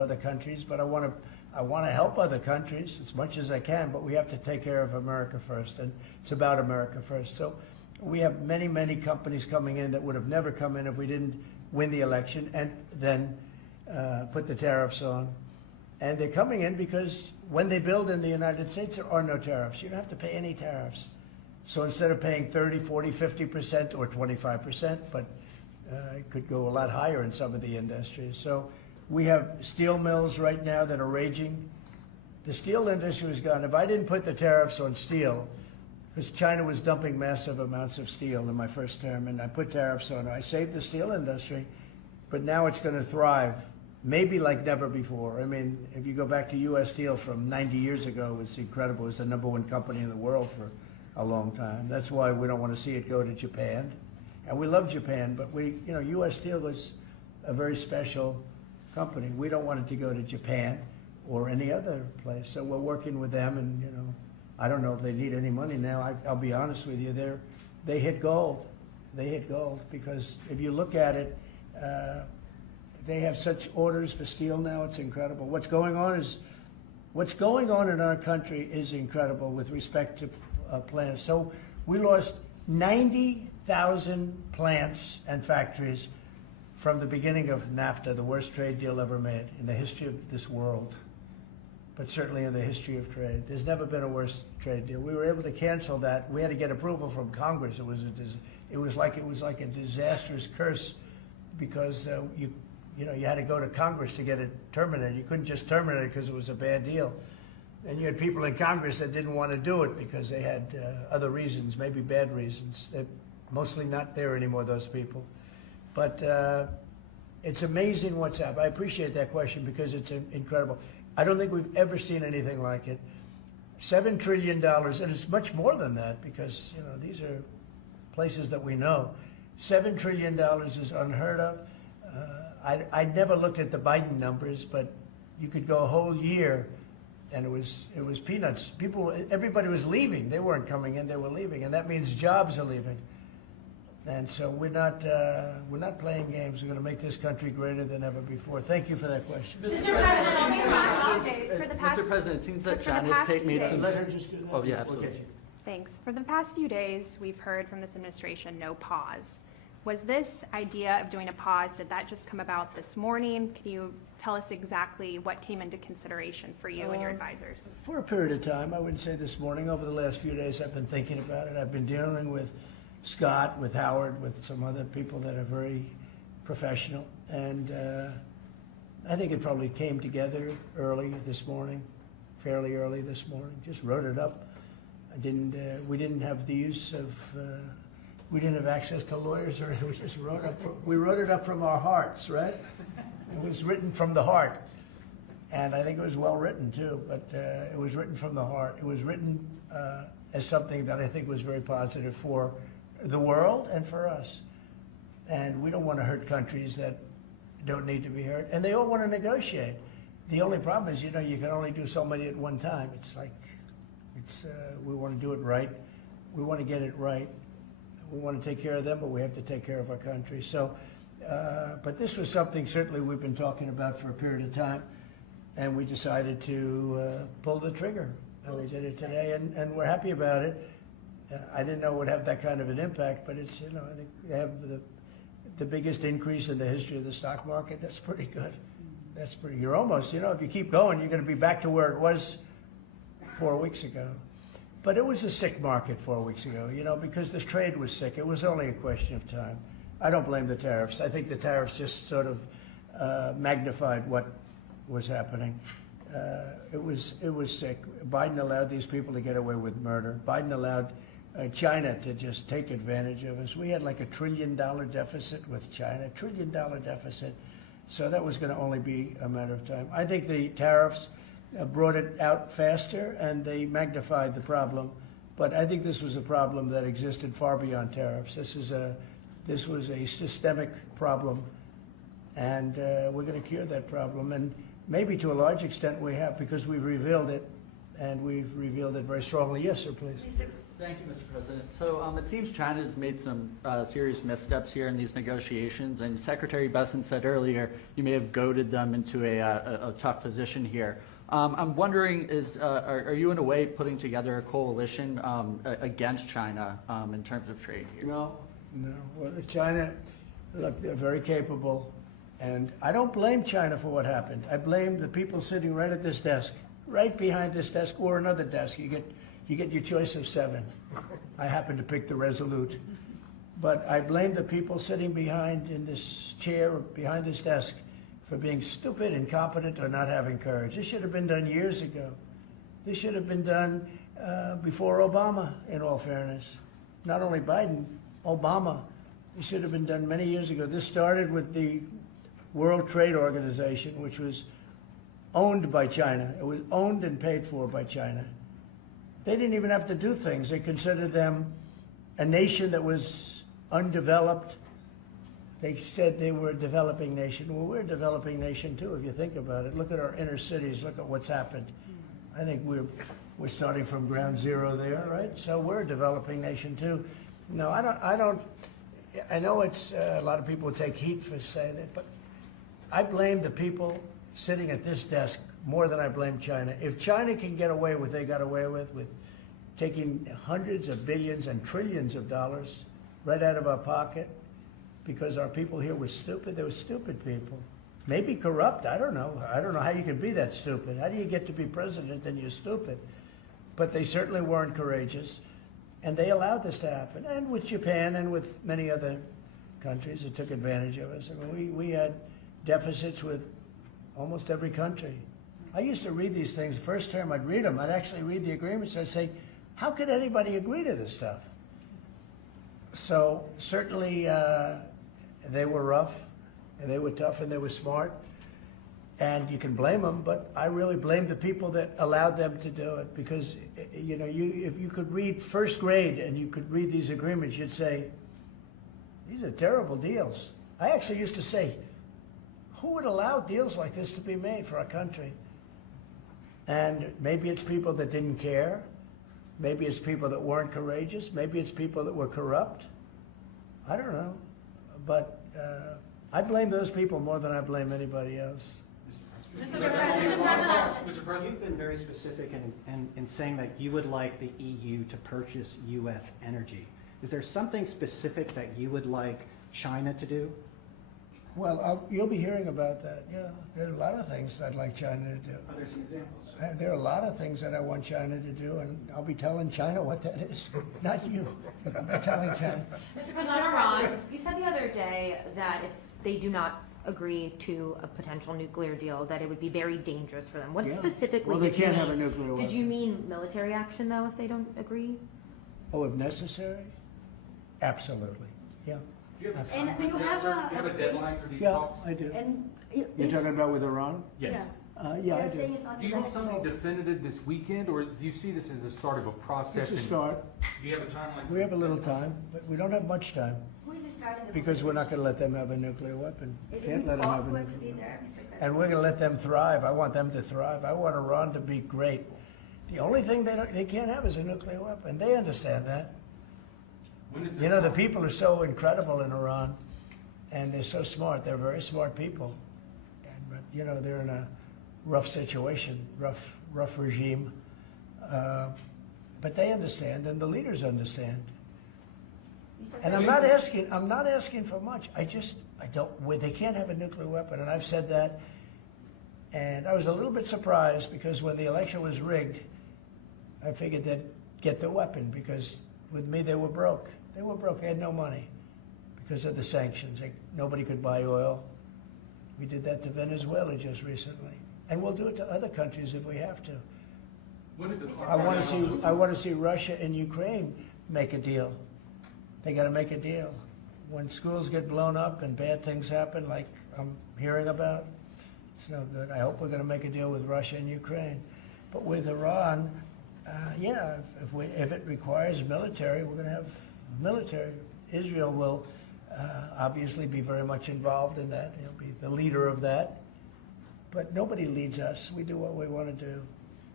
other countries, but I want to help other countries as much as I can, but we have to take care of America first, and it's about America first. So we have many, many companies coming in that would have never come in if we didn't win the election and then put the tariffs on. And they're coming in because when they build in the United States, there are no tariffs. You don't have to pay any tariffs. So instead of paying 30, 40, 50% or 25%, but it could go a lot higher in some of the industries. So we have steel mills right now that are raging. The steel industry was gone. If I didn't put the tariffs on steel, because China was dumping massive amounts of steel in my first term, and I put tariffs on it, I saved the steel industry, but now it's going to thrive, maybe like never before. I mean, if you go back to U.S. Steel from 90 years ago, it's incredible. It's the #1 company in the world for a long time. That's why we don't want to see it go to Japan. And we love Japan, but U.S. Steel was a very special company. We don't want it to go to Japan or any other place. So we're working with them, and I don't know if they need any money now. I'll be honest with you, they hit gold. They hit gold because if you look at it, they have such orders for steel now. It's incredible. What's going on in our country is incredible with respect to plants. So we lost 90,000 plants and factories from the beginning of NAFTA, the worst trade deal ever made in the history of this world, but certainly in the history of trade. There's never been a worse trade deal. We were able to cancel that. We had to get approval from Congress. It was like a disastrous curse because you had to go to Congress to get it terminated. You couldn't just terminate it because it was a bad deal. And you had people in Congress that didn't want to do it because they had other reasons, maybe bad reasons. They're mostly not there anymore, those people. But it's amazing what's happened. I appreciate that question because it's incredible. I don't think we've ever seen anything like it. $7 trillion, and it's much more than that because these are places that we know. $7 trillion is unheard of. I never looked at the Biden numbers, but you could go a whole year, and it was peanuts. Everybody was leaving. They weren't coming in; they were leaving, and that means jobs are leaving. And so we're not playing games. We're going to make this country greater than ever before. Thank you for that question. Mr. President, it seems that China's made some. Let her just do that. Oh, yeah, absolutely. Thanks. For the past few days, we've heard from this administration no pause. Was this idea of doing a pause, did that just come about this morning? Can you tell us exactly what came into consideration for you and your advisors? For a period of time, I wouldn't say this morning. Over the last few days, I've been thinking about it. I've been dealing with Scott, with Howard, with some other people that are very professional. And I think it probably came together early this morning, fairly early this morning. Just wrote it up. We didn't have the use of, we didn't have access to lawyers, or we just wrote up. We wrote it up from our hearts, right? It was written from the heart. And I think it was well written too, but it was written from the heart. It was written as something that I think was very positive for the world and for us. And we don't want to hurt countries that don't need to be hurt. And they all want to negotiate. The only problem is, you can only do so many at one time. It's like, we want to do it right. We want to get it right. We want to take care of them, but we have to take care of our country. So, but this was something certainly we've been talking about for a period of time, and we decided to pull the trigger. And we did it today, and we're happy about it. I didn't know it would have that kind of an impact, but it's, I think they have the biggest increase in the history of the stock market. That's pretty good. That's pretty, you're almost, if you keep going, you're going to be back to where it was 4 weeks ago. But it was a sick market 4 weeks ago, because the trade was sick. It was only a question of time. I don't blame the tariffs. I think the tariffs just sort of magnified what was happening. It was sick. Biden allowed these people to get away with murder. Biden allowed China to just take advantage of us. We had like $1 trillion deficit with China, $1 trillion deficit. So that was going to only be a matter of time. I think the tariffs brought it out faster and they magnified the problem. But I think this was a problem that existed far beyond tariffs. This was a systemic problem, and we're going to cure that problem. And maybe to a large extent we have, because we've revealed it. and we've revealed it very strongly. Yes, sir, please. Thank you, Mr. President. So it seems China's made some serious missteps here in these negotiations, and Secretary Bessent said earlier you may have goaded them into a tough position here. I'm wondering, are you in a way putting together a coalition against China in terms of trade here? No. Well, China, look, they're very capable, and I don't blame China for what happened. I blame the people sitting right at this desk, right behind this desk, or another desk. You get your choice of 7. I happen to pick the Resolute. But I blame the people sitting behind in this chair, behind this desk, for being stupid, incompetent, or not having courage. This should have been done years ago. This should have been done before Obama, in all fairness. Not only Biden, Obama. It should have been done many years ago. This started with the World Trade Organization, which was owned by China. It was owned and paid for by China. They didn't even have to do things. They considered them a nation that was undeveloped. They said they were a developing nation. Well, we're a developing nation too, if you think about it. Look at our inner cities. Look at what's happened. I think we're starting from ground zero there, right? So we're a developing nation too. No, I don't. I know it's a lot of people would take heat for saying it, but I blame the people sitting at this desk more than I blame China. If China can get away with what they got away with taking hundreds of billions and trillions of dollars right out of our pocket because our people here were stupid, they were stupid people. Maybe corrupt, I don't know. I don't know how you can be that stupid. How do you get to be president and you're stupid? But they certainly weren't courageous, and they allowed this to happen. And with Japan and with many other countries that took advantage of us. I mean, we had deficits with almost every country. I used to read these things. The first term I'd read them. I'd actually read the agreements. I'd say, how could anybody agree to this stuff? So certainly they were rough, and they were tough, and they were smart. And you can blame them, but I really blame the people that allowed them to do it. Because you know, if you could read first grade and you could read these agreements, you'd say, these are terrible deals. I actually used to say, who would allow deals like this to be made for our country? And maybe it's people that didn't care. Maybe it's people that weren't courageous. Maybe it's people that were corrupt. I don't know. But I blame those people more than I blame anybody else. Mr. President, you've been very specific in saying that you would like the EU to purchase U.S. energy. Is there something specific that you would like China to do? Well, you'll be hearing about that. Yeah, there are a lot of things I'd like China to do. Are there some examples? There are a lot of things that I want China to do, and I'll be telling China what that is. Not you, but I'll be telling China. Mr. President, on Iran, you said the other day that if they do not agree to a potential nuclear deal, that it would be very dangerous for them. What Yeah. specifically Well, they did you can't mean? have a nuclear weapon. Did you mean military action, though, if they don't agree? Oh, if necessary? Absolutely. Yeah. And do you have a deadline for these Yeah, talks? I do. And You're talking about with Iran? Yes. Yeah, I do. Do you have something definitive this weekend, or do you see this as the start of a process? It's a start. Do you have a timeline? We have a little time, but we don't have much time who is starting the because we're not going to let them have a nuclear weapon. Is Can't it let them all have a going to nuclear be weapon. there, Mr. President? And we're going to let them thrive. I want them to thrive. I want Iran to be great. The only thing they can't have is a nuclear weapon. They understand that. When is You know, the people are so incredible in Iran, and they're so smart. They're very smart people. But, you know, they're in a rough situation, rough regime. But they understand, and the leaders understand. Mr. And I'm President, not asking for much. I don't, they can't have a nuclear weapon, and I've said that. And I was a little bit surprised because when the election was rigged, I figured they'd get the weapon because with me they were broke. They were broke. They had no money because of the sanctions. Nobody could buy oil. We did that to Venezuela just recently, and we'll do it to other countries if we have to. When is the I want to see Russia and Ukraine make a deal. They got to make a deal. When schools get blown up and bad things happen, like I'm hearing about, it's no good. I hope we're going to make a deal with Russia and Ukraine. But with Iran, yeah, if it requires military, we're going to have military. Israel will obviously be very much involved in that. He'll be the leader of that. But nobody leads us. We do what we want to do.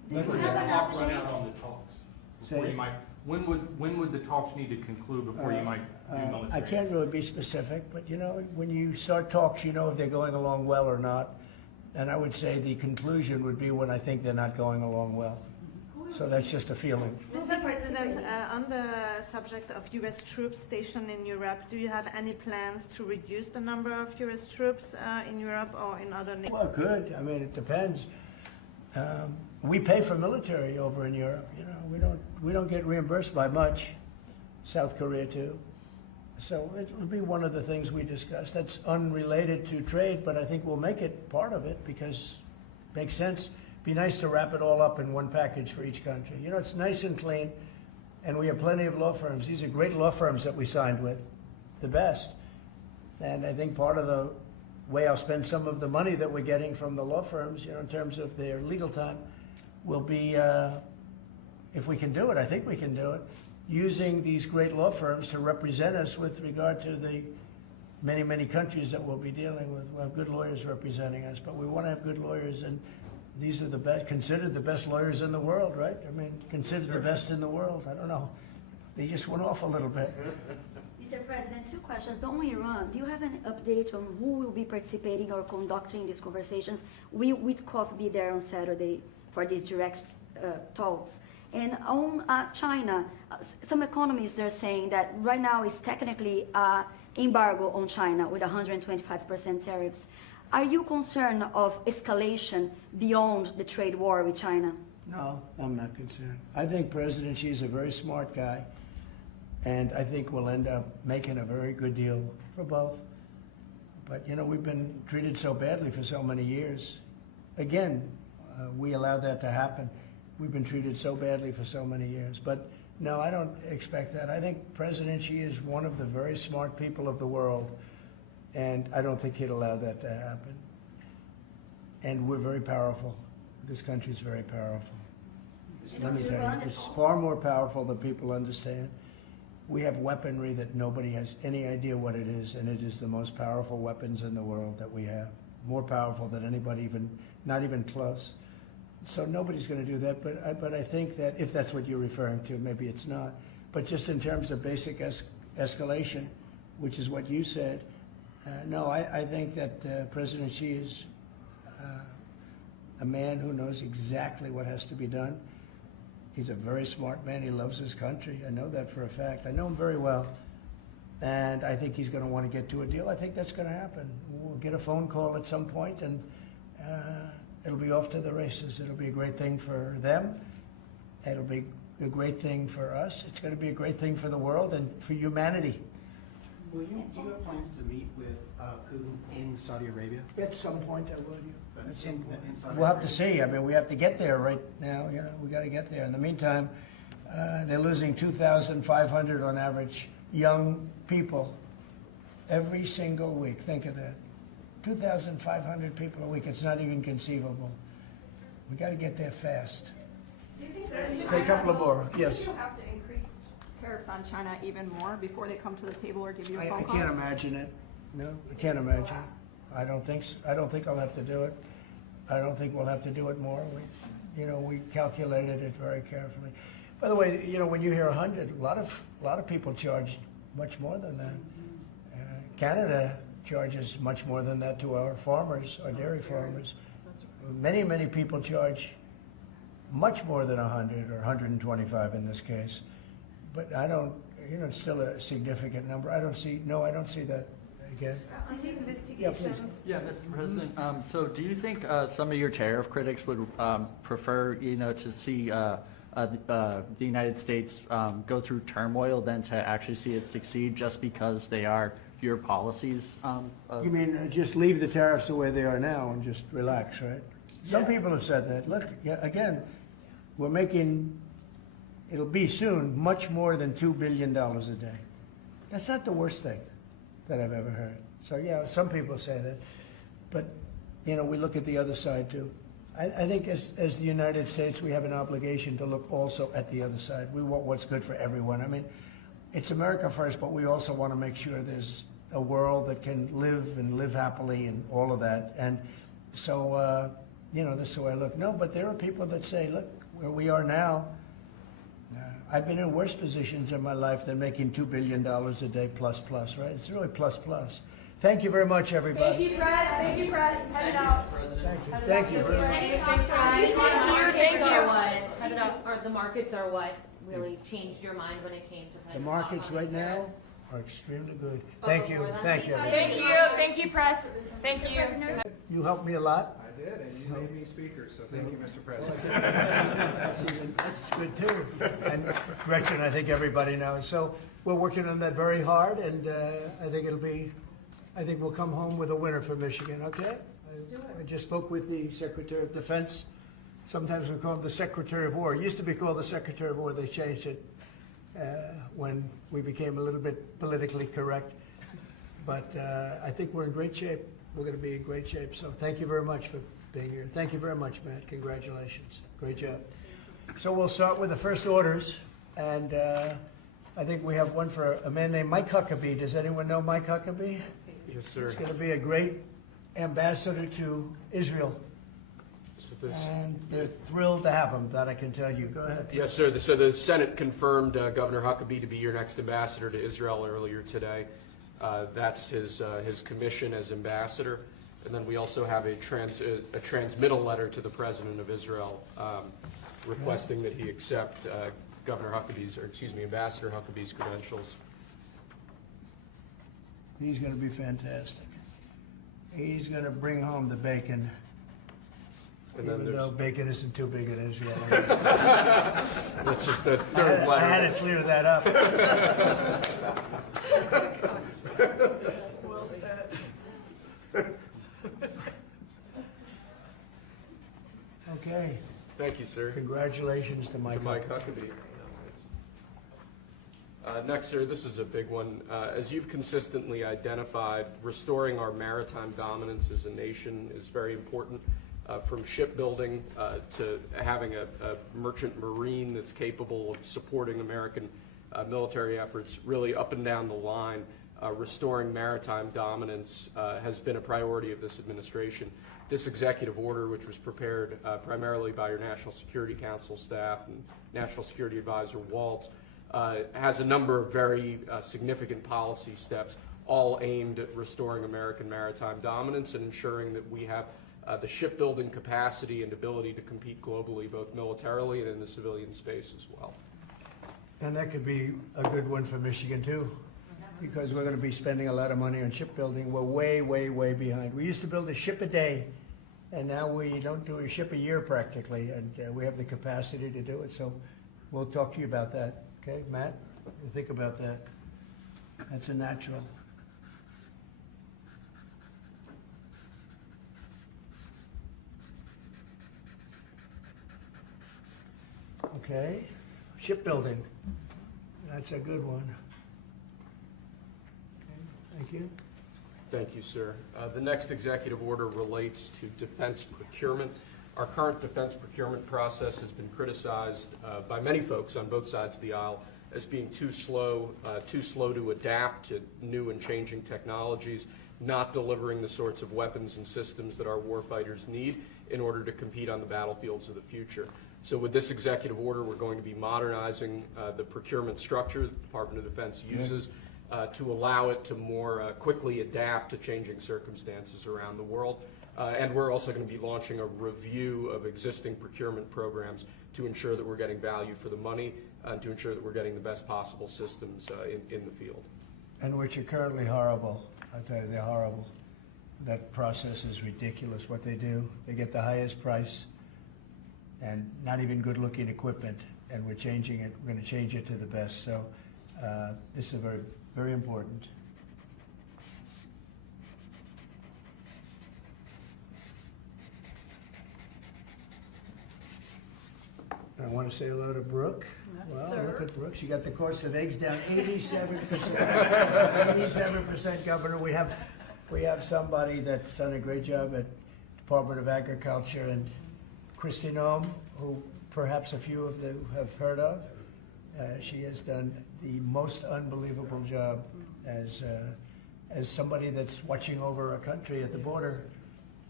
Do you When would have the an clock run out update? on the talks? Before Say- you might, when would the talks need to conclude before you might do military? I can't really be specific, but you know, when you start talks, you know if they're going along well or not. And I would say the conclusion would be when I think they're not going along well. So that's just a feeling. Mr. President, on the subject of U.S. troops stationed in Europe, do you have any plans to reduce the number of U.S. troops in Europe or in other nations? Well, good. I mean, it depends. We pay for military over in Europe. You know, we don't get reimbursed by much. South Korea too. So it'll be one of the things we discuss. That's unrelated to trade, but I think we'll make it part of it because it makes sense. Be nice to wrap it all up in one package for each country. You know, it's nice and clean, and we have plenty of law firms. These are great law firms that we signed with, the best. And I think part of the way I'll spend some of the money that we're getting from the law firms, you know, in terms of their legal time, will be, if we can do it, I think we can do it, using these great law firms to represent us with regard to the many, many countries that we'll be dealing with. We'll have good lawyers representing us, but we want to have good lawyers, and these are the best, considered the best lawyers in the world, right? I mean, considered the best in the world. I don't know. They just went off a little bit. Mr. President, two questions. On Iran, do you have an update on who will be participating or conducting these conversations? Will Witkoff be there on Saturday for these direct talks? And on China, some economists are saying that right now is technically embargo on China with 125% tariffs. Are you concerned of escalation beyond the trade war with China? No, I'm not concerned. I think President Xi is a very smart guy, and I think we'll end up making a very good deal for both. But, you know, we've been treated so badly for so many years. Again, we allowed that to happen. We've been treated so badly for so many years. But no, I don't expect that. I think President Xi is one of the very smart people of the world, and I don't think he'd allow that to happen. And we're very powerful. This country is very powerful. Let me tell you, it's far more powerful than people understand. We have weaponry that nobody has any idea what it is, and it is the most powerful weapons in the world that we have. More powerful than anybody even, not even close. So nobody's going to do that, but I think that if that's what you're referring to, maybe it's not. But just in terms of basic escalation, which is what you said, no, I think that President Xi is a man who knows exactly what has to be done. He's a very smart man. He loves his country. I know that for a fact. I know him very well. And I think he's going to want to get to a deal. I think that's going to happen. We'll get a phone call at some point, and it'll be off to the races. It'll be a great thing for them. It'll be a great thing for us. It's going to be a great thing for the world and for humanity. Do you have plans to meet with Putin in Saudi Arabia? At some point, I will. At some point. In Saudi We'll have to Arabia? see. I mean, we have to get there right now. You know, we got to get there. In the meantime, they're losing 2,500 on average young people every single week. Think of that. 2,500 people a week. It's not even conceivable. We got to get there fast. Do you think Say a couple of more. Yes. you have to increase tariffs on China even more before they come to the table or give you a phone I call? can't imagine it. No, I can't imagine. I don't think I'll have to do it. I don't think we'll have to do it more. We calculated it very carefully. By the way, you know, when you hear 100, a lot of people charge much more than that. Canada charges much more than that to our farmers, our dairy farmers. Many people charge much more than 100 or 125 in this case. But I don't, you know, it's still a significant number. I don't see that again. On the Yeah, investigations, please. Yeah, Mr. President. So do you think some of your tariff critics would prefer, you know, to see the United States go through turmoil than to actually see it succeed just because they are your policies? You mean just leave the tariffs the way they are now and just relax, right? Some Yeah. people have said that. Look, again, we're making, it'll be soon, much more than $2 billion a day. That's not the worst thing that I've ever heard. So, yeah, some people say that. But, you know, we look at the other side, too. I think as the United States, we have an obligation to look also at the other side. We want what's good for everyone. I mean, it's America first, but we also want to make sure there's a world that can live and live happily and all of that. And so, you know, this is the way I look. No, but there are people that say, look, where we are now, I've been in worse positions in my life than making $2 billion a day plus, right? It's really plus. Thank you very much, everybody. Thank you, Press. Thank you, Press. Head it out. Thank you very much. Thanks, guys. Thank you. The markets are what really changed your mind when it came to kind The of markets right now are extremely good. Thank you. Thank you, everybody. Thank you. Thank you, Press. Thank you. You helped me a lot. I did, and you made me speaker, so thank you, Mr. President. That's good too. And Gretchen, I think everybody knows. So we're working on that very hard, and I think we'll come home with a winner for Michigan, okay? I just spoke with the Secretary of Defense. Sometimes we call him the Secretary of War. It used to be called the Secretary of War. They changed it when we became a little bit politically correct. But I think we're in great shape. We're going to be in great shape. So thank you very much for being here. Thank you very much, Matt. Congratulations. Great job. So we'll start with the first orders. And I think we have one for a man named Mike Huckabee. Does anyone know Mike Huckabee? Yes, sir. He's going to be a great ambassador to Israel. And they're thrilled to have him, that I can tell you. Go ahead. Yes, sir. So the Senate confirmed Governor Huckabee to be your next ambassador to Israel earlier today. That's his commission as ambassador. And then we also have a transmittal letter to the President of Israel requesting that he accept Ambassador Huckabee's credentials. He's going to be fantastic. He's going to bring home the bacon. And then Even though bacon isn't too big in Israel. That's just the third letter. I had to clear that up. Well said. Okay. Thank you, sir. Congratulations to Mike. To Mike Huckabee. Next, sir, this is a big one. As you've consistently identified, restoring our maritime dominance as a nation is very important. From shipbuilding to having a merchant marine that's capable of supporting American military efforts, really up and down the line, restoring maritime dominance has been a priority of this administration. This executive order, which was prepared primarily by your National Security Council staff and National Security Advisor Waltz, has a number of very significant policy steps, all aimed at restoring American maritime dominance and ensuring that we have the shipbuilding capacity and ability to compete globally, both militarily and in the civilian space as well. And that could be a good one for Michigan too, because we're going to be spending a lot of money on shipbuilding. We're way behind. We used to build a ship a day, and now we don't do a ship a year practically, and we have the capacity to do it. So we'll talk to you about that. Okay, Matt? You think about that. That's a natural. Okay, shipbuilding. That's a good one. Okay, thank you. Thank you, sir. The next executive order relates to defense procurement. Our current defense procurement process has been criticized by many folks on both sides of the aisle as being too slow to adapt to new and changing technologies, not delivering the sorts of weapons and systems that our warfighters need in order to compete on the battlefields of the future. So with this executive order, we're going to be modernizing the procurement structure that the Department of Defense uses to allow it to more quickly adapt to changing circumstances around the world. And we're also going to be launching a review of existing procurement programs to ensure that we're getting value for the money and to ensure that we're getting the best possible systems in the field. And which are currently horrible. I tell you, they're horrible. That process is ridiculous what they do. They get the highest price and not even good-looking equipment, and we're changing it. We're going to change it to the best. So this is very, very important. I want to say hello to Brooke. Well, look at Brooke. She got the cost of eggs down 87%. 87%, Governor. We have somebody that's done a great job at Department of Agriculture, and Kristi Noem, who perhaps a few of you have heard of. She has done the most unbelievable job as somebody that's watching over our country at the border.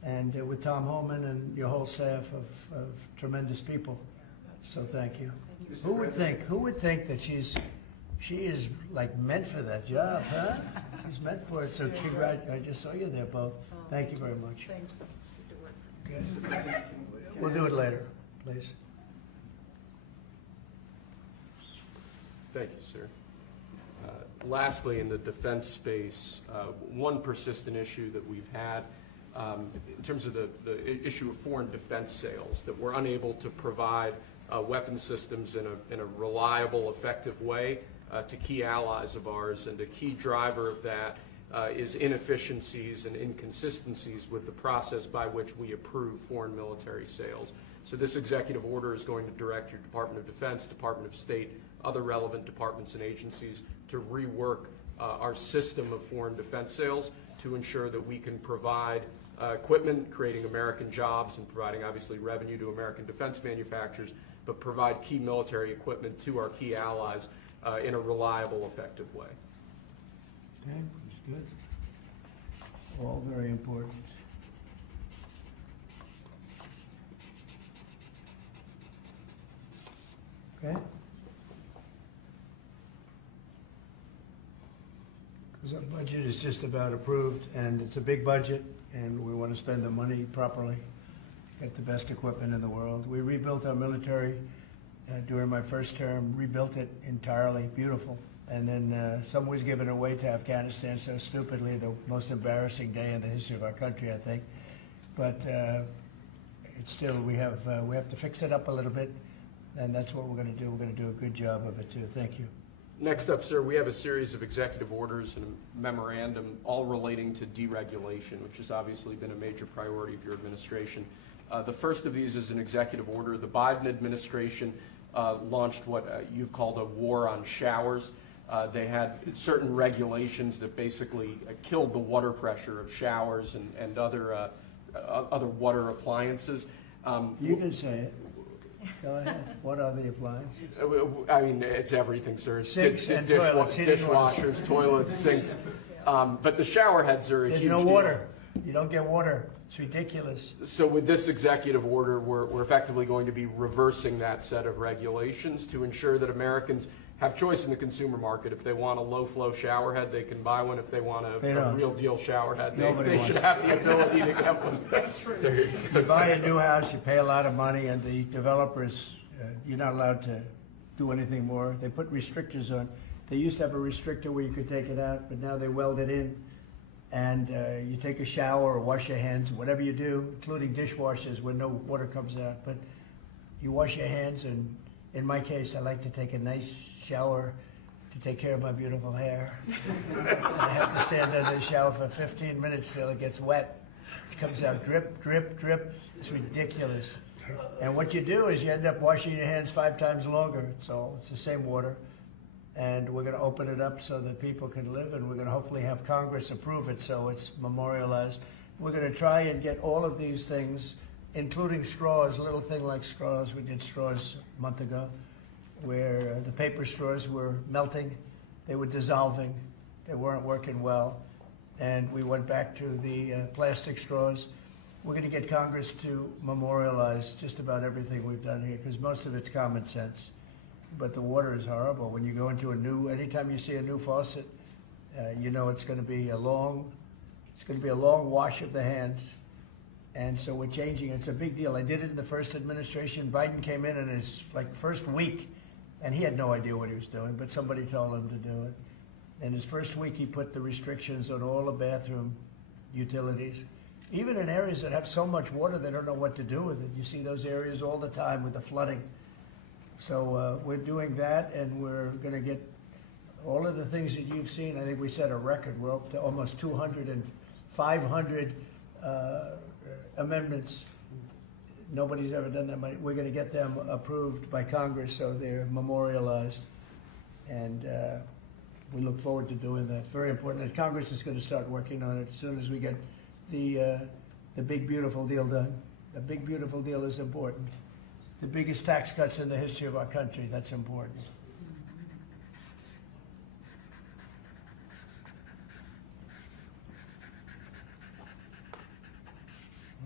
and with Tom Homan and your whole staff of tremendous people. So thank you. Who would think that she is like meant for that job, huh? She's meant for it. So I just saw you there both. Thank you very much. Good. We'll do it later, please. Thank you, sir. Lastly, in the defense space, one persistent issue that we've had in terms of the issue of foreign defense sales, that we're unable to provide weapon systems in a reliable, effective way to key allies of ours, and a key driver of that is inefficiencies and inconsistencies with the process by which we approve foreign military sales. So this executive order is going to direct your Department of Defense, Department of State, other relevant departments and agencies to rework our system of foreign defense sales to ensure that we can provide equipment, creating American jobs and providing obviously revenue to American defense manufacturers, but provide key military equipment to our key allies in a reliable, effective way. Okay, that's good. All very important. Okay? Because our budget is just about approved, and it's a big budget, and we want to spend the money properly, get the best equipment in the world. We rebuilt our military during my first term, rebuilt it entirely, beautiful. And then some was given away to Afghanistan so stupidly, the most embarrassing day in the history of our country, I think. But it's still, we have to fix it up a little bit, and that's what we're going to do. We're going to do a good job of it too. Thank you. Next up, sir, we have a series of executive orders and a memorandum all relating to deregulation, which has obviously been a major priority of your administration. The first of these is an executive order. The Biden administration launched what you've called a war on showers. They had certain regulations that basically killed the water pressure of showers and other water appliances. You can say it. Go ahead. What are the appliances? I mean, it's everything, sir. Sinks and toilets, dishwashers, toilets, sinks. But the shower heads are a huge There's no deal. water. You don't get water. It's ridiculous. So with this executive order, we're effectively going to be reversing that set of regulations to ensure that Americans have choice in the consumer market. If they want a low-flow shower head, they can buy one. If they want a real deal shower head, they should have the ability to get one. That's true. You buy a new house, you pay a lot of money, and the developers, you're not allowed to do anything more. They put restrictors on. They used to have a restrictor where you could take it out, but now they weld it in. And you take a shower or wash your hands, whatever you do, including dishwashers where no water comes out. But you wash your hands, and in my case, I like to take a nice shower to take care of my beautiful hair. I have to stand under the shower for 15 minutes till it gets wet. It comes out drip, drip, drip. It's ridiculous. And what you do is you end up washing your hands 5 times longer. So it's the same water. And we're going to open it up so that people can live, and we're going to hopefully have Congress approve it so it's memorialized. We're going to try and get all of these things, including straws, a little thing like straws. We did straws a month ago, where the paper straws were melting, they were dissolving, they weren't working well, and we went back to the plastic straws. We're going to get Congress to memorialize just about everything we've done here, because most of it's common sense. But the water is horrible. When you go into anytime you see a new faucet, you know it's going to be a long wash of the hands. And so we're changing. It's a big deal. I did it in the first administration. Biden came in his first week, and he had no idea what he was doing, but somebody told him to do it. In his first week, he put the restrictions on all the bathroom utilities. Even in areas that have so much water, they don't know what to do with it. You see those areas all the time with the flooding. So we're doing that, and we're going to get all of the things that you've seen. I think we set a record. We're up to almost 200 and 500 amendments. Nobody's ever done that many. We're going to get them approved by Congress so they're memorialized, and we look forward to doing that. Very important. And Congress is going to start working on it as soon as we get the big beautiful deal done. The big beautiful deal is important. The biggest tax cuts in the history of our country, that's important.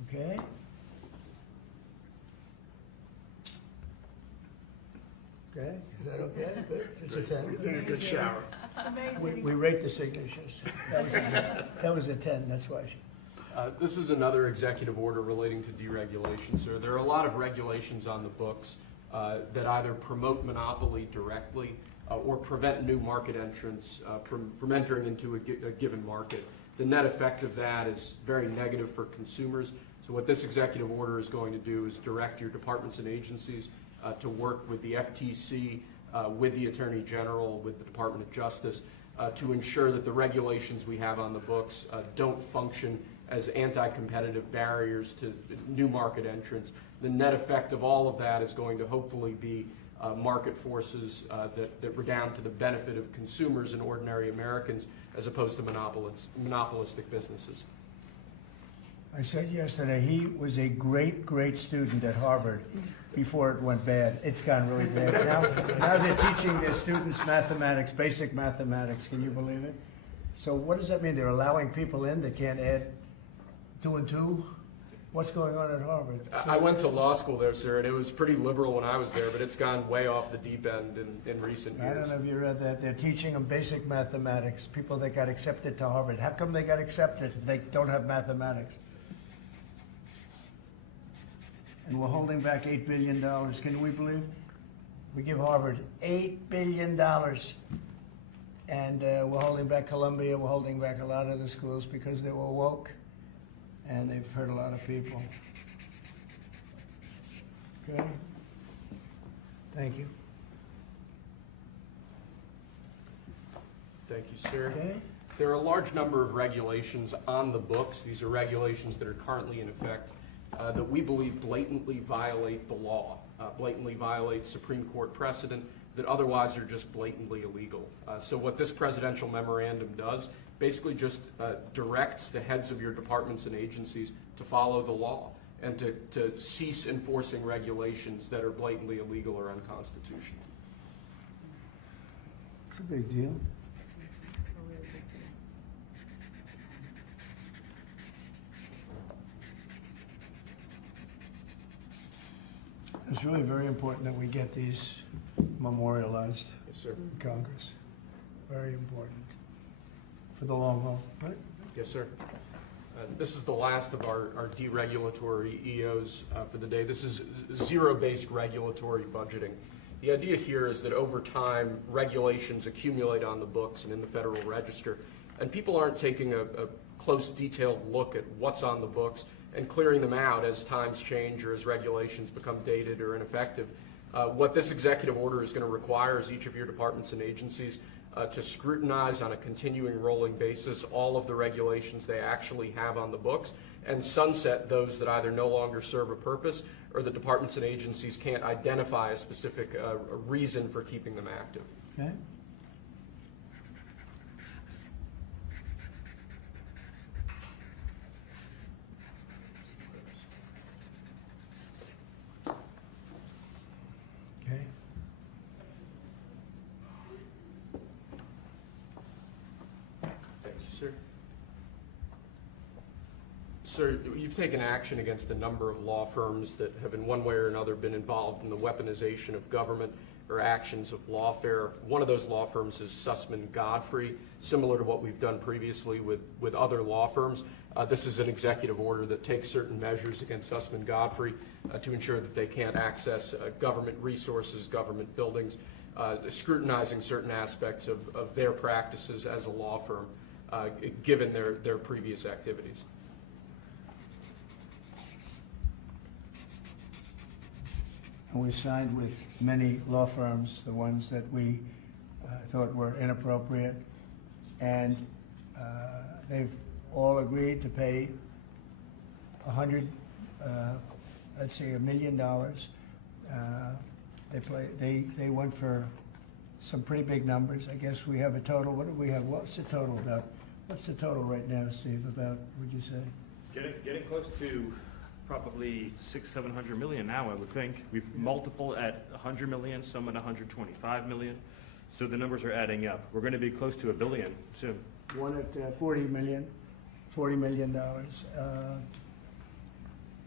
Okay. Okay, is that okay? Good. It's a 10. You're taking a good shower. We rate the signatures. That was a 10, that's why. This is another executive order relating to deregulation, sir. There are a lot of regulations on the books that either promote monopoly directly or prevent new market entrants from entering into a given market. The net effect of that is very negative for consumers. So what this executive order is going to do is direct your departments and agencies to work with the FTC, with the Attorney General, with the Department of Justice, to ensure that the regulations we have on the books don't function as anti-competitive barriers to new market entrants. The net effect of all of that is going to hopefully be market forces that redound to the benefit of consumers and ordinary Americans as opposed to monopolistic businesses. I said yesterday, he was a great, great student at Harvard before it went bad. It's gone really bad. Now they're teaching their students mathematics, basic mathematics. Can you believe it? So what does that mean? They're allowing people in that can't add 2 and 2? What's going on at Harvard? I went to law school there, sir, and it was pretty liberal when I was there, but it's gone way off the deep end in recent years. I don't know if you read that. They're teaching them basic mathematics, people that got accepted to Harvard. How come they got accepted if they don't have mathematics? And we're holding back $8 billion. Can we believe? We give Harvard $8 billion. And we're holding back Columbia. We're holding back a lot of the schools because they were woke. And they've hurt a lot of people. Okay? Thank you. Thank you, sir. Okay. There are a large number of regulations on the books. These are regulations that are currently in effect that we believe blatantly violate the law, blatantly violate Supreme Court precedent that otherwise are just blatantly illegal. So what this presidential memorandum does basically just directs the heads of your departments and agencies to follow the law and to cease enforcing regulations that are blatantly illegal or unconstitutional. It's a big deal. It's really very important that we get these memorialized Yes, sir. in Congress. Very important for the long haul, right? Yes, sir. This is the last of our deregulatory EOs for the day. This is zero-based regulatory budgeting. The idea here is that over time, regulations accumulate on the books and in the Federal Register, and people aren't taking a close, detailed look at what's on the books and clearing them out as times change or as regulations become dated or ineffective. What this executive order is going to require is each of your departments and agencies to scrutinize on a continuing rolling basis all of the regulations they actually have on the books and sunset those that either no longer serve a purpose or the departments and agencies can't identify a specific reason for keeping them active. Okay. Okay. Thank you, sir. Sir, you've taken action against a number of law firms that have in one way or another been involved in the weaponization of government or actions of lawfare. One of those law firms is Sussman Godfrey, similar to what we've done previously with other law firms. This is an executive order that takes certain measures against Sussman Godfrey to ensure that they can't access government resources, government buildings, scrutinizing certain aspects of their practices as a law firm, given their previous activities. And we signed with many law firms, the ones that we thought were inappropriate, and they've all agreed to pay $1 million. They went for some pretty big numbers. I guess we have a total. What do we have? What's the total about? What's the total right now, Steve? About, would you say? Getting close to probably 600-700 million now, I would think. We've multiple at 100 million, some at 125 million. So the numbers are adding up. We're going to be close to $1 billion soon. One at $40 million.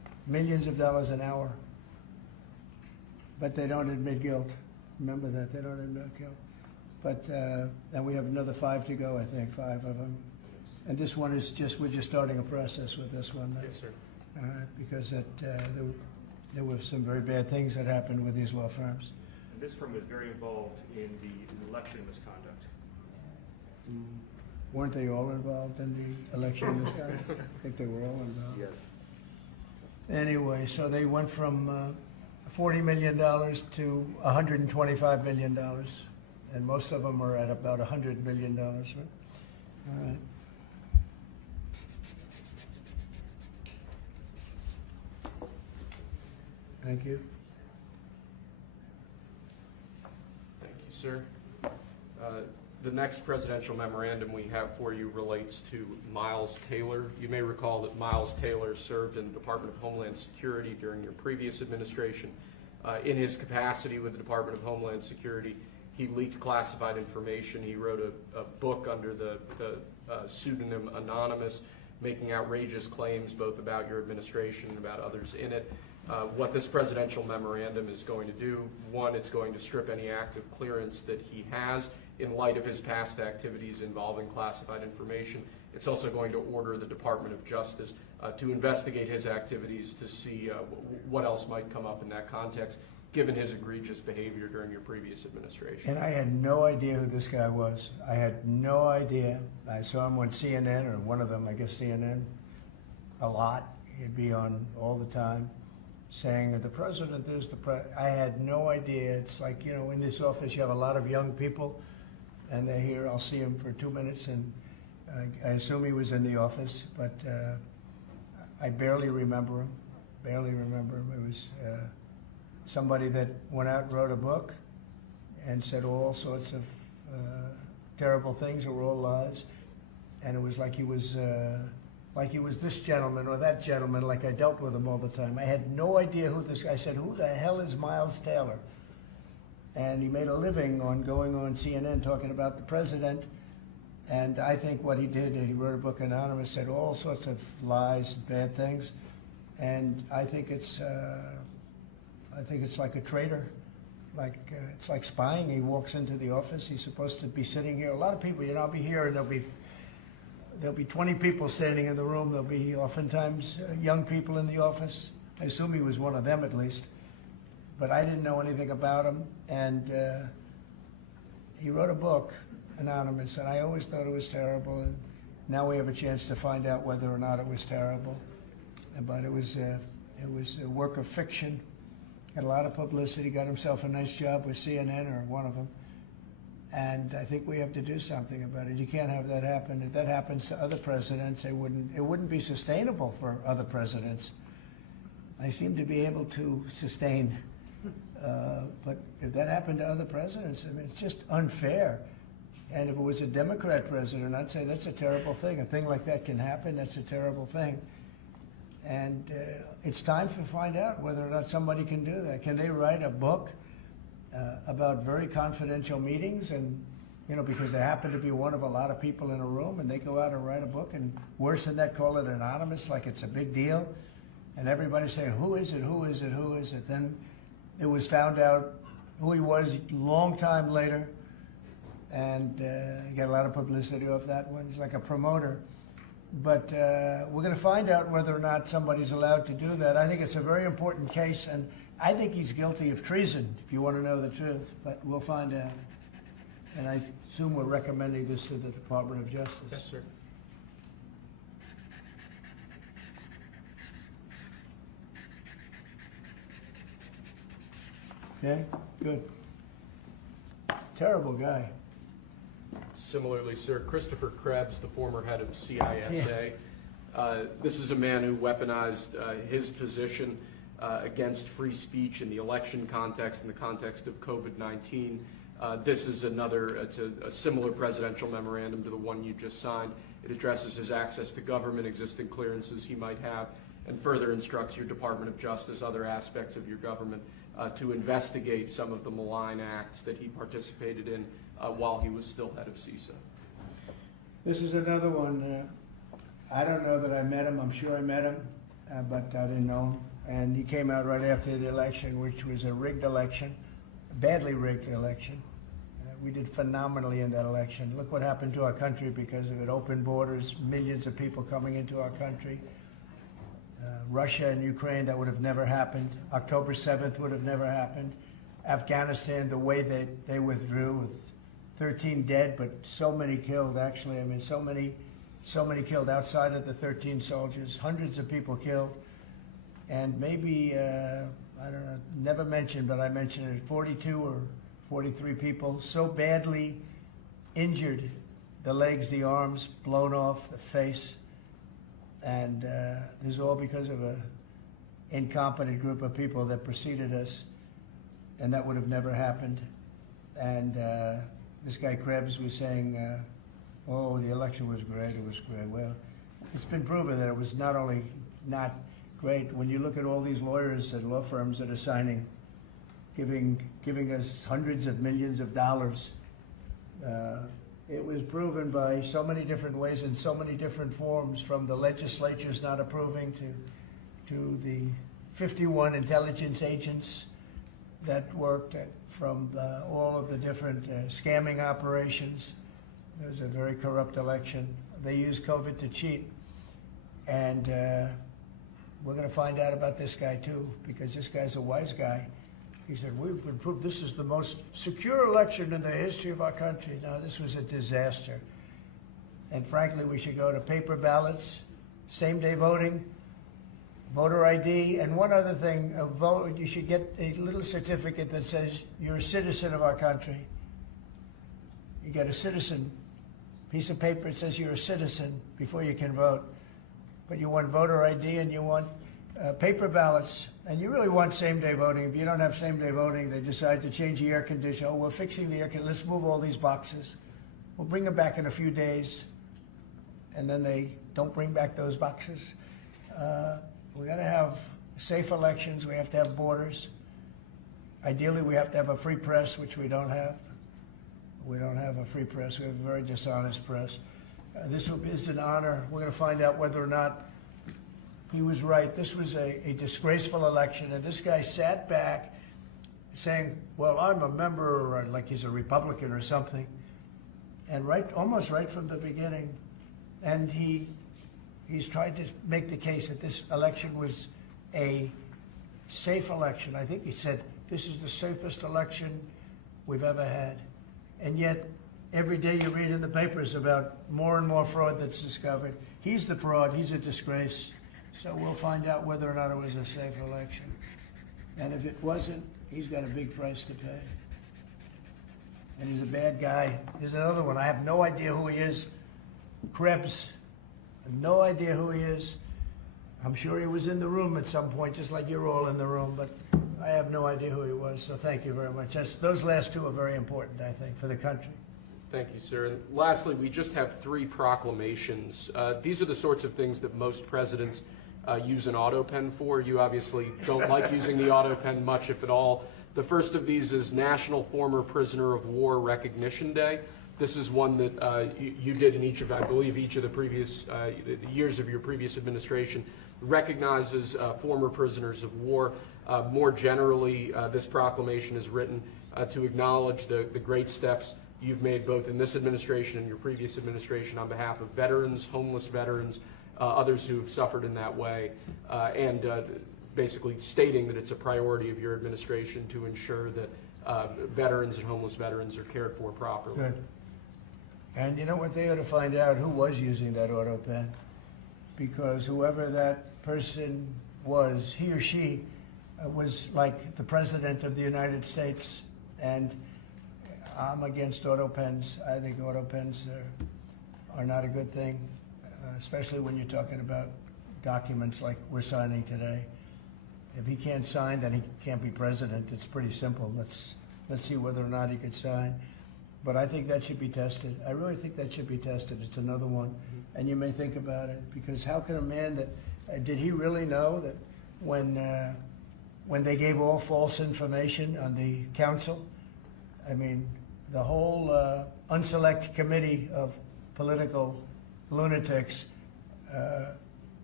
millions of dollars an hour, but they don't admit guilt. Remember that, they don't admit guilt. But, and we have another 5 to go, I think, 5 of them. And this one is just, we're just starting a process with this one. Yes, sir. Because there were some very bad things that happened with these law firms. And this firm was very involved in the election misconduct. Weren't they all involved in the election misconduct? I think they were all involved. Yes. Anyway, so they went from $40 million to $125 million. And most of them are at about $100 million, right? All right. Thank you. Thank you, sir. The next presidential memorandum we have for you relates to Miles Taylor. You may recall that Miles Taylor served in the Department of Homeland Security during your previous administration. In his capacity with the Department of Homeland Security, he leaked classified information. He wrote a book under the pseudonym Anonymous, making outrageous claims both about your administration and about others in it. What this presidential memorandum is going to do, one, it's going to strip any active clearance that he has in light of his past activities involving classified information. It's also going to order the Department of Justice to investigate his activities to see what else might come up in that context, given his egregious behavior during your previous administration. And I had no idea who this guy was. I had no idea. I saw him on CNN, or one of them, I guess CNN, a lot. He'd be on all the time saying that the president is the president. I had no idea. It's like, you know, in this office you have a lot of young people, and they're here. I'll see him for 2 minutes, and I assume he was in the office, but I barely remember him. Barely remember him. It was somebody that went out and wrote a book and said all sorts of terrible things that were all lies, and it was like he was this gentleman or that gentleman, like I dealt with him all the time. I had no idea who this guy. I said, who the hell is Miles Taylor? And he made a living on going on CNN talking about the president. And I think what he did, he wrote a book Anonymous, said all sorts of lies, bad things. And I think it's like a traitor. It's like spying. He walks into the office. He's supposed to be sitting here. A lot of people, you know, I'll be here and there'll be 20 people standing in the room. There'll be oftentimes young people in the office. I assume he was one of them at least. But I didn't know anything about him. And he wrote a book, Anonymous, and I always thought it was terrible. And now we have a chance to find out whether or not it was terrible. But it was a work of fiction. Had a lot of publicity, got himself a nice job with CNN or one of them. And I think we have to do something about it. You can't have that happen. If that happens to other presidents, it wouldn't be sustainable for other presidents. They seem to be able to sustain. But if that happened to other presidents, I mean, it's just unfair. And if it was a Democrat president, I'd say that's a terrible thing. A thing like that can happen. That's a terrible thing. And it's time to find out whether or not somebody can do that. Can they write a book about very confidential meetings, and you know, because they happen to be one of a lot of people in a room, and they go out and write a book, and worse than that, call it anonymous, like it's a big deal, and everybody say, who is it, who is it, who is it? Then it was found out who he was a long time later, and he got a lot of publicity off that one. He's like a promoter. But we're going to find out whether or not somebody's allowed to do that. I think it's a very important case, and I think he's guilty of treason, if you want to know the truth. But we'll find out. And I assume we're recommending this to the Department of Justice. Yes, sir. Okay, good. Terrible guy. Similarly, sir, Christopher Krebs, the former head of CISA. This is a man who weaponized his position against free speech in the election context, in the context of COVID-19. This is it's a similar presidential memorandum to the one you just signed. It addresses his access to government, existing clearances he might have, and further instructs your Department of Justice, other aspects of your government, to investigate some of the malign acts that he participated in while he was still head of CISA. This is another one. I don't know that I met him. I'm sure I met him, but I didn't know him. And he came out right after the election, which was a rigged election, a badly rigged election. We did phenomenally in that election. Look what happened to our country because of it. Open borders, millions of people coming into our country. Russia and Ukraine, that would have never happened. October 7th would have never happened. Afghanistan, the way they withdrew with 13 dead, but so many killed, actually. I mean, so many killed outside of the 13 soldiers, hundreds of people killed. And maybe, I don't know, never mentioned, but I mentioned it, 42 or 43 people so badly injured, the legs, the arms, blown off, the face. And this is all because of an incompetent group of people that preceded us, and that would have never happened. And this guy Krebs was saying, oh, the election was great, it was great. Well, it's been proven that it was not only not great. When you look at all these lawyers and law firms that are signing, giving us hundreds of millions of dollars, it was proven by so many different ways in so many different forms, from the legislatures not approving to the 51 intelligence agents that worked from all of the different scamming operations. It was a very corrupt election. They used COVID to cheat. And we're going to find out about this guy too, because this guy's a wise guy. He said, we've been proved this is the most secure election in the history of our country. Now, this was a disaster. And frankly, we should go to paper ballots, same-day voting, voter ID, and one other thing, you should get a little certificate that says you're a citizen of our country. You get a citizen piece of paper that says you're a citizen before you can vote. But you want voter ID and you want paper ballots, and you really want same-day voting. If you don't have same-day voting, they decide to change the air conditioner. Oh, we're fixing the air conditioner. Let's move all these boxes. We'll bring them back in a few days, and then they don't bring back those boxes. We're going to have safe elections. We have to have borders. Ideally, we have to have a free press, which we don't have. We don't have a free press. We have a very dishonest press. This is an honor. We're going to find out whether or not he was right. This was a disgraceful election, and this guy sat back saying, well, I'm a member, or like he's a Republican or something, and almost right from the beginning. And he's tried to make the case that this election was a safe election. I think he said, this is the safest election we've ever had. And yet, every day you read in the papers about more and more fraud that's discovered. He's the fraud. He's a disgrace. So we'll find out whether or not it was a safe election. And if it wasn't, he's got a big price to pay. And he's a bad guy. Here's another one. I have no idea who he is. Krebs. I have no idea who he is. I'm sure he was in the room at some point, just like you're all in the room, but I have no idea who he was. So thank you very much. Those last two are very important, I think, for the country. Thank you, sir. And lastly, we just have 3 proclamations. These are the sorts of things that most presidents use an Autopen for. You obviously don't like using the Autopen much, if at all. The first of these is National Former Prisoner of War Recognition Day. This is one that you did in each of, I believe, each of the previous years of your previous administration, recognizes former prisoners of war. More generally, this proclamation is written to acknowledge the great steps you've made both in this administration and your previous administration on behalf of veterans, homeless veterans, others who have suffered in that way, and basically stating that it's a priority of your administration to ensure that veterans and homeless veterans are cared for properly. Good. And you know what, they ought to find out who was using that Autopen, because whoever that person was, he or she was like the President of the United States, and I'm against Autopens. I think Autopens are not a good thing, especially when you're talking about documents like we're signing today. If he can't sign, then he can't be president. It's pretty simple. Let's see whether or not he could sign. But I think that should be tested. I really think that should be tested. It's another one. And you may think about it, because how can a man that, did he really know that when they gave all false information on the council, I mean, the whole unselect committee of political lunatics,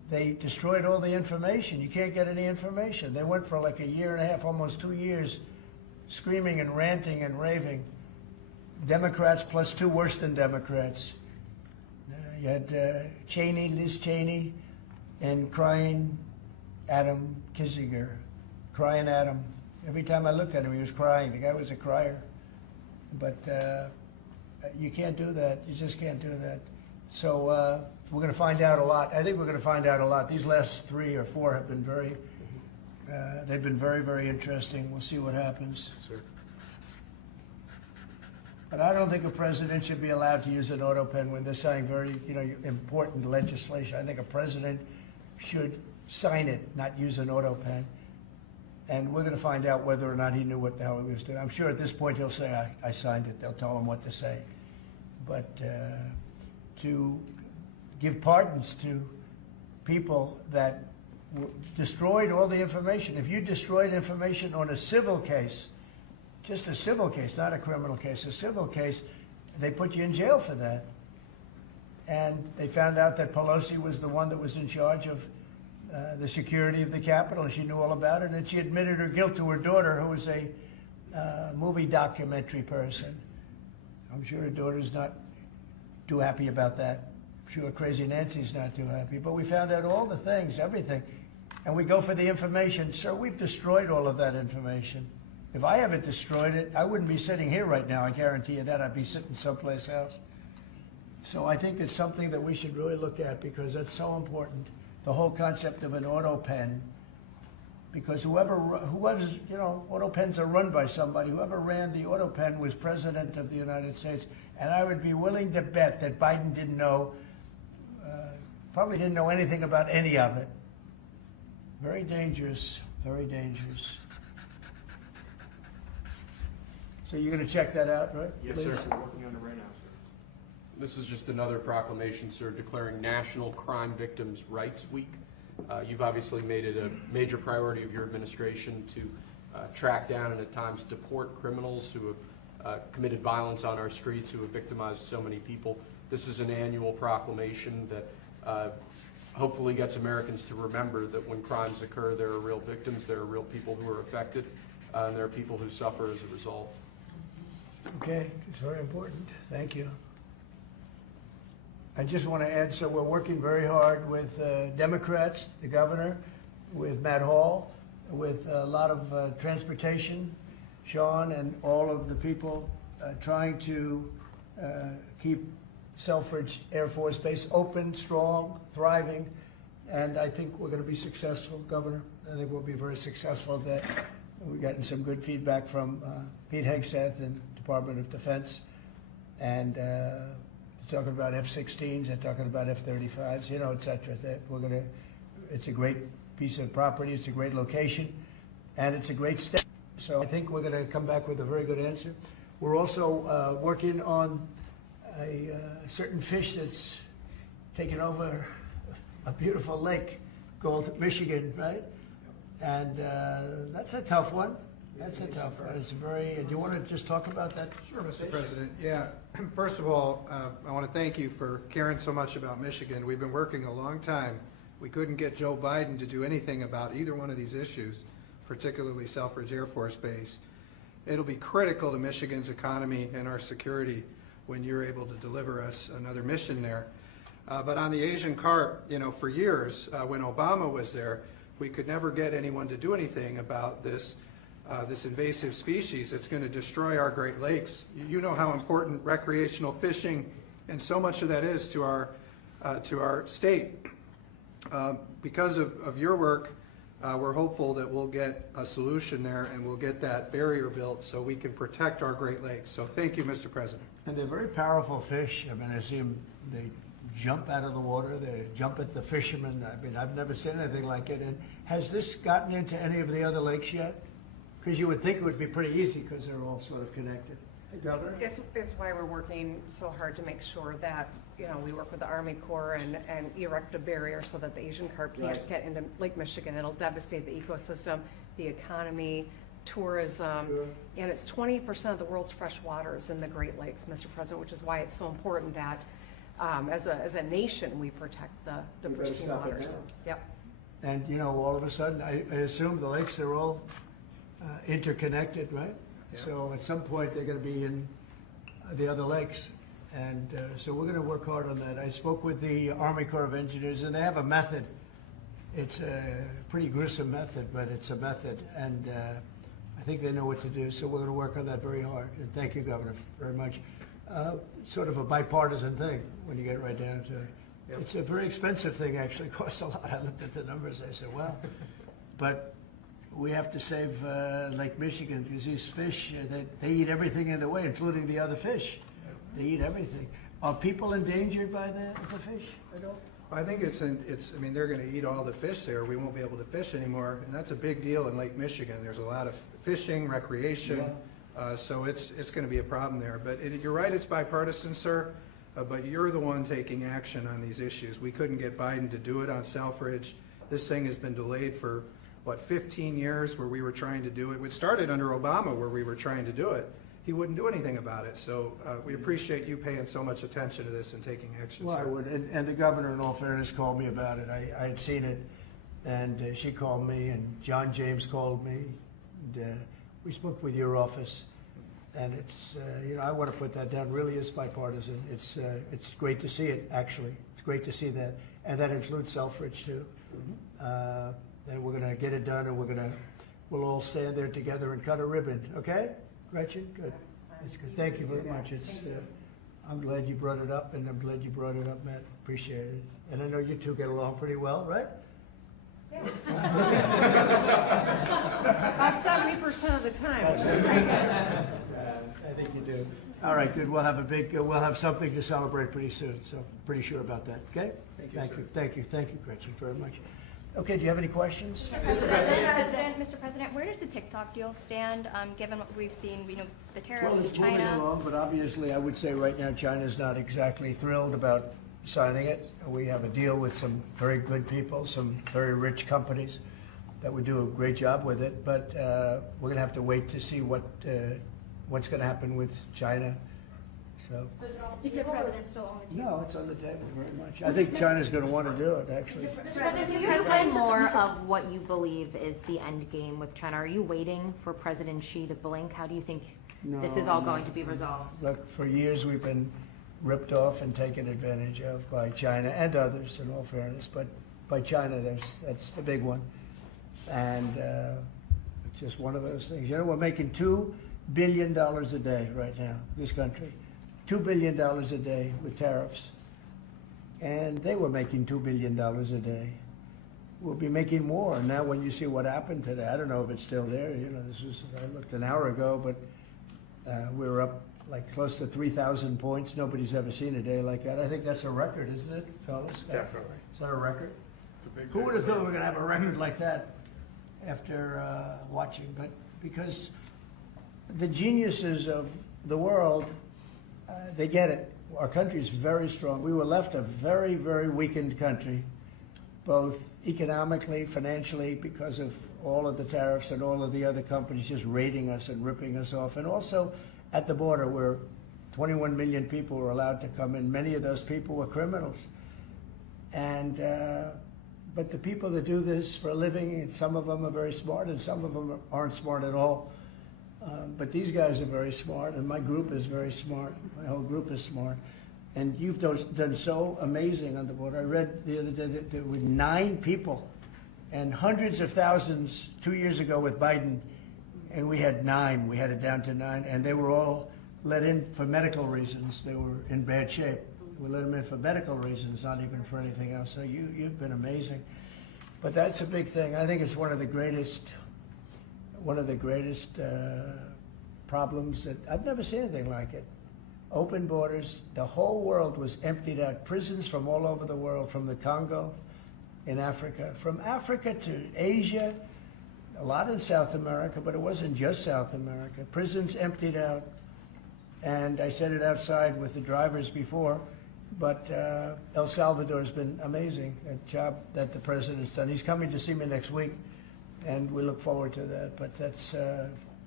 they destroyed all the information. You can't get any information. They went for like a year and a half, almost 2 years, screaming and ranting and raving. Democrats plus two worse than Democrats. You had Liz Cheney, and crying Adam Kinzinger, crying Adam. Every time I looked at him, he was crying. The guy was a crier. But you can't do that. You just can't do that. So we're going to find out a lot. I think we're going to find out a lot. These last 3 or 4 have been they've been very, very interesting. We'll see what happens. Sir. But I don't think a president should be allowed to use an Autopen when they're signing very, important legislation. I think a president should sign it, not use an Autopen. And we're going to find out whether or not he knew what the hell he was doing. I'm sure at this point he'll say, I signed it. They'll tell him what to say. But to give pardons to people that destroyed all the information. If you destroyed information on a civil case, just a civil case, not a criminal case, a civil case, they put you in jail for that. And they found out that Pelosi was the one that was in charge of the security of the Capitol, and she knew all about it, and she admitted her guilt to her daughter, who was a movie documentary person. I'm sure her daughter's not too happy about that. I'm sure Crazy Nancy's not too happy. But we found out all the things, everything. And we go for the information. Sir, we've destroyed all of that information. If I haven't destroyed it, I wouldn't be sitting here right now. I guarantee you that. I'd be sitting someplace else. So I think it's something that we should really look at, because that's so important. The whole concept of an Autopen, because whoever's, Autopens are run by somebody. Whoever ran the Autopen was president of the United States. And I would be willing to bet that Biden didn't know, probably didn't know anything about any of it. Very dangerous, very dangerous. So you're going to check that out, right? Yes, please? sir. We're working on it right now, sir. This is just another proclamation, sir, declaring National Crime Victims' Rights Week. You've obviously made it a major priority of your administration to track down and at times deport criminals who have committed violence on our streets, who have victimized so many people. This is an annual proclamation that hopefully gets Americans to remember that when crimes occur, there are real victims, there are real people who are affected, and there are people who suffer as a result. Okay, it's very important. Thank you. I just want to add, so we're working very hard with Democrats, the governor, with Matt Hall, with a lot of transportation, Sean, and all of the people trying to keep Selfridge Air Force Base open, strong, thriving, and I think we're going to be successful, Governor. I think we'll be very successful at that. We've gotten some good feedback from Pete Hegseth and Department of Defense, and they're talking about F-16s, they're talking about F-35s, et cetera. It's a great piece of property, it's a great location, and it's a great step. So I think we're going to come back with a very good answer. We're also working on a certain fish that's taken over a beautiful lake called Michigan, right? And that's a tough one. That's a tough one. It's very. Do you want to just talk about that? Sure, Mr. President. Yeah. First of all, I want to thank you for caring so much about Michigan. We've been working a long time. We couldn't get Joe Biden to do anything about either one of these issues, particularly Selfridge Air Force Base. It'll be critical to Michigan's economy and our security when you're able to deliver us another mission there. But on the Asian carp, for years, when Obama was there, we could never get anyone to do anything about this invasive species that's going to destroy our Great Lakes. You know how important recreational fishing and so much of that is to our state. Because of your work, we're hopeful that we'll get a solution there and we'll get that barrier built so we can protect our Great Lakes. So thank you, Mr. President. And they're very powerful fish. I mean, I see them, they jump out of the water, they jump at the fishermen. I mean, I've never seen anything like it. And has this gotten into any of the other lakes yet? Because you would think it would be pretty easy because they're all sort of connected. Governor? It's why we're working so hard to make sure that, we work with the Army Corps and erect a barrier so that the Asian carp can't get into Lake Michigan. It'll devastate the ecosystem, the economy, tourism, and it's 20% of the world's fresh water is in the Great Lakes, Mr. President, which is why it's so important that as a nation, we protect the We better pristine stop it waters. now. Yep. And, you know, all of a sudden, I assume the lakes are all interconnected, right? Yeah. So at some point, they're going to be in the other lakes. And so we're going to work hard on that. I spoke with the Army Corps of Engineers, and they have a method. It's a pretty gruesome method, but it's a method. And I think they know what to do. So we're going to work on that very hard. And thank you, Governor, very much. Sort of a bipartisan thing when you get right down to it. Yep. It's a very expensive thing, actually. It costs a lot. I looked at the numbers. I said, wow. But we have to save Lake Michigan because these fish, they eat everything in the way, including the other fish. They eat everything. Are people endangered by the fish? I don't. I think I mean, they're going to eat all the fish there. We won't be able to fish anymore, and that's a big deal in Lake Michigan. There's a lot of fishing, recreation, so it's going to be a problem there. But you're right, it's bipartisan, sir, but you're the one taking action on these issues. We couldn't get Biden to do it on Selfridge. This thing has been delayed for, 15 years where we were trying to do it. It started under Obama where we were trying to do it. He wouldn't do anything about it. So we appreciate you paying so much attention to this and taking action. Well, sir. I would. And the governor, in all fairness, called me about it. I had seen it, and she called me, and John James called me. And, we spoke with your office, and it's, I want to put that down. Really is bipartisan. It's great to see it, actually. It's great to see that. And that includes Selfridge, too. And we're going to get it done, and we'll all stand there together and cut a ribbon, okay? Gretchen, good. That's good. Thank you very much. I'm glad you brought it up, and I'm glad you brought it up, Matt. Appreciate it. And I know you two get along pretty well, right? Yeah. About 70% of the time. I think you do. All right, good. We'll have something to celebrate pretty soon. So pretty sure about that. Okay. Thank you, Gretchen, very much. Okay, do you have any questions? Mr. President, where does the TikTok deal stand, given what we've seen, the tariffs Well, to it's moving China? along, but obviously I would say right now China's not exactly thrilled about signing it. We have a deal with some very good people, some very rich companies that would do a great job with it, but we're going to have to wait to see what's going to happen with China. So, Mr. President, so no, it's on the table very much. I think China's going to want to do it, actually. Mr. President, can you explain more of what you believe is the end game with China? Are you waiting for President Xi to blink? How do you think this is all going to be resolved? Look, for years we've been ripped off and taken advantage of by China and others, in all fairness, but by China, that's the big one. And it's just one of those things. We're making $2 billion a day right now, this country. $2 billion a day with tariffs. And they were making $2 billion a day. We'll be making more. And now when you see what happened today, I don't know if it's still there. I looked an hour ago, but we were up like close to 3,000 points. Nobody's ever seen a day like that. I think that's a record, isn't it, fellas? Definitely. Is that a record? Who would have thought we were going to have a record like that after watching? But because the geniuses of the world, they get it. Our country is very strong. We were left a very, very weakened country, both economically, financially, because of all of the tariffs and all of the other companies just raiding us and ripping us off. And also at the border where 21 million people were allowed to come in. Many of those people were criminals. And but the people that do this for a living, some of them are very smart and some of them aren't smart at all. But these guys are very smart, and my group is very smart. My whole group is smart. And you've done so amazing on the border. I read the other day that there were 9 people and hundreds of thousands 2 years ago with Biden, and we had 9. We had it down to 9, and they were all let in for medical reasons. They were in bad shape. We let them in for medical reasons, not even for anything else. So you've been amazing. But that's a big thing. I think it's one of the greatest problems that I've never seen anything like it. Open borders. The whole world was emptied out. Prisons from all over the world, from the Congo in Africa, from Africa to Asia, a lot in South America, but it wasn't just South America. Prisons emptied out. And I said it outside with the drivers before, but El Salvador's been amazing, a job that the president's done. He's coming to see me next week, and we look forward to that. But that's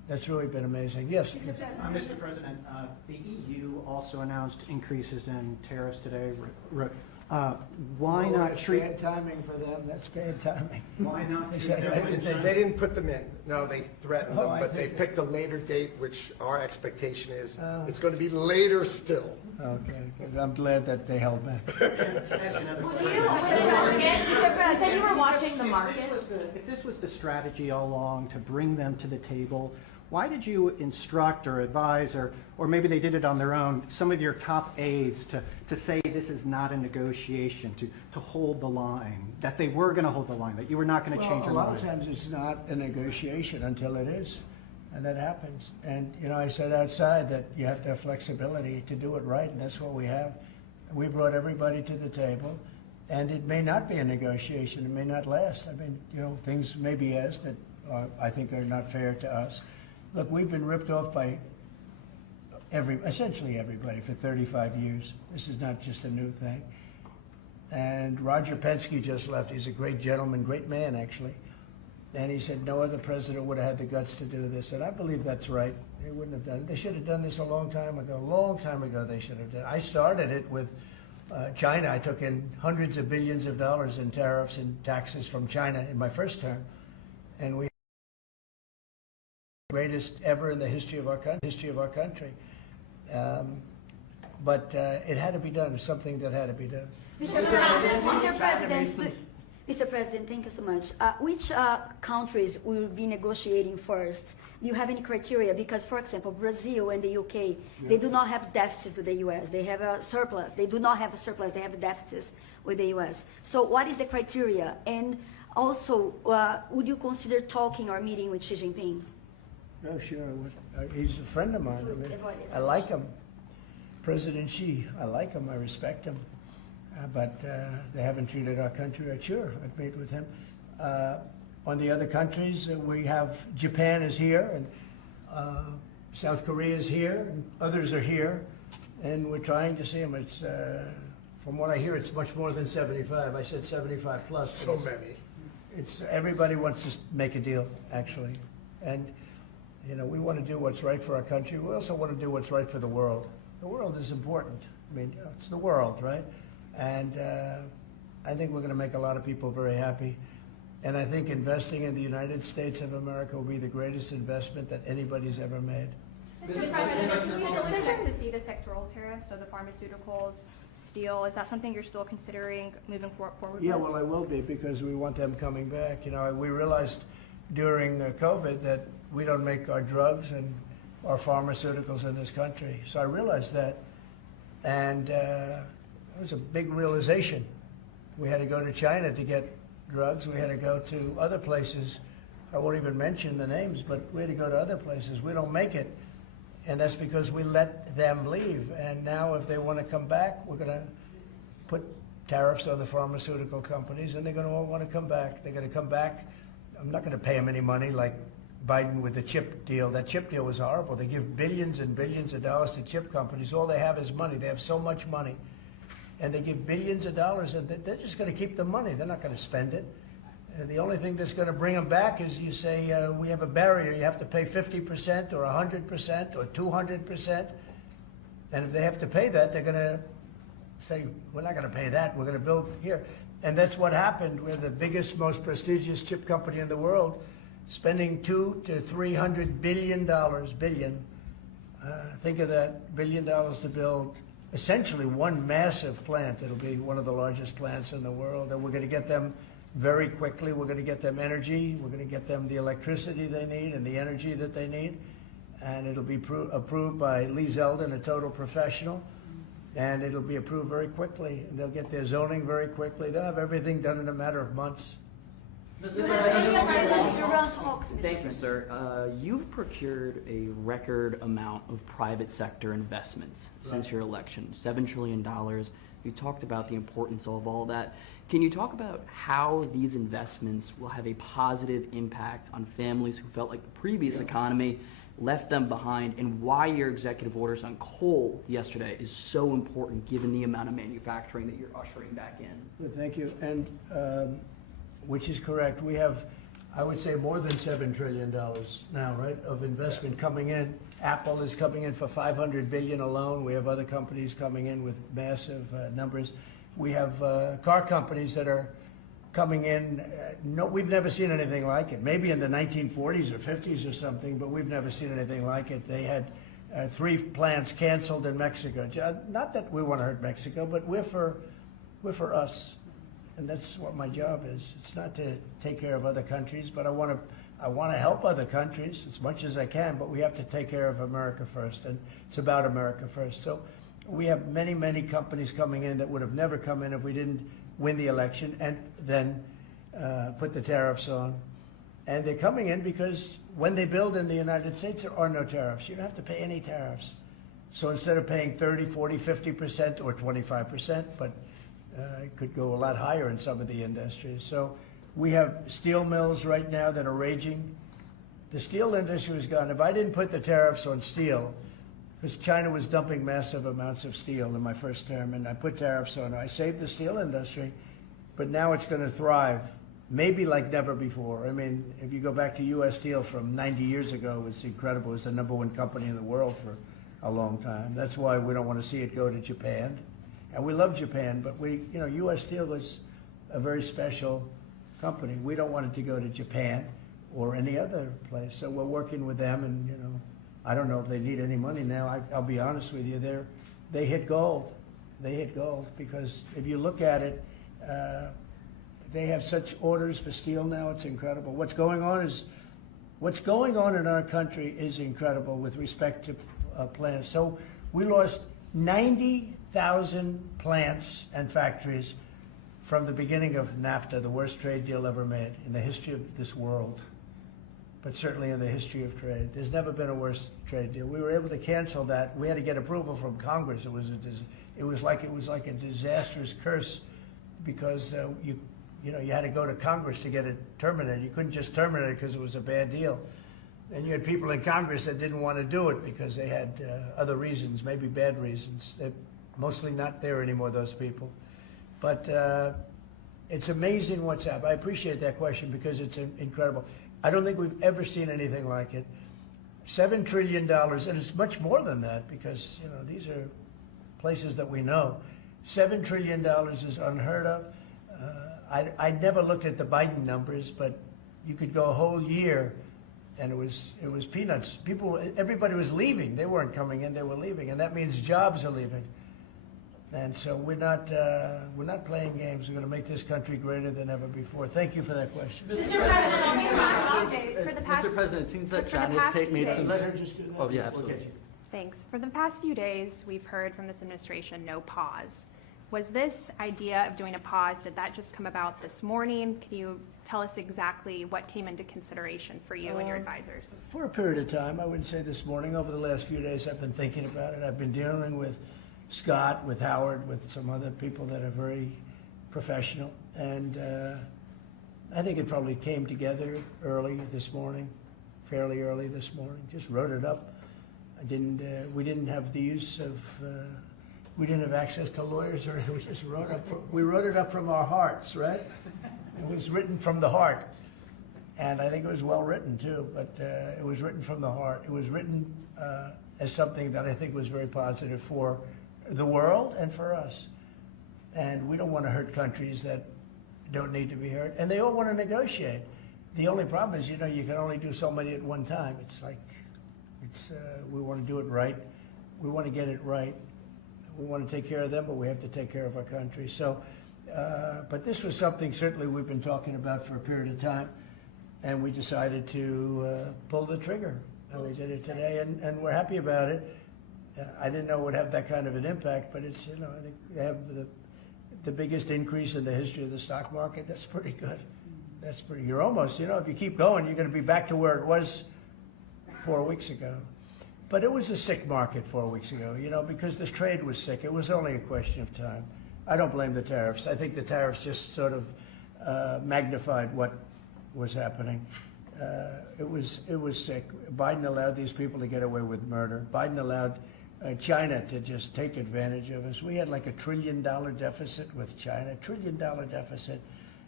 That's really been amazing. Yes. Mr. President, the EU also announced increases in tariffs today. Why not That's treat? bad timing for them. That's bad timing. Why not They treat said them it- in They didn't put them in. No, they threatened Oh, them, I but they think- picked a later date, which our expectation is Oh. it's going to be later still. Okay, good. I'm glad that they held back. Will you, you said you were watching the market. If this was the strategy all along to bring them to the table, why did you instruct or advise, or maybe they did it on their own, some of your top aides to say this is not a negotiation, to hold the line, that they were going to hold the line, that you were not going to change Well, your a mind? lot of times it's not a negotiation until it is, and that happens. And, you know, I said outside that you have to have flexibility to do it right, and that's what we have. We brought everybody to the table, and it may not be a negotiation. It may not last. I mean, you know, things may be asked that I think are not fair to us. Look, we've been ripped off by essentially everybody for 35 years. This is not just a new thing. And Roger Penske just left. He's a great gentleman, great man, actually. And he said no other president would have had the guts to do this. And I believe that's right. They wouldn't have done it. They should have done this a long time ago. A long time ago they should have done it. I started it with China. I took in hundreds of billions of dollars in tariffs and taxes from China in my first term. And we greatest ever in the history of our country. But it had to be done. It's something that had to be done. Mr. President, thank you so much. Which countries will be negotiating first? Do you have any criteria? Because, for example, Brazil and the UK, they do not have deficits with the US. They have a surplus. They do not have a surplus. They have deficits with the US. So what is the criteria? And also, would you consider talking or meeting with Xi Jinping? Oh, sure. He's a friend of mine. I mean, I like him. President Xi, I like him. I respect him. But they haven't treated our country right. Sure, I'd meet with him. On the other countries, we have Japan is here, and South Korea is here, and others are here, and we're trying to see them. It's, from what I hear, it's much more than 75. I said 75 plus. So many. It's everybody wants to make a deal, actually, and you know we want to do what's right for our country. We also want to do what's right for the world. The world is important. I mean, you know, it's the world, right? And I think we're going to make a lot of people very happy. And I think investing in the United States of America will be the greatest investment that anybody's ever made. Mr. President, can we still expect to see the sectoral tariffs, so the pharmaceuticals, steel? Is that something you're still considering moving forward Yeah, with? well, I will be, because we want them coming back. You know, we realized during COVID that we don't make our drugs and our pharmaceuticals in this country. So I realized that, and it was a big realization. We had to go to China to get drugs. We had to go to other places. I won't even mention the names, but we had to go to other places. We don't make it, and that's because we let them leave. And now if they want to come back, we're going to put tariffs on the pharmaceutical companies, and they're going to all want to come back. They're going to come back. I'm not going to pay them any money like Biden with the chip deal. That chip deal was horrible. They give billions and billions of dollars to chip companies. All they have is money. They have so much money. And they give billions of dollars, and they're just going to keep the money. They're not going to spend it. And the only thing that's going to bring them back is you say, we have a barrier. You have to pay 50% or 100% or 200%. And if they have to pay that, they're going to say, we're not going to pay that. We're going to build here. And that's what happened. We're the biggest, most prestigious chip company in the world, spending $200 to $300 billion. Think of that, $1 billion to build essentially one massive plant. It'll be one of the largest plants in the world, and we're going to get them very quickly. We're going to get them energy. We're going to get them the electricity they need and the energy that they need, and it'll be approved by Lee Zeldin, a total professional, and it'll be approved very quickly. And they'll get their zoning very quickly. They'll have everything done in a matter of months. Thank you, sir. You've procured a record amount of private sector investments since your election, $7 trillion. You talked about the importance of all that. Can you talk about how these investments will have a positive impact on families who felt like the previous economy left them behind, and why your executive orders on coal yesterday is so important given the amount of manufacturing that you're ushering back in? Good, thank you. And which is correct. We have I would say more than $7 trillion now, right, of investment coming in. Apple is coming in for $500 billion alone. We have other companies coming in with massive numbers. We have car companies that are coming in. No, we've never seen anything like it. Maybe in the 1940s or 50s or something, but we've never seen anything like it. They had 3 plants canceled in Mexico. Not that we want to hurt Mexico, but we're for us. And that's what my job is. It's not to take care of other countries, but I want to help other countries as much as I can, but we have to take care of America first, and it's about America first. So we have many, many companies coming in that would have never come in if we didn't win the election and then put the tariffs on. And they're coming in because when they build in the United States, there are no tariffs. You don't have to pay any tariffs. So instead of paying 30, 40, 50% or 25%, but it could go a lot higher in some of the industries. So we have steel mills right now that are raging. The steel industry was gone. If I didn't put the tariffs on steel, because China was dumping massive amounts of steel in my first term, and I put tariffs on it, I saved the steel industry, but now it's going to thrive, maybe like never before. I mean, if you go back to U.S. Steel from 90 years ago, it was incredible. It was the #1 company in the world for a long time. That's why we don't want to see it go to Japan. And we love Japan, but U.S. Steel is a very special company. We don't want it to go to Japan or any other place. So we're working with them, and I don't know if they need any money now. I'll be honest with you, they hit gold. They hit gold because if you look at it, they have such orders for steel now. It's incredible. What's going on in our country is incredible with respect to plants. So we lost 90,000 plants and factories from the beginning of NAFTA, the worst trade deal ever made in the history of this world, but certainly in the history of trade. There's never been a worse trade deal. We were able to cancel that. We had to get approval from Congress. It was like a disastrous curse because you had to go to Congress to get it terminated. You couldn't just terminate it because it was a bad deal. And you had people in Congress that didn't want to do it because they had other reasons, maybe bad reasons. They're mostly not there anymore, those people. But it's amazing what's happened. I appreciate that question because it's incredible. I don't think we've ever seen anything like it. $7 trillion, and it's much more than that because these are places that we know. $7 trillion is unheard of. I never looked at the Biden numbers, but you could go a whole year, and it was peanuts. Everybody was leaving. They weren't coming in; they were leaving, and that means jobs are leaving. And so we're not playing games. We're going to make this country greater than ever before. Thank you for that question. Mr. President, it seems that China's made some... Let her just do that. Oh, yeah, absolutely. Okay. Thanks. For the past few days, we've heard from this administration no pause. Was this idea of doing a pause, did that just come about this morning? Can you tell us exactly what came into consideration for you and your advisors? For a period of time, I wouldn't say this morning. Over the last few days, I've been thinking about it. I've been dealing with Scott, with Howard, with some other people that are very professional. And I think it probably came together early this morning, fairly early this morning. Just wrote it up. We didn't have the use of, we didn't have access to lawyers, or we just we wrote it up from our hearts, right? It was written from the heart. And I think it was well written too, but it was written from the heart. It was written as something that I think was very positive for the world and for us. And we don't want to hurt countries that don't need to be hurt. And they all want to negotiate. The only problem is, you can only do so many at one time. We want to do it right. We want to get it right. We want to take care of them, but we have to take care of our country. So, but this was something certainly we've been talking about for a period of time, and we decided to pull the trigger. And we did it today, and we're happy about it. I didn't know it would have that kind of an impact, but it's, I think they have the biggest increase in the history of the stock market. That's pretty good. You're almost, if you keep going, you're going to be back to where it was 4 weeks ago. But it was a sick market 4 weeks ago, because the trade was sick. It was only a question of time. I don't blame the tariffs. I think the tariffs just sort of magnified what was happening. It was sick. Biden allowed these people to get away with murder. Biden allowed China to just take advantage of us. We had like $1 trillion deficit with China, $1 trillion deficit.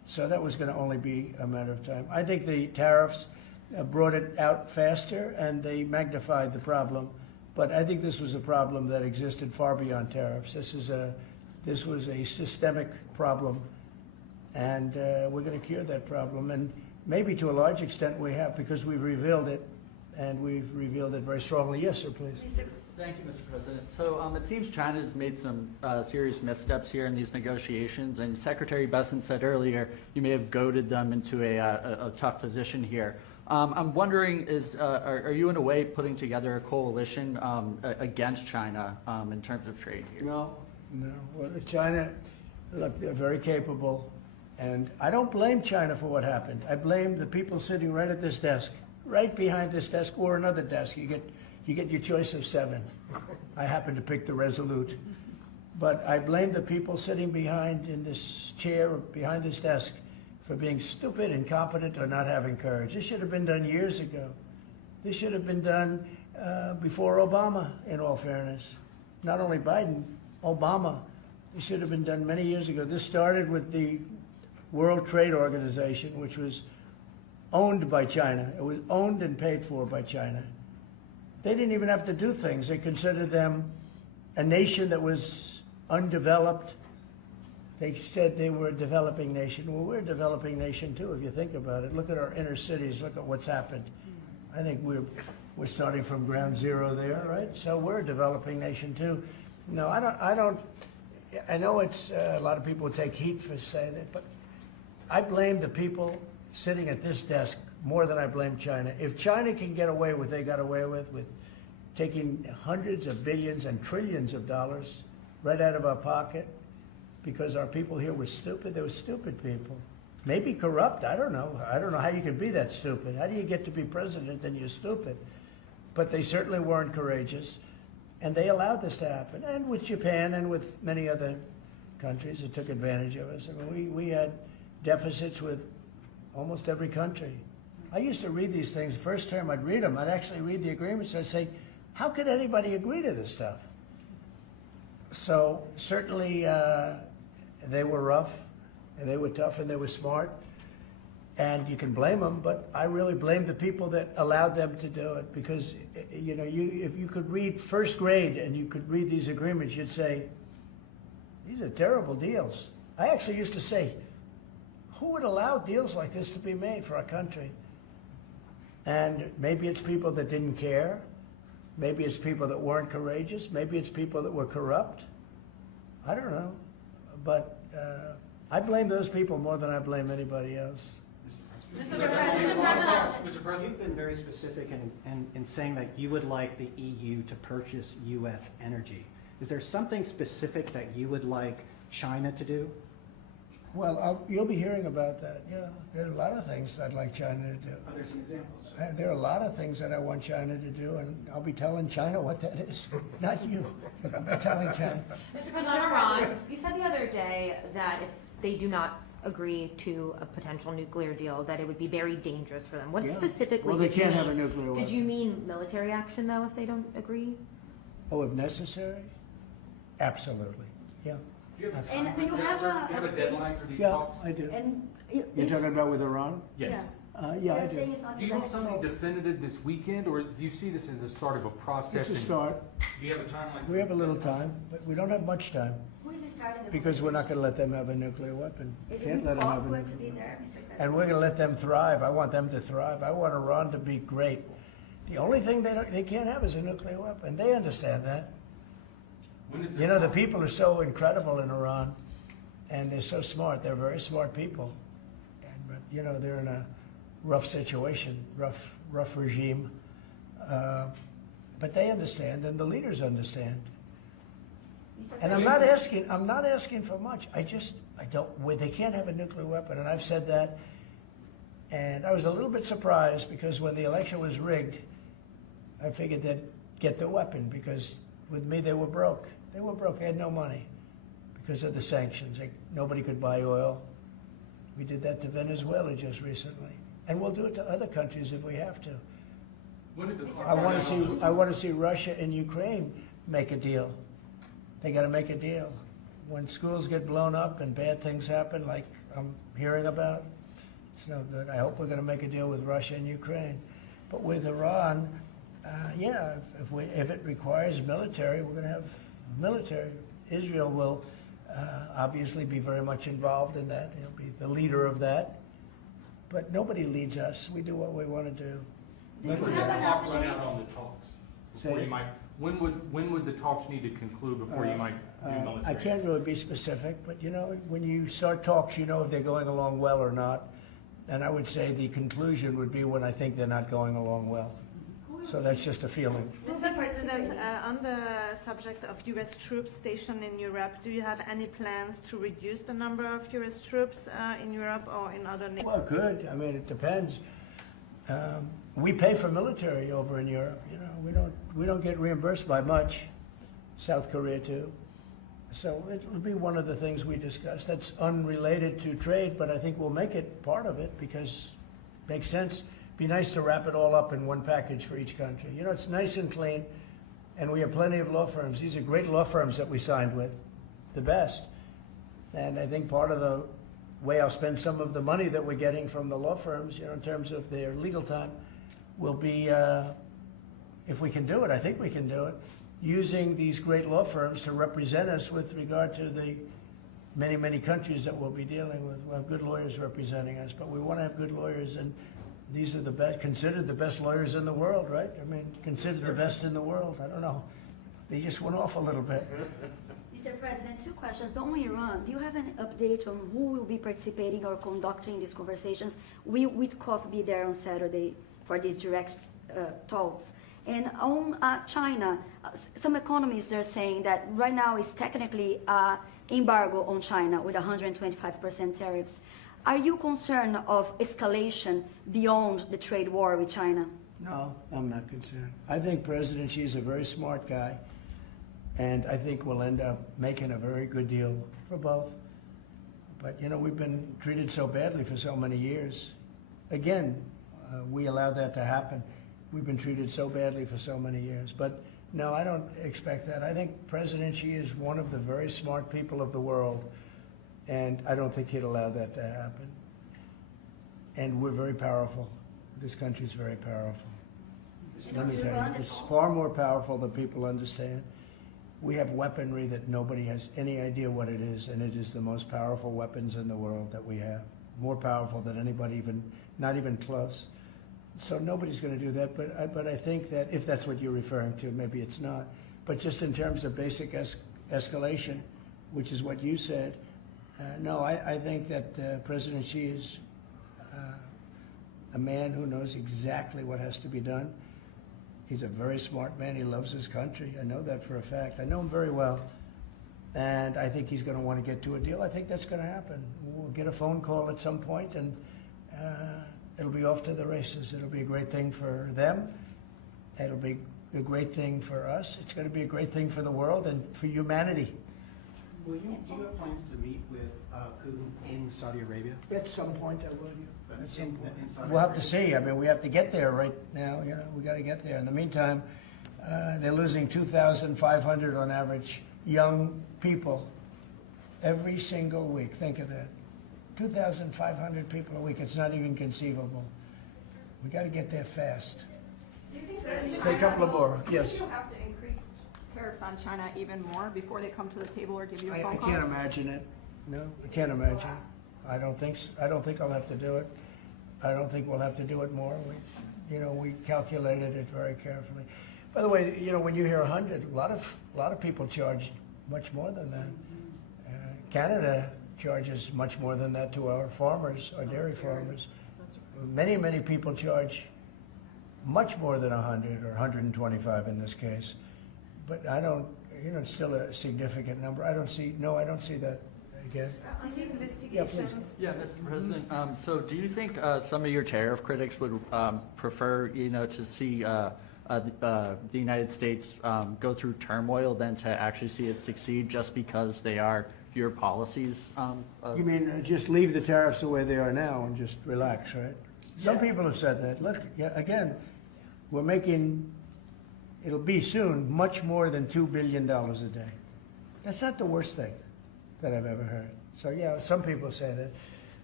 So that was going to only be a matter of time. I think the tariffs brought it out faster and they magnified the problem. But I think this was a problem that existed far beyond tariffs. This was a systemic problem, and we're going to cure that problem. And maybe to a large extent we have, because we've revealed it, and we've revealed it very strongly. Yes, sir, please. Thank you, Mr. President. So it seems China's made some serious missteps here in these negotiations, and Secretary Besson said earlier you may have goaded them into a tough position here. I'm wondering, are you in a way putting together a coalition against China in terms of trade here? No. Well, China, look, they're very capable, and I don't blame China for what happened. I blame the people sitting right at this desk, right behind this desk, or another desk. You get your choice of 7. I happen to pick the Resolute. But I blame the people sitting behind in this chair, behind this desk, for being stupid, incompetent, or not having courage. This should have been done years ago. This should have been done before Obama, in all fairness. Not only Biden, Obama. This should have been done many years ago. This started with the World Trade Organization, which was owned by China. It was owned and paid for by China. They didn't even have to do things. They considered them a nation that was undeveloped. They said they were a developing nation. Well, we're a developing nation too, if you think about it. Look at our inner cities. Look at what's happened. I think we're starting from ground zero there, right? So we're a developing nation too. No, I don't. I know it's a lot of people take heat for saying it, but I blame the people sitting at this desk more than I blame China. If China can get away with what they got away with taking hundreds of billions and trillions of dollars right out of our pocket, because our people here were stupid. They were stupid people. Maybe corrupt, I don't know. I don't know how you could be that stupid. How do you get to be president and you're stupid? But they certainly weren't courageous, and they allowed this to happen. And with Japan and with many other countries that took advantage of us. I mean, we had deficits with almost every country. I used to read these things. First term, I'd read them. I'd actually read the agreements. I'd say, how could anybody agree to this stuff? So certainly, they were rough, and they were tough, and they were smart, and you can blame them, but I really blame the people that allowed them to do it, because if you could read first grade and you could read these agreements, you'd say, these are terrible deals. I actually used to say, who would allow deals like this to be made for our country? And maybe it's people that didn't care. Maybe it's people that weren't courageous. Maybe it's people that were corrupt. I don't know. But I blame those people more than I blame anybody else. Mr. President, you've been very specific in saying that you would like the EU to purchase U.S. energy. Is there something specific that you would like China to do? Well, you'll be hearing about that. Yeah, there are a lot of things I'd like China to do. Are there some examples? There are a lot of things that I want China to do, and I'll be telling China what that is. Not you, but I'll be telling China. Mr. President, Iran, you said the other day that if they do not agree to a potential nuclear deal, that it would be very dangerous for them. What specifically Well, they did you can't mean? have a nuclear weapon. Did you mean military action, though, if they don't agree? Oh, if necessary? Absolutely, yeah. And do you have a deadline for these Yeah, talks? I do. And You're talking about with Iran? Yes. Yeah, I they're do. saying it's not Do you have something negotiable. definitive this weekend, or do you see this as the start of a process? It's a start. Do you have a timeline? We have a little time, but we don't have much time, Who is starting the because we're not going to let them have a nuclear weapon. Is Can't it let them have a awkward to nuclear be weapon. there, Mr. President? And we're going to let them thrive. I want them to thrive. I want Iran to be great. The only thing they can't have is a nuclear weapon. They understand that. You know, the people are so incredible in Iran, and they're so smart. They're very smart people. But, they're in a rough situation, rough regime. But they understand, and the leaders understand. And I'm not asking for much. I don't, they can't have a nuclear weapon, and I've said that. And I was a little bit surprised, because when the election was rigged, I figured they'd get the weapon, because with me they were broke. They were broke. They had no money because of the sanctions. Nobody could buy oil. We did that to Venezuela just recently, and we'll do it to other countries if we have to. I want to see Russia and Ukraine make a deal. They got to make a deal. When schools get blown up and bad things happen, like I'm hearing about. It's no good. I hope we're going to make a deal with Russia and Ukraine. But with Iran, yeah, if it requires military, we're going to have military. Israel will obviously be very much involved in that. He'll be the leader of that. But nobody leads us. We do what we want to do. When would the clock run out on the talks? Before Say- you might, when would the talks need to conclude before you might do military? I can't really be specific, but you know, when you start talks, you know if they're going along well or not. And I would say the conclusion would be when I think they're not going along well. So that's just a feeling. Mr. President, on the subject of U.S. troops stationed in Europe, do you have any plans to reduce the number of U.S. troops in Europe or in other nations? Well, good. I mean, it depends. We pay for military over in Europe. You know, we don't get reimbursed by much. South Korea too. So it'll be one of the things we discuss. That's unrelated to trade, but I think we'll make it part of it because it makes sense. Be nice to wrap it all up in one package for each country. You know, it's nice and clean, and we have plenty of law firms. These are great law firms that we signed with, the best. And I think part of the way I'll spend some of the money that we're getting from the law firms, you know, in terms of their legal time, will be, if we can do it, I think we can do it, using these great law firms to represent us with regard to the many, many countries that we'll be dealing with. We'll have good lawyers representing us, but we want to have good lawyers, and these are the best, considered the best lawyers in the world, right? I mean, considered the best in the world. I don't know. They just went off a little bit. Mr. President, two questions. On Iran, do you have an update on who will be participating or conducting these conversations? Will Witkoff be there on Saturday for these direct talks? And on China, some economists are saying that right now is technically embargo on China with 125% tariffs. Are you concerned of escalation beyond the trade war with China? No, I'm not concerned. I think President Xi is a very smart guy, and I think we'll end up making a very good deal for both. But, you know, we've been treated so badly for so many years. Again, we allowed that to happen. We've been treated so badly for so many years. But no, I don't expect that. I think President Xi is one of the very smart people of the world, and I don't think he'd allow that to happen. And we're very powerful. This country's very powerful. Let me tell you, it's far more powerful than people understand. We have weaponry that nobody has any idea what it is, and it is the most powerful weapons in the world that we have. More powerful than anybody, not even close. So nobody's going to do that, but I think that if that's what you're referring to, maybe it's not. But just in terms of basic escalation, which is what you said, no, I think that President Xi is a man who knows exactly what has to be done. He's a very smart man. He loves his country. I know that for a fact. I know him very well. And I think he's going to want to get to a deal. I think that's going to happen. We'll get a phone call at some point, and it'll be off to the races. It'll be a great thing for them. It'll be a great thing for us. It's going to be a great thing for the world and for humanity. Do you have plans to meet with Putin in Saudi Arabia? At some point, I will. At some point. In Saudi We'll have to Arabia? see. I mean, we have to get there right now. You know, we got to get there. In the meantime, they're losing 2,500 on average young people every single week. Think of that. 2,500 people a week. It's not even conceivable. We got to get there fast. Do you think Say a couple of more. Yes. Do you have to increase tariffs on China even more before they come to the table or give you a I phone call? can't imagine it. No, I can't imagine. I don't think I'll have to do it. I don't think we'll have to do it more. We calculated it very carefully. By the way, you know, when you hear 100, a lot of people charge much more than that. Canada charges much more than that to our farmers, our dairy farmers. Many, many people charge much more than 100 or 125 in this case. But I don't, you know, it's still a significant number. I don't see that again. On the investigations. Yeah, please. Yeah, Mr. President. So do you think some of your tariff critics would prefer, you know, to see the United States go through turmoil than to actually see it succeed just because they are your policies? You mean just leave the tariffs the way they are now and just relax, right? Some Yeah. people have said that. Look, again, we're making, it'll be soon, much more than $2 billion a day. That's not the worst thing that I've ever heard. So yeah, some people say that.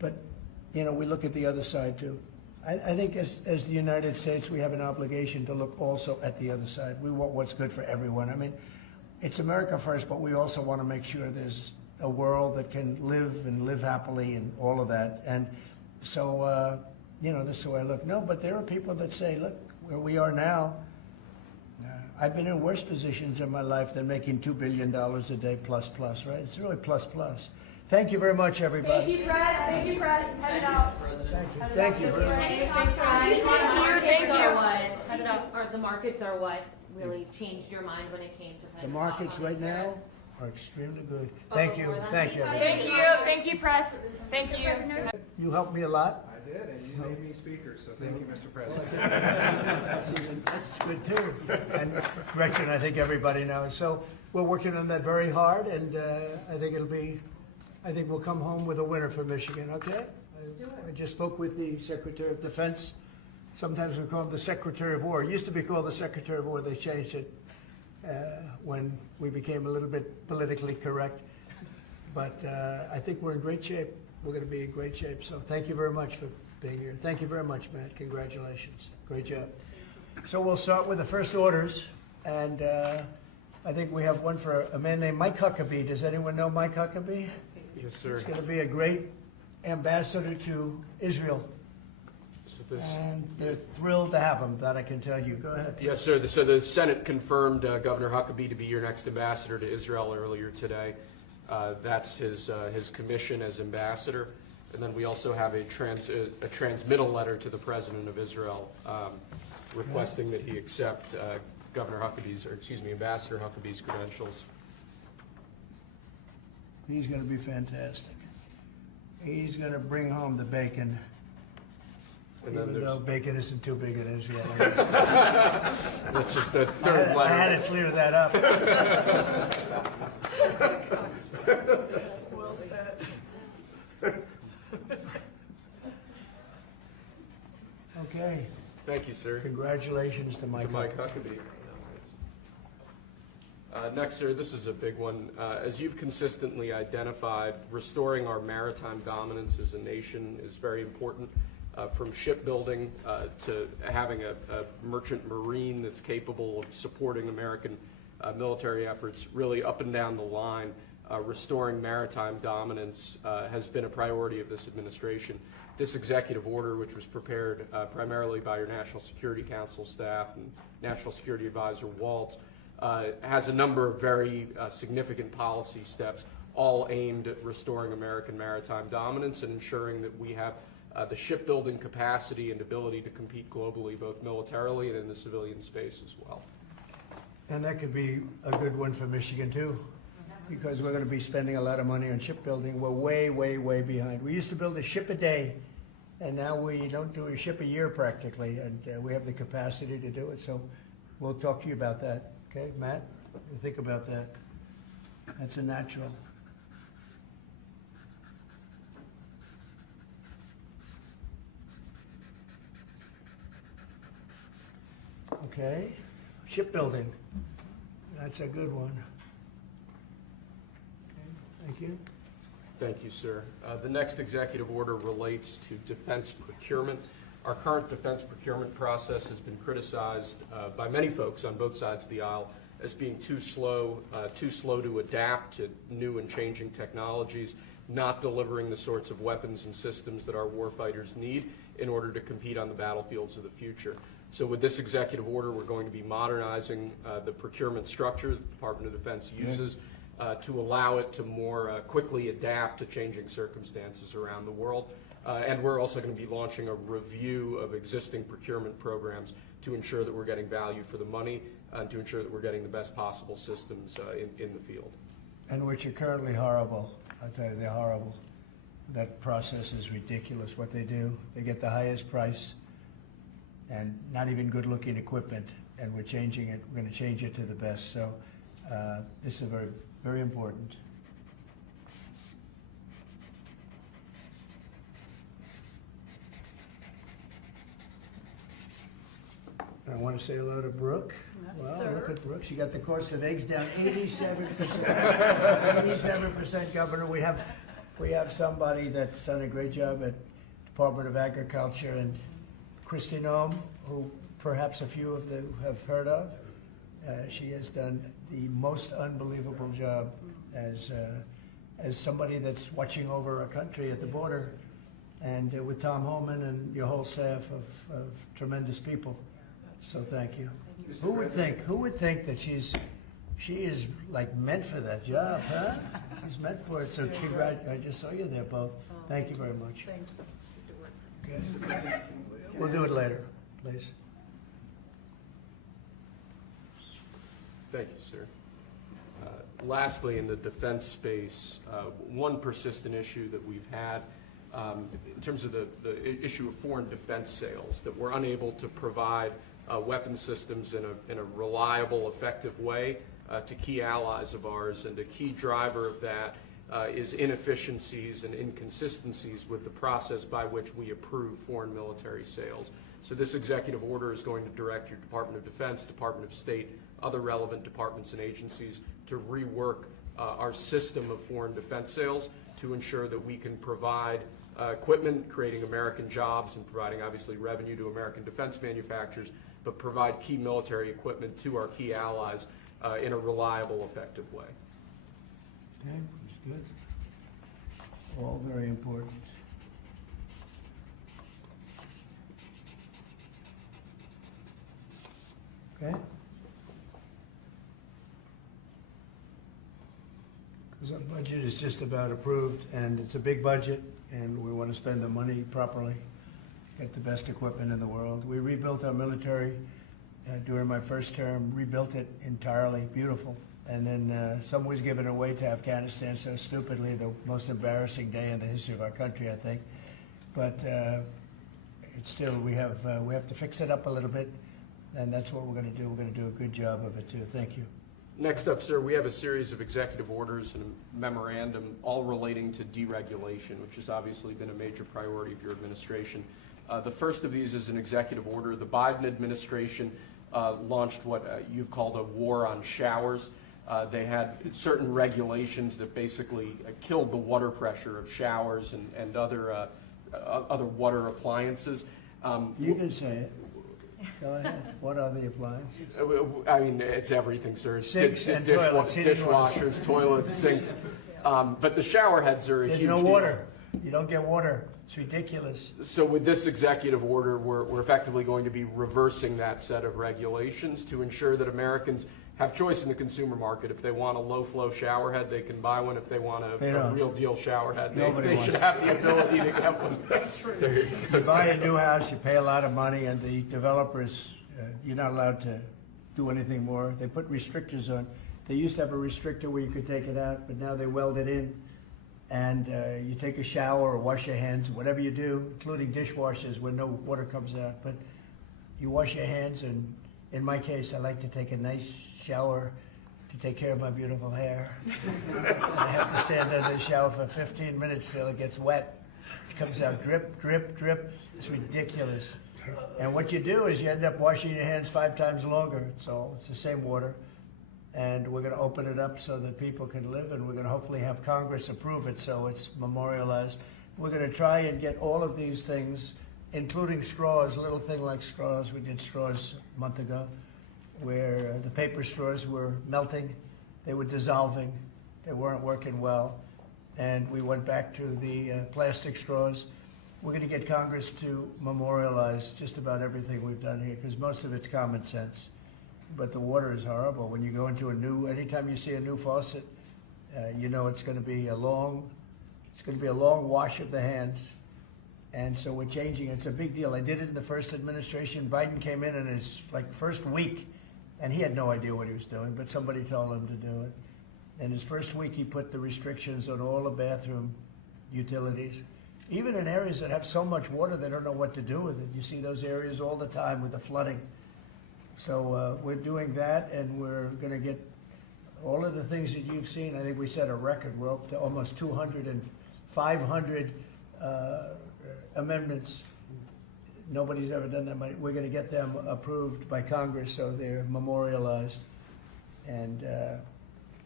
But, you know, we look at the other side too. I think as the United States, we have an obligation to look also at the other side. We want what's good for everyone. I mean, it's America first, but we also want to make sure there's a world that can live and live happily and all of that. And so, you know, this is the way I look. No, but there are people that say, look, where we are now, I've been in worse positions in my life than making $2 billion a day plus, right? It's really plus. Thank you very much, everybody. Thank you, Press. Thank you, Press. Head it out. Thank you. Thanks, guys. Thank you. Head it out. Or the markets are what really changed your mind when it came to The markets right now are extremely good. Thank you. before that? Thank you. Thank you. Thank you, Press. Thank you. You helped me a lot. I did, and you made me speaker, so thank you, Mr. President. That's good too. And Gretchen, I think everybody knows. So we're working on that very hard, and I think we'll come home with a winner for Michigan, okay? I just spoke with the Secretary of Defense. Sometimes we call him the Secretary of War. It used to be called the Secretary of War. They changed it when we became a little bit politically correct. But I think we're in great shape. We're going to be in great shape. So thank you very much for being here. Thank you very much, Matt. Congratulations. Great job. So we'll start with the first orders. And I think we have one for a man named Mike Huckabee. Does anyone know Mike Huckabee? Yes, sir. He's going to be a great ambassador to Israel. And they're thrilled to have him, that I can tell you. Go ahead. Yes, sir. So the Senate confirmed Governor Huckabee to be your next ambassador to Israel earlier today. That's his commission as ambassador. And then we also have a transmittal letter to the President of Israel requesting that he accept Ambassador Huckabee's credentials. He's going to be fantastic. He's going to bring home the bacon. And then Even though bacon isn't too big in Israel. That's just the third letter. I had to clear that up. Well said. Okay. Thank you, sir. Congratulations to Mike Huckabee. Next, sir, this is a big one. As you've consistently identified, restoring our maritime dominance as a nation is very important. From shipbuilding to having a merchant marine that's capable of supporting American military efforts, really up and down the line, restoring maritime dominance has been a priority of this administration. This executive order, which was prepared primarily by your National Security Council staff and National Security Advisor Waltz, has a number of very significant policy steps, all aimed at restoring American maritime dominance and ensuring that we have the shipbuilding capacity and ability to compete globally, both militarily and in the civilian space as well. And that could be a good one for Michigan too, because we're going to be spending a lot of money on shipbuilding. We're way behind. We used to build a ship a day, and now we don't do a ship a year practically, and we have the capacity to do it. So we'll talk to you about that. Okay, Matt? Think about that. That's a natural. Okay, shipbuilding. That's a good one. Okay, thank you. Thank you, sir. The next executive order relates to defense procurement. Our current defense procurement process has been criticized by many folks on both sides of the aisle as being too slow to adapt to new and changing technologies, not delivering the sorts of weapons and systems that our warfighters need in order to compete on the battlefields of the future. So with this executive order, we're going to be modernizing the procurement structure that the Department of Defense uses to allow it to more quickly adapt to changing circumstances around the world. And we're also going to be launching a review of existing procurement programs to ensure that we're getting value for the money and to ensure that we're getting the best possible systems in the field. And which are currently horrible. I'll tell you, they're horrible. That process is ridiculous, what they do. They get the highest price and not even good-looking equipment, and we're changing it. We're going to change it to the best. So this is very, very important. I want to say hello to Brooke. Well, look at Brooke. She got the cost of eggs down 87%. 87%, Governor. We have We have somebody that's done a great job at Department of Agriculture, and Christy Nome, who perhaps a few of you have heard of. She has done the most unbelievable job as somebody that's watching over a country at the border, and with Tom Homan and your whole staff of tremendous people. So thank you. Who would think that she is like meant for that job, huh? She's meant for it. So I just saw you there both. Thank you very much. Thank you. Okay. We'll do it later, please. Thank you, sir. Lastly, in the defense space, one persistent issue that we've had in terms of the issue of foreign defense sales, that we're unable to provide weapon systems in a reliable, effective way to key allies of ours, and a key driver of that is inefficiencies and inconsistencies with the process by which we approve foreign military sales. So this executive order is going to direct your Department of Defense, Department of State, other relevant departments and agencies to rework our system of foreign defense sales to ensure that we can provide equipment, creating American jobs and providing obviously revenue to American defense manufacturers, but provide key military equipment to our key allies in a reliable, effective way. Okay, that's good. All very important. Okay? Because our budget is just about approved, and it's a big budget, and we want to spend the money properly, get the best equipment in the world. We rebuilt our military during my first term, rebuilt it entirely, beautiful. And then some was given away to Afghanistan so stupidly, the most embarrassing day in the history of our country, I think. But it's still, we have to fix it up a little bit, and that's what we're going to do. We're going to do a good job of it, too. Thank you. Next up, sir, we have a series of executive orders and a memorandum all relating to deregulation, which has obviously been a major priority of your administration. The first of these is an executive order. The Biden administration launched what you've called a war on showers. They had certain regulations that basically killed the water pressure of showers and other water appliances. You can say it. Go ahead. What are the appliances? I mean, it's everything, sir. Sinks and toilets, dishwashers, toilets, sinks. But the shower heads are a huge There's no deal. water. You don't get water. It's ridiculous. So with this executive order, we're effectively going to be reversing that set of regulations to ensure that Americans have choice in the consumer market. If they want a low-flow shower head, they can buy one. If they want a real deal shower head, they should have the ability to get one. You buy a new house, you pay a lot of money, and the developers, you're not allowed to do anything more. They put restrictors on. They used to have a restrictor where you could take it out, but now they weld it in. And you take a shower or wash your hands, whatever you do, including dishwashers where no water comes out. But you wash your hands, and in my case, I like to take a nice shower to take care of my beautiful hair. I have to stand under the shower for 15 minutes till it gets wet. It comes out drip, drip, drip. It's ridiculous. And what you do is you end up washing your hands 5 times longer. So it's the same water. And we're going to open it up so that people can live, and we're going to hopefully have Congress approve it so it's memorialized. We're going to try and get all of these things, including straws, a little thing like straws. We did straws a month ago, where the paper straws were melting, they were dissolving, they weren't working well, and we went back to the plastic straws. We're going to get Congress to memorialize just about everything we've done here, because most of it's common sense. But the water is horrible. When you go into anytime you see a new faucet, you know it's going to be a long wash of the hands. And so we're changing. It's a big deal. I did it in the first administration. Biden came in his first week, and he had no idea what he was doing, but somebody told him to do it. In his first week, he put the restrictions on all the bathroom utilities, even in areas that have so much water they don't know what to do with it. You see those areas all the time with the flooding. So we're doing that, and we're going to get all of the things that you've seen. I think we set a record. We're up to almost 200 and 500 amendments. Nobody's ever done that many. We're going to get them approved by Congress so they're memorialized. And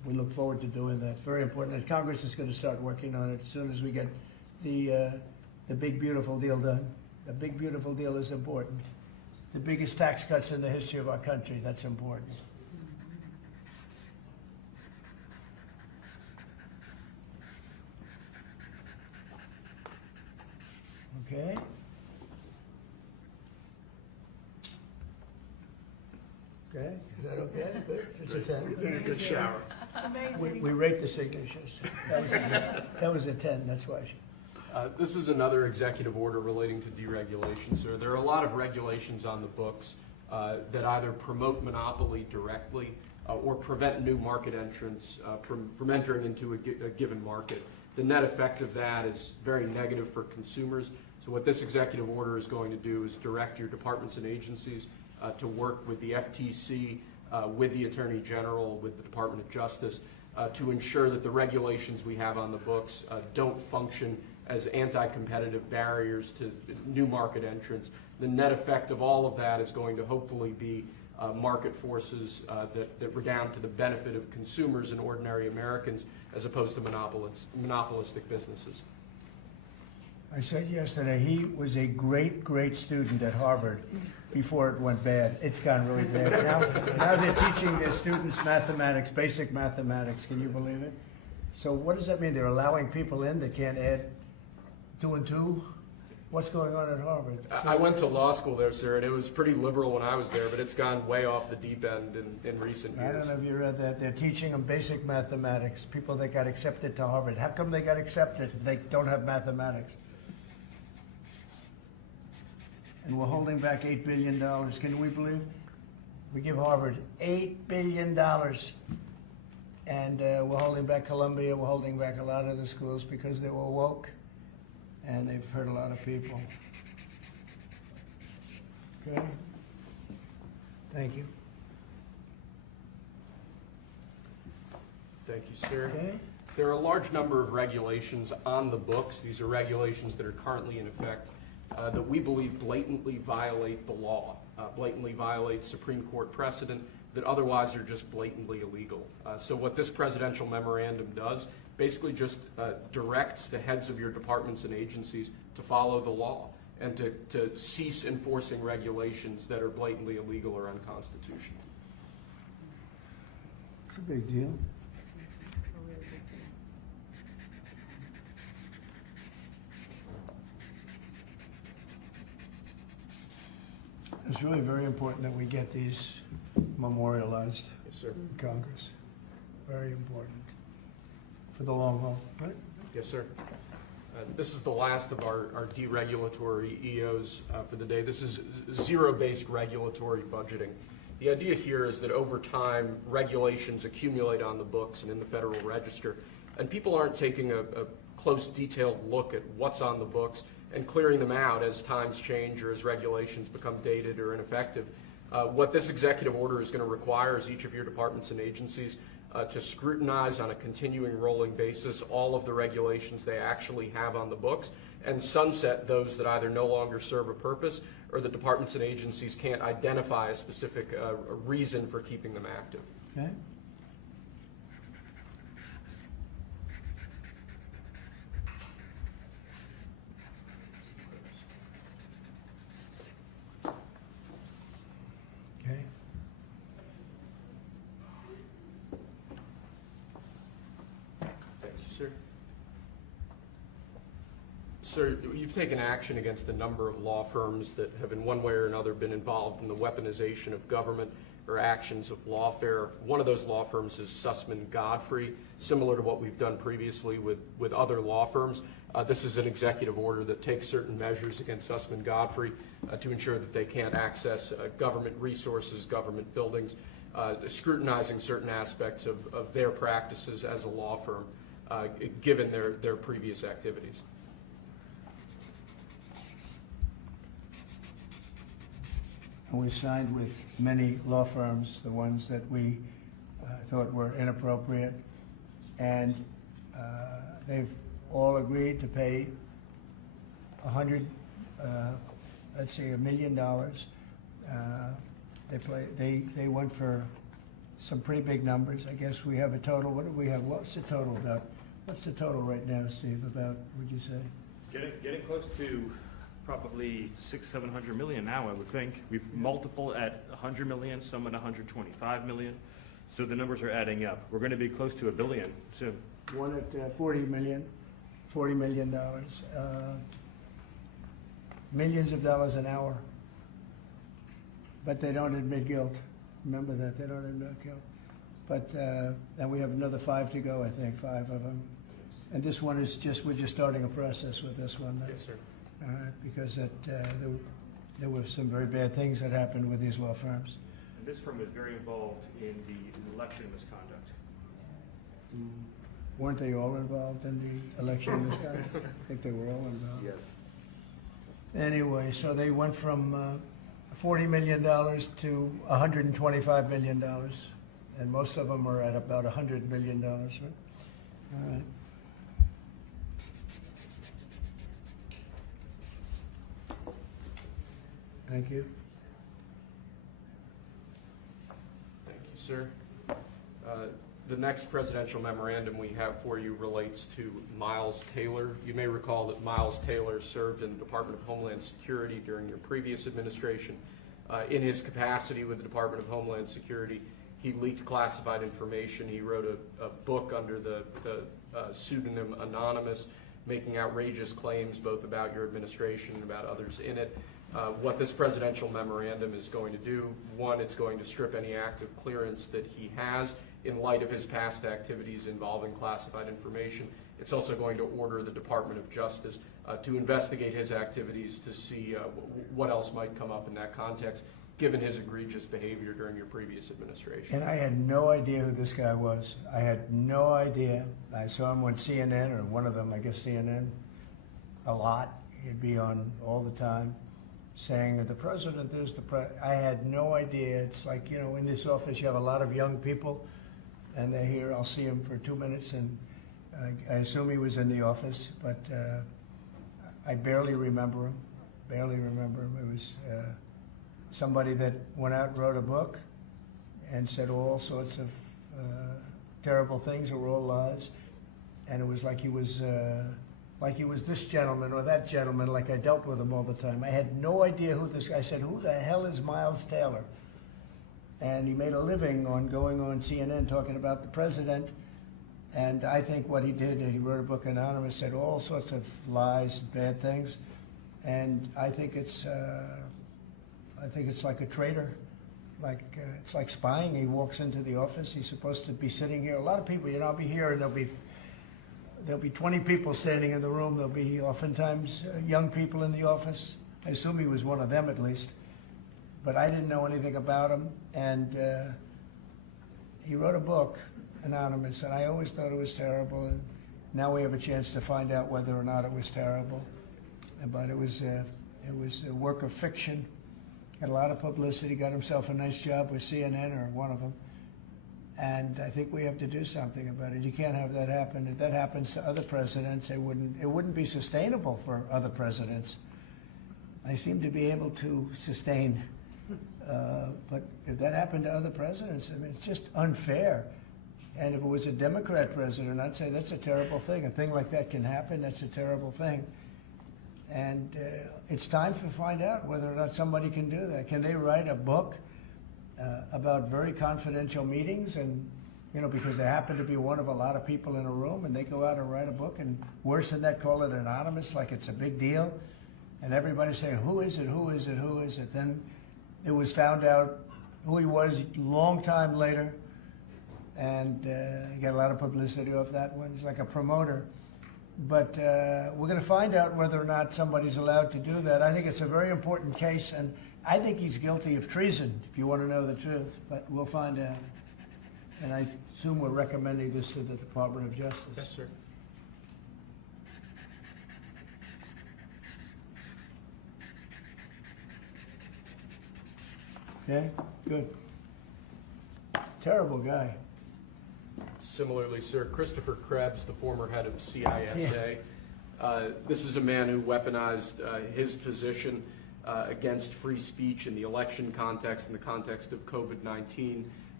we look forward to doing that. Very important. And Congress is going to start working on it as soon as we get the big beautiful deal done. The big beautiful deal is important. The biggest tax cuts in the history of our country. That's important. Okay. Okay, is that okay? Good. It's a 10. You take a good shower. We rate the signatures. That was a 10, that's why. This is another executive order relating to deregulation, sir. There are a lot of regulations on the books that either promote monopoly directly or prevent new market entrants from entering into a given market. The net effect of that is very negative for consumers. So what this executive order is going to do is direct your departments and agencies to work with the FTC, with the Attorney General, with the Department of Justice, to ensure that the regulations we have on the books don't function as anti-competitive barriers to new market entrants. The net effect of all of that is going to hopefully be market forces that redound to the benefit of consumers and ordinary Americans as opposed to monopolistic businesses. I said yesterday, he was a great, great student at Harvard before it went bad. It's gone really bad. Now they're teaching their students mathematics, basic mathematics. Can you believe it? So what does that mean? They're allowing people in that can't add 2 and 2? What's going on at Harvard? I went to law school there, sir, and it was pretty liberal when I was there, but it's gone way off the deep end in recent years. I don't know if you read that. They're teaching them basic mathematics, people that got accepted to Harvard. How come they got accepted if they don't have mathematics? And we're holding back $8 billion. Can we believe? We give Harvard $8 billion. And we're holding back Columbia. We're holding back a lot of the schools because they were woke. And they've hurt a lot of people. Okay? Thank you. Thank you, sir. Okay. There are a large number of regulations on the books. These are regulations that are currently in effect that we believe blatantly violate the law, blatantly violate Supreme Court precedent that otherwise are just blatantly illegal. So what this presidential memorandum does basically just directs the heads of your departments and agencies to follow the law and to cease enforcing regulations that are blatantly illegal or unconstitutional. It's a big deal. It's really very important that we get these memorialized Yes, sir. in Congress. Very important for the long haul, right? Yes, sir. This is the last of our deregulatory EOs for the day. This is zero-based regulatory budgeting. The idea here is that over time, regulations accumulate on the books and in the Federal Register, and people aren't taking a close, detailed look at what's on the books and clearing them out as times change or as regulations become dated or ineffective. What this executive order is going to require is each of your departments and agencies to scrutinize on a continuing rolling basis all of the regulations they actually have on the books and sunset those that either no longer serve a purpose or the departments and agencies can't identify a specific reason for keeping them active. Okay. Okay. Thank you, sir. Sir, you've taken action against a number of law firms that have in one way or another been involved in the weaponization of government or actions of lawfare. One of those law firms is Sussman Godfrey, similar to what we've done previously with other law firms. This is an executive order that takes certain measures against Sussman Godfrey to ensure that they can't access government resources, government buildings, scrutinizing certain aspects of their practices as a law firm, given their previous activities. And we signed with many law firms, the ones that we thought were inappropriate, and they've all agreed to pay $1 million. They went for some pretty big numbers. I guess we have a total, what do we have, what's the total about? What's the total right now, Steve, about, would you say? Getting close to probably 600-700 million now, I would think. We've multiple at 100 million, some at 125 million. So the numbers are adding up. We're going to be close to $1 billion soon. One at $40 million. Millions of dollars an hour. But they don't admit guilt. Remember that, they don't admit guilt. But, and we have another 5 to go, I think, 5 of them. And this one is we're just starting a process with this one. Yes, sir. Because there were some very bad things that happened with these law firms. And this firm is very involved in the election misconduct. Weren't they all involved in the election misconduct? I think they were all involved. Yes. Anyway, so they went from $40 million to $125 million. And most of them are at about $100 million, right? All right. Thank you. Thank you, sir. The next presidential memorandum we have for you relates to Miles Taylor. You may recall that Miles Taylor served in the Department of Homeland Security during your previous administration. In his capacity with the Department of Homeland Security, he leaked classified information. He wrote a book under the pseudonym Anonymous, making outrageous claims both about your administration and about others in it. What this presidential memorandum is going to do, one, it's going to strip any active clearance that he has in light of his past activities involving classified information. It's also going to order the Department of Justice to investigate his activities to see what else might come up in that context, given his egregious behavior during your previous administration. And I had no idea who this guy was. I had no idea. I saw him on CNN, or one of them, I guess CNN, a lot. He'd be on all the time, saying that the president is the president. I had no idea. It's like, you know, in this office you have a lot of young people, and they're here. I'll see him for 2 minutes, and I assume he was in the office, but I barely remember him. Barely remember him. It was somebody that went out and wrote a book and said all sorts of terrible things that were all lies, and it was like he was this gentleman or that gentleman, like I dealt with him all the time. I had no idea who this guy. I said, who the hell is Miles Taylor? And he made a living on going on CNN talking about the president. And I think what he did, he wrote a book, Anonymous, said all sorts of lies, bad things. And I think it's like a traitor. It's like spying. He walks into the office. He's supposed to be sitting here. A lot of people, you know, I'll be here and there'll be 20 people standing in the room. There'll be oftentimes young people in the office. I assume he was one of them at least. But I didn't know anything about him. And he wrote a book, Anonymous, and I always thought it was terrible. And now we have a chance to find out whether or not it was terrible. But it was a work of fiction. Had a lot of publicity, got himself a nice job with CNN, or one of them. And I think we have to do something about it. You can't have that happen. If that happens to other presidents, it wouldn't be sustainable for other presidents. I seem to be able to sustain, but if that happened to other presidents, I mean, it's just unfair. And if it was a Democrat president, I'd say that's a terrible thing. A thing like that can happen. That's a terrible thing. And it's time to find out whether or not somebody can do that. Can they write a book about very confidential meetings, and, you know, because they happen to be one of a lot of people in a room, and they go out and write a book, and worse than that, call it anonymous, like it's a big deal, and everybody saying, who is it, who is it, who is it? Then it was found out who he was a long time later, and he got a lot of publicity off that one. He's like a promoter. But we're going to find out whether or not somebody's allowed to do that. I think it's a very important case, and I think he's guilty of treason, if you want to know the truth. But we'll find out. And I assume we're recommending this to the Department of Justice. Yes, sir. Okay, good. Terrible guy. Similarly, sir, Christopher Krebs, the former head of CISA. This is a man who weaponized his position against free speech in the election context, in the context of COVID-19,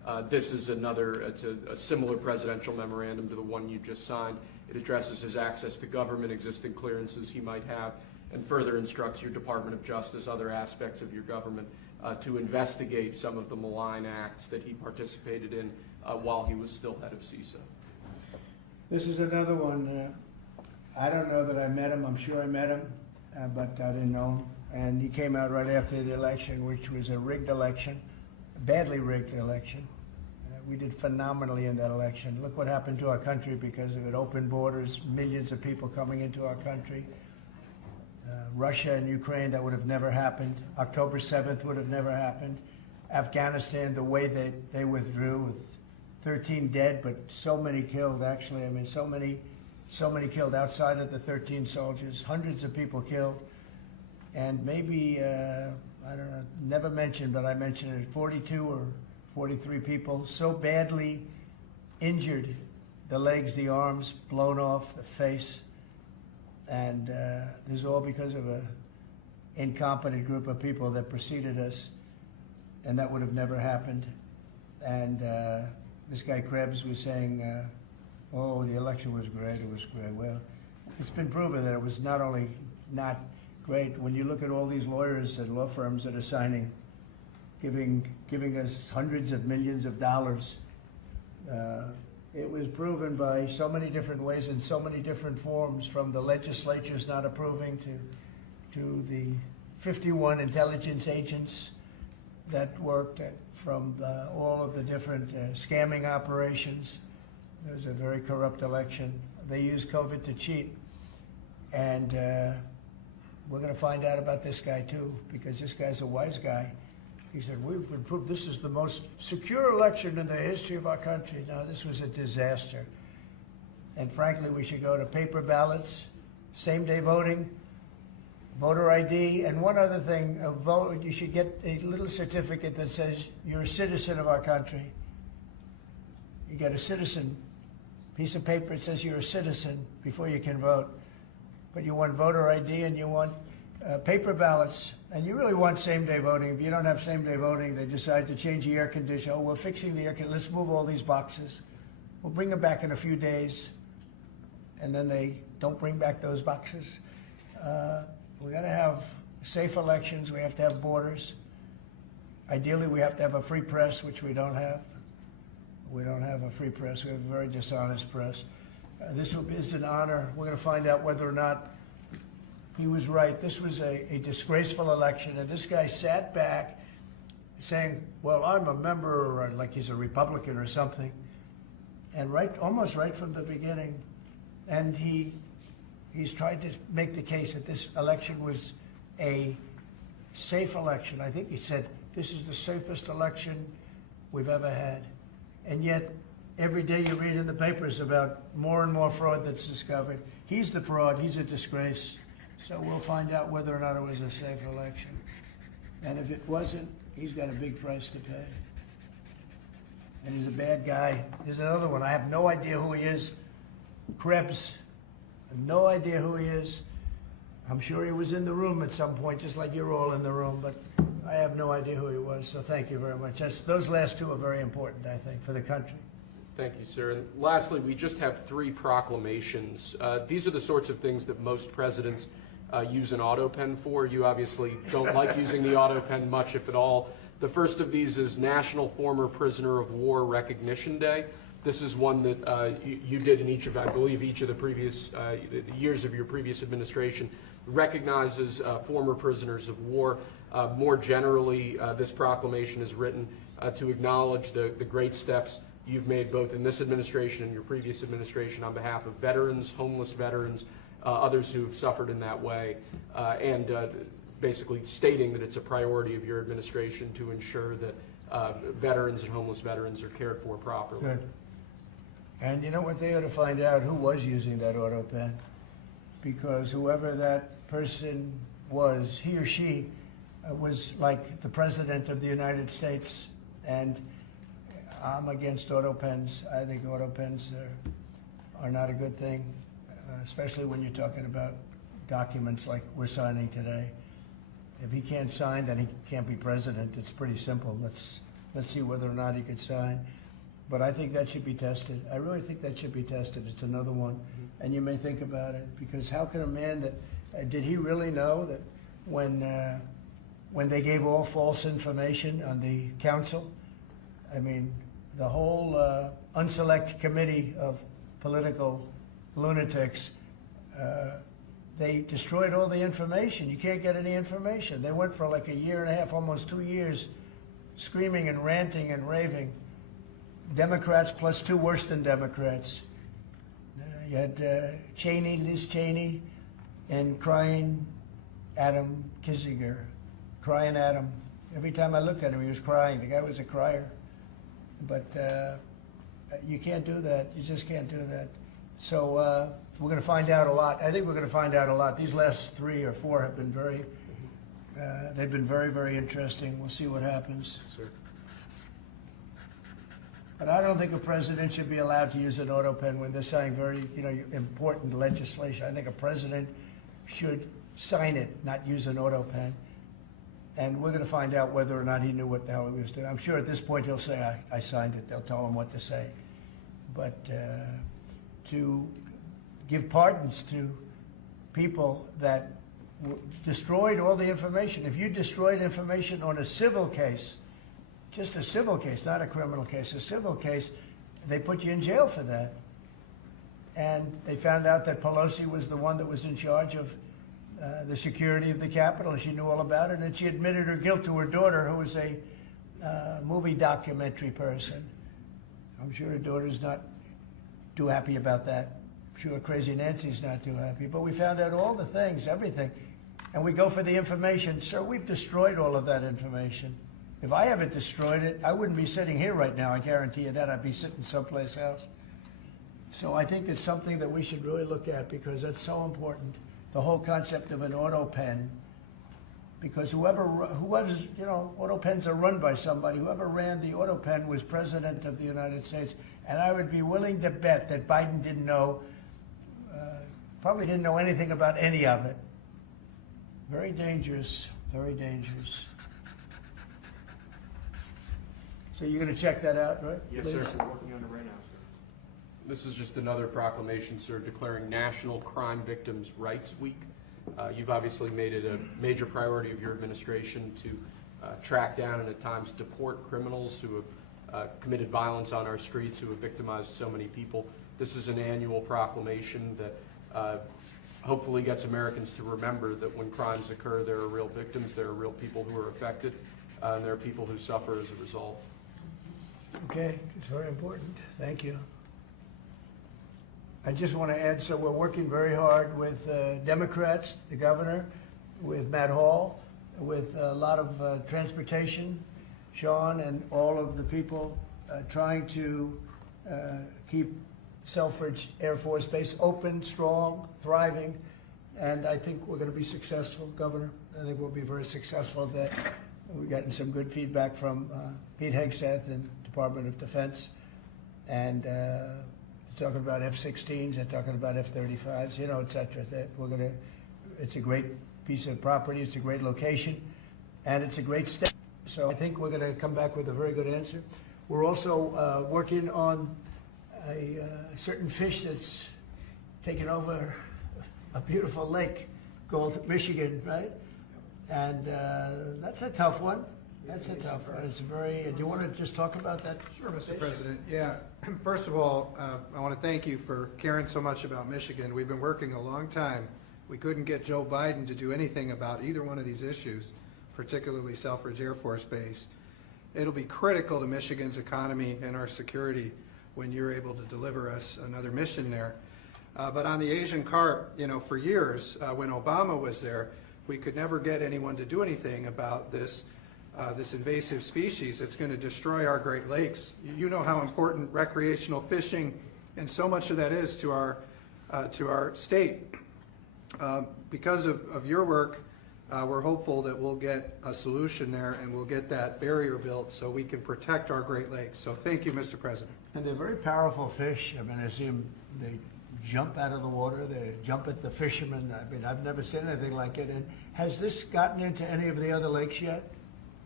This is it's a similar presidential memorandum to the one you just signed. It addresses his access to government, existing clearances he might have, and further instructs your Department of Justice, other aspects of your government, to investigate some of the malign acts that he participated in while he was still head of CISA. This is another one. I don't know that I met him. I'm sure I met him, but I didn't know him. And he came out right after the election, which was a rigged election, a badly rigged election. We did phenomenally in that election. Look what happened to our country because of it. Open borders, millions of people coming into our country. Russia and Ukraine, that would have never happened. October 7th would have never happened. Afghanistan, the way they withdrew with 13 dead, but so many killed, actually. I mean, so many killed outside of the 13 soldiers, hundreds of people killed. And maybe, I don't know, never mentioned, but I mentioned it, 42 or 43 people so badly injured, the legs, the arms, blown off, the face. And this is all because of an incompetent group of people that preceded us, and that would have never happened. And this guy Krebs was saying, oh, the election was great, it was great. Well, it's been proven that it was not only not great. When you look at all these lawyers and law firms that are signing, giving us hundreds of millions of dollars, it was proven by so many different ways in so many different forms, from the legislatures not approving to the 51 intelligence agents that worked, from all of the different scamming operations. It was a very corrupt election. They used COVID to cheat. And we're going to find out about this guy too, because this guy's a wise guy. He said, we've been proved this is the most secure election in the history of our country. No, this was a disaster. And frankly, we should go to paper ballots, same-day voting, voter ID, and one other thing, you should get a little certificate that says you're a citizen of our country. You get a citizen piece of paper that says you're a citizen before you can vote. But you want voter ID and you want paper ballots, and you really want same-day voting. If you don't have same-day voting, they decide to change the air conditioner. Oh, we're fixing the air conditioner. Let's move all these boxes. We'll bring them back in a few days, and then they don't bring back those boxes. We got to have safe elections. We have to have borders. Ideally, we have to have a free press, which we don't have. We don't have a free press. We have a very dishonest press. This is an honor. We're going to find out whether or not he was right. This was a disgraceful election, and this guy sat back saying, well, I'm a member, or like he's a Republican or something, and almost right from the beginning. And he's tried to make the case that this election was a safe election. I think he said, this is the safest election we've ever had. And yet, every day you read in the papers about more and more fraud that's discovered. He's the fraud. He's a disgrace. So we'll find out whether or not it was a safe election. And if it wasn't, he's got a big price to pay. And he's a bad guy. There's another one. I have no idea who he is. Krebs. I have no idea who he is. I'm sure he was in the room at some point, just like you're all in the room, but I have no idea who he was. So thank you very much. Those last two are very important, I think, for the country. Thank you, sir. And lastly, we just have 3 proclamations. These are the sorts of things that most presidents use an Autopen for. You obviously don't like using the Autopen much, if at all. The first of these is National Former Prisoner of War Recognition Day. This is one that you did in each of, I believe, each of the previous years of your previous administration, recognizes former prisoners of war. More generally, this proclamation is written to acknowledge the great steps you've made both in this administration and your previous administration on behalf of veterans, homeless veterans, others who have suffered in that way, and basically stating that it's a priority of your administration to ensure that veterans and homeless veterans are cared for properly. Good. And you know what? They ought to find out who was using that Autopen, because whoever that person was, he or she was like the President of the United States, and I'm against Autopens. I think Autopens are not a good thing, especially when you're talking about documents like we're signing today. If he can't sign, then he can't be president. It's pretty simple. Let's see whether or not he could sign. But I think that should be tested. I really think that should be tested. It's another one. And you may think about it, because how can a man that, did he really know that when they gave all false information on the council, I mean, the whole unselect committee of political lunatics, they destroyed all the information. You can't get any information. They went for like a year and a half, almost 2 years, screaming and ranting and raving. Democrats plus two worse than Democrats. You had Liz Cheney, and crying Adam Kinzinger. Crying Adam. Every time I looked at him, he was crying. The guy was a crier. But you can't do that. You just can't do that. So we're going to find out a lot. I think we're going to find out a lot. These last 3 or 4 have been they've been very, very interesting. We'll see what happens. Sir. But I don't think a president should be allowed to use an Autopen when they're signing very, important legislation. I think a president should sign it, not use an Autopen. And we're going to find out whether or not he knew what the hell he was doing. I'm sure at this point he'll say, I signed it. They'll tell him what to say. But to give pardons to people that destroyed all the information. If you destroyed information on a civil case, just a civil case, not a criminal case, a civil case, they put you in jail for that. And they found out that Pelosi was the one that was in charge of the security of the Capitol, and she knew all about it, and she admitted her guilt to her daughter, who was a movie documentary person. I'm sure her daughter's not too happy about that. I'm sure Crazy Nancy's not too happy. But we found out all the things, everything. And we go for the information. Sir, we've destroyed all of that information. If I haven't destroyed it, I wouldn't be sitting here right now, I guarantee you that. I'd be sitting someplace else. So I think it's something that we should really look at, because that's so important. The whole concept of an Autopen, because whoever's, Autopens are run by somebody. Whoever ran the Autopen was president of the United States, and I would be willing to bet that Biden didn't know, probably didn't know anything about any of it. Very dangerous, very dangerous. So you're going to check that out, right? Yes, please? sir. We're working on it right now, sir. This is just another proclamation, sir, declaring National Crime Victims' Rights Week. You've obviously made it a major priority of your administration to track down and at times deport criminals who have committed violence on our streets, who have victimized so many people. This is an annual proclamation that hopefully gets Americans to remember that when crimes occur, there are real victims, there are real people who are affected, and there are people who suffer as a result. Okay, it's very important. Thank you. I just want to add, so we're working very hard with Democrats, the governor, with Matt Hall, with a lot of transportation, Sean, and all of the people trying to keep Selfridge Air Force Base open, strong, thriving, and I think we're going to be successful, Governor. I think we'll be very successful at that. We've gotten some good feedback from Pete Hegseth and Department of Defense, and they're talking about F-16s, they're talking about F-35s, et cetera. That it's a great piece of property, it's a great location, and it's a great step. So I think we're going to come back with a very good answer. We're also working on a certain fish that's taken over a beautiful lake called Michigan, right? And that's a tough one. That's a tough one. It's very. Do you want to just talk about that? Sure, Mr. President. Yeah. First of all, I want to thank you for caring so much about Michigan. We've been working a long time. We couldn't get Joe Biden to do anything about either one of these issues, particularly Selfridge Air Force Base. It'll be critical to Michigan's economy and our security when you're able to deliver us another mission there. But on the Asian carp, for years, when Obama was there, we could never get anyone to do anything about this invasive species that's going to destroy our Great Lakes. You know how important recreational fishing and so much of that is to our state. Because of your work, we're hopeful that we'll get a solution there and we'll get that barrier built so we can protect our Great Lakes. So thank you, Mr. President. And they're very powerful fish. I mean, I see them, they jump out of the water, they jump at the fishermen. I mean, I've never seen anything like it. And has this gotten into any of the other lakes yet?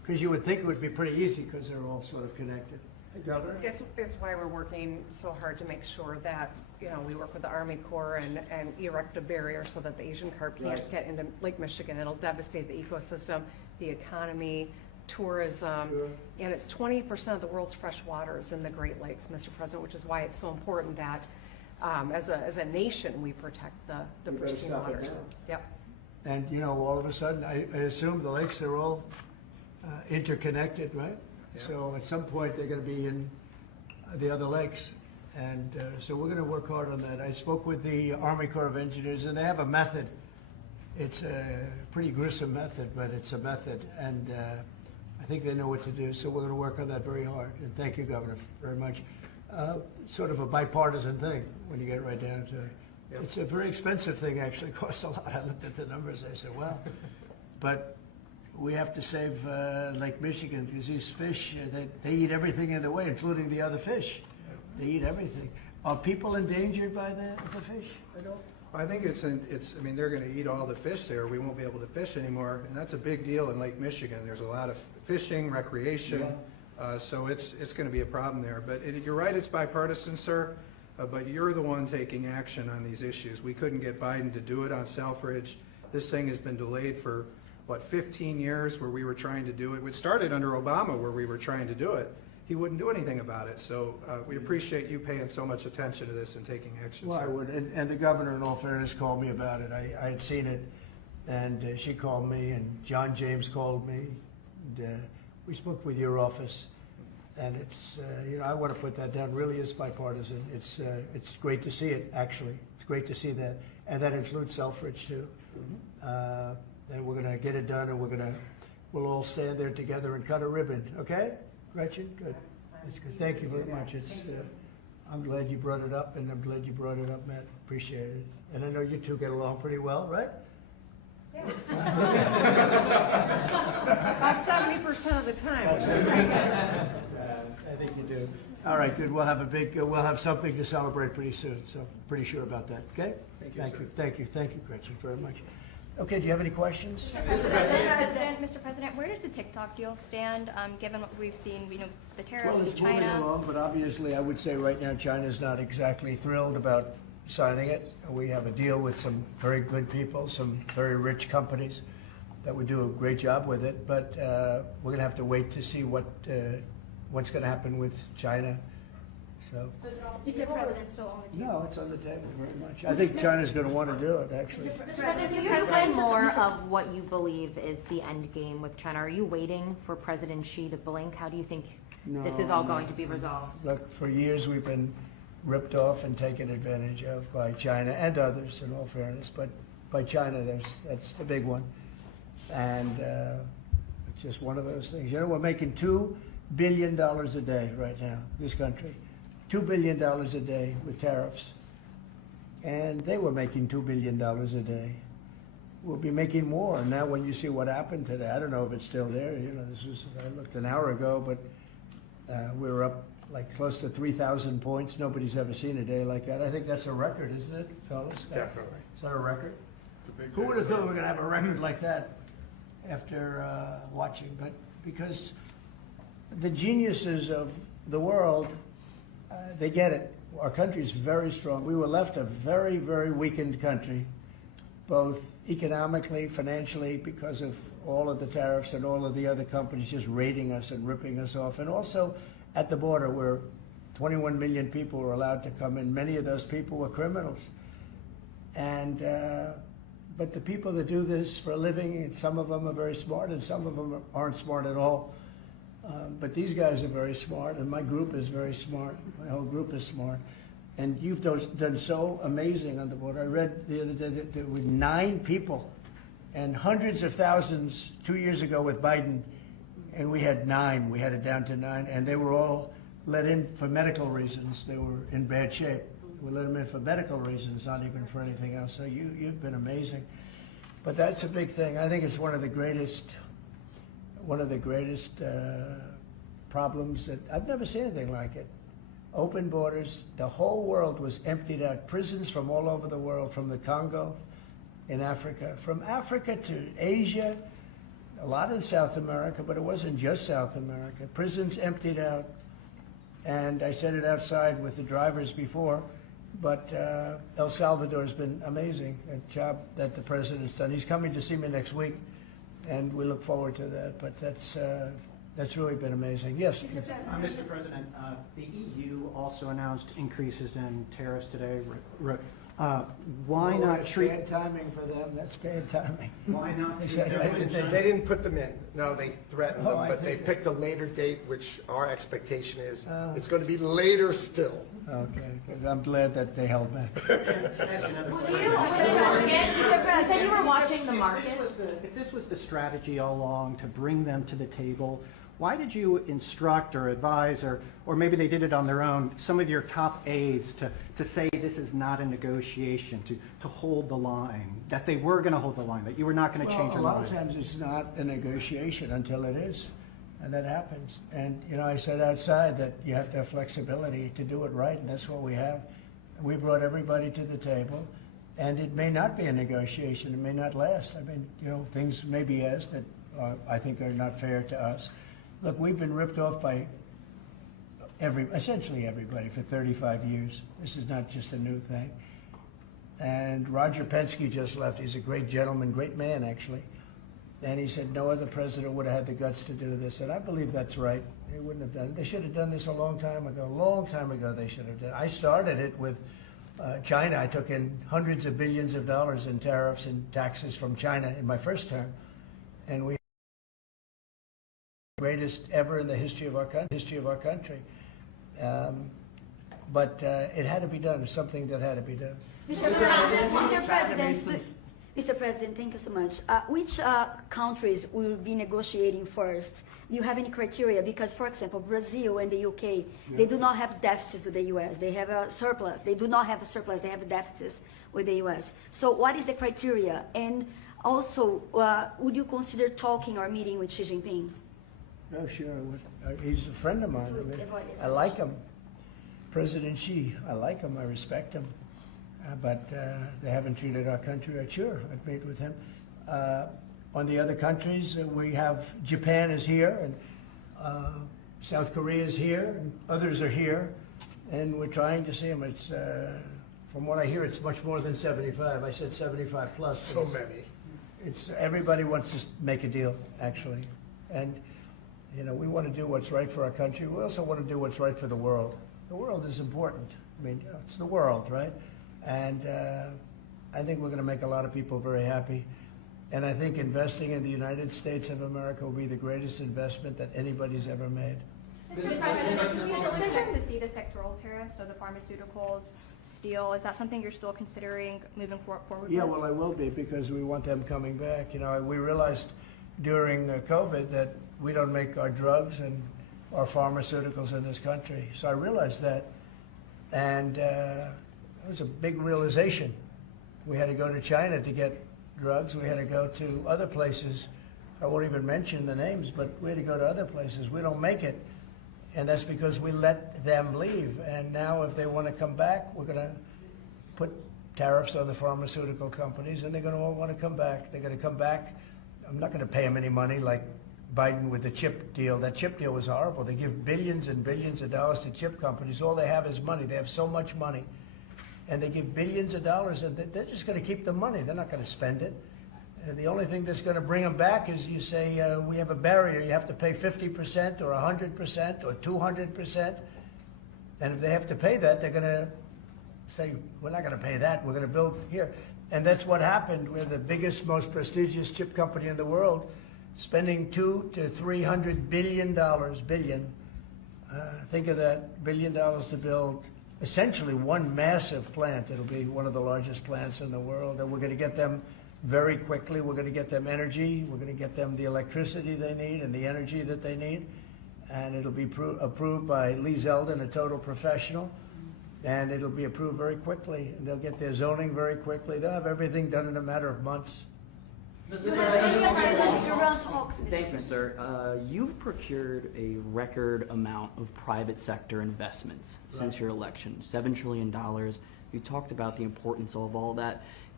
Because you would think it would be pretty easy because they're all sort of connected. Hey, Governor? It's why we're working so hard to make sure that, we work with the Army Corps and erect a barrier so that the Asian carp can't Right. get into Lake Michigan. It'll devastate the ecosystem, the economy, tourism, Sure. and it's 20% of the world's fresh waters in the Great Lakes, Mr. President, which is why it's so important that, as a nation, we protect the We better pristine stop it waters. now. Yep. And, all of a sudden, I assume the lakes are all interconnected, right? Yeah. So at some point, they're going to be in the other lakes. And so we're going to work hard on that. I spoke with the Army Corps of Engineers, and they have a method. It's a pretty gruesome method, but it's a method. And I think they know what to do. So we're going to work on that very hard. And thank you, Governor, very much. Sort of a bipartisan thing when you get right down to it. Yep. It's a very expensive thing, actually. It costs a lot. I looked at the numbers. I said, wow. But we have to save Lake Michigan because these fish, they eat everything in the way, including the other fish. They eat everything. Are people endangered by the fish at all? I think they're going to eat all the fish there. We won't be able to fish anymore, and that's a big deal in Lake Michigan. There's a lot of fishing, recreation, so it's going to be a problem there. But you're right, it's bipartisan, sir, but you're the one taking action on these issues. We couldn't get Biden to do it on Selfridge. This thing has been delayed for, 15 years where we were trying to do it. It started under Obama where we were trying to do it. He wouldn't do anything about it. So we appreciate you paying so much attention to this and taking action, Well, sir. I would. And the governor, in all fairness, called me about it. I had seen it, and she called me, and John James called me. And, we spoke with your office, and it's, I want to put that down. Really is bipartisan. It's great to see it, actually. It's great to see that. And that includes Selfridge, too. And we're going to get it done, and we'll all stand there together and cut a ribbon. Okay? Gretchen? Good. That's good. Thank you very much. I'm glad you brought it up, and I'm glad you brought it up, Matt. Appreciate it. And I know you two get along pretty well, right? Yeah. About 70% of the time. I think you do. All right, good. We'll have something to celebrate pretty soon, so pretty sure about that, okay? Thank you, Gretchen, very much. Okay, do you have any questions? Mr. President, where does the TikTok deal stand, given what we've seen, the tariffs Well, to it's moving China? along, but obviously I would say right now China's not exactly thrilled about signing it. We have a deal with some very good people, some very rich companies that would do a great job with it, but we're going to have to wait to see what's going to happen with China. So, Mr. President, no, it's on the table very much. I think China's going to want to do it, actually. Mr. President, can you explain more of what you believe is the end game with China? Are you waiting for President Xi to blink? How do you think this is all going to be resolved? Look, for years we've been ripped off and taken advantage of by China and others, in all fairness, but by China, that's the big one. And it's just one of those things. We're making $2 billion a day right now, this country. $2 billion a day with tariffs. And they were making $2 billion a day. We'll be making more. Now when you see what happened today, I don't know if it's still there. I looked an hour ago, but we were up like close to 3,000 points. Nobody's ever seen a day like that. I think that's a record, isn't it, fellas? Definitely. Is that a record? Who would have thought we were going to have a record like that after watching? But because the geniuses of the world, they get it. Our country's very strong. We were left a very, very weakened country, both economically, financially, because of all of the tariffs and all of the other companies just raiding us and ripping us off, and also at the border where 21 million people were allowed to come in. Many of those people were criminals. And but the people that do this for a living, some of them are very smart and some of them aren't smart at all. But these guys are very smart, and my group is very smart. My whole group is smart. And you've done so amazing on the border. I read the other day that there were 9 people and hundreds of thousands 2 years ago with Biden, and we had 9. We had it down to 9, and they were all let in for medical reasons. They were in bad shape. We let them in for medical reasons, not even for anything else. So you've been amazing. But that's a big thing. I think it's one of the greatest problems that I've never seen anything like it. Open borders, the whole world was emptied out. Prisons from all over the world, from the Congo in Africa, from Africa to Asia, a lot in South America, but it wasn't just South America. Prisons emptied out, and I said it outside with the drivers before, but El Salvador has been amazing, a job that the president's done. He's coming to see me next week, and we look forward to that, but that's really been amazing. Yes? Mr. President, the EU also announced increases in tariffs today. Why not That's treat? bad timing for them. That's bad timing. Why not They treat said- them- They didn't put them in. No, they threatened Oh, them, I but they think- picked a later date, which our expectation is Oh. it's going to be later still. Okay, good. I'm glad that they held back. Would you, you said you were watching the market. If this was the strategy all along to bring them to the table, why did you instruct or advise, or maybe they did it on their own, some of your top aides to say this is not a negotiation, to hold the line, that they were going to hold the line, that you were not going to change Well, your a lot mind? of times it's not a negotiation until it is, and that happens. And, you know, I said outside that you have to have flexibility to do it right, and that's what we have. We brought everybody to the table, and it may not be a negotiation. It may not last. I mean, you know, things may be asked that I think are not fair to us. Look, we've been ripped off by essentially everybody for 35 years. This is not just a new thing. And Roger Penske just left. He's a great gentleman, great man, actually. And he said no other president would have had the guts to do this. And I believe that's right. They wouldn't have done it. They should have done this a long time ago. A long time ago they should have done it. I started it with China. I took in hundreds of billions of dollars in tariffs and taxes from China in my first term. And we greatest ever in the history of our country. But it had to be done. It's something that had to be done. Mr. President, thank you so much. Which countries will be negotiating first? Do you have any criteria? Because, for example, Brazil and the UK, they do not have deficits with the US. They have a surplus. They do not have a surplus. They have deficits with the US. So what is the criteria? And also, would you consider talking or meeting with Xi Jinping? Oh, sure. He's a friend of mine. I like him. President Xi, I like him. I respect him. But they haven't treated our country right. Sure, I'd meet with him. On the other countries, we have Japan is here, and South Korea is here, and others are here, and we're trying to see them. It's, from what I hear, it's much more than 75. I said 75 plus. So many. It's everybody wants to make a deal, actually, and you know we want to do what's right for our country. We also want to do what's right for the world. The world is important. I mean, you know, it's the world, right? And I think we're going to make a lot of people very happy. And I think investing in the United States of America will be the greatest investment that anybody's ever made. Mr. President, can you still expect to see the sectoral tariffs, so the pharmaceuticals, steel? Is that something you're still considering moving forward Yeah, with? well, I will be because we want them coming back. You know, we realized during COVID that we don't make our drugs and our pharmaceuticals in this country. So I realized that, and it was a big realization. We had to go to China to get drugs. We had to go to other places. I won't even mention the names, but we had to go to other places. We don't make it, and that's because we let them leave. And now if they want to come back, we're going to put tariffs on the pharmaceutical companies, and they're going to all want to come back. They're going to come back. I'm not going to pay them any money like Biden with the chip deal. That chip deal was horrible. They give billions and billions of dollars to chip companies. All they have is money. They have so much money. And they give billions of dollars, and they're just going to keep the money. They're not going to spend it. And the only thing that's going to bring them back is you say, we have a barrier. You have to pay 50% or 100% or 200%. And if they have to pay that, they're going to say, we're not going to pay that. We're going to build here. And that's what happened. We're the biggest, most prestigious chip company in the world, spending $200 to $300 billion. Think of that, $1 billion to build essentially one massive plant. It'll be one of the largest plants in the world, and we're going to get them very quickly. We're going to get them energy. We're going to get them the electricity they need and the energy that they need, and it'll be approved by Lee Zeldin, a total professional, and it'll be approved very quickly, and they'll get their zoning very quickly. They'll have everything done in a matter of months. Thank you, sir. You've procured a record amount of private sector investments since your election, $7 trillion. You talked about the importance of all that.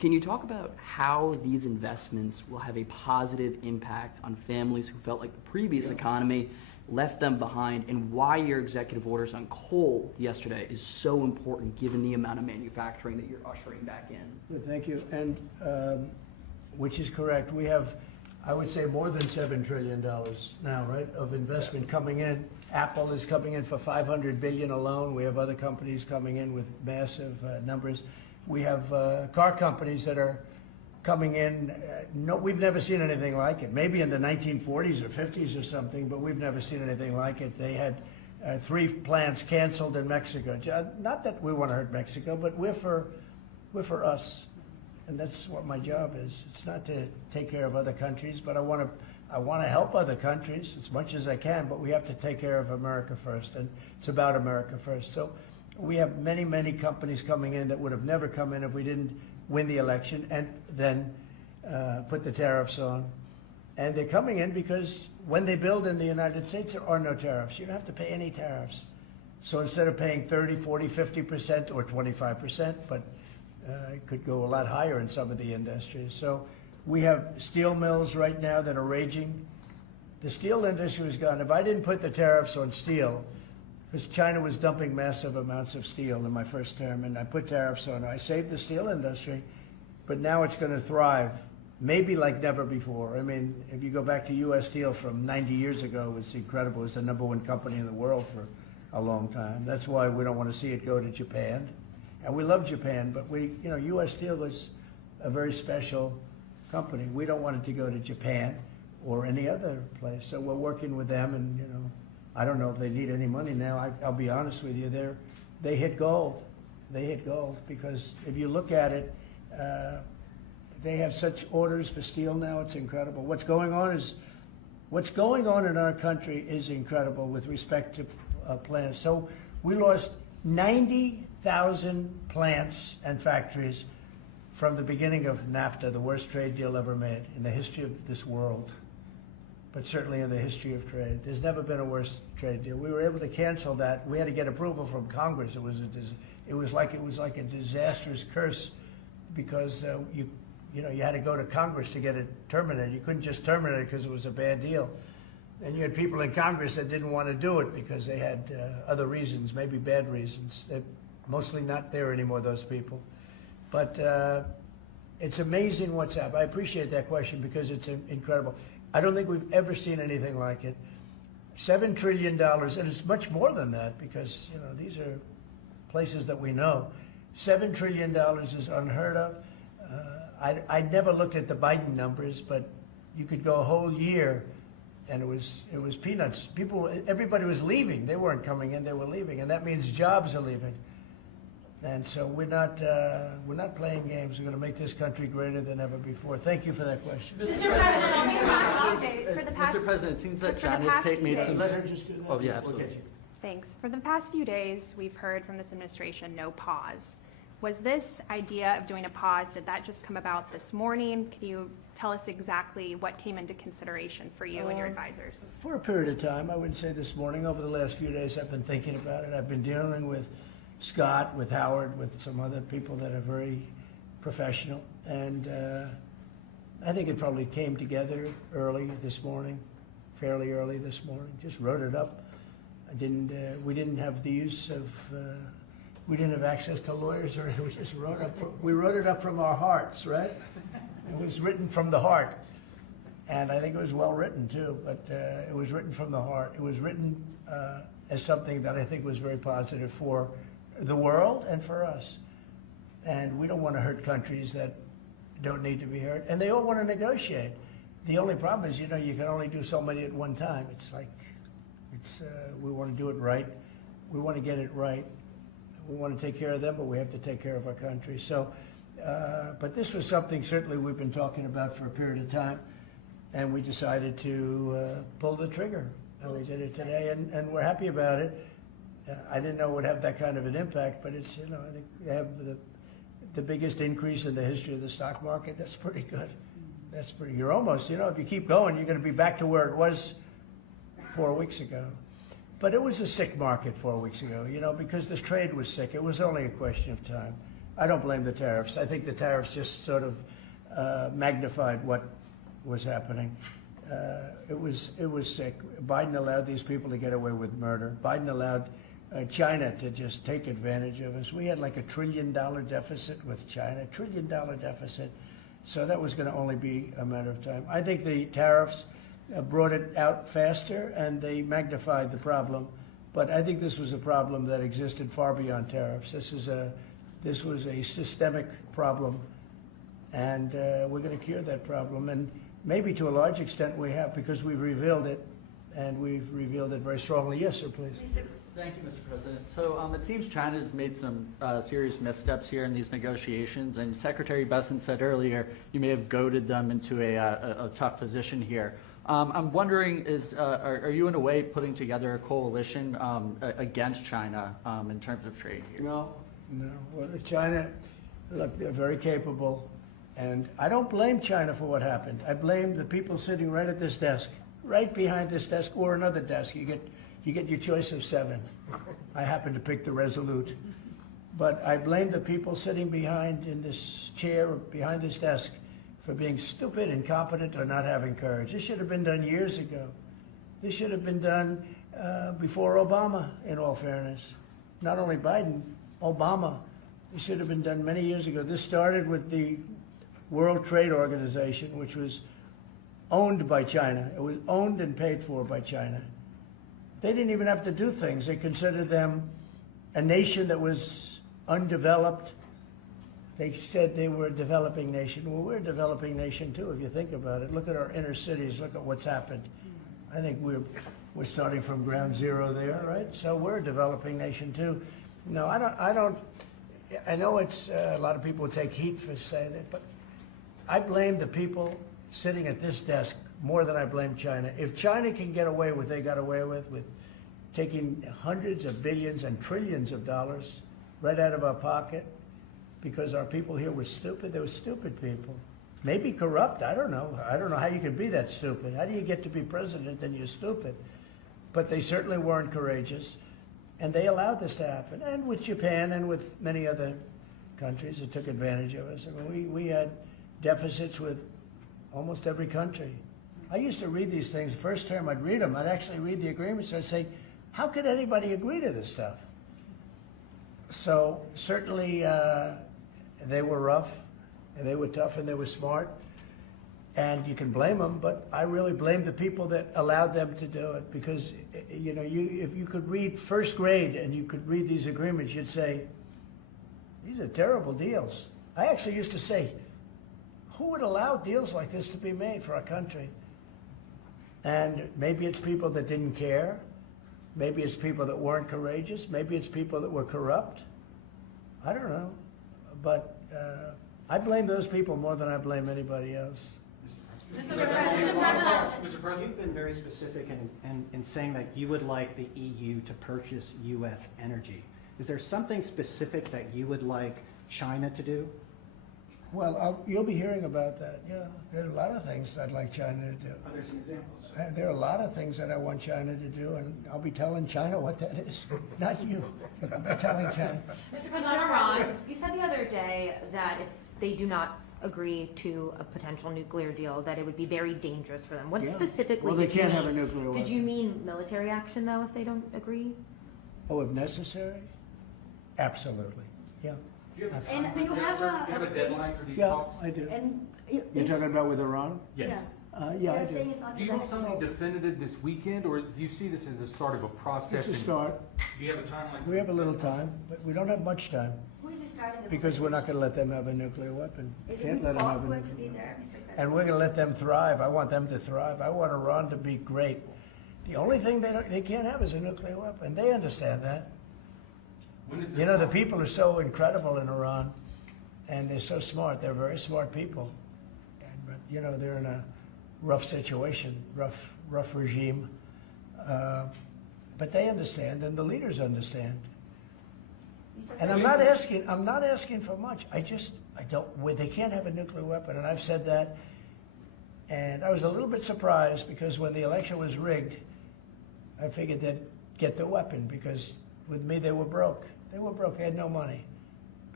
Can you talk about how these investments will have a positive impact on families who felt like the previous economy left them behind, and why your executive orders on coal yesterday is so important given the amount of manufacturing that you're ushering back in? Good, thank you. And which is correct. We have, I would say, more than $7 trillion now, right, of investment coming in. Apple is coming in for $500 billion alone. We have other companies coming in with massive numbers. We have car companies that are coming in. No, we've never seen anything like it. Maybe in the 1940s or 50s or something, but we've never seen anything like it. They had 3 plants canceled in Mexico. Not that we want to hurt Mexico, but we're for us, and that's what my job is. It's not to take care of other countries, but I want to help other countries as much as I can. But we have to take care of America first, and it's about America first. So we have many, many companies coming in that would have never come in if we didn't win the election and then put the tariffs on. And they're coming in because when they build in the United States, there are no tariffs. You don't have to pay any tariffs. So instead of paying 30, 40, 50% or 25%, but it could go a lot higher in some of the industries. So we have steel mills right now that are raging. The steel industry was gone. If I didn't put the tariffs on steel, because China was dumping massive amounts of steel in my first term, and I put tariffs on it. I saved the steel industry, but now it's going to thrive, maybe like never before. I mean, if you go back to U.S. Steel from 90 years ago, it was incredible. It was the #1 company in the world for a long time. That's why we don't want to see it go to Japan. And we love Japan, but U.S. Steel was a very special company. We don't want it to go to Japan or any other place. So we're working with them, and I don't know if they need any money now. I'll be honest with you, they hit gold. They hit gold because if you look at it, they have such orders for steel now. It's incredible. What's going on in our country is incredible with respect to plants. So we lost 90,000 plants and factories from the beginning of NAFTA, the worst trade deal ever made in the history of this world, but certainly in the history of trade. There's never been a worse trade deal. We were able to cancel that. We had to get approval from Congress. It was like a disastrous curse because you had to go to Congress to get it terminated. You couldn't just terminate it because it was a bad deal. And you had people in Congress that didn't want to do it because they had other reasons, maybe bad reasons. They're mostly not there anymore, those people. But it's amazing what's happened. I appreciate that question because it's incredible. I don't think we've ever seen anything like it. $7 trillion, and it's much more than that because these are places that we know. $7 trillion is unheard of. I never looked at the Biden numbers, but you could go a whole year, and it was peanuts. Everybody was leaving. They weren't coming in; they were leaving, and that means jobs are leaving. And so we're not playing games. We're going to make this country greater than ever before. Thank you for that question. Mr. President, it seems that China's made some. Let her just do that. Oh, yeah, absolutely. Okay. Thanks. For the past few days, we've heard from this administration no pause. Was this idea of doing a pause, did that just come about this morning? Can you tell us exactly what came into consideration for you and your advisors? For a period of time, I wouldn't say this morning. Over the last few days, I've been thinking about it. I've been dealing with Scott, with Howard, with some other people that are very professional. And I think it probably came together early this morning, fairly early this morning. Just wrote it up. We didn't have the use of, we didn't have access to lawyers, or we just we wrote it up from our hearts, right? It was written from the heart. And I think it was well written too, but it was written from the heart. It was written as something that I think was very positive for the world and for us. And we don't want to hurt countries that don't need to be hurt. And they all want to negotiate. The only problem is, you can only do so many at one time. It's like, we want to do it right. We want to get it right. We want to take care of them, but we have to take care of our country. So, but this was something certainly we've been talking about for a period of time, and we decided to pull the trigger. And we did it today, and we're happy about it. I didn't know it would have that kind of an impact, but it's, I think we have the biggest increase in the history of the stock market. That's pretty good. That's pretty, you're almost, if you keep going, you're going to be back to where it was 4 weeks ago. But it was a sick market 4 weeks ago, because this trade was sick. It was only a question of time. I don't blame the tariffs. I think the tariffs just sort of magnified what was happening. It was sick. Biden allowed these people to get away with murder. Biden allowed China to just take advantage of us. We had like $1 trillion deficit with China, $1 trillion deficit. So that was going to only be a matter of time. I think the tariffs brought it out faster and they magnified the problem. But I think this was a problem that existed far beyond tariffs. This was a systemic problem, and we're going to cure that problem. And maybe to a large extent we have, because we've revealed it, and we've revealed it very strongly. Yes, sir, please. Thank you, Mr. President. So it seems China's made some serious missteps here in these negotiations, and Secretary Besson said earlier you may have goaded them into a tough position here. I'm wondering, are you in a way putting together a coalition against China in terms of trade here? No. Well, China, look, they're very capable, and I don't blame China for what happened. I blame the people sitting right at this desk, right behind this desk, or another desk. You get your choice of 7. I happen to pick the Resolute. But I blame the people sitting behind in this chair, behind this desk, for being stupid, incompetent, or not having courage. This should have been done years ago. This should have been done before Obama, in all fairness. Not only Biden, Obama. It should have been done many years ago. This started with the World Trade Organization, which was owned by China. It was owned and paid for by China. They didn't even have to do things. They considered them a nation that was undeveloped. They said they were a developing nation. Well, we're a developing nation too, if you think about it. Look at our inner cities. Look at what's happened. I think we're starting from ground zero there, right? So we're a developing nation too. No, I don't. I know it's a lot of people take heat for saying it, but I blame the people sitting at this desk more than I blame China. If China can get away with what they got away with taking hundreds of billions and trillions of dollars right out of our pocket, because our people here were stupid. They were stupid people. Maybe corrupt, I don't know. I don't know how you could be that stupid. How do you get to be president and you're stupid? But they certainly weren't courageous, and they allowed this to happen. And with Japan and with many other countries that took advantage of us. I mean, we had deficits with almost every country. I used to read these things. First term, I'd read them. I'd actually read the agreements. I'd say, how could anybody agree to this stuff? So certainly they were rough, and they were tough, and they were smart. And you can blame them, but I really blame the people that allowed them to do it, because you know, if you could read first grade and you could read these agreements, you'd say, these are terrible deals. I actually used to say, who would allow deals like this to be made for our country? And maybe it's people that didn't care. Maybe it's people that weren't courageous. Maybe it's people that were corrupt. I don't know. But I blame those people more than I blame anybody else. Mr. President, you've been very specific in saying that you would like the EU to purchase U.S. energy. Is there something specific that you would like China to do? Well, you'll be hearing about that. Yeah, there are a lot of things I'd like China to do. Are there some examples? There are a lot of things that I want China to do, and I'll be telling China what that is. Not you, but I'll be telling China. Mr. President, Iran, you said the other day that if they do not agree to a potential nuclear deal, that it would be very dangerous for them. What specifically well, they did you can't mean? have a nuclear weapon. Did you mean military action, though, if they don't agree? Oh, if necessary? Absolutely, yeah. And do you have a deadline for these Yeah, talks? I do. And You're talking about with Iran? Yes. Yeah, I they're do. saying it's not Do you want something negotiable. definitive this weekend, or do you see this as the start of a process? It's a start. Do you have a timeline? We have a little time, but we don't have much time, Who is starting the because we're not going to let them have a nuclear weapon. Is Can't it let them have a going to be nuclear there, weapon. Mr. President? And we're going to let them thrive. I want them to thrive. I want Iran to be great. The only thing they can't have is a nuclear weapon. They understand that. You know, the people are so incredible in Iran, and they're so smart. They're very smart people. But, you know, they're in a rough situation, rough regime. But they understand, and the leaders understand. And I'm not asking for much. I don't, they can't have a nuclear weapon, and I've said that. And I was a little bit surprised, because when the election was rigged, I figured they'd get the weapon, because with me they were broke. They were broke. They had no money,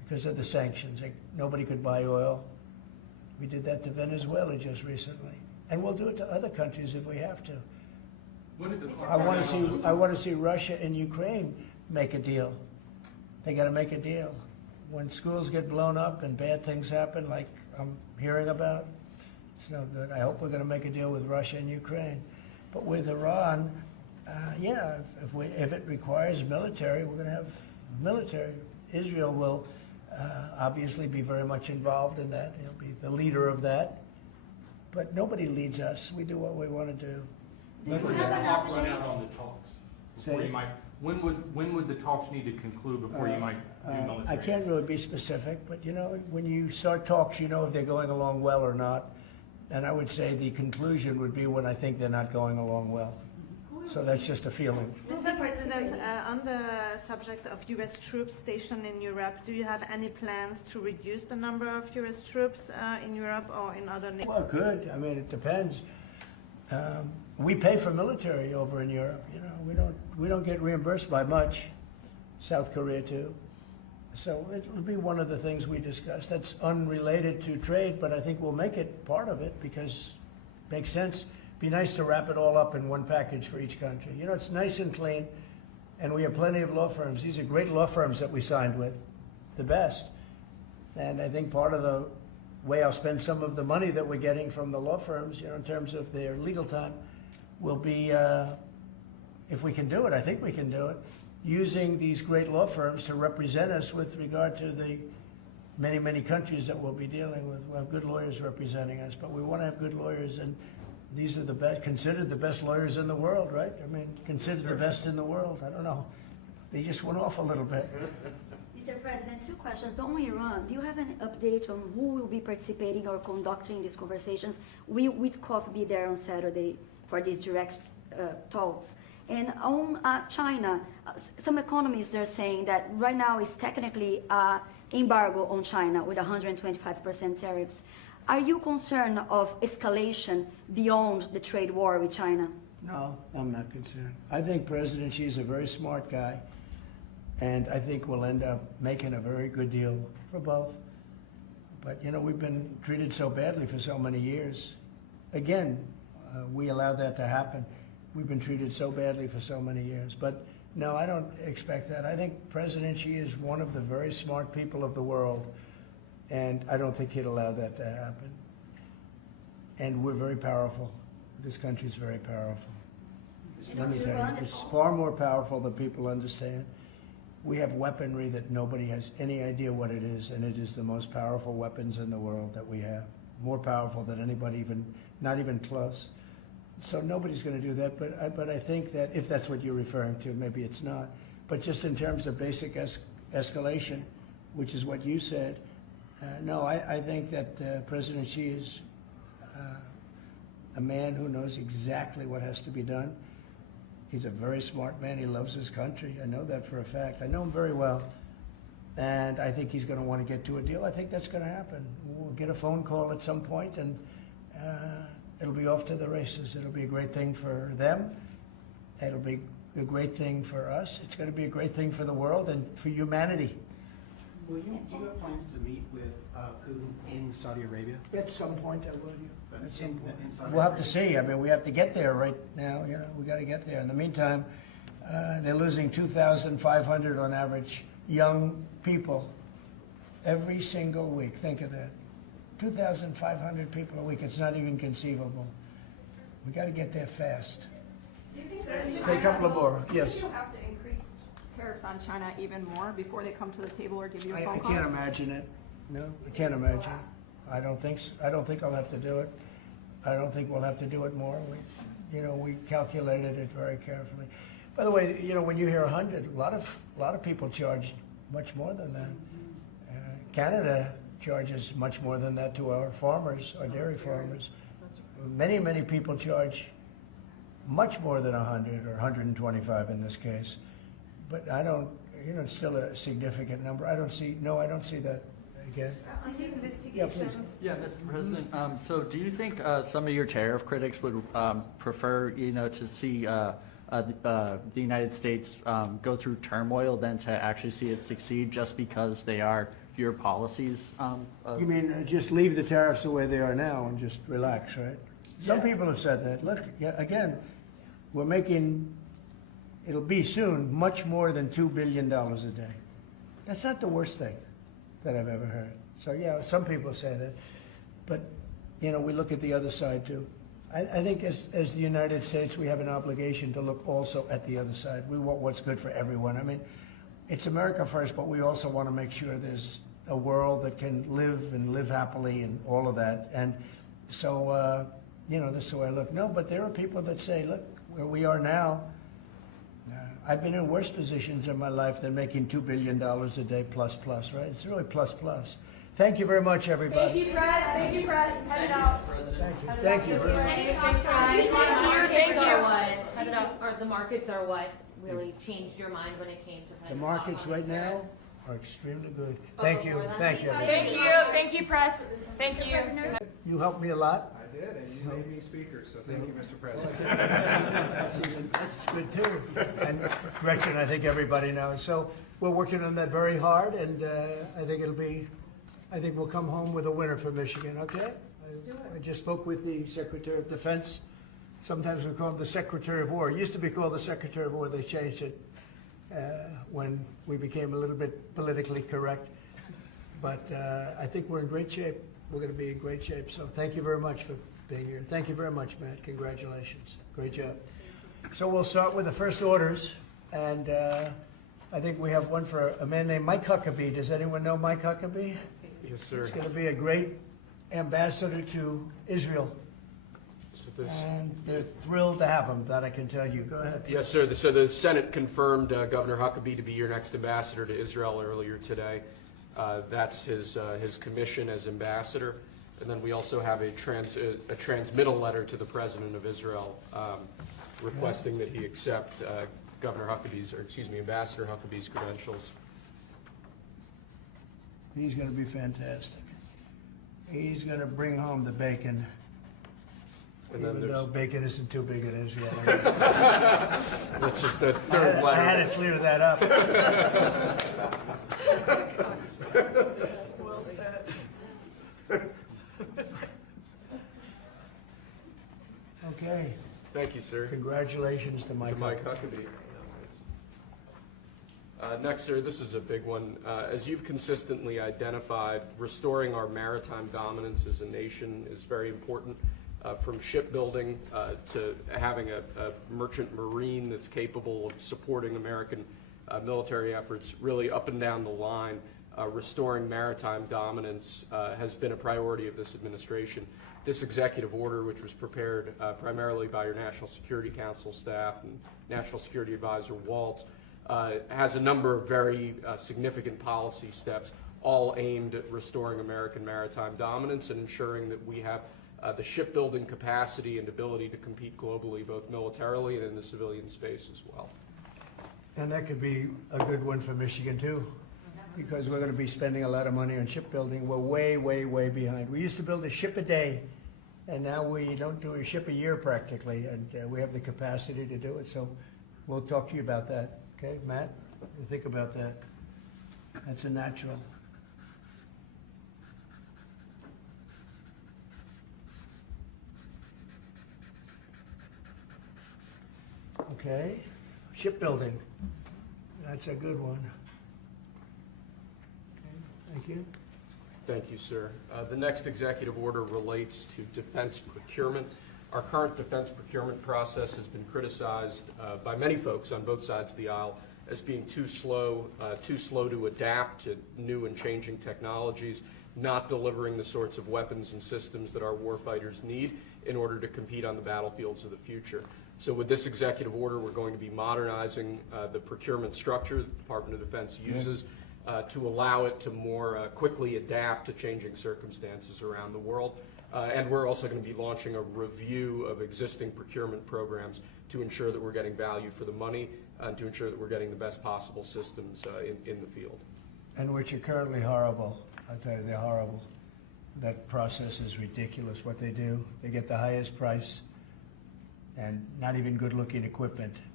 because of the sanctions. Nobody could buy oil. We did that to Venezuela just recently. And we'll do it to other countries if we have to. I want to see Russia and Ukraine make a deal. They got to make a deal. When schools get blown up and bad things happen, like I'm hearing about, it's no good. I hope we're going to make a deal with Russia and Ukraine. But with Iran, yeah, if it requires military, we're going to have military. Israel will obviously be very much involved in that. He'll be the leader of that. But nobody leads us. We do what we want to do. When would the clock run out on the talks? Before Say- you might, when would the talks need to conclude before you might do military? I can't really be specific, but you know, when you start talks, you know if they're going along well or not. And I would say the conclusion would be when I think they're not going along well. So that's just a feeling. Mr. President, on the subject of U.S. troops stationed in Europe, do you have any plans to reduce the number of U.S. troops in Europe or in other nations? Well, good. I mean, it depends. We pay for military over in Europe. You know, we don't get reimbursed by much. South Korea too. So it'll be one of the things we discuss. That's unrelated to trade, but I think we'll make it part of it because it makes sense. Be nice to wrap it all up in one package for each country. You know, it's nice and clean, and we have plenty of law firms. These are great law firms that we signed with, the best. And I think part of the way I'll spend some of the money that we're getting from the law firms, you know, in terms of their legal time, will be, if we can do it, I think we can do it, using these great law firms to represent us with regard to the many, many countries that we'll be dealing with. We'll have good lawyers representing us, but we want to have good lawyers, and these are the best, considered the best lawyers in the world, right? I mean, considered the best in the world. I don't know. They just went off a little bit. Mr. President, 2 questions. On Iran, do you have an update on who will be participating or conducting these conversations? We with Kyiv be there on Saturday for these direct talks. And on China, some economists are saying that right now is technically embargo on China with 125% tariffs. Are you concerned of escalation beyond the trade war with China? No, I'm not concerned. I think President Xi is a very smart guy, and I think we'll end up making a very good deal for both. But, you know, we've been treated so badly for so many years. Again, we allowed that to happen. We've been treated so badly for so many years. But, no, I don't expect that. I think President Xi is one of the very smart people of the world, and I don't think he'd allow that to happen. And we're very powerful. This country is very powerful. Let me tell you, it's far more powerful than people understand. We have weaponry that nobody has any idea what it is, and it is the most powerful weapons in the world that we have. More powerful than anybody, not even close. So nobody's going to do that, but I think that if that's what you're referring to, maybe it's not. But just in terms of basic escalation, which is what you said, no, I think that President Xi is a man who knows exactly what has to be done. He's a very smart man. He loves his country. I know that for a fact. I know him very well. And I think he's going to want to get to a deal. I think that's going to happen. We'll get a phone call at some point, and it'll be off to the races. It'll be a great thing for them. It'll be a great thing for us. It's going to be a great thing for the world and for humanity. Do you have plans to meet with Putin in Saudi Arabia? At some point, I will. At some point. In Saudi We'll have to Arabia? see. I mean, we have to get there right now. You know, we got to get there. In the meantime, they're losing 2,500 on average young people every single week. Think of that. 2,500 people a week. It's not even conceivable. We got to get there fast. Do you think Say a couple of more. Yes. you have to increase tariffs on China even more before they come to the table or give you a phone I call? can't imagine it. No, I can't imagine. I don't think I'll have to do it. I don't think we'll have to do it more. We calculated it very carefully. By the way, you know, when you hear 100, a lot of people charge much more than that. Canada charges much more than that to our farmers, our dairy farmers. Many, many people charge much more than 100 or 125 in this case. But I don't, you know, it's still a significant number. I don't see that again. On the investigations. Yeah, please. Yeah, Mr. President. So do you think some of your tariff critics would prefer, you know, to see the United States go through turmoil than to actually see it succeed just because they are your policies? You mean just leave the tariffs the way they are now and just relax, right? Some Yeah. people have said that. Look, again, we're making, it'll be soon, much more than $2 billion a day. That's not the worst thing that I've ever heard. So yeah, some people say that. But, we look at the other side too. I think as the United States, we have an obligation to look also at the other side. We want what's good for everyone. I mean, it's America first, but we also want to make sure there's a world that can live happily and all of that. And so, this is the way I look. No, but there are people that say, look, where we are now, I've been in worse positions in my life than making $2 billion a day plus, right? It's really plus. Thank you very much, everybody. Thank you, Press. Thank you, Press. Head it out. Thank you. Or the markets are what really changed your mind when it came to kind The of markets right now are extremely good. Thank you. Thank you. Thank you. Thank you, Press. Thank you. You helped me a lot. I did, and you made me speaker, so thank you, Mr. President. That's good too. And Gretchen, I think everybody knows. So we're working on that very hard, and I think we'll come home with a winner for Michigan, okay? I just spoke with the Secretary of Defense. Sometimes we call him the Secretary of War. It used to be called the Secretary of War. They changed it when we became a little bit politically correct. But I think we're in great shape. We're going to be in great shape. So thank you very much for being here. Thank you very much, Matt. Congratulations. Great job. So we'll start with the first orders. And I think we have one for a man named Mike Huckabee. Does anyone know Mike Huckabee? Yes, sir. He's going to be a great ambassador to Israel. And they're thrilled to have him, that I can tell you. Go ahead. Yes, sir. So the Senate confirmed Governor Huckabee to be your next ambassador to Israel earlier today. That's his commission as ambassador. And then we also have a transmittal letter to the President of Israel requesting that he accept Ambassador Huckabee's credentials. He's going to be fantastic. He's going to bring home the bacon. And then Even though bacon isn't too big in Israel. That's just the third letter. I had to clear that up. Well said. Okay. Thank you, sir. Congratulations to Mike Huckabee. Next, sir, this is a big one. As you've consistently identified, restoring our maritime dominance as a nation is very important. From shipbuilding to having a merchant marine that's capable of supporting American military efforts, really up and down the line, restoring maritime dominance has been a priority of this administration. This executive order, which was prepared primarily by your National Security Council staff and National Security Advisor Waltz, has a number of very significant policy steps, all aimed at restoring American maritime dominance and ensuring that we have the shipbuilding capacity and ability to compete globally, both militarily and in the civilian space as well. And that could be a good one for Michigan too, because we're going to be spending a lot of money on shipbuilding. We're way, way, way behind. We used to build a ship a day, and now we don't do a ship a year practically, and we have the capacity to do it. So we'll talk to you about that. Okay, Matt? What do you think about that? That's a natural. Okay, shipbuilding. That's a good one. Okay, thank you. Thank you, sir. The next executive order relates to defense procurement. Our current defense procurement process has been criticized by many folks on both sides of the aisle as being too slow to adapt to new and changing technologies, not delivering the sorts of weapons and systems that our warfighters need in order to compete on the battlefields of the future. So with this executive order, we're going to be modernizing the procurement structure that the Department of Defense uses to allow it to more quickly adapt to changing circumstances around the world. And we're also going to be launching a review of existing procurement programs to ensure that we're getting value for the money and to ensure that we're getting the best possible systems in the field. And which are currently horrible. I'll tell you, they're horrible. That process is ridiculous, what they do. They get the highest price and not even good-looking equipment,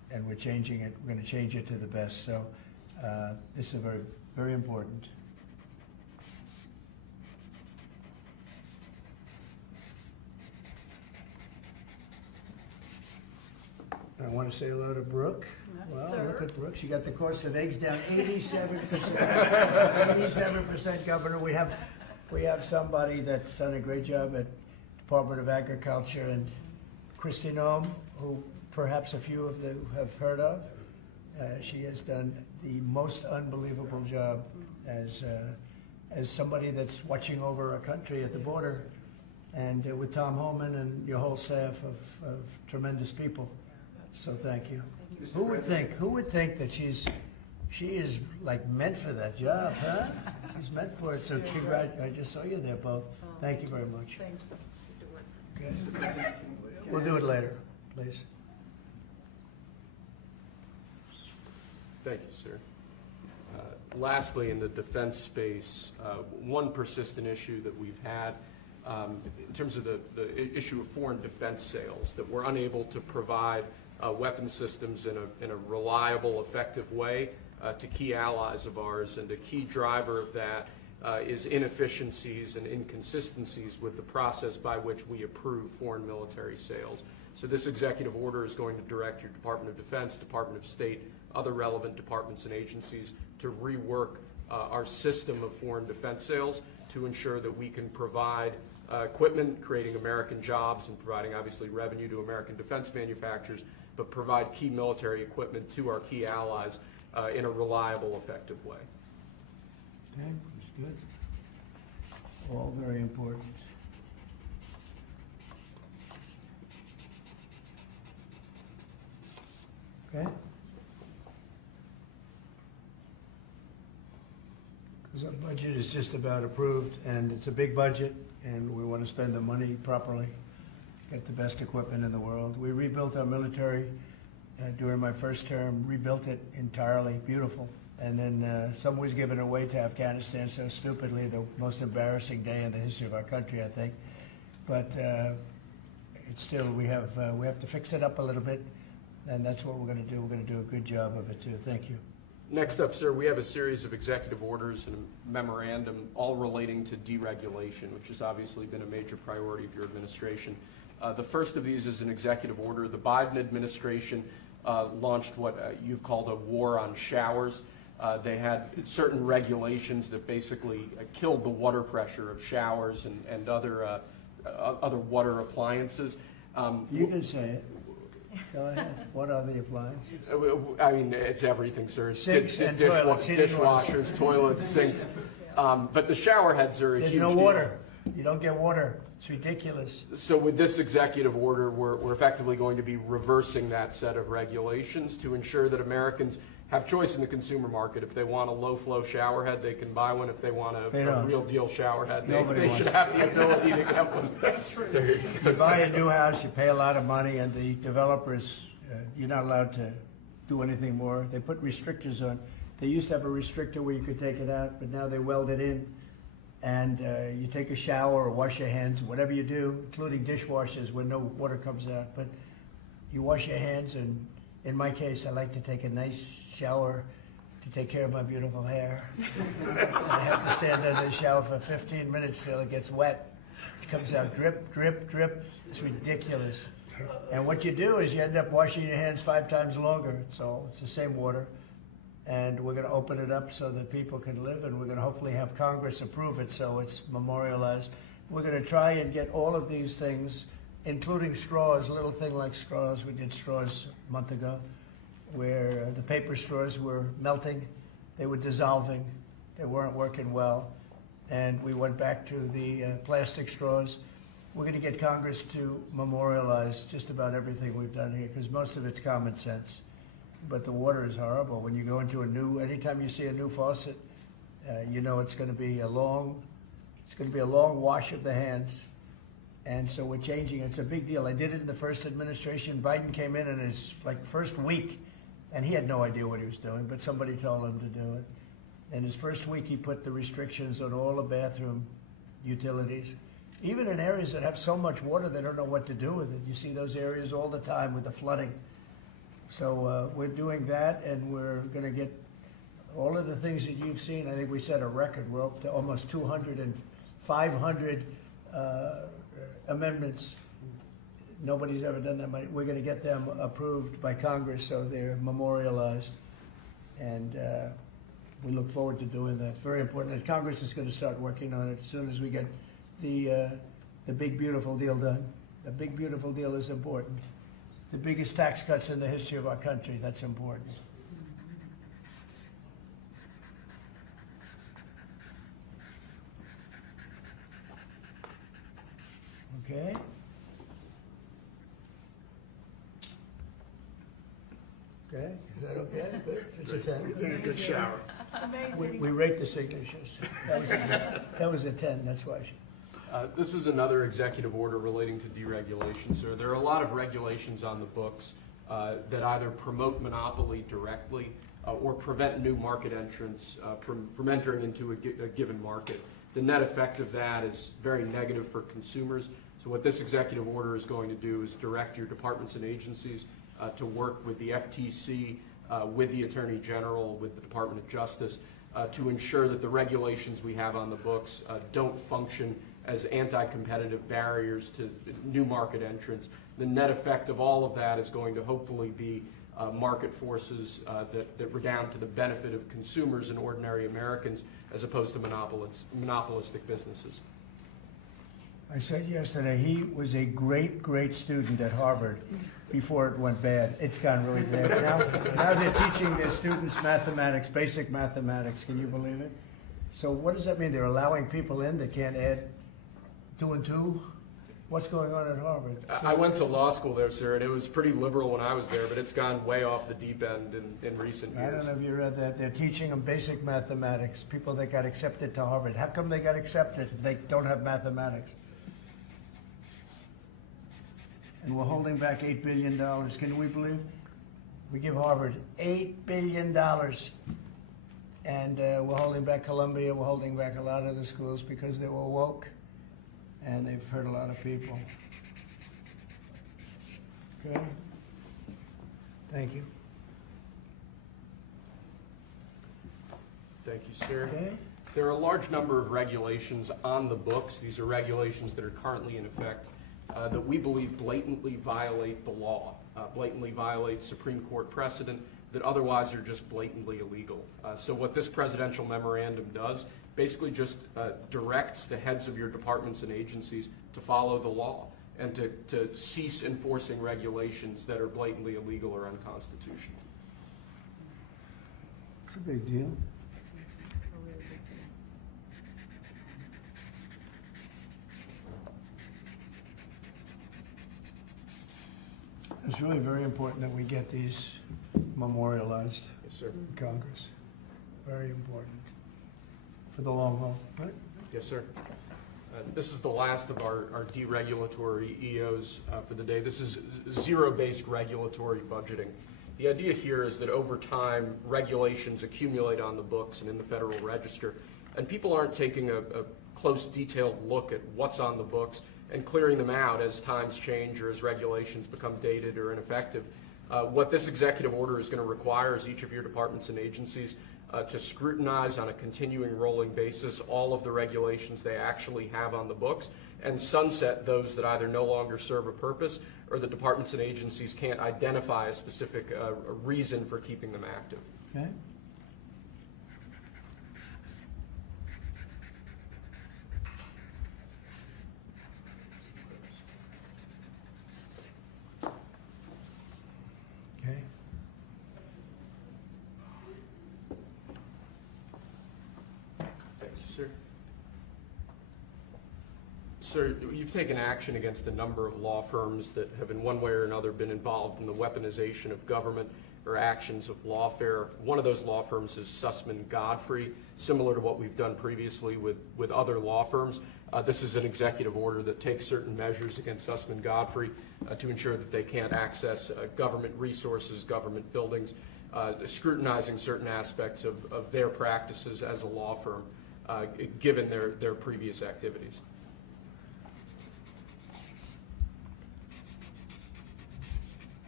and we're changing it. We're going to change it to the best. So this is very, very important. I want to say hello to Brooke. Well, look at Brooke. She got the cost of eggs down 87%. 87%, Governor. We have somebody that's done a great job at Department of Agriculture, and Christy Noem, who perhaps a few of you have heard of. She has done the most unbelievable job as somebody that's watching over our country at the border, and with Tom Homan and your whole staff of tremendous people. So thank you. Who would think that she is like meant for that job, huh? She's meant for it. So I just saw you there both. Thank you very much. Okay. We'll do it later, please. Thank you, sir. Lastly, in the defense space, one persistent issue that we've had in terms of the issue of foreign defense sales, that we're unable to provide weapon systems in a reliable, effective way to key allies of ours, and a key driver of that is inefficiencies and inconsistencies with the process by which we approve foreign military sales. So this executive order is going to direct your Department of Defense, Department of State, other relevant departments and agencies to rework our system of foreign defense sales to ensure that we can provide equipment, creating American jobs and providing obviously revenue to American defense manufacturers, but provide key military equipment to our key allies in a reliable, effective way. Okay, that's good. All very important. Okay? Because our budget is just about approved, and it's a big budget, and we want to spend the money properly, get the best equipment in the world. We rebuilt our military during my first term, rebuilt it entirely, beautiful. And then some was given away to Afghanistan so stupidly, the most embarrassing day in the history of our country, I think. But it's still, we have to fix it up a little bit, and that's what we're going to do. We're going to do a good job of it, too. Thank you. Next up, sir, we have a series of executive orders and a memorandum all relating to deregulation, which has obviously been a major priority of your administration. The first of these is an executive order. The Biden administration launched what you've called a war on showers. They had certain regulations that basically killed the water pressure of showers and other water appliances. You can say it. Go ahead. What are the appliances? I mean, it's everything, sir. Sinks and toilets. Dishwashers, toilets, sinks. But the shower heads are a huge deal. There's no water. You don't get water. It's ridiculous. So with this executive order, we're effectively going to be reversing that set of regulations to ensure that Americans have choice in the consumer market. If they want a low-flow shower head, they can buy one. If they want a real deal shower head, they should have the ability to get one. That's true. You buy a new house, you pay a lot of money, and the developers, you're not allowed to do anything more. They put restrictors on. They used to have a restrictor where you could take it out, but now they weld it in. And you take a shower or wash your hands, whatever you do, including dishwashers where no water comes out. But you wash your hands, and in my case, I like to take a nice shower to take care of my beautiful hair. I have to stand under the shower for 15 minutes till it gets wet. It comes out drip, drip, drip. It's ridiculous. And what you do is you end up washing your hands 5 times longer. So it's the same water. And we're going to open it up so that people can live, and we're going to hopefully have Congress approve it so it's memorialized. We're going to try and get all of these things, including straws, a little thing like straws. We did straws a month ago, where the paper straws were melting, they were dissolving, they weren't working well, and we went back to the plastic straws. We're going to get Congress to memorialize just about everything we've done here, because most of it's common sense. But the water is horrible. When you go into anytime you see a new faucet, you know it's going to be a long wash of the hands. And so we're changing. It's a big deal. I did it in the first administration. Biden came in his first week, and he had no idea what he was doing, but somebody told him to do it. In his first week, he put the restrictions on all the bathroom utilities. Even in areas that have so much water, they don't know what to do with it. You see those areas all the time with the flooding. So we're doing that, and we're going to get all of the things that you've seen. I think we set a record. We're up to almost 200 and 500 amendments. Nobody's ever done that many. We're going to get them approved by Congress, so they're memorialized. And we look forward to doing that. Very important. And Congress is going to start working on it as soon as we get the big, beautiful deal done. The big, beautiful deal is important. The biggest tax cuts in the history of our country, that's important. Okay. Okay, is that okay? Good. It's a 10. You did a good shower. We rate the signatures. That was a 10, that's why. This is another executive order relating to deregulation, sir. There are a lot of regulations on the books that either promote monopoly directly or prevent new market entrants from entering into a given market. The net effect of that is very negative for consumers. So what this executive order is going to do is direct your departments and agencies to work with the FTC, with the Attorney General, with the Department of Justice, to ensure that the regulations we have on the books don't function as anti-competitive barriers to new market entrants. The net effect of all of that is going to hopefully be market forces that redound to the benefit of consumers and ordinary Americans as opposed to monopolistic businesses. I said yesterday, he was a great, great student at Harvard before it went bad. It's gone really bad. Now they're teaching their students mathematics, basic mathematics. Can you believe it? So what does that mean? They're allowing people in that can't add 2 and 2? What's going on at Harvard? I went to law school there, sir, and it was pretty liberal when I was there, but it's gone way off the deep end in recent years. I don't know if you read that. They're teaching them basic mathematics, people that got accepted to Harvard. How come they got accepted if they don't have mathematics? And we're holding back $8 billion. Can we believe? We give Harvard $8 billion. And we're holding back Columbia. We're holding back a lot of the schools because they were woke. And they've hurt a lot of people. Okay? Thank you. Thank you, sir. Okay. There are a large number of regulations on the books. These are regulations that are currently in effect that we believe blatantly violate the law, blatantly violate Supreme Court precedent that otherwise are just blatantly illegal. So what this presidential memorandum does basically just directs the heads of your departments and agencies to follow the law and to cease enforcing regulations that are blatantly illegal or unconstitutional. It's a big deal. It's really very important that we get these memorialized Yes, sir. in Congress. Very important for the long haul, right? Yes, sir. This is the last of our deregulatory EOs for the day. This is zero-based regulatory budgeting. The idea here is that over time, regulations accumulate on the books and in the Federal Register, and people aren't taking a close, detailed look at what's on the books and clearing them out as times change or as regulations become dated or ineffective. What this executive order is going to require is each of your departments and agencies to scrutinize on a continuing rolling basis all of the regulations they actually have on the books and sunset those that either no longer serve a purpose or the departments and agencies can't identify a specific reason for keeping them active. Okay. Okay. Thank you, sir. Sir, you've taken action against a number of law firms that have in one way or another been involved in the weaponization of government or actions of lawfare. One of those law firms is Sussman Godfrey, similar to what we've done previously with other law firms. This is an executive order that takes certain measures against Sussman Godfrey to ensure that they can't access government resources, government buildings, scrutinizing certain aspects of their practices as a law firm, given their previous activities.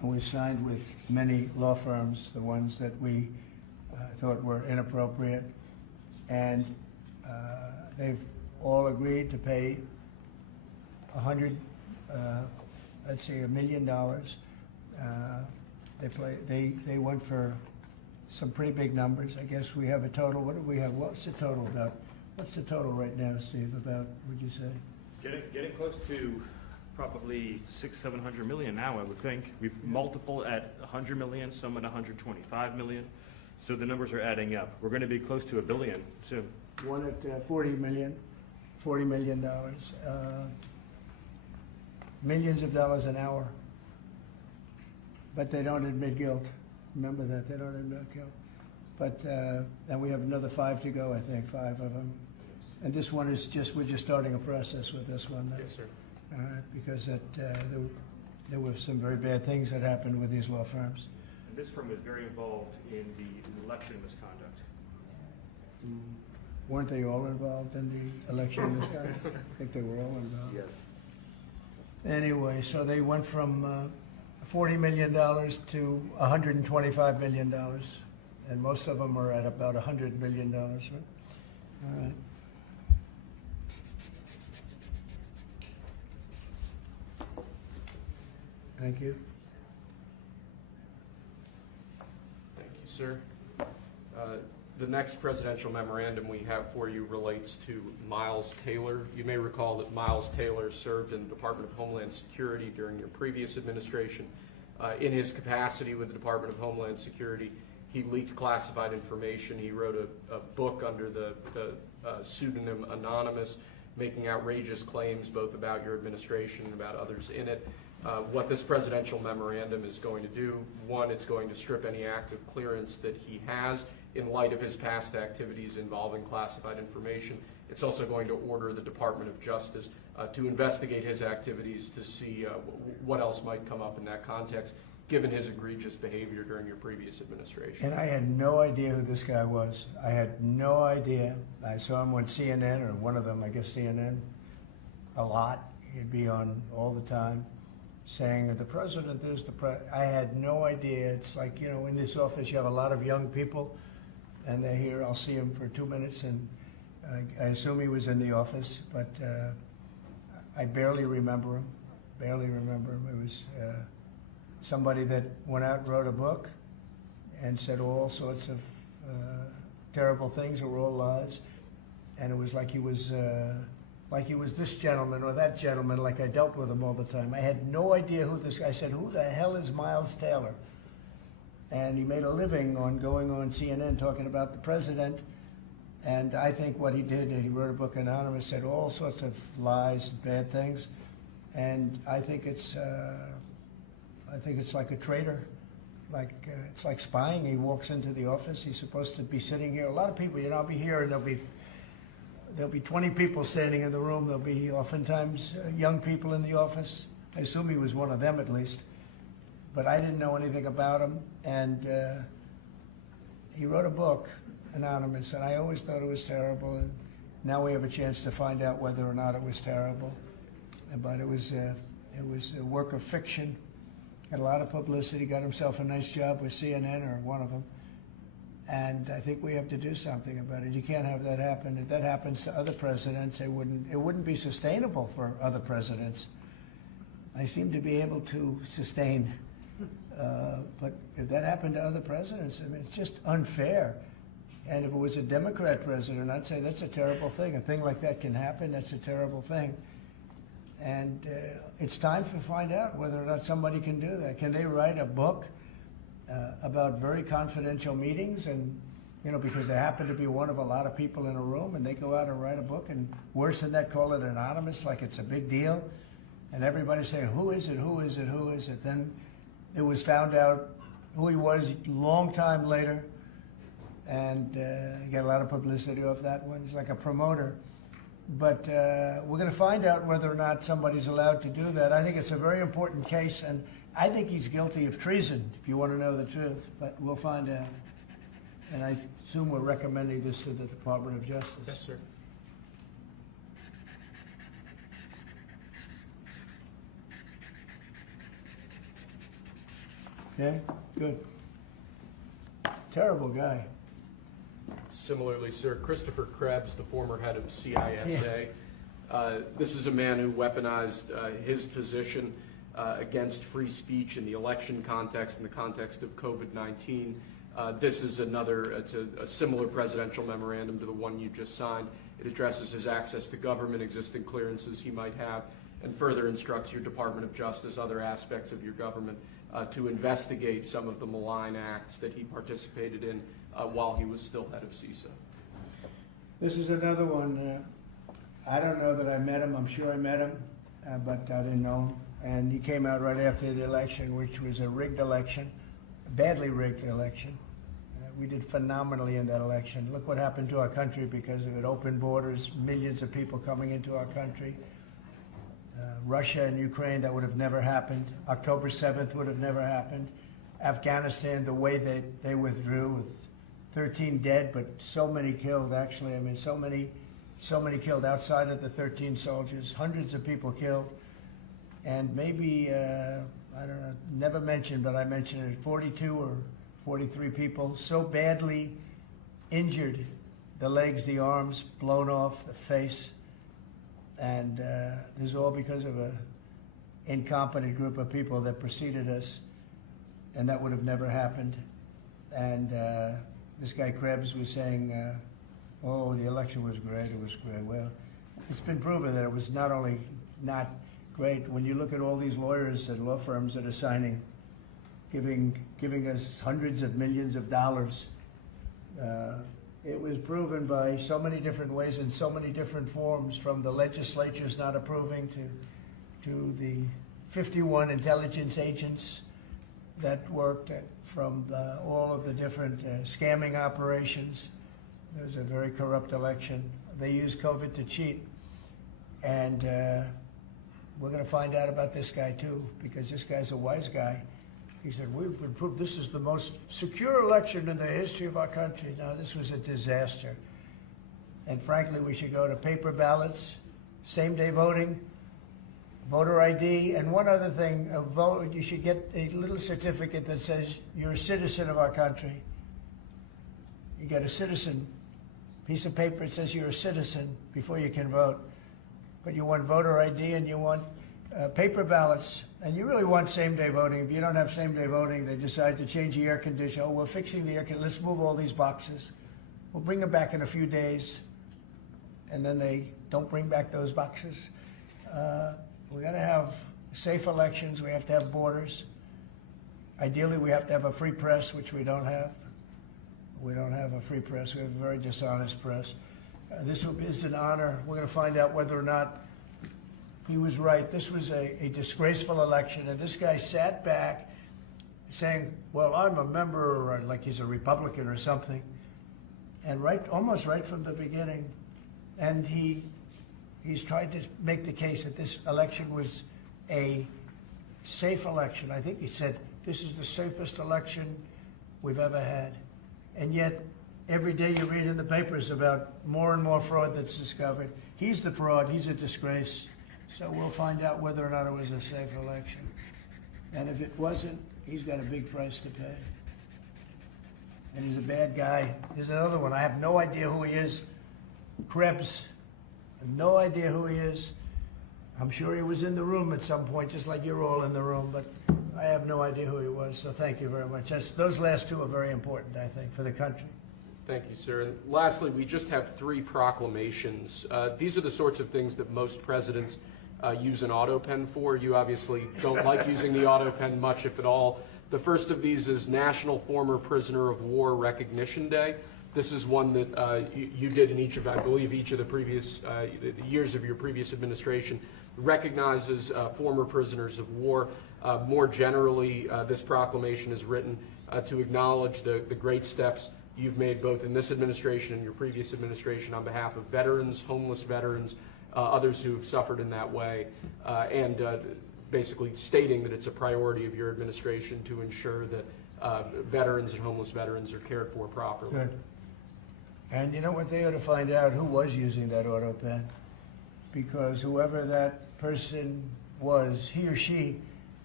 and we've signed with many law firms, the ones that we thought were inappropriate, and they've all agreed to pay $100 million. They went for some pretty big numbers. I guess we have a total. What do we have? What's the total about? What's the total right now, Steve? About, would you say? Getting close to probably 600-700 million now, I would think. We've multiple at 100 million, some at 125 million. So the numbers are adding up. We're going to be close to $1 billion soon. One at $40 million. Millions of dollars an hour. But they don't admit guilt. Remember that, they don't admit guilt. But, and we have another 5 to go, I think, 5 of them. And this one is just, we're just starting a process with this one. Yes, sir. All right, because there were some very bad things that happened with these law firms. And this firm was very involved in the election misconduct. Weren't they all involved in the election misconduct? I think they were all involved. Yes. Anyway, so they went from $40 million to $125 million, and most of them are at about $100 million, right? All right. Thank you. Thank you, sir. The next presidential memorandum we have for you relates to Miles Taylor. You may recall that Miles Taylor served in the Department of Homeland Security during your previous administration. In his capacity with the Department of Homeland Security, he leaked classified information. He wrote a book under the pseudonym Anonymous, making outrageous claims both about your administration and about others in it. What this presidential memorandum is going to do, one, it's going to strip any active clearance that he has in light of his past activities involving classified information. It's also going to order the Department of Justice to investigate his activities to see what else might come up in that context, given his egregious behavior during your previous administration. And I had no idea who this guy was. I had no idea. I saw him on CNN, or one of them, I guess CNN, a lot. He'd be on all the time, saying that the president is the president. I had no idea. It's like, you know, in this office you have a lot of young people, and they're here. I'll see him for 2 minutes, and I assume he was in the office, but I barely remember him. It was somebody that went out and wrote a book and said all sorts of terrible things that were all lies, and it was like he was this gentleman or that gentleman, like I dealt with him all the time. I had no idea who this guy. I said, who the hell is Miles Taylor? And he made a living on going on CNN talking about the president. And I think what he did, he wrote a book, Anonymous, said all sorts of lies, bad things. And I think it's like a traitor. It's like spying. He walks into the office. He's supposed to be sitting here. A lot of people, you know, I'll be here and there'll be 20 people standing in the room. There'll be oftentimes young people in the office. I assume he was one of them at least. But I didn't know anything about him. And he wrote a book, Anonymous, and I always thought it was terrible. And now we have a chance to find out whether or not it was terrible. But it was a work of fiction. Had a lot of publicity, got himself a nice job with CNN, or one of them. And I think we have to do something about it. You can't have that happen. If that happens to other presidents, it wouldn't be sustainable for other presidents. I seem to be able to sustain, but if that happened to other presidents, I mean, it's just unfair. And if it was a Democrat president, I'd say that's a terrible thing. A thing like that can happen. That's a terrible thing. And it's time to find out whether or not somebody can do that. Can they write a book about very confidential meetings, and because they happen to be one of a lot of people in a room, and they go out and write a book, and worse than that, call it anonymous, like it's a big deal, and everybody's saying, who is it, who is it, who is it? Then it was found out who he was a long time later, and he got a lot of publicity off that one. He's like a promoter. But we're going to find out whether or not somebody's allowed to do that. I think it's a very important case, and I think he's guilty of treason, if you want to know the truth, but we'll find out. And I assume we're recommending this to the Department of Justice. Yes, sir. Okay, good. Terrible guy. Similarly, sir, Christopher Krebs, the former head of CISA. This is a man who weaponized his position against free speech in the election context, in the context of COVID-19. This is it's a similar presidential memorandum to the one you just signed. It addresses his access to government, existing clearances he might have, and further instructs your Department of Justice, other aspects of your government, to investigate some of the malign acts that he participated in while he was still head of CISA. This is another one. I don't know that I met him. I'm sure I met him, but I didn't know him. And he came out right after the election, which was a rigged election, a badly rigged election. We did phenomenally in that election. Look what happened to our country because of it. Open borders, millions of people coming into our country. Russia and Ukraine, that would have never happened. October 7th would have never happened. Afghanistan, the way they withdrew with 13 dead, but so many killed, actually. I mean, so many killed outside of the 13 soldiers, hundreds of people killed. And maybe, I don't know, never mentioned, but I mentioned it, 42 or 43 people so badly injured, the legs, the arms, blown off, the face. And this is all because of an incompetent group of people that preceded us, and that would have never happened. And this guy Krebs was saying, oh, the election was great, it was great. Well, it's been proven that it was not only not great. When you look at all these lawyers and law firms that are signing, giving us hundreds of millions of dollars, it was proven by so many different ways in so many different forms, from the legislatures not approving to the 51 intelligence agents that worked from all of the different scamming operations. It was a very corrupt election. They used COVID to cheat. And we're going to find out about this guy too, because this guy's a wise guy. He said, we've been proved this is the most secure election in the history of our country. Now, this was a disaster. And frankly, we should go to paper ballots, same-day voting, voter ID, and one other thing, you should get a little certificate that says you're a citizen of our country. You get a citizen piece of paper that says you're a citizen before you can vote. But you want voter ID and you want paper ballots, and you really want same-day voting. If you don't have same-day voting, they decide to change the air conditioner. Oh, we're fixing the air conditioner. Let's move all these boxes. We'll bring them back in a few days, and then they don't bring back those boxes. We got to have safe elections. We have to have borders. Ideally, we have to have a free press, which we don't have. We don't have a free press. We have a very dishonest press. This is an honor. We're going to find out whether or not he was right. This was a disgraceful election, and this guy sat back saying, well, I'm a member, or like he's a Republican or something, and almost right from the beginning. And he's tried to make the case that this election was a safe election. I think he said, this is the safest election we've ever had. And yet, every day you read in the papers about more and more fraud that's discovered. He's the fraud. He's a disgrace. So we'll find out whether or not it was a safe election. And if it wasn't, he's got a big price to pay. And he's a bad guy. There's another one. I have no idea who he is. Krebs. I have no idea who he is. I'm sure he was in the room at some point, just like you're all in the room, but I have no idea who he was. So thank you very much. Those last two are very important, I think, for the country. Thank you, sir. And lastly, we just have 3 proclamations. These are the sorts of things that most presidents use an Autopen for. You obviously don't like using the Autopen much, if at all. The first of these is National Former Prisoner of War Recognition Day. This is one that you did in each of, I believe, each of the previous years of your previous administration, recognizes former prisoners of war. More generally, this proclamation is written to acknowledge the great steps you've made both in this administration and your previous administration on behalf of veterans, homeless veterans, others who've suffered in that way, and basically stating that it's a priority of your administration to ensure that veterans and homeless veterans are cared for properly. Good. And you know what? They ought to find out who was using that Autopen, because whoever that person was, he or she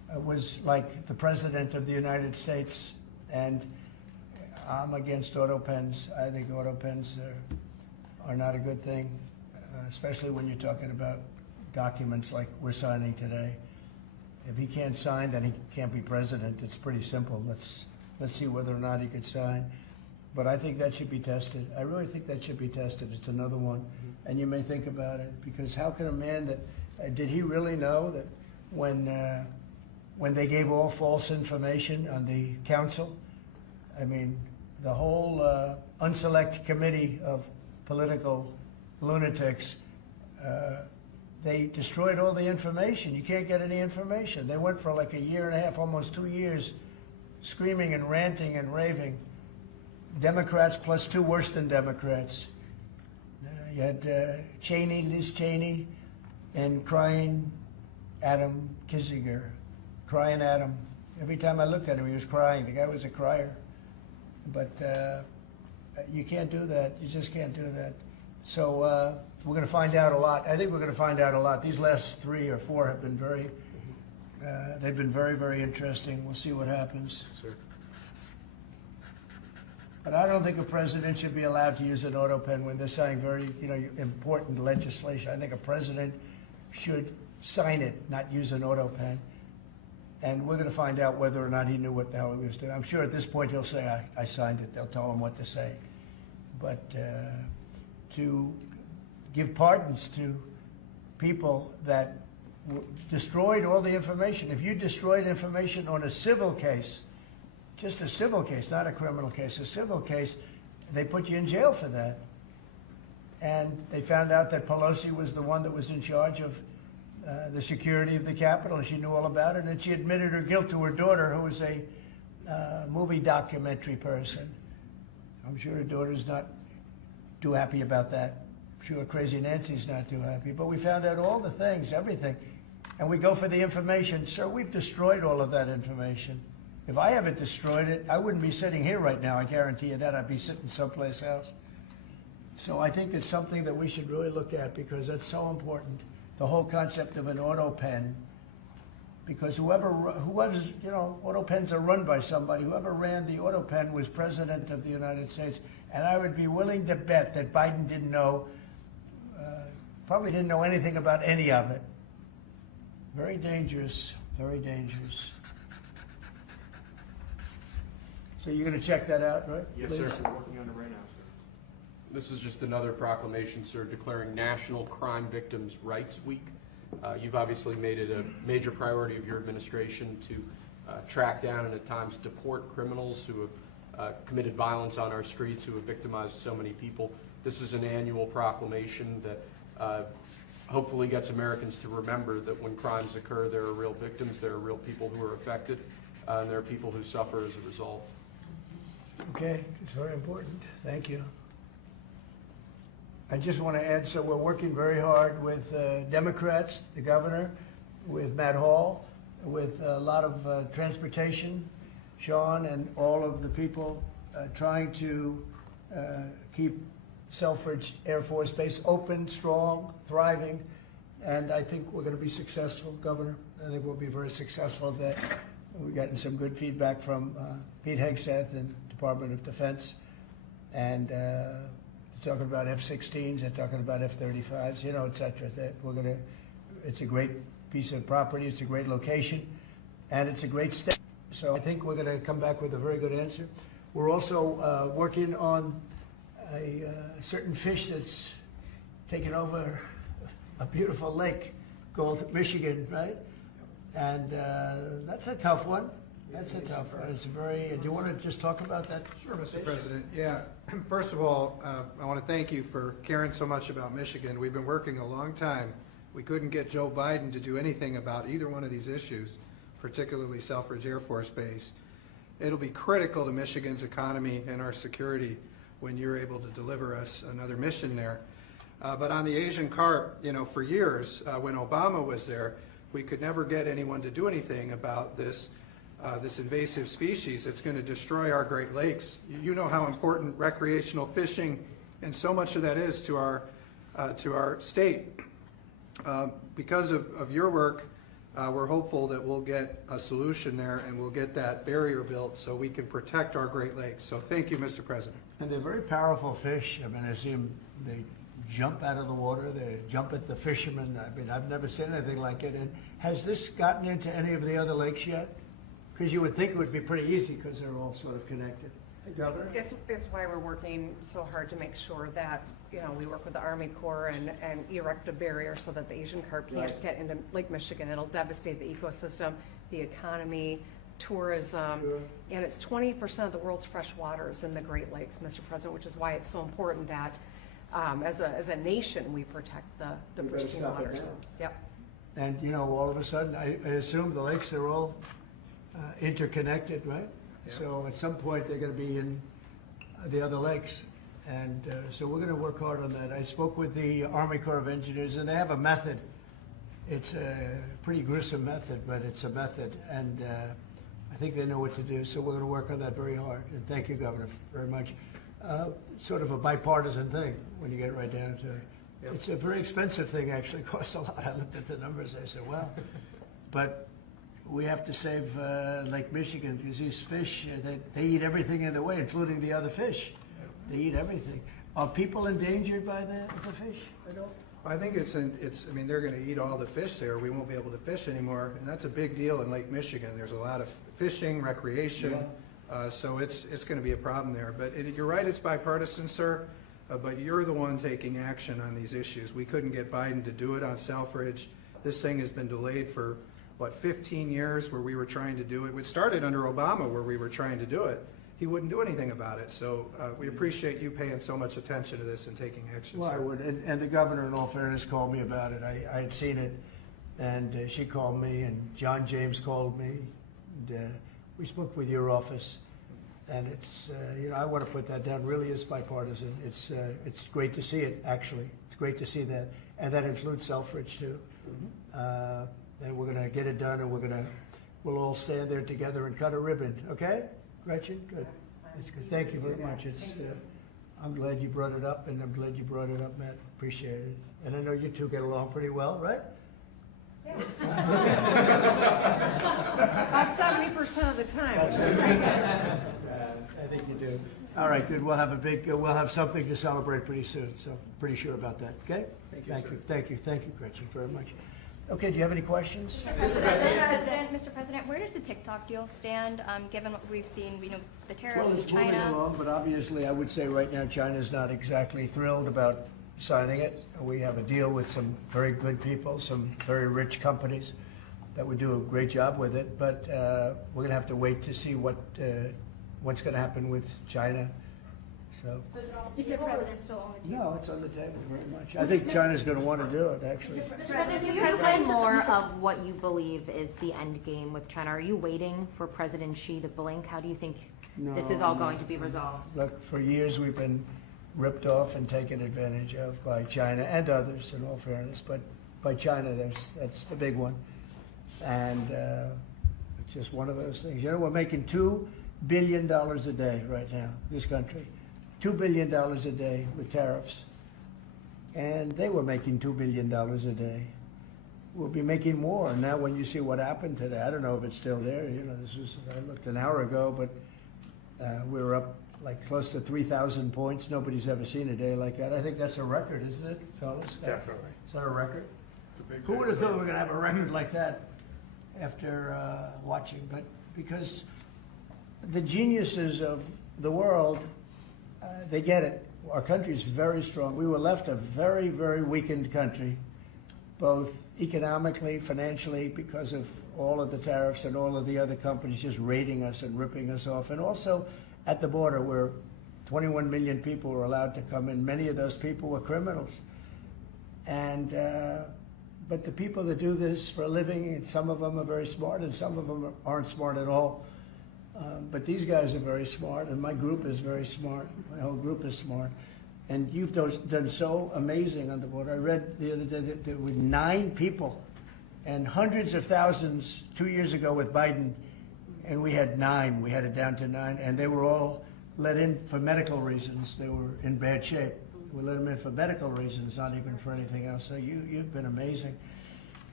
was like the President of the United States, and I'm against autopens. I think autopens are not a good thing, especially when you're talking about documents like we're signing today. If he can't sign, then he can't be president. It's pretty simple. Let's see whether or not he could sign. But I think that should be tested. I really think that should be tested. It's another one. And you may think about it, because how can a man that, did he really know that when they gave all false information on the council, I mean, the whole unselect committee of political lunatics, they destroyed all the information. You can't get any information. They went for like a year and a half, almost 2 years, screaming and ranting and raving. Democrats plus two worse than Democrats. You had Cheney, Liz Cheney, and crying Adam Kinzinger, crying Adam. Every time I looked at him, he was crying. The guy was a crier. But you can't do that. You just can't do that. So we're going to find out a lot. I think we're going to find out a lot. These last 3 or 4 have been they've been very, very interesting. We'll see what happens. Sir. But I don't think a president should be allowed to use an Autopen when they're signing very, important legislation. I think a president should sign it, not use an Autopen. And we're going to find out whether or not he knew what the hell he was doing. I'm sure at this point he'll say, I signed it. They'll tell him what to say. But to give pardons to people that destroyed all the information. If you destroyed information on a civil case, just a civil case, not a criminal case, a civil case, they put you in jail for that. And they found out that Pelosi was the one that was in charge of the security of the Capitol, and she knew all about it, and she admitted her guilt to her daughter, who was a movie documentary person. I'm sure her daughter's not too happy about that. I'm sure Crazy Nancy's not too happy. But we found out all the things, everything. And we go for the information. Sir, we've destroyed all of that information. If I haven't destroyed it, I wouldn't be sitting here right now. I guarantee you that. I'd be sitting someplace else. So I think it's something that we should really look at, because that's so important. The whole concept of an Autopen, because whoever's, Autopens are run by somebody. Whoever ran the Autopen was President of the United States. And I would be willing to bet that Biden didn't know, probably didn't know anything about any of it. Very dangerous, very dangerous. So you're going to check that out, right? Yes, Liz? sir. We're working on it right now, sir. This is just another proclamation, sir, declaring National Crime Victims' Rights Week. You've obviously made it a major priority of your administration to track down and at times deport criminals who have committed violence on our streets, who have victimized so many people. This is an annual proclamation that hopefully gets Americans to remember that when crimes occur, there are real victims, there are real people who are affected, and there are people who suffer as a result. Okay, it's very important. Thank you. I just want to add, so we're working very hard with Democrats, the governor, with Matt Hall, with a lot of transportation, Sean, and all of the people trying to keep Selfridge Air Force Base open, strong, thriving, and I think we're going to be successful, Governor. I think we'll be very successful at that. We've gotten some good feedback from Pete Hegseth and Department of Defense, and they're talking about F-16s, they're talking about F-35s, et cetera. That it's a great piece of property, it's a great location, and it's a great state. So I think we're going to come back with a very good answer. We're also working on a certain fish that's taken over a beautiful lake called Michigan, right? And that's a tough one. That's a tough one. It's very. Do you want to just talk about that? Sure, Mr. President. Yeah. First of all, I want to thank you for caring so much about Michigan. We've been working a long time. We couldn't get Joe Biden to do anything about either one of these issues, particularly Selfridge Air Force Base. It'll be critical to Michigan's economy and our security when you're able to deliver us another mission there. But on the Asian carp, for years, when Obama was there, we could never get anyone to do anything about this invasive species that's going to destroy our Great Lakes. You know how important recreational fishing and so much of that is to our state. Because of your work, we're hopeful that we'll get a solution there and we'll get that barrier built so we can protect our Great Lakes. So thank you, Mr. President. And they're very powerful fish. I mean, I see them, they jump out of the water, they jump at the fishermen. I mean, I've never seen anything like it. And has this gotten into any of the other lakes yet? Because you would think it would be pretty easy because they're all sort of connected. Hey, Governor? It's why we're working so hard to make sure that, we work with the Army Corps and erect a barrier so that the Asian carp can't get into Lake Michigan. It'll devastate the ecosystem, the economy, tourism, and it's 20% of the world's fresh waters in the Great Lakes, Mr. President, which is why it's so important that as a nation we protect the pristine waters. Yep. And, all of a sudden, I assume the lakes are all interconnected, right? Yeah. So at some point, they're going to be in the other lakes. And so we're going to work hard on that. I spoke with the Army Corps of Engineers, and they have a method. It's a pretty gruesome method, but it's a method. And I think they know what to do. So we're going to work on that very hard. And thank you, Governor, very much. Sort of a bipartisan thing when you get right down to it. Yep. It's a very expensive thing, actually. It costs a lot. I looked at the numbers. I said, well, but we have to save Lake Michigan because these fish, they eat everything in the way, including the other fish. They eat everything. Are people endangered by the fish at all? I think I mean, they're going to eat all the fish there. We won't be able to fish anymore, and that's a big deal in Lake Michigan. There's a lot of fishing, recreation, so it's going to be a problem there. But you're right, it's bipartisan, sir, but you're the one taking action on these issues. We couldn't get Biden to do it on Selfridge. This thing has been delayed for, 15 years where we were trying to do it. It started under Obama where we were trying to do it. He wouldn't do anything about it. So we appreciate you paying so much attention to this and taking action, Well, sir. I would. And the governor, in all fairness, called me about it. I had seen it, and she called me, and John James called me. And, we spoke with your office, and it's, I want to put that down. Really is bipartisan. It's great to see it, actually. It's great to see that. And that includes Selfridge, too. And we're going to get it done, and we'll all stand there together and cut a ribbon, okay? Gretchen, good. That's good. Thank you very much. It's, I'm glad you brought it up, and I'm glad you brought it up, Matt. Appreciate it. And I know you two get along pretty well, right? About 70% of the time. I think you do. All right, good. We'll have something to celebrate pretty soon. So pretty sure about that. Okay. Thank you, Gretchen, very much. Okay, do you have any questions? Mr. President, where does the TikTok deal stand, given what we've seen, the tariffs Well, to it's moving China? along, but obviously I would say right now China's not exactly thrilled about signing it. We have a deal with some very good people, some very rich companies that would do a great job with it, but we're going to have to wait to see what's going to happen with China. So, Mr. President, no, it's on the table very much. I think China's going to want to do it, actually. Mr. President, can you explain more of what you believe is the end game with China? Are you waiting for President Xi to blink? How do you think this is all going to be resolved? Look, for years we've been ripped off and taken advantage of by China and others, in all fairness, but by China, that's the big one. And it's just one of those things. We're making $2 billion a day right now, this country. $2 billion a day with tariffs. And they were making $2 billion a day. We'll be making more. Now when you see what happened today, I don't know if it's still there. I looked an hour ago, but we were up like close to 3,000 points. Nobody's ever seen a day like that. I think that's a record, isn't it, fellas? Definitely. Is that a record? Who would have thought we were going to have a record like that after watching? But because the geniuses of the world, they get it. Our country is very strong. We were left a very, very weakened country, both economically, financially, because of all of the tariffs and all of the other companies just raiding us and ripping us off, and also at the border where 21 million people were allowed to come in. Many of those people were criminals. And but the people that do this for a living, and some of them are very smart and some of them aren't smart at all. But these guys are very smart, and my group is very smart. My whole group is smart. And you've done so amazing on the border. I read the other day that there were 9 people and hundreds of thousands 2 years ago with Biden, and we had 9. We had it down to 9, and they were all let in for medical reasons. They were in bad shape. We let them in for medical reasons, not even for anything else. So you've been amazing.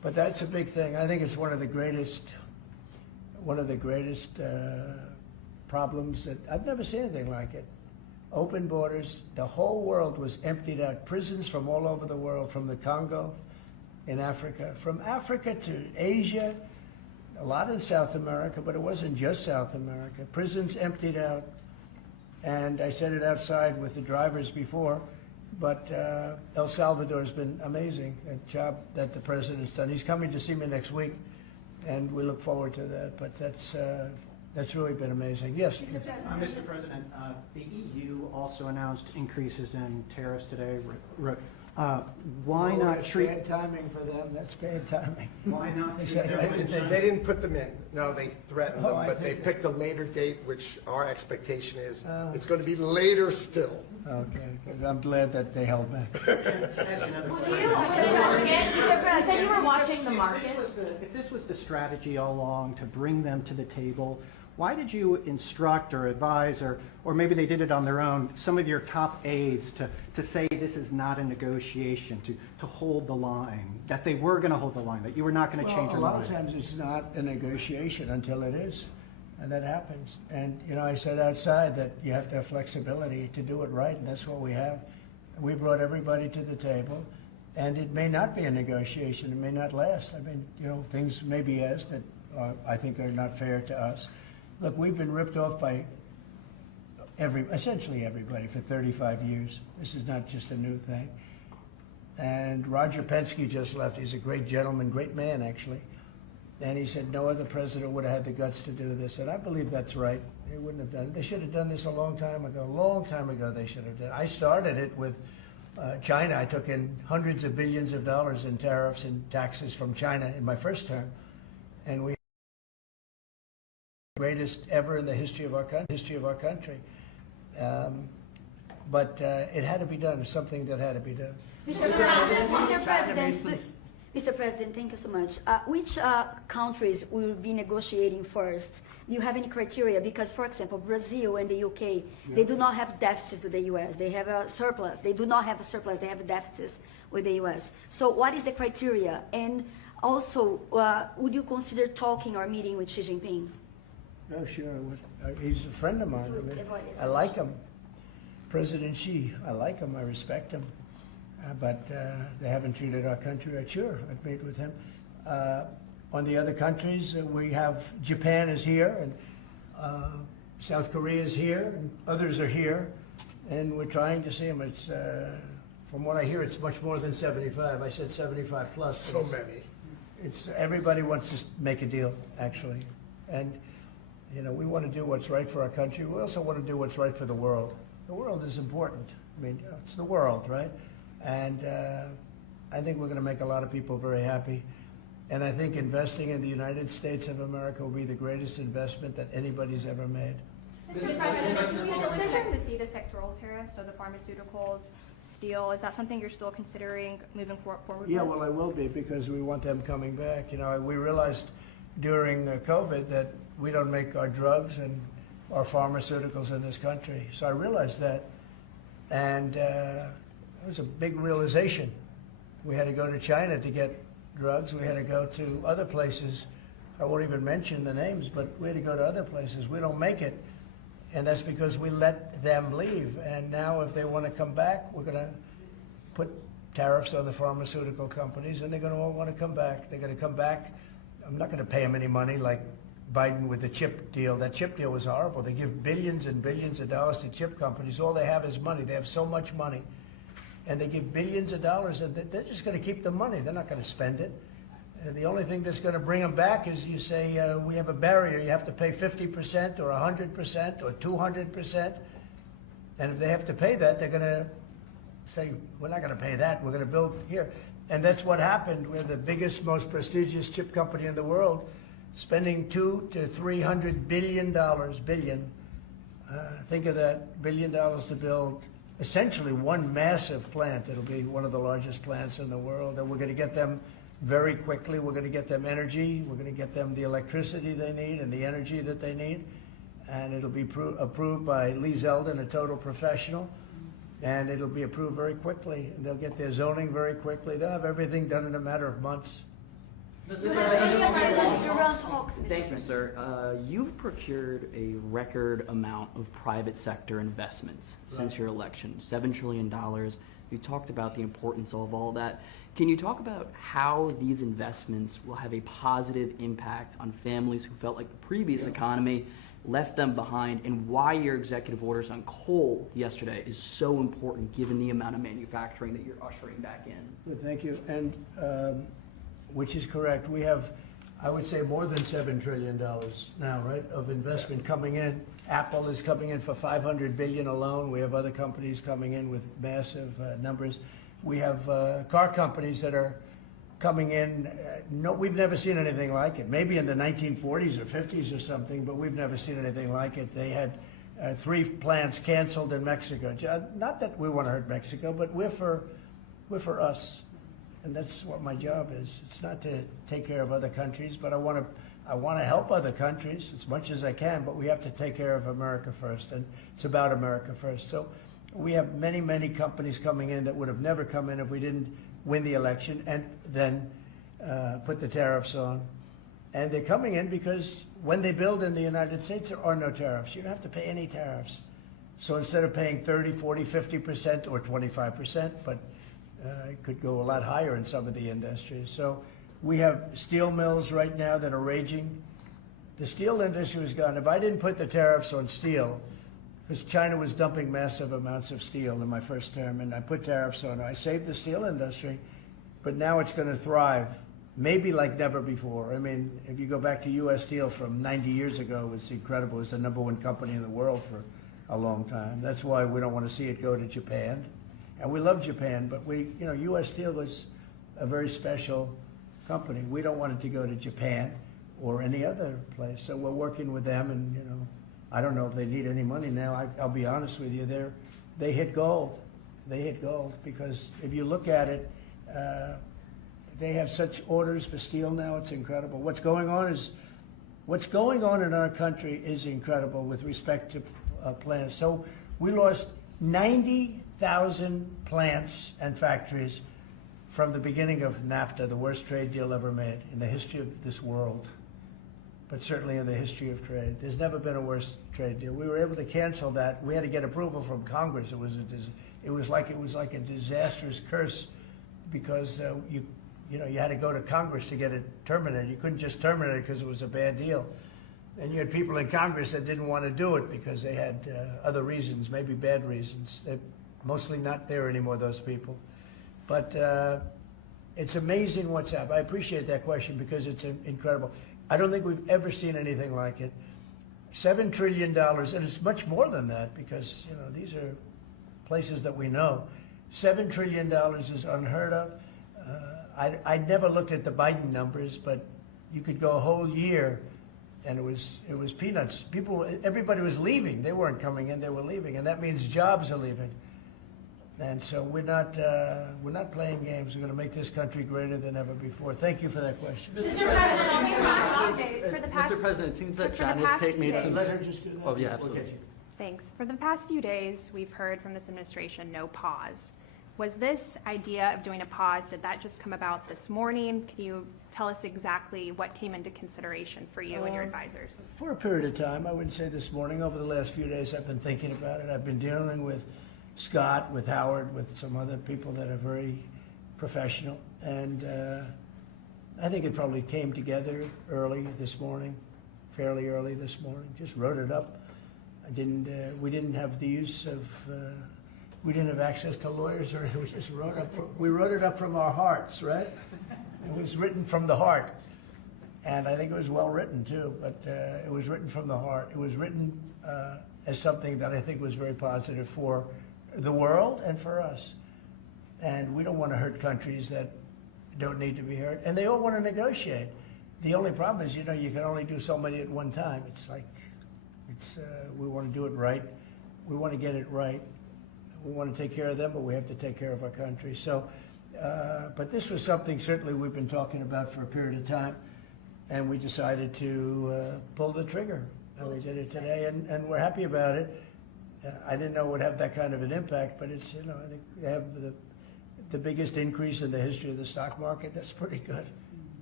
But that's a big thing. I think it's one of the greatest problems that I've never seen anything like it. Open borders, the whole world was emptied out. Prisons from all over the world, from the Congo in Africa, from Africa to Asia, a lot in South America, but it wasn't just South America. Prisons emptied out, and I said it outside with the drivers before, but El Salvador has been amazing, the job that the president's done. He's coming to see me next week, and we look forward to that, but that's really been amazing. Yes? Mr. President, the EU also announced increases in tariffs today. Why not That's treat... bad timing for them. That's bad timing. Why not They treat said government They didn't put them in. No, they threatened Oh, them, I but they think picked a later date, which our expectation is it's going to be later still. Okay, good. I'm glad that they held back. Would you, Mr. President, you said you were watching the market. If this was the strategy all along to bring them to the table, why did you instruct or advise, or maybe they did it on their own, some of your top aides to say this is not a negotiation, to hold the line, that they were going to hold the line, that you were not going to change your A lot mind? of times it's not a negotiation until it is, and that happens. And, you know, I said outside that you have to have flexibility to do it right, and that's what we have. We brought everybody to the table, and it may not be a negotiation. It may not last. I mean, you know, things may be asked that I think are not fair to us. Look, we've been ripped off by essentially everybody for 35 years. This is not just a new thing. And Roger Penske just left. He's a great gentleman, great man, actually. And he said no other president would have had the guts to do this. And I believe that's right. They wouldn't have done it. They should have done this a long time ago. A long time ago they should have done it. I started it with China. I took in hundreds of billions of dollars in tariffs and taxes from China in my first term. And we greatest ever in the history of our country. But it had to be done. It's something that had to be done. Mr. President, thank you so much. Which countries will be negotiating first? Do you have any criteria? Because, for example, Brazil and the UK, they do not have deficits with the US. They have a surplus. They do not have a surplus. They have deficits with the US. So what is the criteria? And also, would you consider talking or meeting with Xi Jinping? Oh, sure. He's a friend of mine. I mean, I like him. President Xi, I like him. I respect him. But they haven't treated our country right. Sure, I'd meet with him. On the other countries, we have Japan is here, and South Korea is here, and others are here, and we're trying to see them. It's, from what I hear, it's much more than 75. I said 75 plus. So many. It's everybody wants to make a deal, actually, and you know we want to do what's right for our country. We also want to do what's right for the world. The world is important. I mean, it's the world, right? And I think we're going to make a lot of people very happy. And I think investing in the United States of America will be the greatest investment that anybody's ever made. Mr. President, can you still expect to see the sectoral tariffs, so the pharmaceuticals, steel? Is that something you're still considering moving forward Yeah, with? well, I will be, because we want them coming back. You know, we realized during COVID that we don't make our drugs and our pharmaceuticals in this country. So I realized that, and it was a big realization. We had to go to China to get drugs. We had to go to other places. I won't even mention the names, but we had to go to other places. We don't make it, and that's because we let them leave. And now if they want to come back, we're going to put tariffs on the pharmaceutical companies, and they're going to all want to come back. They're going to come back. I'm not going to pay them any money like Biden with the chip deal. That chip deal was horrible. They give billions and billions of dollars to chip companies. All they have is money. They have so much money. And they give billions of dollars, and they're just going to keep the money. They're not going to spend it. And the only thing that's going to bring them back is you say, we have a barrier. You have to pay 50% or 100% or 200%. And if they have to pay that, they're going to say, we're not going to pay that. We're going to build here. And that's what happened. We're the biggest, most prestigious chip company in the world, spending $200 to $300 billion. Think of that, $1 billion to build essentially one massive plant. It'll be one of the largest plants in the world, and we're going to get them very quickly. We're going to get them energy. We're going to get them the electricity they need and the energy that they need, and it'll be approved by Lee Zeldin, a total professional, and it'll be approved very quickly. And they'll get their zoning very quickly. They'll have everything done in a matter of months. Iran talks, Mr. Thank you, President. sir. You've procured a record amount of private sector investments since your election, $7 trillion. You talked about the importance of all that. Can you talk about how these investments will have a positive impact on families who felt like the previous economy left them behind, and why your executive orders on coal yesterday is so important given the amount of manufacturing that you're ushering back in? Good, thank you. And which is correct. We have, I would say, more than $7 trillion now, right, of investment coming in. Apple is coming in for $500 billion alone. We have other companies coming in with massive numbers. We have car companies that are coming in. No, we've never seen anything like it. Maybe in the 1940s or 50s or something, but we've never seen anything like it. They had 3 plants canceled in Mexico. Not that we want to hurt Mexico, but we're for us. And that's what my job is. It's not to take care of other countries, but I want to help other countries as much as I can, but we have to take care of America first, and it's about America first. So we have many, many companies coming in that would have never come in if we didn't win the election and then put the tariffs on. And they're coming in because when they build in the United States, there are no tariffs. You don't have to pay any tariffs. So instead of paying 30, 40, 50% or 25%, but it could go a lot higher in some of the industries. So we have steel mills right now that are raging. The steel industry was gone. If I didn't put the tariffs on steel, because China was dumping massive amounts of steel in my first term, and I put tariffs on it, I saved the steel industry, but now it's going to thrive, maybe like never before. I mean, if you go back to U.S. Steel from 90 years ago, it was incredible. It was the #1 company in the world for a long time. That's why we don't want to see it go to Japan. And we love Japan, but U.S. Steel is a very special company. We don't want it to go to Japan or any other place. So we're working with them, and I don't know if they need any money now. I'll be honest with you, they hit gold. They hit gold because if you look at it, they have such orders for steel now. It's incredible. What's going on in our country is incredible with respect to plants. So we lost 90,000 plants and factories from the beginning of NAFTA, the worst trade deal ever made in the history of this world, but certainly in the history of trade. There's never been a worse trade deal. We were able to cancel that. We had to get approval from Congress. It was like a disastrous curse because you had to go to Congress to get it terminated. You couldn't just terminate it because it was a bad deal. And you had people in Congress that didn't want to do it because they had other reasons, maybe bad reasons. They're mostly not there anymore, those people. But it's amazing what's happened. I appreciate that question because it's incredible. I don't think we've ever seen anything like it. $7 trillion, and it's much more than that because these are places that we know. $7 trillion is unheard of. I never looked at the Biden numbers, but you could go a whole year and it was peanuts. Everybody was leaving. They weren't coming in, they were leaving, and that means jobs are leaving. And so we're not playing games. We're going to make this country greater than ever before. Thank you for that question. Mr. President, it seems that China's made some. Let her just do that. Oh, yeah, absolutely. Thanks. For the past few days, we've heard from this administration no pause. Was this idea of doing a pause, did that just come about this morning? Can you tell us exactly what came into consideration for you and your advisors? For a period of time, I wouldn't say this morning. Over the last few days, I've been thinking about it. I've been dealing with Scott, with Howard, with some other people that are very professional. And I think it probably came together early this morning, fairly early this morning. Just wrote it up. We didn't have the use of, we didn't have access to lawyers, or we just wrote up. We wrote it up from our hearts, right? It was written from the heart. And I think it was well written too, but it was written from the heart. It was written as something that I think was very positive for the world and for us. And we don't want to hurt countries that don't need to be hurt. And they all want to negotiate. The only problem is, you can only do so many at one time. It's like, we want to do it right. We want to get it right. We want to take care of them, but we have to take care of our country. So, but this was something certainly we've been talking about for a period of time, and we decided to pull the trigger. And we did it today, and we're happy about it. I didn't know it would have that kind of an impact, but it's, I think they have the biggest increase in the history of the stock market. That's pretty good.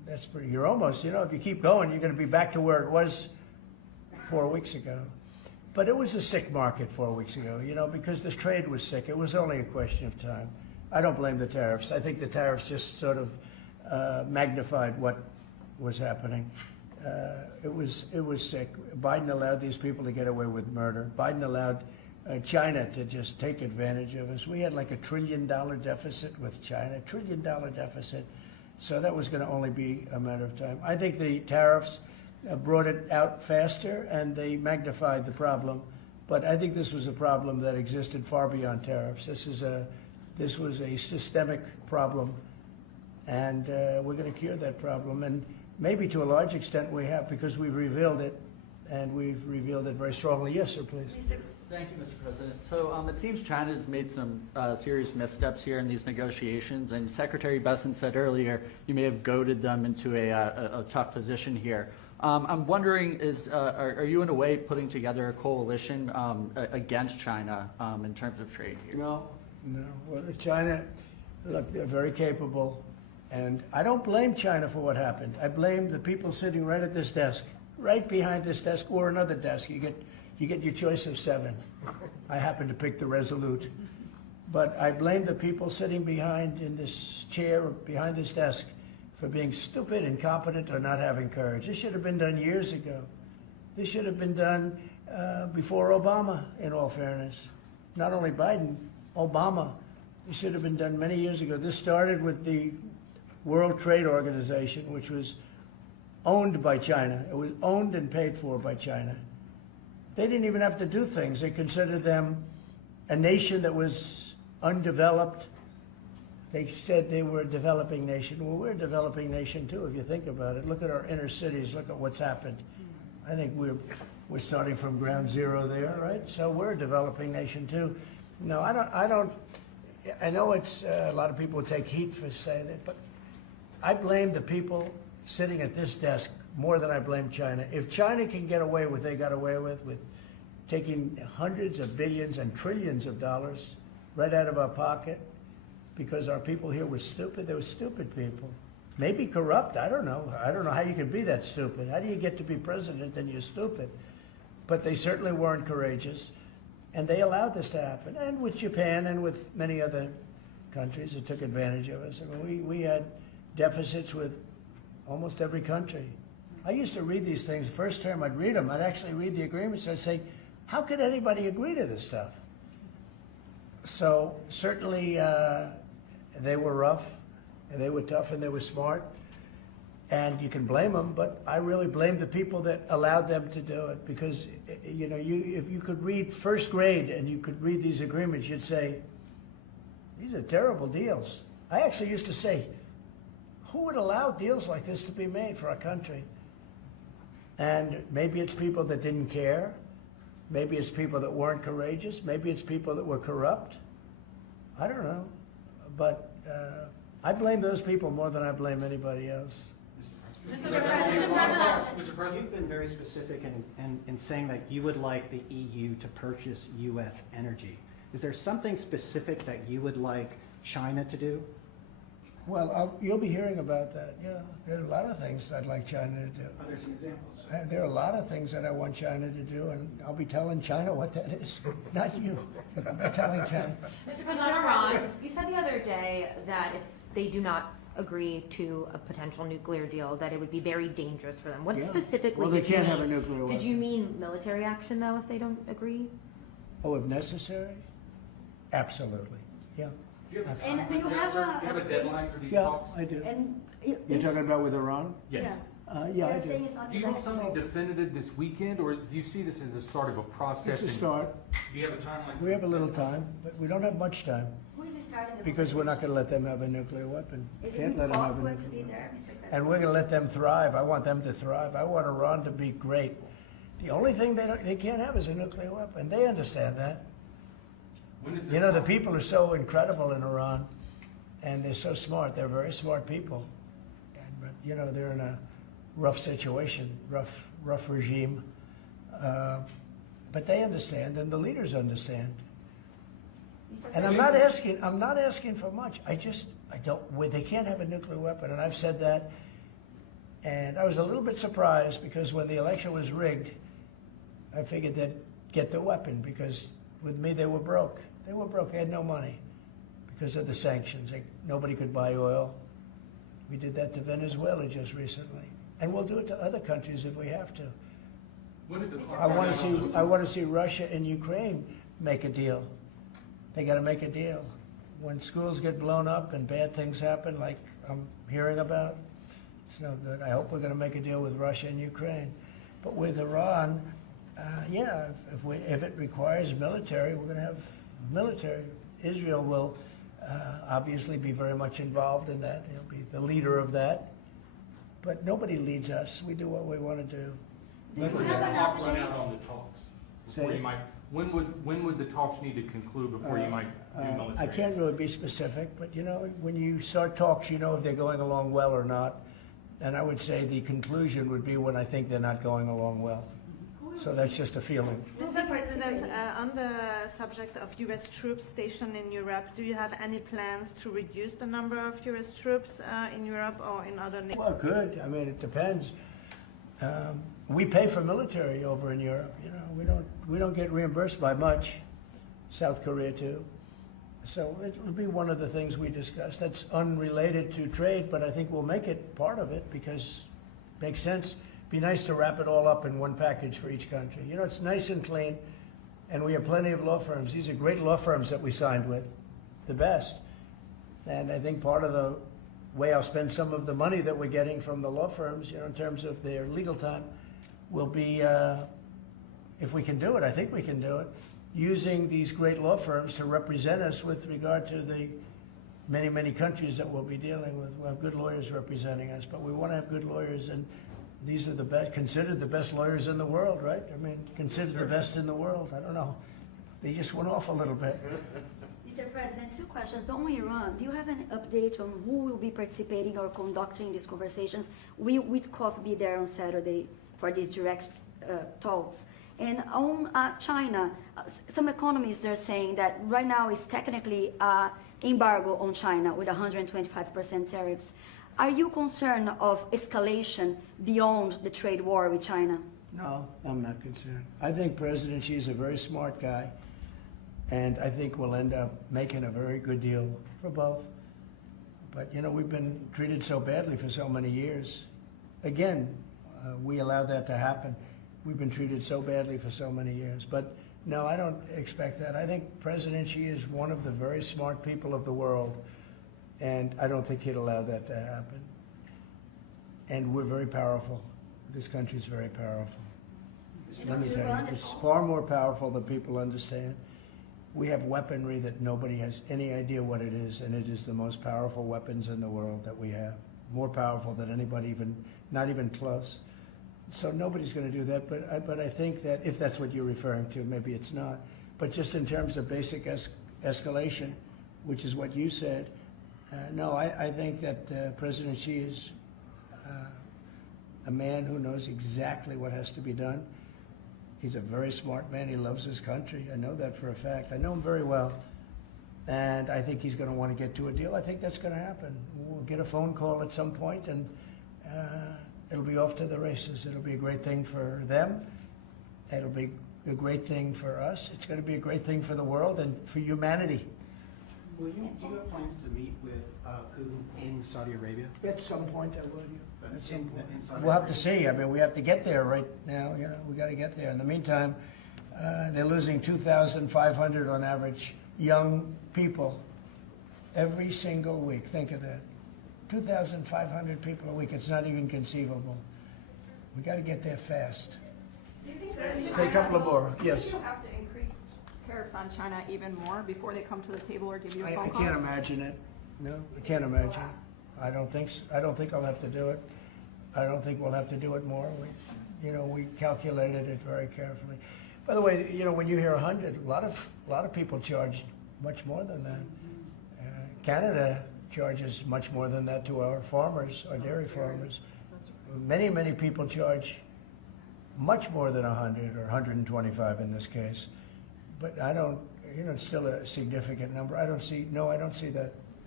That's pretty, you're almost, if you keep going, you're going to be back to where it was 4 weeks ago. But it was a sick market 4 weeks ago, because the trade was sick. It was only a question of time. I don't blame the tariffs. I think the tariffs just sort of magnified what was happening. It was sick. Biden allowed these people to get away with murder. Biden allowed China to just take advantage of us. We had like $1 trillion deficit with China, $1 trillion deficit. So that was going to only be a matter of time. I think the tariffs brought it out faster and they magnified the problem. But I think this was a problem that existed far beyond tariffs. This was a systemic problem, and we're going to cure that problem. And maybe to a large extent we have, because we've revealed it, and we've revealed it very strongly. Yes, sir, please. Thank you, Mr. President. So it seems China's made some serious missteps here in these negotiations, and Secretary Bessent said earlier you may have goaded them into a tough position here. I'm wondering, are you in a way putting together a coalition against China in terms of trade here? No. Well, China, look, they're very capable, and I don't blame China for what happened. I blame the people sitting right at this desk, right behind this desk, or another desk. You get your choice of 7. I happen to pick the Resolute. But I blame the people sitting behind in this chair, behind this desk, for being stupid, incompetent, or not having courage. This should have been done years ago. This should have been done before Obama, in all fairness. Not only Biden, Obama. This should have been done many years ago. This started with the World Trade Organization, which was owned by China. It was owned and paid for by China. They didn't even have to do things. They considered them a nation that was undeveloped. They said they were a developing nation. Well, we're a developing nation too, if you think about it. Look at our inner cities. Look at what's happened. I think we're starting from ground zero there, right? So we're a developing nation too. No, I don't. I know it's a lot of people would take heat for saying it, but I blame the people sitting at this desk more than I blame China. If China can get away with what they got away with taking hundreds of billions and trillions of dollars right out of our pocket because our people here were stupid, they were stupid people. Maybe corrupt, I don't know. I don't know how you can be that stupid. How do you get to be president and you're stupid? But they certainly weren't courageous, and they allowed this to happen. And with Japan and with many other countries that took advantage of us. I mean, we had deficits with almost every country. I used to read these things. The first term I'd read them. I'd actually read the agreements. I'd say, how could anybody agree to this stuff? So certainly they were rough, and they were tough, and they were smart. And you can blame them, but I really blame the people that allowed them to do it, because if you could read first grade and you could read these agreements, you'd say, these are terrible deals. I actually used to say, who would allow deals like this to be made for our country? And maybe it's people that didn't care. Maybe it's people that weren't courageous. Maybe it's people that were corrupt. I don't know. But I blame those people more than I blame anybody else. Mr. President, you've been very specific in saying that you would like the EU to purchase U.S. energy. Is there something specific that you would like China to do? Well, you'll be hearing about that, yeah. There are a lot of things I'd like China to do. Are there some examples? There are a lot of things that I want China to do, and I'll be telling China what that is. Not you, but I'll be telling China. Mr. President, on Iran, you said the other day that if they do not agree to a potential nuclear deal, that it would be very dangerous for them. What specifically well, they did you can't mean? have a nuclear weapon. Did you mean military action, though, if they don't agree? Oh, if necessary? Absolutely, yeah. And do you have a deadline for these Yeah, talks? I do. And You're talking about with Iran? Yes. Yeah, I they're do. saying it's not Do you have something flexible. definitive this weekend, or do you see this as the start of a process? It's a start. Do you have a timeline? We have a little time, but we don't have much time, Who is starting the because we're not going to let them have a nuclear weapon. Is Can't it let them have a going to nuclear be weapon. there, Mr. President? And we're going to let them thrive. I want them to thrive. I want Iran to be great. The only thing they can't have is a nuclear weapon. They understand that. You know, the people are so incredible in Iran, and they're so smart. They're very smart people. But, you know, they're in a rough situation, rough regime. But they understand, and the leaders understand. And I'm not asking for much. I don't. They can't have a nuclear weapon, and I've said that And I was a little bit surprised because when the election was rigged, I figured they'd get the weapon because with me they were broke. They were broke. They had no money because of the sanctions. Nobody could buy oil. We did that to Venezuela just recently, and we'll do it to other countries if we have to. I want to see Russia and Ukraine make a deal. They got to make a deal. When schools get blown up and bad things happen, like I'm hearing about, it's no good. I hope we're going to make a deal with Russia and Ukraine. But with Iran, yeah, if it requires military, we're going to have military. Israel will obviously be very much involved in that. He'll be the leader of that. But nobody leads us. We do what we want to do. When would the talk run out on the talks? Before Say- you might, when would the talks need to conclude before you might do military? I can't really be specific, but you know, when you start talks, you know if they're going along well or not. And I would say the conclusion would be when I think they're not going along well. So that's just a feeling. Mr. President, on the subject of U.S. troops stationed in Europe, do you have any plans to reduce the number of U.S. troops in Europe or in other nations? Well, good. I mean, it depends. We pay for military over in Europe. You know, we don't get reimbursed by much. South Korea too. So it'll be one of the things we discuss. That's unrelated to trade, but I think we'll make it part of it because it makes sense. Be nice to wrap it all up in one package for each country. You know, it's nice and clean, and we have plenty of law firms. These are great law firms that we signed with, the best. And I think part of the way I'll spend some of the money that we're getting from the law firms, you know, in terms of their legal time, will be, if we can do it, I think we can do it, using these great law firms to represent us with regard to the many, many countries that we'll be dealing with. We'll have good lawyers representing us, but we want to have good lawyers, and these are the best, considered the best lawyers in the world, right? I mean, considered the best in the world. I don't know. They just went off a little bit. Mr. President, two questions. On Iran, do you have an update on who will be participating or conducting these conversations? We with Kyiv be there on Saturday for these direct talks. And on China, some economists are saying that right now is technically embargo on China with 125% tariffs. Are you concerned of escalation beyond the trade war with China? No, I'm not concerned. I think President Xi is a very smart guy, and I think we'll end up making a very good deal for both. But, you know, we've been treated so badly for so many years. Again, we allowed that to happen. We've been treated so badly for so many years. But no, I don't expect that. I think President Xi is one of the very smart people of the world, and I don't think he'd allow that to happen. And we're very powerful. This country is very powerful. Let me tell you, it's far more powerful than people understand. We have weaponry that nobody has any idea what it is, and it is the most powerful weapons in the world that we have. More powerful than anybody even, not even close. So nobody's going to do that, but I think that if that's what you're referring to, maybe it's not. But just in terms of basic escalation, which is what you said, no, I think that President Xi is a man who knows exactly what has to be done. He's a very smart man. He loves his country. I know that for a fact. I know him very well. And I think he's going to want to get to a deal. I think that's going to happen. We'll get a phone call at some point, and it'll be off to the races. It'll be a great thing for them. It'll be a great thing for us. It's going to be a great thing for the world and for humanity. Do you have plans to meet with Putin in Saudi Arabia? At some point, I will. At some point. In Saudi We'll have to Arabia? see. I mean, we have to get there right now. You know, we got to get there. In the meantime, they're losing 2,500 on average young people every single week. Think of that. 2,500 people a week. It's not even conceivable. We got to get there fast. Do you think Say a couple of more. Yes. Do you have to increase tariffs on China even more before they come to the table or give you a phone I call? can't imagine it. No, I can't imagine. I don't think I'll have to do it. I don't think we'll have to do it more. We calculated it very carefully. By the way, you know, when you hear 100, a lot of people charge much more than that. Canada charges much more than that to our farmers, our dairy farmers. Many people charge much more than 100 or 125 in this case. But I don't, you know, it's still a significant number. I don't see that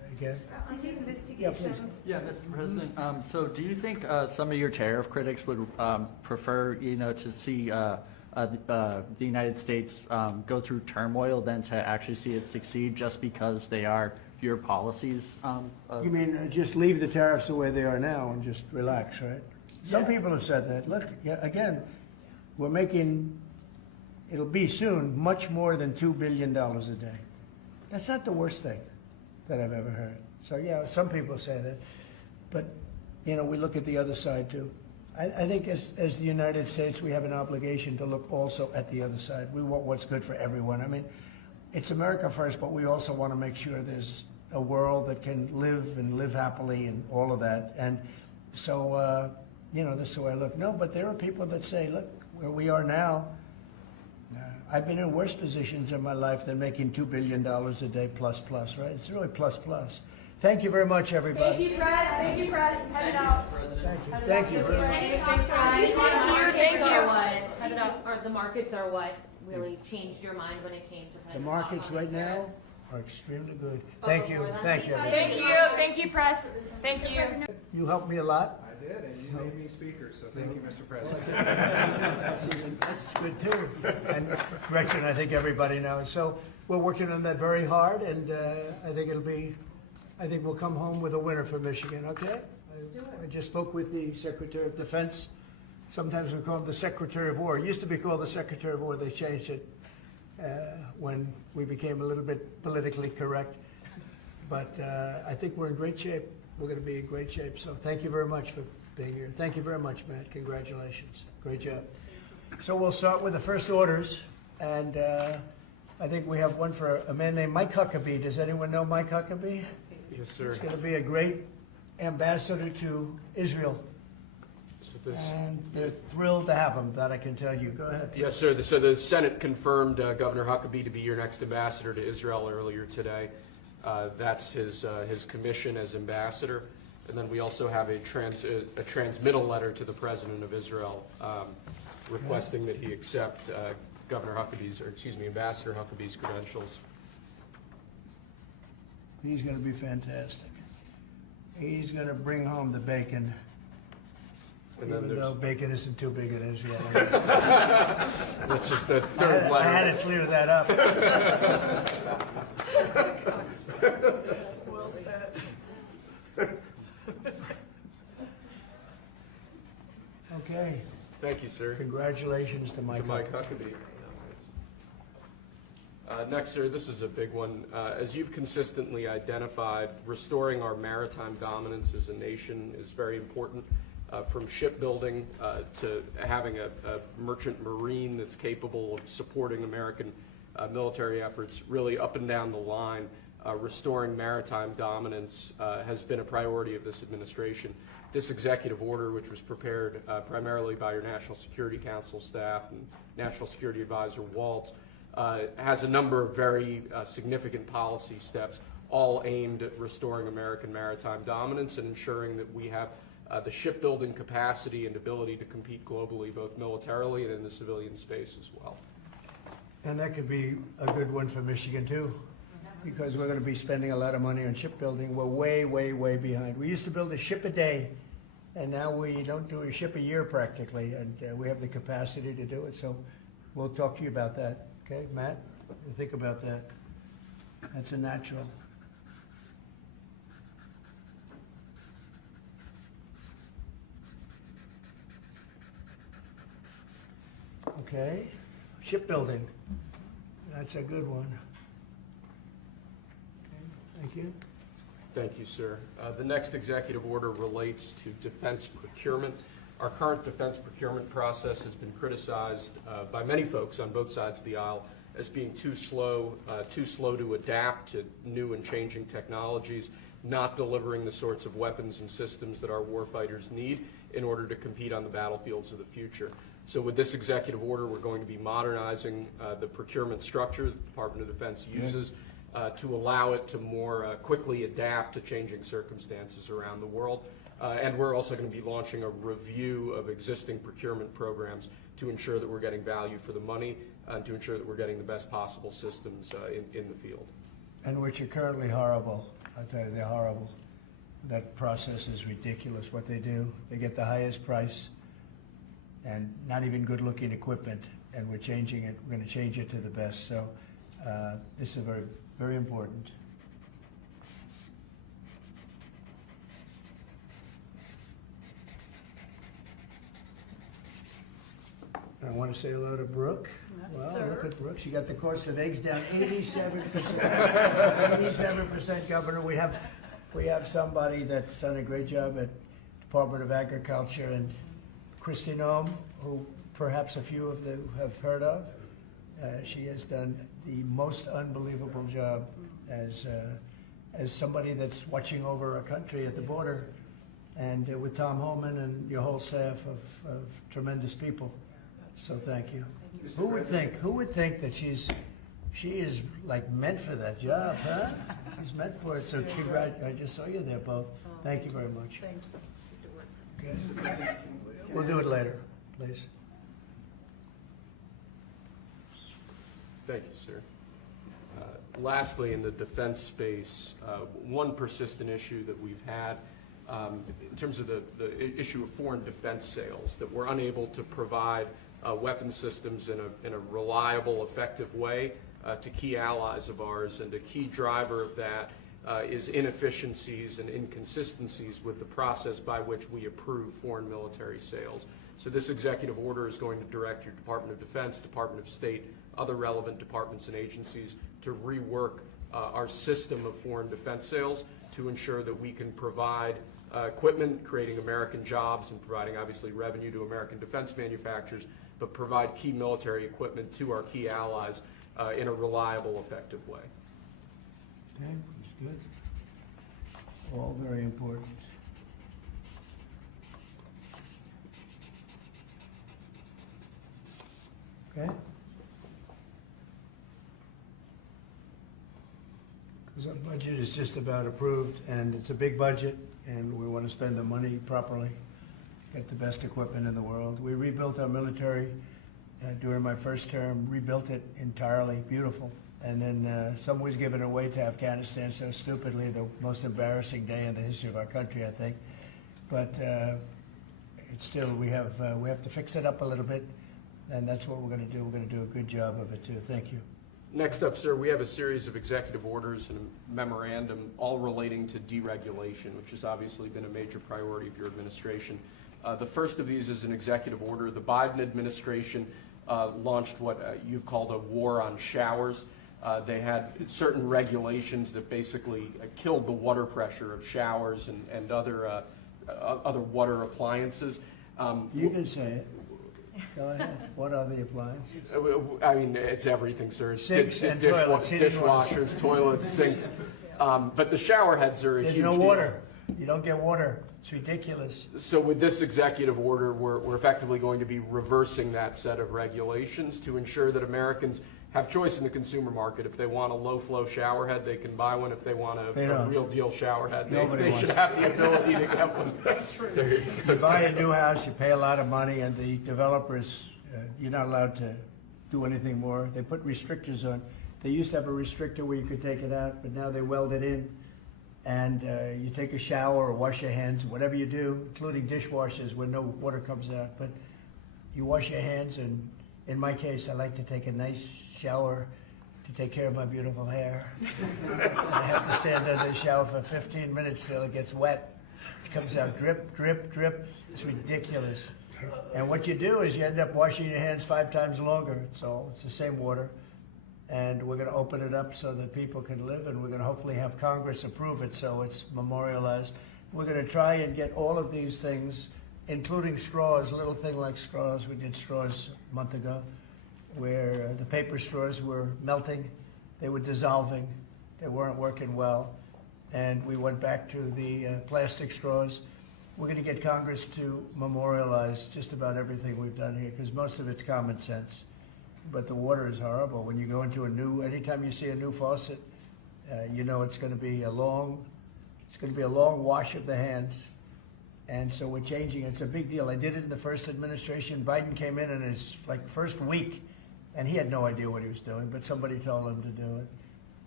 again. On the Yeah, please. investigations. Yeah, Mr. President. So do you think some of your tariff critics would prefer, to see the United States go through turmoil than to actually see it succeed just because they are your policies? You mean just leave the tariffs the way they are now and just relax, right? Some Yeah. people have said that. Look, again, we're making, it'll be soon, much more than $2 billion a day. That's not the worst thing that I've ever heard. So, yeah, some people say that. But, we look at the other side, too. I think as the United States, we have an obligation to look also at the other side. We want what's good for everyone. I mean, it's America first, but we also want to make sure there's a world that can live happily and all of that. And so, this is the way I look. No, but there are people that say, look, where we are now, I've been in worse positions in my life than making $2 billion a day plus, right? It's really plus. Thank you very much, everybody. Thank you, Press. Thank you, Press. Head it out. Thank you very much. Thanks, guys. Thank you. The markets are what really changed your mind when it came to kind The of markets right now are extremely good. Thank you. Thank you, everybody. Thank you. Thank you, Press. Thank you. You helped me a lot. I did, and you made me speaker, so thank you, Mr. President. That's good too. And Gretchen, I think everybody knows. So we're working on that very hard, and I think we'll come home with a winner for Michigan, okay? I just spoke with the Secretary of Defense. Sometimes we call him the Secretary of War. It used to be called the Secretary of War. They changed it when we became a little bit politically correct. But I think we're in great shape. We're going to be in great shape. So thank you very much for being here. Thank you very much, Matt. Congratulations. Great job. So we'll start with the first orders. And I think we have one for a man named Mike Huckabee. Does anyone know Mike Huckabee? Yes, sir. He's going to be a great ambassador to Israel. And they're thrilled to have him, that I can tell you. Go ahead. Yes, sir. So the Senate confirmed Governor Huckabee to be your next ambassador to Israel earlier today. That's his commission as ambassador. And then we also have a transmittal letter to the President of Israel requesting that he accept Ambassador Huckabee's credentials. He's going to be fantastic. He's going to bring home the bacon. And then Even though bacon isn't too big in Israel. That's just the third letter. I had to clear that up. Well said. Okay. Thank you, sir. Congratulations to Mike Huckabee. Next, sir, this is a big one. As you've consistently identified, restoring our maritime dominance as a nation is very important. From shipbuilding to having a merchant marine that's capable of supporting American military efforts, really up and down the line, restoring maritime dominance has been a priority of this administration. This executive order, which was prepared primarily by your National Security Council staff and National Security Advisor Waltz, has a number of very significant policy steps, all aimed at restoring American maritime dominance and ensuring that we have the shipbuilding capacity and ability to compete globally, both militarily and in the civilian space as well. And that could be a good one for Michigan too, because we're going to be spending a lot of money on shipbuilding. We're way behind. We used to build a ship a day, and now we don't do a ship a year practically, and we have the capacity to do it. So we'll talk to you about that. Okay, Matt? Think about that. That's a natural. Okay, shipbuilding. That's a good one. Okay, thank you. Thank you, sir. The next executive order relates to defense procurement. Our current defense procurement process has been criticized by many folks on both sides of the aisle as being too slow to adapt to new and changing technologies, not delivering the sorts of weapons and systems that our warfighters need in order to compete on the battlefields of the future. So with this executive order, we're going to be modernizing the procurement structure that the Department of Defense uses to allow it to more quickly adapt to changing circumstances around the world. And we're also going to be launching a review of existing procurement programs to ensure that we're getting value for the money and to ensure that we're getting the best possible systems in the field. And which are currently horrible. I'll tell you, they're horrible. That process is ridiculous, what they do. They get the highest price and not even good-looking equipment, and we're changing it. We're going to change it to the best. So this is very, very important. I want to say hello to Brooke. Well, look at Brooke. She got the cost of eggs down 87%. 87%, Governor. We have somebody that's done a great job at Department of Agriculture, and Kristi Noem, who perhaps a few of you have heard of. She has done the most unbelievable job as somebody that's watching over a country at the border, and with Tom Homan and your whole staff of tremendous people. So thank you. Who would think that she is like meant for that job, huh? She's meant for it. So I just saw you there both. Thank you very much. Thank you. Okay. We'll do it later, please. Thank you, sir. Lastly, in the defense space, one persistent issue that we've had in terms of the issue of foreign defense sales, that we're unable to provide weapon systems in a reliable, effective way to key allies of ours, and a key driver of that is inefficiencies and inconsistencies with the process by which we approve foreign military sales. So this executive order is going to direct your Department of Defense, Department of State, other relevant departments and agencies to rework our system of foreign defense sales to ensure that we can provide equipment, creating American jobs and providing obviously revenue to American defense manufacturers, but provide key military equipment to our key allies in a reliable, effective way. Okay, that's good. All very important. Okay? Because our budget is just about approved, and it's a big budget, and we want to spend the money properly, get the best equipment in the world. We rebuilt our military during my first term, rebuilt it entirely, beautiful. And then some was given away to Afghanistan so stupidly, the most embarrassing day in the history of our country, I think. But it's still, we have to fix it up a little bit, and that's what we're going to do. We're going to do a good job of it too. Thank you. Next up, sir, we have a series of executive orders and a memorandum all relating to deregulation, which has obviously been a major priority of your administration. The first of these is an executive order. The Biden administration launched what you've called a war on showers. They had certain regulations that basically killed the water pressure of showers and other water appliances. You can say it. Go ahead. What are the appliances? I mean, it's everything, sir. Sinks and toilets, dishwashers, toilets, sinks. But the shower heads are a huge There's no deal. water. You don't get water. It's ridiculous. So with this executive order, we're effectively going to be reversing that set of regulations to ensure that Americans have choice in the consumer market. If they want a low-flow shower head, they can buy one. If they want a real deal shower head, they should have the ability to get one. You buy a new house, you pay a lot of money, and the developers, you're not allowed to do anything more. They put restrictors on. They used to have a restrictor where you could take it out, but now they weld it in. And you take a shower or wash your hands, whatever you do, including dishwashers where no water comes out. But you wash your hands, and in my case, I like to take a nice shower to take care of my beautiful hair. I have to stand under the shower for 15 minutes till it gets wet. It comes out drip, drip, drip. It's ridiculous. And what you do is you end up washing your hands 5 times longer. It's the same water. And we're going to open it up so that people can live, and we're going to hopefully have Congress approve it so it's memorialized. We're going to try and get all of these things, including straws, a little thing like straws. We did straws a month ago, where the paper straws were melting, they were dissolving, they weren't working well, and we went back to the plastic straws. We're going to get Congress to memorialize just about everything we've done here, because most of it's common sense. But the water is horrible. When you go into anytime you see a new faucet, you know it's going to be a long wash of the hands. And so we're changing. It's a big deal. I did it in the first administration. Biden came in his first week, and he had no idea what he was doing, but somebody told him to do it.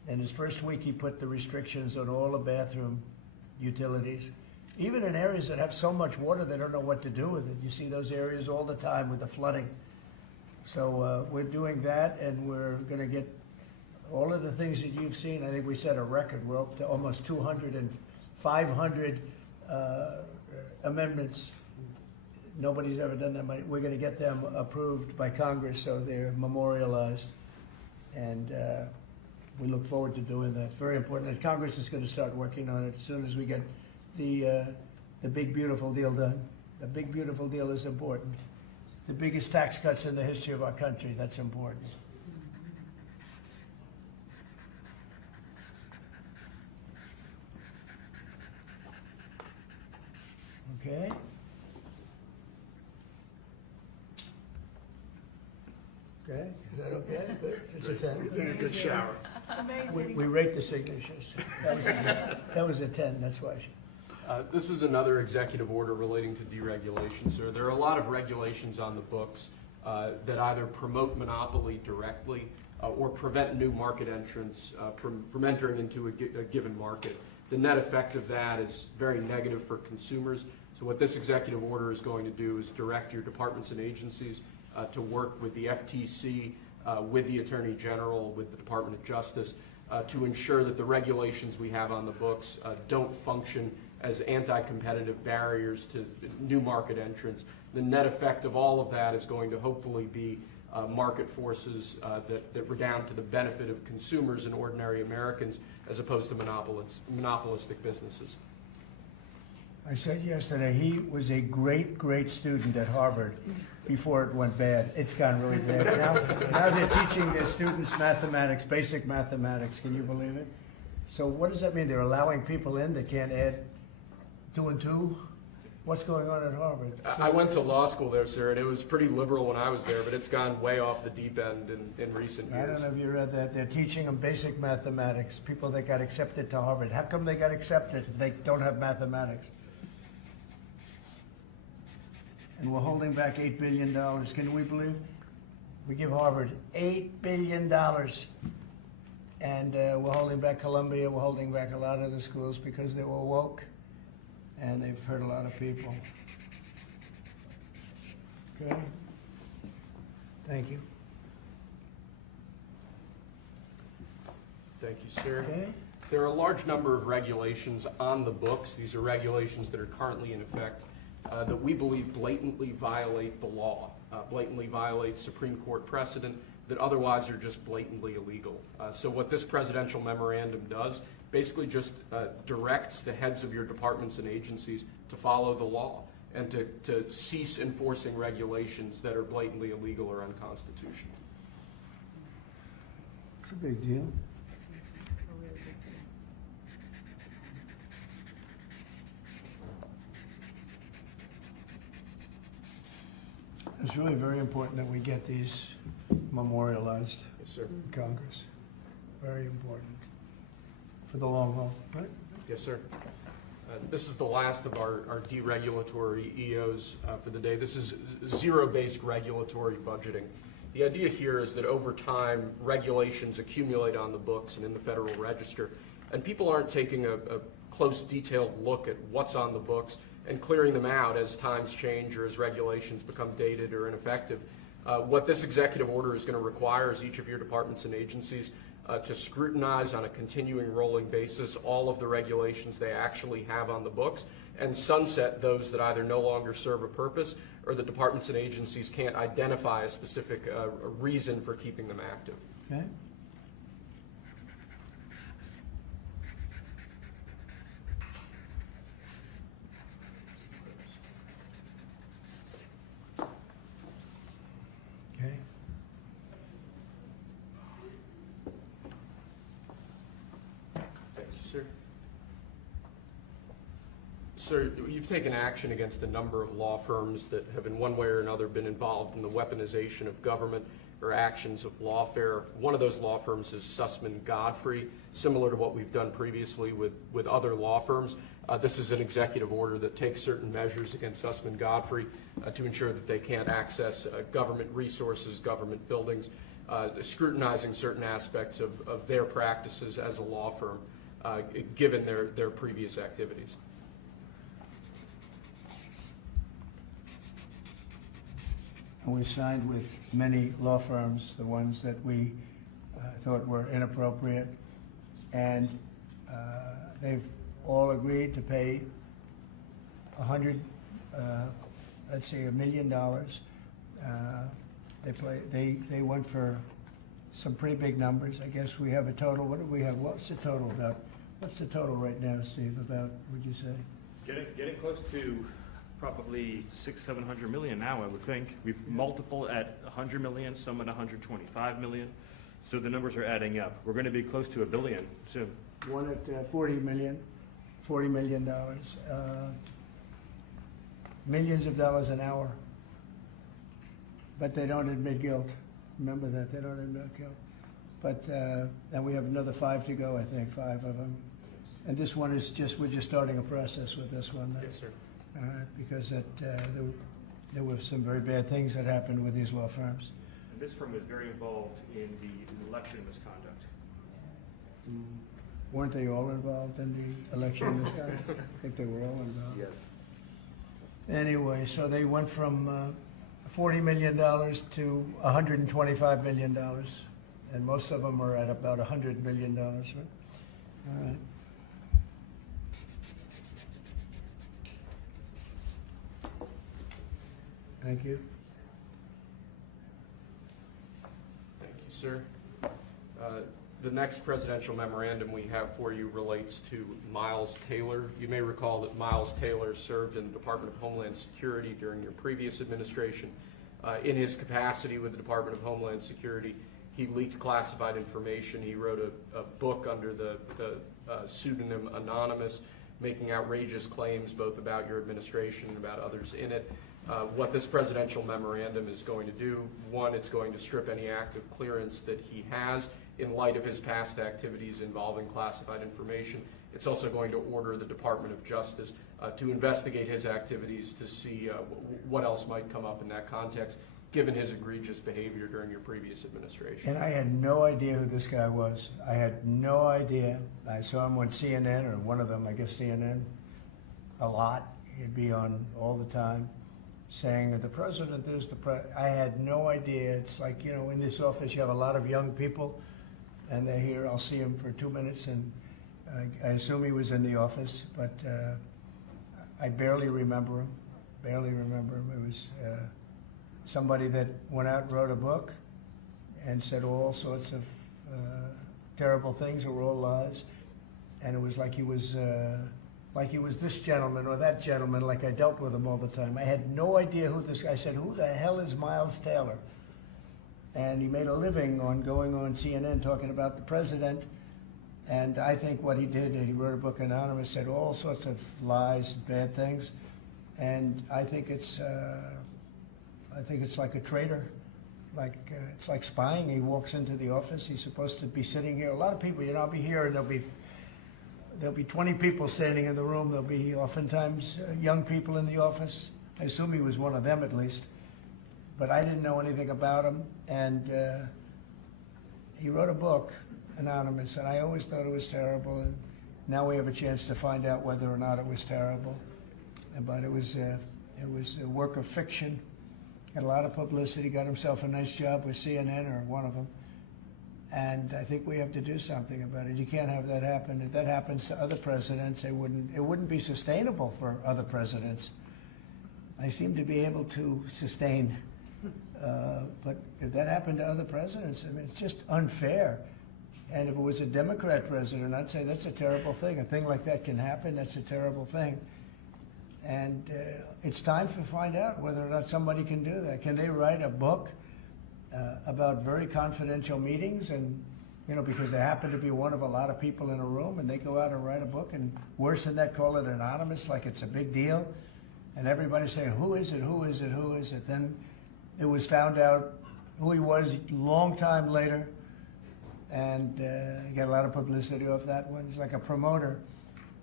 In his first week, he put the restrictions on all the bathroom utilities, even in areas that have so much water they don't know what to do with it. You see those areas all the time with the flooding. So we're doing that, and we're going to get all of the things that you've seen. I think we set a record. We're up to almost 200 and 500 amendments. Nobody's ever done that many. We're going to get them approved by Congress, so they're memorialized. And we look forward to doing that. Very important. And Congress is going to start working on it as soon as we get the big, beautiful deal done. The big, beautiful deal is important. The biggest tax cuts in the history of our country, that's important. Okay. Okay, is that okay? Good. It's a 10. You take a good shower. We rate the signatures. That was a 10, that's why. This is another executive order relating to deregulation, sir. There are a lot of regulations on the books that either promote monopoly directly or prevent new market entrants from entering into a given market. The net effect of that is very negative for consumers. So what this executive order is going to do is direct your departments and agencies to work with the FTC, with the Attorney General, with the Department of Justice, to ensure that the regulations we have on the books don't function as anti-competitive barriers to new market entrants. The net effect of all of that is going to hopefully be market forces that redound to the benefit of consumers and ordinary Americans as opposed to monopolistic businesses. I said yesterday, he was a great, great student at Harvard before it went bad. It's gone really bad. Now they're teaching their students mathematics, basic mathematics. Can you believe it? So what does that mean? They're allowing people in that can't add 2 and 2? What's going on at Harvard? I went to law school there, sir, and it was pretty liberal when I was there, but it's gone way off the deep end in recent years. I don't know if you read that. They're teaching them basic mathematics, people that got accepted to Harvard. How come they got accepted if they don't have mathematics? And we're holding back $8 billion. Can we believe? We give Harvard $8 billion. And we're holding back Columbia. We're holding back a lot of the schools because they were woke. And they've hurt a lot of people. Okay? Thank you. Thank you, sir. Okay. There are a large number of regulations on the books. These are regulations that are currently in effect that we believe blatantly violate the law, blatantly violate Supreme Court precedent that otherwise are just blatantly illegal. So what this presidential memorandum does basically just directs the heads of your departments and agencies to follow the law and to cease enforcing regulations that are blatantly illegal or unconstitutional. It's a big deal. It's really very important that we get these memorialized Yes, sir. in Congress. Very important for the long haul, right? Yes, sir. This is the last of our deregulatory EOs for the day. This is zero-based regulatory budgeting. The idea here is that over time, regulations accumulate on the books and in the Federal Register, and people aren't taking a close, detailed look at what's on the books and clearing them out as times change or as regulations become dated or ineffective. What this executive order is going to require is each of your departments and agencies to scrutinize on a continuing rolling basis all of the regulations they actually have on the books and sunset those that either no longer serve a purpose or the departments and agencies can't identify a specific reason for keeping them active. Okay. Okay. Thank you, sir. Sir, you've taken action against a number of law firms that have in one way or another been involved in the weaponization of government or actions of lawfare. One of those law firms is Sussman Godfrey, similar to what we've done previously with other law firms. This is an executive order that takes certain measures against Sussman Godfrey to ensure that they can't access government resources, government buildings. scrutinizing certain aspects of their practices as a law firm, given their previous activities. And we signed with many law firms, the ones that we thought were inappropriate, and they've all agreed to pay $100 million. They went for some pretty big numbers. I guess we have a total. What do we have? What's the total about? What's the total right now, Steve? About, would you say? Getting close to probably 600-700 million now, I would think. We've multiple at 100 million, some at 125 million. So the numbers are adding up. We're going to be close to $1 billion soon. One at $40 million. Millions of dollars an hour. But they don't admit guilt. Remember that, they don't admit guilt. But, and we have another 5 to go, I think, 5 of them. And this one is we're just starting a process with this one. Yes, sir. Because there were some very bad things that happened with these law firms. And this firm was very involved in the election misconduct. Weren't they all involved in the election misconduct? I think they were all involved. Yes. Anyway, so they went from $40 million to $125 million, and most of them are at about $100 million, right? All right. Thank you. Thank you, sir. The next presidential memorandum we have for you relates to Miles Taylor. You may recall that Miles Taylor served in the Department of Homeland Security during your previous administration. In his capacity with the Department of Homeland Security, he leaked classified information. He wrote a book under the pseudonym Anonymous, making outrageous claims both about your administration and about others in it. What this presidential memorandum is going to do, one, it's going to strip any active clearance that he has in light of his past activities involving classified information. It's also going to order the Department of Justice to investigate his activities to see what else might come up in that context, given his egregious behavior during your previous administration. And I had no idea who this guy was. I had no idea. I saw him on CNN, or one of them, I guess CNN, a lot. He'd be on all the time, saying that the president is the president. I had no idea. It's like, you know, in this office you have a lot of young people, and they're here. I'll see him for 2 minutes, and I assume he was in the office, but I barely remember him. Barely remember him. It was somebody that went out and wrote a book and said all sorts of terrible things that were all lies, and it was like he was this gentleman or that gentleman, like I dealt with him all the time. I had no idea who this guy. I said, who the hell is Miles Taylor? And he made a living on going on CNN talking about the president. And I think what he did, he wrote a book, Anonymous, said all sorts of lies and bad things. And I think it's like a traitor. It's like spying. He walks into the office. He's supposed to be sitting here. A lot of people, you know, I'll be here and there'll be 20 people standing in the room. There'll be oftentimes young people in the office. I assume he was one of them at least. But I didn't know anything about him. And he wrote a book, Anonymous, and I always thought it was terrible. And now we have a chance to find out whether or not it was terrible. But it was a work of fiction. Got a lot of publicity, got himself a nice job with CNN, or one of them. And I think we have to do something about it. You can't have that happen. If that happens to other presidents, it wouldn't be sustainable for other presidents. I seem to be able to sustain, but if that happened to other presidents, I mean, it's just unfair. And if it was a Democrat president, I'd say that's a terrible thing. A thing like that can happen. That's a terrible thing. And it's time to find out whether or not somebody can do that. Can they write a book about very confidential meetings, and, you know, because they happen to be one of a lot of people in a room, and they go out and write a book, and worse than that, call it anonymous, like it's a big deal, and everybody saying, who is it, who is it, who is it? Then it was found out who he was a long time later, and he got a lot of publicity off that one. He's like a promoter.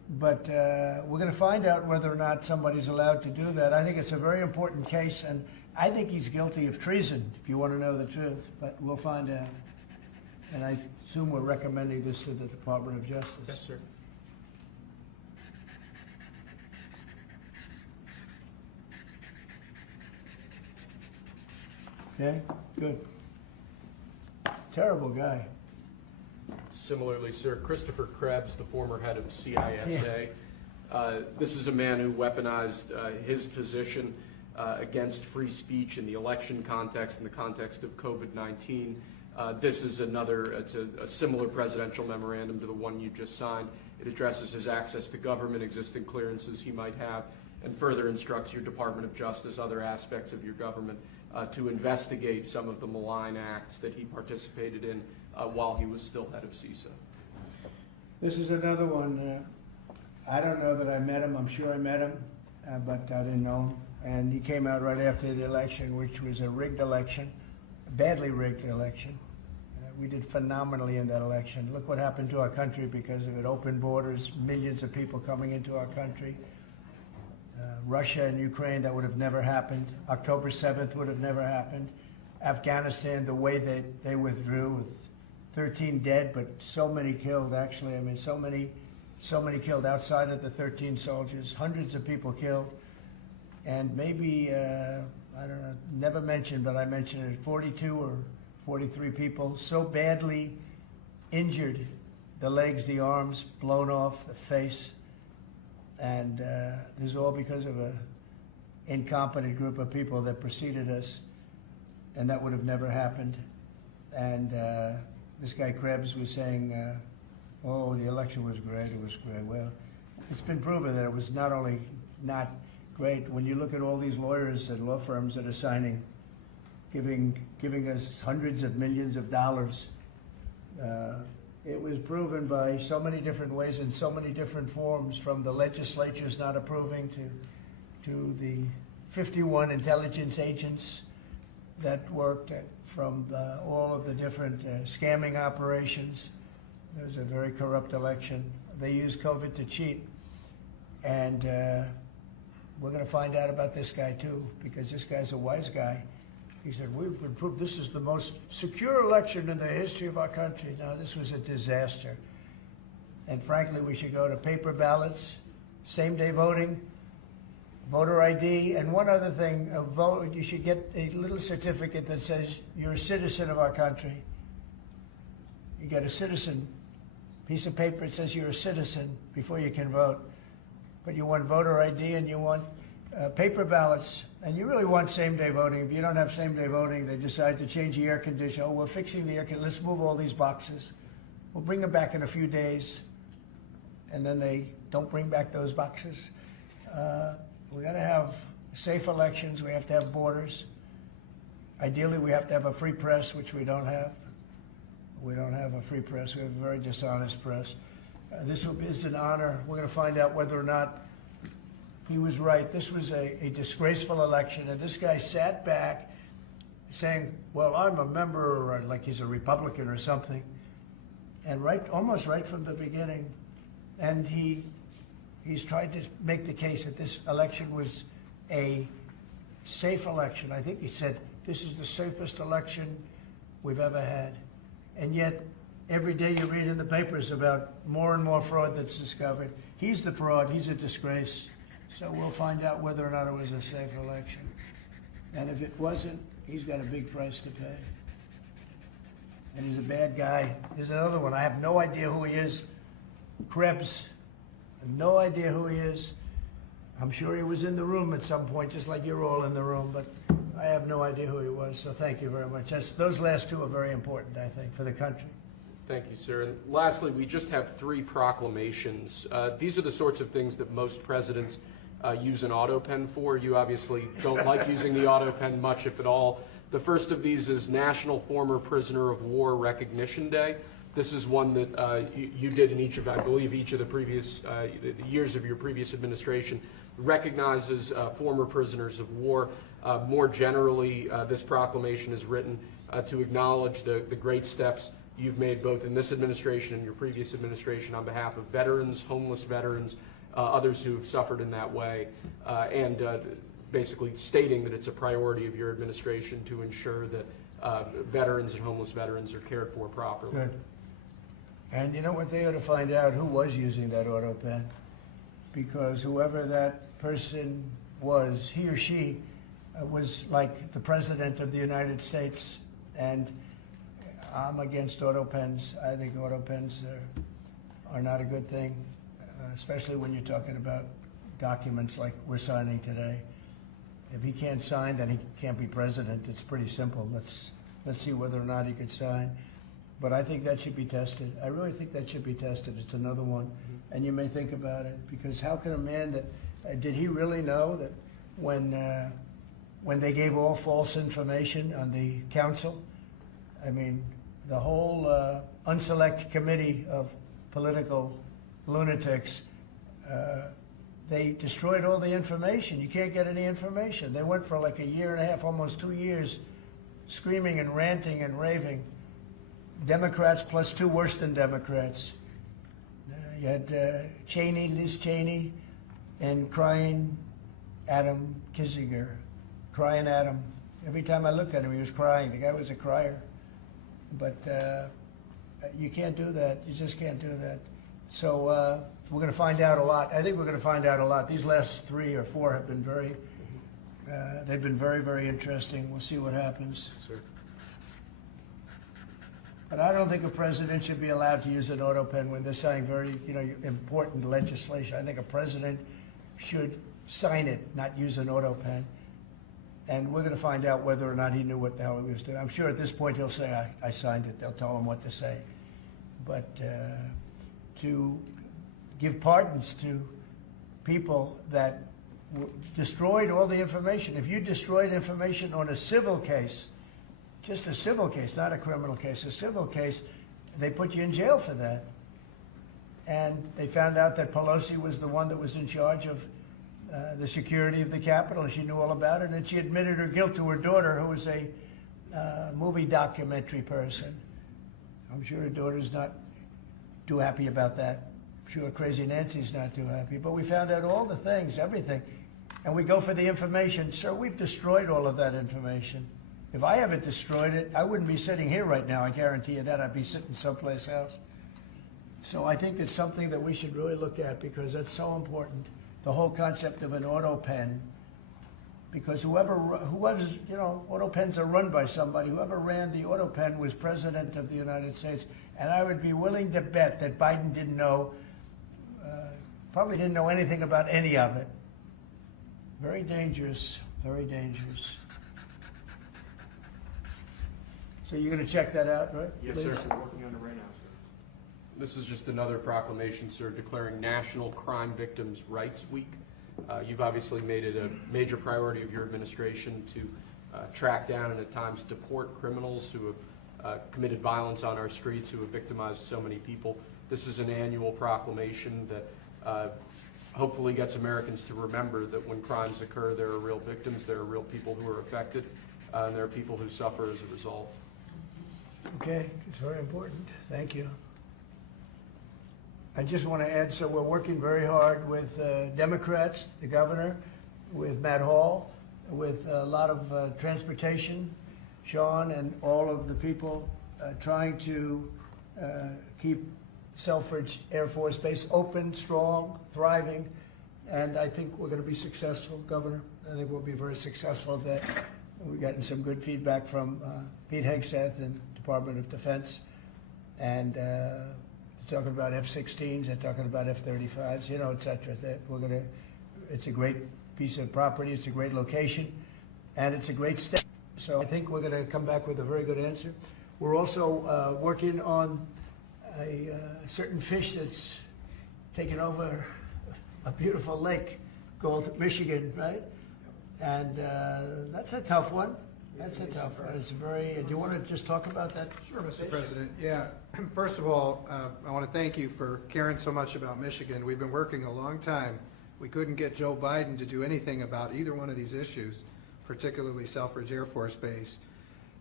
But we're going to find out whether or not somebody's allowed to do that. I think it's a very important case, and I think he's guilty of treason, if you want to know the truth. But we'll find out. And I assume we're recommending this to the Department of Justice. Yes, sir. Okay, good. Terrible guy. Similarly, sir, Christopher Krebs, the former head of CISA. This is a man who weaponized his position against free speech in the election context, in the context of COVID-19. This is it's a similar presidential memorandum to the one you just signed. It addresses his access to government, existing clearances he might have, and further instructs your Department of Justice, other aspects of your government, to investigate some of the malign acts that he participated in while he was still head of CISA. This is another one. I don't know that I met him. I'm sure I met him, but I didn't know him. And he came out right after the election, which was a rigged election, a badly rigged election. We did phenomenally in that election. Look what happened to our country because of it. Open borders, millions of people coming into our country. Russia and Ukraine, that would have never happened. October 7th would have never happened. Afghanistan, the way they withdrew with 13 dead, but so many killed, actually. I mean, so many killed outside of the 13 soldiers, hundreds of people killed. And maybe, I don't know, never mentioned, but I mentioned it, 42 or 43 people so badly injured, the legs, the arms, blown off, the face. And this is all because of an incompetent group of people that preceded us, and that would have never happened. And this guy Krebs was saying, oh, the election was great, it was great. Well, it's been proven that it was not only not great. When you look at all these lawyers and law firms that are signing, giving us hundreds of millions of dollars, it was proven by so many different ways in so many different forms, from the legislatures not approving to the 51 intelligence agents that worked from all of the different scamming operations. It was a very corrupt election. They used COVID to cheat. And we're going to find out about this guy too, because this guy's a wise guy. He said, we've been proved this is the most secure election in the history of our country. No, this was a disaster. And frankly, we should go to paper ballots, same-day voting, voter ID, and one other thing, you should get a little certificate that says you're a citizen of our country. You get a citizen piece of paper that says you're a citizen before you can vote. But you want voter ID and you want paper ballots, and you really want same-day voting. If you don't have same-day voting, they decide to change the air conditioner. Oh, we're fixing the air conditioner. Let's move all these boxes. We'll bring them back in a few days, and then they don't bring back those boxes. We got to have safe elections. We have to have borders. Ideally, we have to have a free press, which we don't have. We don't have a free press. We have a very dishonest press. This is an honor. We're going to find out whether or not he was right. This was a disgraceful election, and this guy sat back saying, well, I'm a member, or like he's a Republican or something, and almost right from the beginning. And he's tried to make the case that this election was a safe election. I think he said, this is the safest election we've ever had. And yet, every day you read in the papers about more and more fraud that's discovered. He's the fraud. He's a disgrace. So we'll find out whether or not it was a safe election. And if it wasn't, he's got a big price to pay. And he's a bad guy. There's another one. I have no idea who he is. Krebs. I have no idea who he is. I'm sure he was in the room at some point, just like you're all in the room, but I have no idea who he was. So thank you very much. Those last two are very important, I think, for the country. Thank you, sir. And lastly, we just have 3 proclamations. These are the sorts of things that most presidents use an Autopen for. You obviously don't like using the Autopen much, if at all. The first of these is National Former Prisoner of War Recognition Day. This is one that you did in each of, I believe, each of the previous years of your previous administration, recognizes former prisoners of war. More generally, this proclamation is written to acknowledge the great steps you've made both in this administration and your previous administration on behalf of veterans, homeless veterans, others who've suffered in that way, and basically stating that it's a priority of your administration to ensure that veterans and homeless veterans are cared for properly. Good. And you know what, they ought to find out who was using that Autopen, because whoever that person was, he or she was like the President of the United States, and I'm against Autopens. I think Autopens are not a good thing, especially when you're talking about documents like we're signing today. If he can't sign, then he can't be president. It's pretty simple. Let's see whether or not he could sign. But I think that should be tested. I really think that should be tested. It's another one. And you may think about it, because how can a man that, did he really know that when they gave all false information on the council, I mean, the whole unselect committee of political lunatics, they destroyed all the information. You can't get any information. They went for like a year and a half, almost 2 years, screaming and ranting and raving. Democrats plus two worse than Democrats. You had Liz Cheney, and crying Adam Kinzinger. Crying Adam. Every time I looked at him, he was crying. The guy was a crier. But you can't do that. You just can't do that. So we're going to find out a lot. I think we're going to find out a lot. These last 3 or 4 have been they've been very, very interesting. We'll see what happens. Sir. But I don't think a president should be allowed to use an Autopen when they're signing very, important legislation. I think a president should sign it, not use an Autopen. And we're going to find out whether or not he knew what the hell he was doing. I'm sure at this point he'll say, I signed it. They'll tell him what to say. But to give pardons to people that destroyed all the information. If you destroyed information on a civil case, just a civil case, not a criminal case, a civil case, they put you in jail for that. And they found out that Pelosi was the one that was in charge of the security of the Capitol, and she knew all about it, and she admitted her guilt to her daughter, who was a movie documentary person. I'm sure her daughter's not too happy about that. I'm sure Crazy Nancy's not too happy. But we found out all the things, everything. And we go for the information. Sir, we've destroyed all of that information. If I haven't destroyed it, I wouldn't be sitting here right now. I guarantee you that. I'd be sitting someplace else. So I think it's something that we should really look at, because that's so important. The whole concept of an Autopen, because whoever's, Autopens are run by somebody. Whoever ran the Autopen was President of the United States. And I would be willing to bet that Biden didn't know, probably didn't know anything about any of it. Very dangerous, very dangerous. So you're going to check that out, right? Yes, Please? sir. I'm working on it right now, sir. This is just another proclamation, sir, declaring National Crime Victims' Rights Week. You've obviously made it a major priority of your administration to track down and at times deport criminals who have committed violence on our streets, who have victimized so many people. This is an annual proclamation that hopefully gets Americans to remember that when crimes occur, there are real victims, there are real people who are affected, and there are people who suffer as a result. Okay, it's very important. Thank you. I just want to add, so we're working very hard with Democrats, the governor, with Matt Hall, with a lot of transportation, Sean, and all of the people trying to keep Selfridge Air Force Base open, strong, thriving, and I think we're going to be successful, Governor. I think we'll be very successful at that. We've gotten some good feedback from Pete Hegseth and Department of Defense, and they're talking about F-16s, they're talking about F-35s, et cetera. It's a great piece of property, it's a great location, and it's a great state. So I think we're going to come back with a very good answer. We're also working on a certain fish that's taken over a beautiful lake called Michigan, right? And that's a tough one. That's a tough one. It's very. Do you want to just talk about that? Sure, Mr. President. Yeah. First of all, I want to thank you for caring so much about Michigan. We've been working a long time. We couldn't get Joe Biden to do anything about either one of these issues, particularly Selfridge Air Force Base.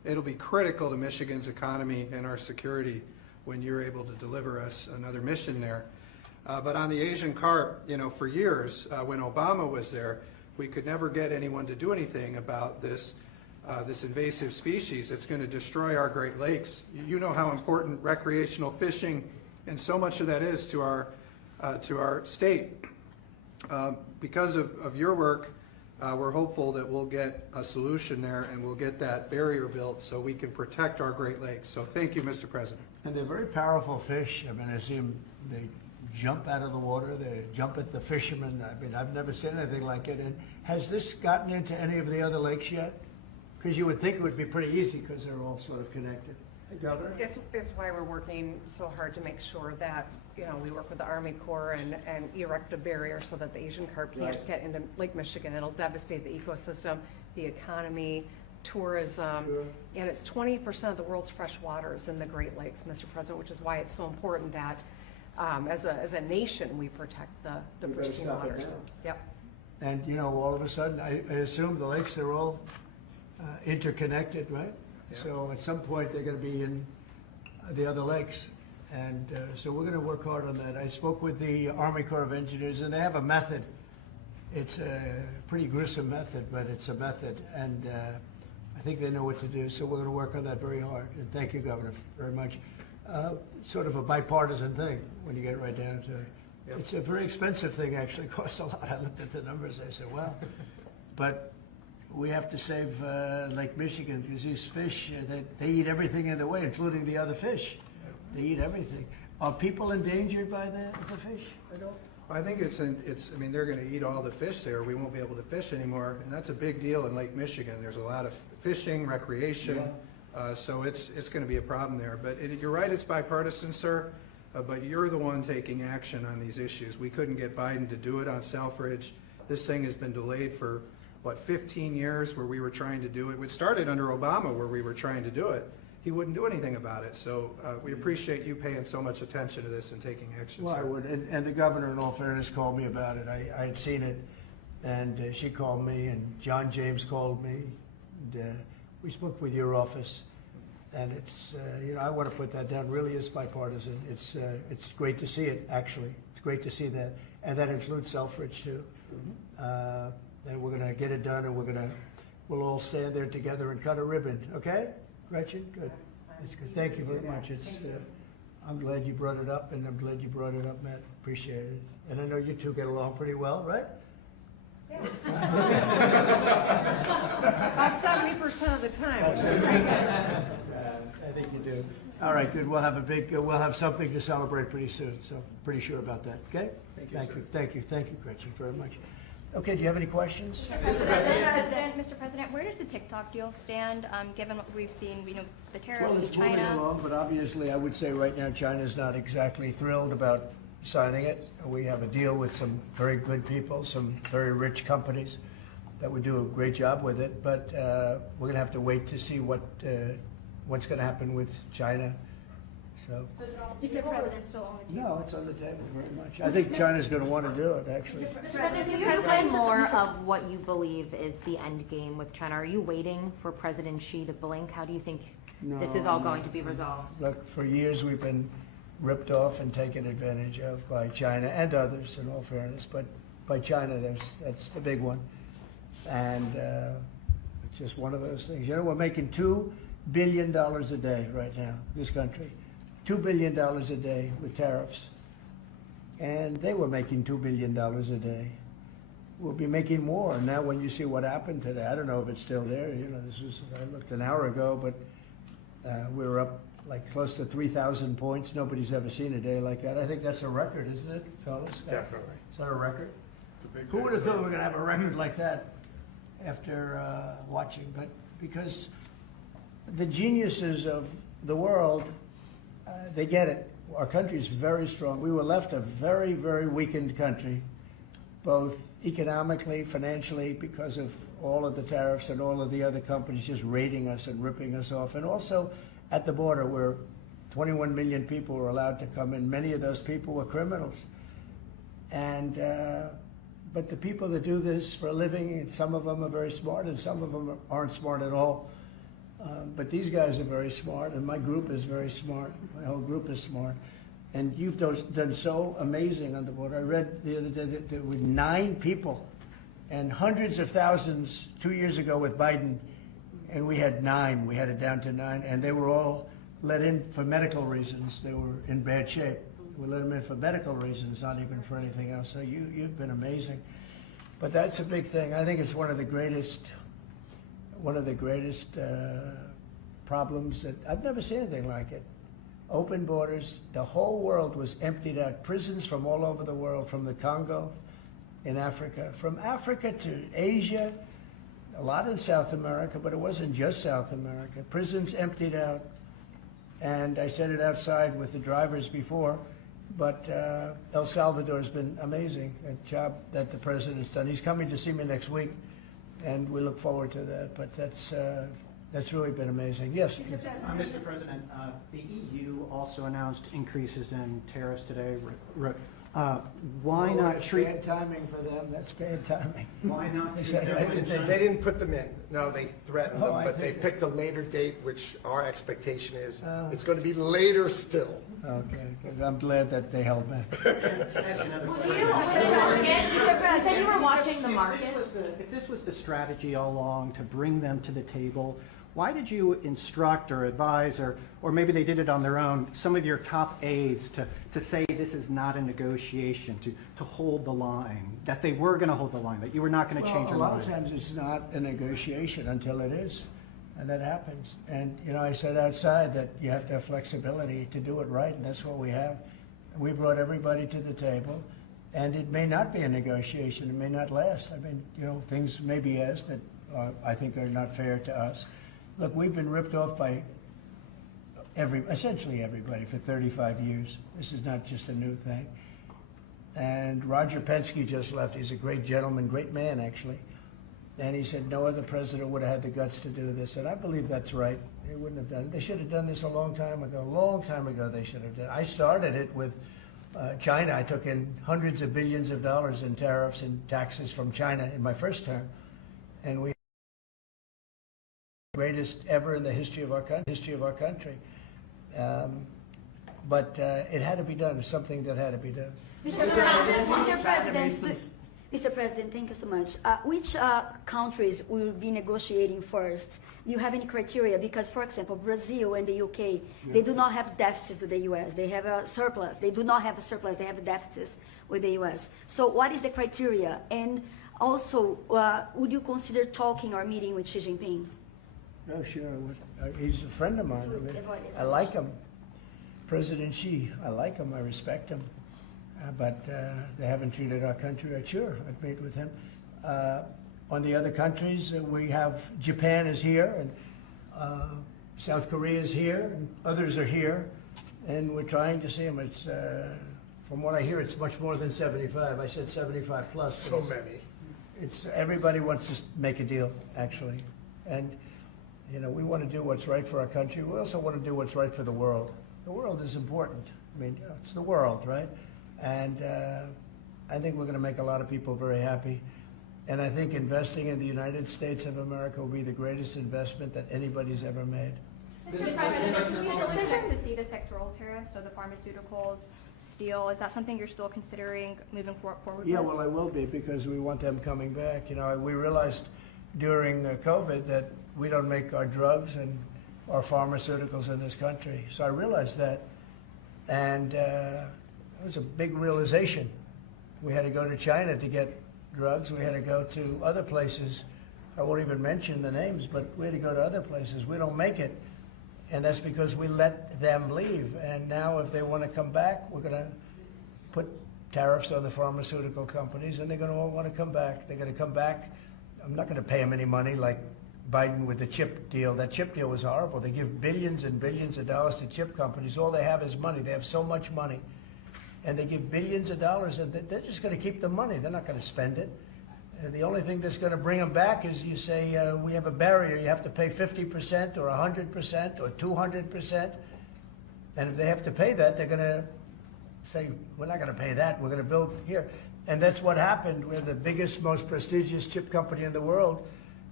it'll be critical to Michigan's economy and our security when you're able to deliver us another mission there. But on the Asian carp, for years, when Obama was there, we could never get anyone to do anything about this invasive species that's going to destroy our Great Lakes. You know how important recreational fishing and so much of that is to our state. Because of your work, we're hopeful that we'll get a solution there and we'll get that barrier built so we can protect our Great Lakes. So thank you, Mr. President. And they're very powerful fish. I mean, I see them, they jump out of the water, they jump at the fishermen. I mean, I've never seen anything like it. And has this gotten into any of the other lakes yet? Because you would think it would be pretty easy because they're all sort of connected. Governor? It's why we're working so hard to make sure that, we work with the Army Corps and erect a barrier so that the Asian carp can't get into Lake Michigan. It'll devastate the ecosystem, the economy, tourism, and it's 20% of the world's fresh waters in the Great Lakes, Mr. President, which is why it's so important that as a nation we protect the pristine waters. Yep. And all of a sudden, I assume the lakes are all interconnected, right? Yeah. So at some point they're going to be in the other lakes. And so we're going to work hard on that. I spoke with the Army Corps of Engineers, and they have a method. It's a pretty gruesome method, but it's a method. And I think they know what to do. So we're going to work on that very hard. And thank you, Governor, very much. Sort of a bipartisan thing when you get right down to it. Yep. It's a very expensive thing, actually. It costs a lot. I looked at the numbers. I said, wow. But we have to save Lake Michigan because these fish, they eat everything in the way, including the other fish. They eat everything. Are people endangered by the fish at all? I think I mean, they're going to eat all the fish there. We won't be able to fish anymore, and that's a big deal in Lake Michigan. There's a lot of fishing, recreation, so it's going to be a problem there. But you're right, it's bipartisan, sir, but you're the one taking action on these issues. We couldn't get Biden to do it on Selfridge. This thing has been delayed for, 15 years where we were trying to do it. It started under Obama where we were trying to do it. He wouldn't do anything about it. So we appreciate you paying so much attention to this and taking action. Well, sir. I would. And the governor, in all fairness, called me about it. I had seen it, and she called me, and John James called me. And, we spoke with your office, and it's, I want to put that down. Really is bipartisan. It's great to see it, actually. It's great to see that. And that includes Selfridge, too. Mm-hmm. And we're going to get it done, and we'll all stand there together and cut a ribbon, okay? Gretchen, good. That's good. Thank you very much. I'm glad you brought it up, and I'm glad you brought it up, Matt. Appreciate it. And I know you two get along pretty well, right? Yeah. About 70% of the time. I think you do. All right, good. We'll have something to celebrate pretty soon. So pretty sure about that. Okay. Thank you, Gretchen, very much. Okay, do you have any questions? Mr. President, where does the TikTok deal stand, given what we've seen, the tariffs Well, to it's moving China? along, but obviously I would say right now China's not exactly thrilled about signing it. We have a deal with some very good people, some very rich companies that would do a great job with it, but we're going to have to wait to see what's going to happen with China. So. Mr. President, No, it's on the table very much. I think China's going to want to do it, actually. Mr. President, can you explain more of what you believe is the end game with China? Are you waiting for President Xi to blink? How do you think this is all going to be resolved? Look, for years we've been ripped off and taken advantage of by China and others, in all fairness, but by China, that's the big one. And it's just one of those things. We're making $2 billion a day right now, this country. $2 billion a day with tariffs. And they were making $2 billion a day. We'll be making more. Now when you see what happened today, I don't know if it's still there. I looked an hour ago, but we were up like close to 3,000 points. Nobody's ever seen a day like that. I think that's a record, isn't it, fellas? Definitely. Is that a record? Who would have thought we were going to have a record like that after watching? But because the geniuses of the world, they get it. Our country's very strong. We were left a very, very weakened country, both economically, financially, because of all of the tariffs and all of the other companies just raiding us and ripping us off. And also at the border where 21 million people were allowed to come in. Many of those people were criminals. And but the people that do this for a living, some of them are very smart and some of them aren't smart at all. But these guys are very smart, and my group is very smart. My whole group is smart. And you've done so amazing on the border. I read the other day that there were 9 people and hundreds of thousands 2 years ago with Biden, and we had 9. We had it down to 9, and they were all let in for medical reasons. They were in bad shape. We let them in for medical reasons, not even for anything else. So you've been amazing. But that's a big thing. I think it's one of the greatest problems that I've never seen anything like it. Open borders, the whole world was emptied out. Prisons from all over the world, from the Congo in Africa, from Africa to Asia, a lot in South America, but it wasn't just South America. Prisons emptied out, and I said it outside with the drivers before, but El Salvador has been amazing, a job that the president's done. He's coming to see me next week, and we look forward to that, but that's really been amazing. Yes? Mr. President, the EU also announced increases in tariffs today. Why not that's treat... bad timing for them. That's bad timing. Why not They treat said- everyone- They didn't put them in. No, they threatened Oh, them, I but they think- picked a later date, which our expectation is Oh. it's going to be later still. Okay, good. I'm glad that they held back. You said you were watching the market. If this was the strategy all along to bring them to the table, why did you instruct or advise, or maybe they did it on their own, some of your top aides to say this is not a negotiation, to hold the line, that they were going to hold the line, that you were not going to change your A lot mind? of times it's not a negotiation until it is, and that happens. And, you know, I said outside that you have to have flexibility to do it right, and that's what we have. We brought everybody to the table, and it may not be a negotiation. It may not last. I mean, you know, things may be asked that I think are not fair to us. Look, we've been ripped off by essentially everybody for 35 years. This is not just a new thing. And Roger Penske just left. He's a great gentleman, great man, actually. And he said no other president would have had the guts to do this. And I believe that's right. They wouldn't have done it. They should have done this a long time ago. A long time ago they should have done it. I started it with China. I took in hundreds of billions of dollars in tariffs and taxes from China in my first term. And we greatest ever in the history of our country. But it had to be done. It's something that had to be done. Mr. President, thank you so much. Which countries will be negotiating first? Do you have any criteria? Because, for example, Brazil and the UK, they do not have deficits with the US. They have a surplus. They do not have a surplus. They have deficits with the US. So what is the criteria? And also, would you consider talking or meeting with Xi Jinping? Oh, sure. He's a friend of mine. I like him. President Xi, I like him. I respect him. But they haven't treated our country right. Sure, I'd meet with him. On the other countries, we have Japan is here, and South Korea is here, and others are here, and we're trying to see them. It's, from what I hear, it's much more than 75. I said 75 plus. So many. It's everybody wants to make a deal, actually, and you know we want to do what's right for our country. We also want to do what's right for the world. The world is important. I mean, you know, it's the world, right? And I think we're going to make a lot of people very happy. And I think investing in the United States of America will be the greatest investment that anybody's ever made. Mr. President, can you still expect to see the sectoral tariffs, so the pharmaceuticals, steel? Is that something you're still considering moving forward Yeah, with? well, I will be, because we want them coming back. You know, we realized during COVID that we don't make our drugs and our pharmaceuticals in this country. So I realized that, and it was a big realization. We had to go to China to get drugs. We had to go to other places. I won't even mention the names, but we had to go to other places. We don't make it, and that's because we let them leave. And now if they want to come back, we're going to put tariffs on the pharmaceutical companies, and they're going to all want to come back. They're going to come back. I'm not going to pay them any money like Biden with the chip deal. That chip deal was horrible. They give billions and billions of dollars to chip companies. All they have is money. They have so much money. And they give billions of dollars, and they're just going to keep the money. They're not going to spend it. And the only thing that's going to bring them back is you say, we have a barrier. You have to pay 50% or 100% or 200%. And if they have to pay that, they're going to say, we're not going to pay that. We're going to build here. And that's what happened. We're the biggest, most prestigious chip company in the world.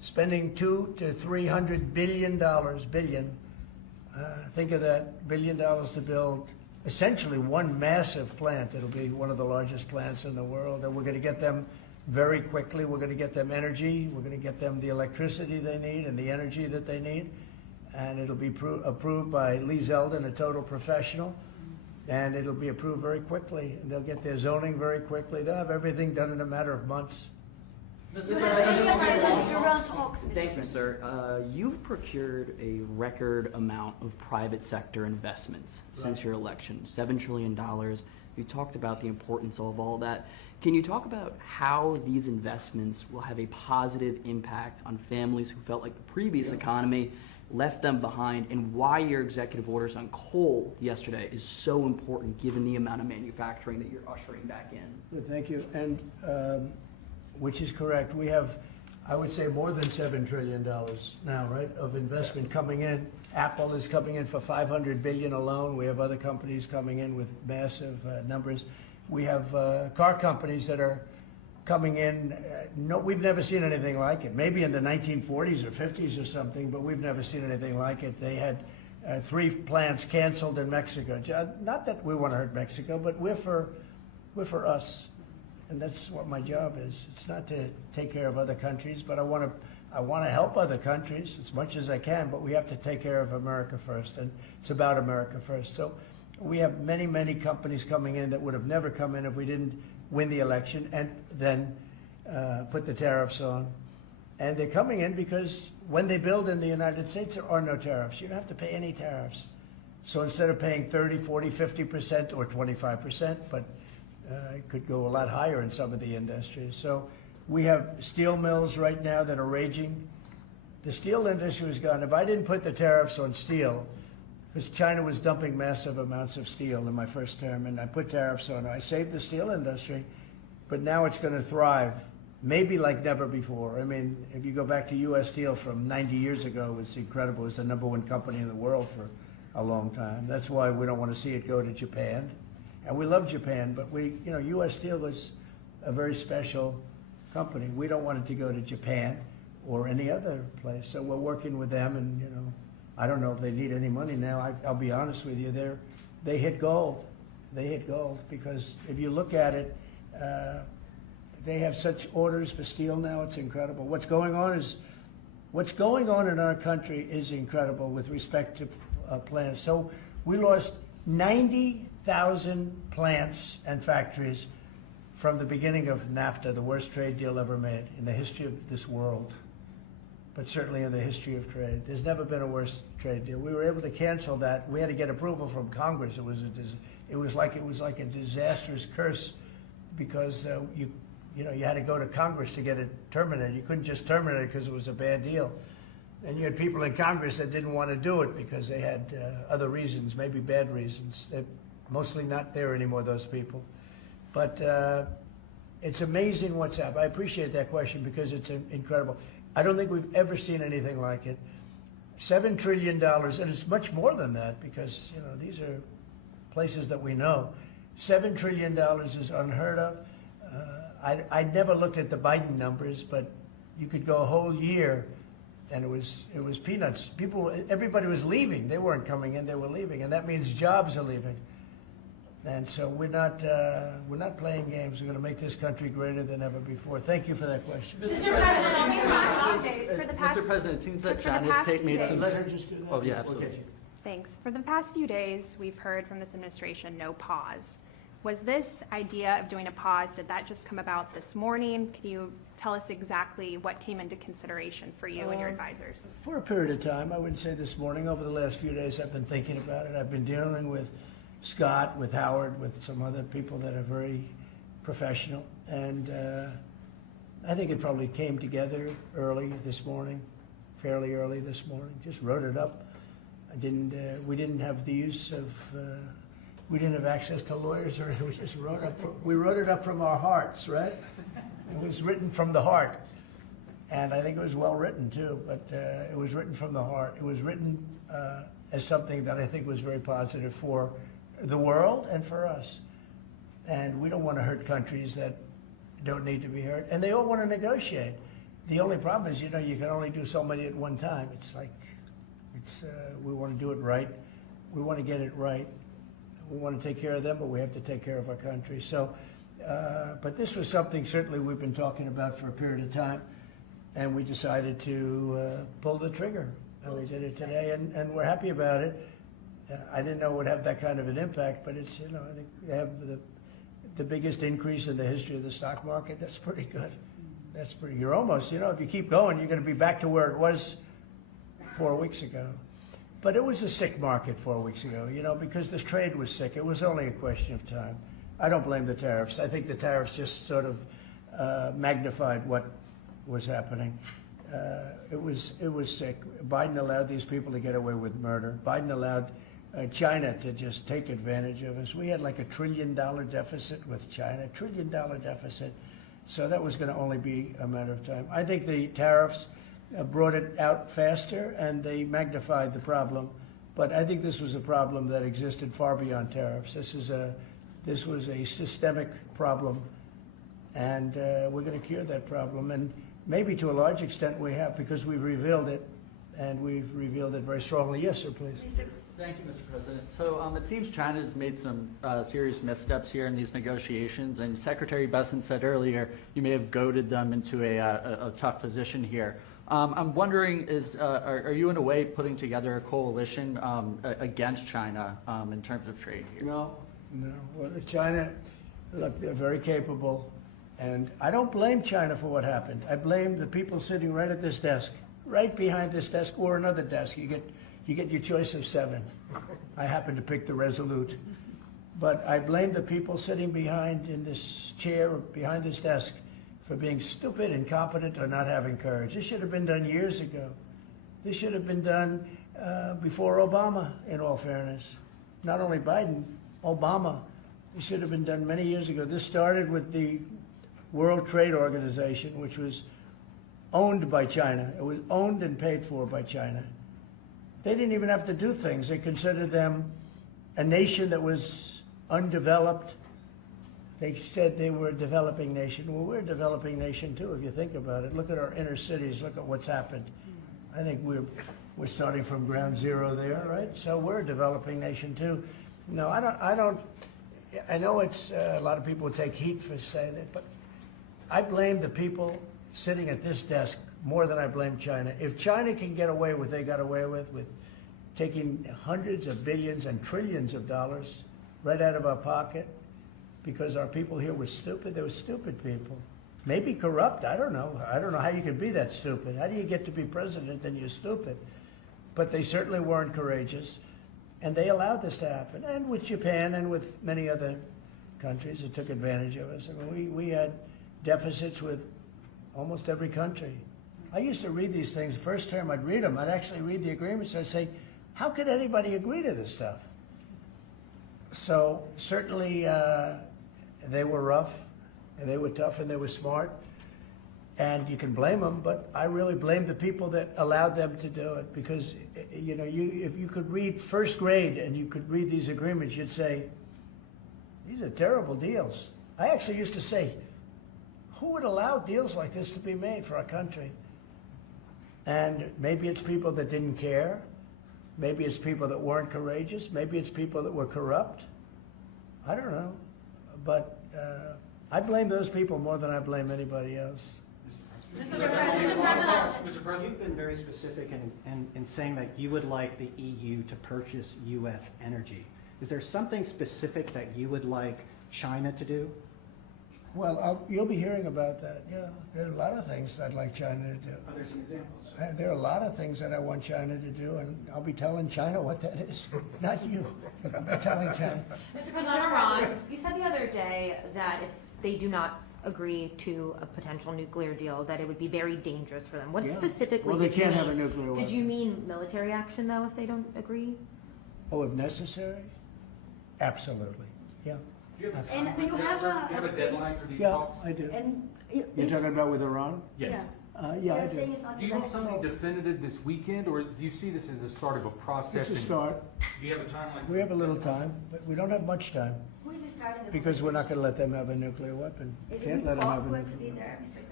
spending $200 to $300 billion, think of that, $1 billion to build essentially one massive plant. It'll be one of the largest plants in the world, and we're going to get them very quickly. We're going to get them energy. We're going to get them the electricity they need and the energy that they need, and it'll be approved by Lee Zeldin, a total professional, and it'll be approved very quickly, and they'll get their zoning very quickly. They'll have everything done in a matter of months. Mr. Thank you, sir. You've procured a record amount of private sector investments since your election, $7 trillion. You talked about the importance of all that. Can you talk about how these investments will have a positive impact on families who felt like the previous economy left them behind, and why your executive orders on coal yesterday is so important given the amount of manufacturing that you're ushering back in? Good, thank you. And which is correct. We have, I would say, more than $7 trillion now, right, of investment coming in. Apple is coming in for $500 billion alone. We have other companies coming in with massive numbers. We have car companies that are coming in. No, we've never seen anything like it. Maybe in the 1940s or 50s or something, but we've never seen anything like it. They had 3 plants canceled in Mexico. Not that we want to hurt Mexico, but we're for us. And that's what my job is. It's not to take care of other countries, but I want to help other countries as much as I can, but we have to take care of America first, and it's about America first. So we have many, many companies coming in that would have never come in if we didn't win the election and then put the tariffs on. And they're coming in because when they build in the United States, there are no tariffs. You don't have to pay any tariffs. So instead of paying 30, 40, 50% or 25%, but it could go a lot higher in some of the industries. So we have steel mills right now that are raging. The steel industry was gone. If I didn't put the tariffs on steel, because China was dumping massive amounts of steel in my first term, and I put tariffs on it, I saved the steel industry, but now it's going to thrive, maybe like never before. I mean, if you go back to U.S. Steel from 90 years ago, it was incredible. It was the #1 company in the world for a long time. That's why we don't want to see it go to Japan. And we love Japan, but U.S. Steel was a very special company. We don't want it to go to Japan or any other place. So we're working with them, and I don't know if they need any money now. I'll be honest with you, they hit gold. They hit gold because if you look at it, they have such orders for steel now. It's incredible. What's going on in our country is incredible with respect to plants. So we lost 90,000 plants and factories from the beginning of NAFTA, the worst trade deal ever made in the history of this world, but certainly in the history of trade. There's never been a worse trade deal. We were able to cancel that. We had to get approval from Congress. It was like a disastrous curse because you had to go to Congress to get it terminated. You couldn't just terminate it because it was a bad deal. And you had people in Congress that didn't want to do it because they had other reasons, maybe bad reasons. They're mostly not there anymore, those people. But it's amazing what's happened. I appreciate that question because it's incredible. I don't think we've ever seen anything like it. $7 trillion, and it's much more than that because these are places that we know. $7 trillion is unheard of. I never looked at the Biden numbers, but you could go a whole year and it was peanuts. Everybody was leaving. They weren't coming in, they were leaving. And that means jobs are leaving. And so we're not playing games. We're going to make this country greater than ever before. Thank you for that question. Mr. President, it seems that China's made some... Let her just do that. Oh, yeah, absolutely. Thanks. For the past few days, we've heard from this administration no pause. Was this idea of doing a pause, did that just come about this morning? Can you tell us exactly what came into consideration for you and your advisors? For a period of time, I wouldn't say this morning. Over the last few days, I've been thinking about it. I've been dealing with Scott, with Howard, with some other people that are very professional. And I think it probably came together early this morning, fairly early this morning. Just wrote it up. We didn't have the use of... we didn't have access to lawyers, or we just we wrote it up from our hearts, right? It was written from the heart. And I think it was well written too, but it was written from the heart. It was written as something that I think was very positive for the world and for us. And we don't want to hurt countries that don't need to be hurt. And they all want to negotiate. The only problem is, you can only do so many at one time. It's like, we want to do it right. We want to get it right. We want to take care of them, but we have to take care of our country. So, but this was something certainly we've been talking about for a period of time, and we decided to pull the trigger. And we did it today, and we're happy about it. I didn't know it would have that kind of an impact, but it's, I think we have the biggest increase in the history of the stock market. That's pretty good. That's pretty, you're almost, if you keep going, you're going to be back to where it was 4 weeks ago. But it was a sick market 4 weeks ago, because this trade was sick. It was only a question of time. I don't blame the tariffs. I think the tariffs just sort of magnified what was happening. It was sick. Biden allowed these people to get away with murder. Biden allowed China to just take advantage of us. We had like $1 trillion deficit with China, $1 trillion deficit. So that was going to only be a matter of time. I think the tariffs brought it out faster and they magnified the problem. But I think this was a problem that existed far beyond tariffs. This was a systemic problem, and we're going to cure that problem. And maybe to a large extent we have, because we've revealed it, and we've revealed it very strongly. Yes, sir, please. Thank you, Mr. President. So it seems China's made some serious missteps here in these negotiations, and Secretary Bessent said earlier you may have goaded them into a tough position here. I'm wondering, are you in a way putting together a coalition against China in terms of trade here? No. Well, China, look, they're very capable, and I don't blame China for what happened. I blame the people sitting right at this desk, right behind this desk, or another desk. You get your choice of 7. I happen to pick the Resolute. But I blame the people sitting behind in this chair, behind this desk, for being stupid, incompetent, or not having courage. This should have been done years ago. This should have been done before Obama, in all fairness. Not only Biden, Obama. It should have been done many years ago. This started with the World Trade Organization, which was owned by China. It was owned and paid for by China. They didn't even have to do things. They considered them a nation that was undeveloped. They said they were a developing nation. Well, we're a developing nation too, if you think about it. Look at our inner cities. Look at what's happened. I think we're starting from ground zero there, right? So we're a developing nation too. No, I don't. I know it's a lot of people take heat for saying it, but I blame the people sitting at this desk more than I blame China. If China can get away with what they got away with taking hundreds of billions and trillions of dollars right out of our pocket because our people here were stupid, they were stupid people. Maybe corrupt, I don't know. I don't know how you could be that stupid. How do you get to be president and you're stupid? But they certainly weren't courageous, and they allowed this to happen. And with Japan and with many other countries that took advantage of us. I mean, we had deficits with almost every country. I used to read these things. First term, I'd read them. I'd actually read the agreements. I'd say, how could anybody agree to this stuff? So certainly they were rough, and they were tough, and they were smart. And you can blame them, but I really blame the people that allowed them to do it, because if you could read first grade and you could read these agreements, you'd say, these are terrible deals. I actually used to say, who would allow deals like this to be made for our country? And maybe it's people that didn't care. Maybe it's people that weren't courageous. Maybe it's people that were corrupt. I don't know. But I blame those people more than I blame anybody else. Mr. President, you've been very specific in saying that you would like the EU to purchase U.S. energy. Is there something specific that you would like China to do? Well, you'll be hearing about that. Yeah, there are a lot of things I'd like China to do. Are there some examples? There are a lot of things that I want China to do, and I'll be telling China what that is. Not you, but I'll be telling China. Mr. President, Iran, you said the other day that if they do not agree to a potential nuclear deal, that it would be very dangerous for them. What specifically well, they did you can't mean? have a nuclear weapon. Did you mean military action, though, if they don't agree? Oh, if necessary? Absolutely, yeah. And do you have a deadline for these Yeah, talks? I do. And You're talking about with Iran? Yes. Yeah, I do. Do you want something definitive this weekend, or do you see this as the start of a process? It's a start. Do you have a timeline? We have a little time, but we don't have much time who is starting the because we're not going to let them have a nuclear weapon. Is Can't it let them have a going to be nuclear weapon. there, Mr.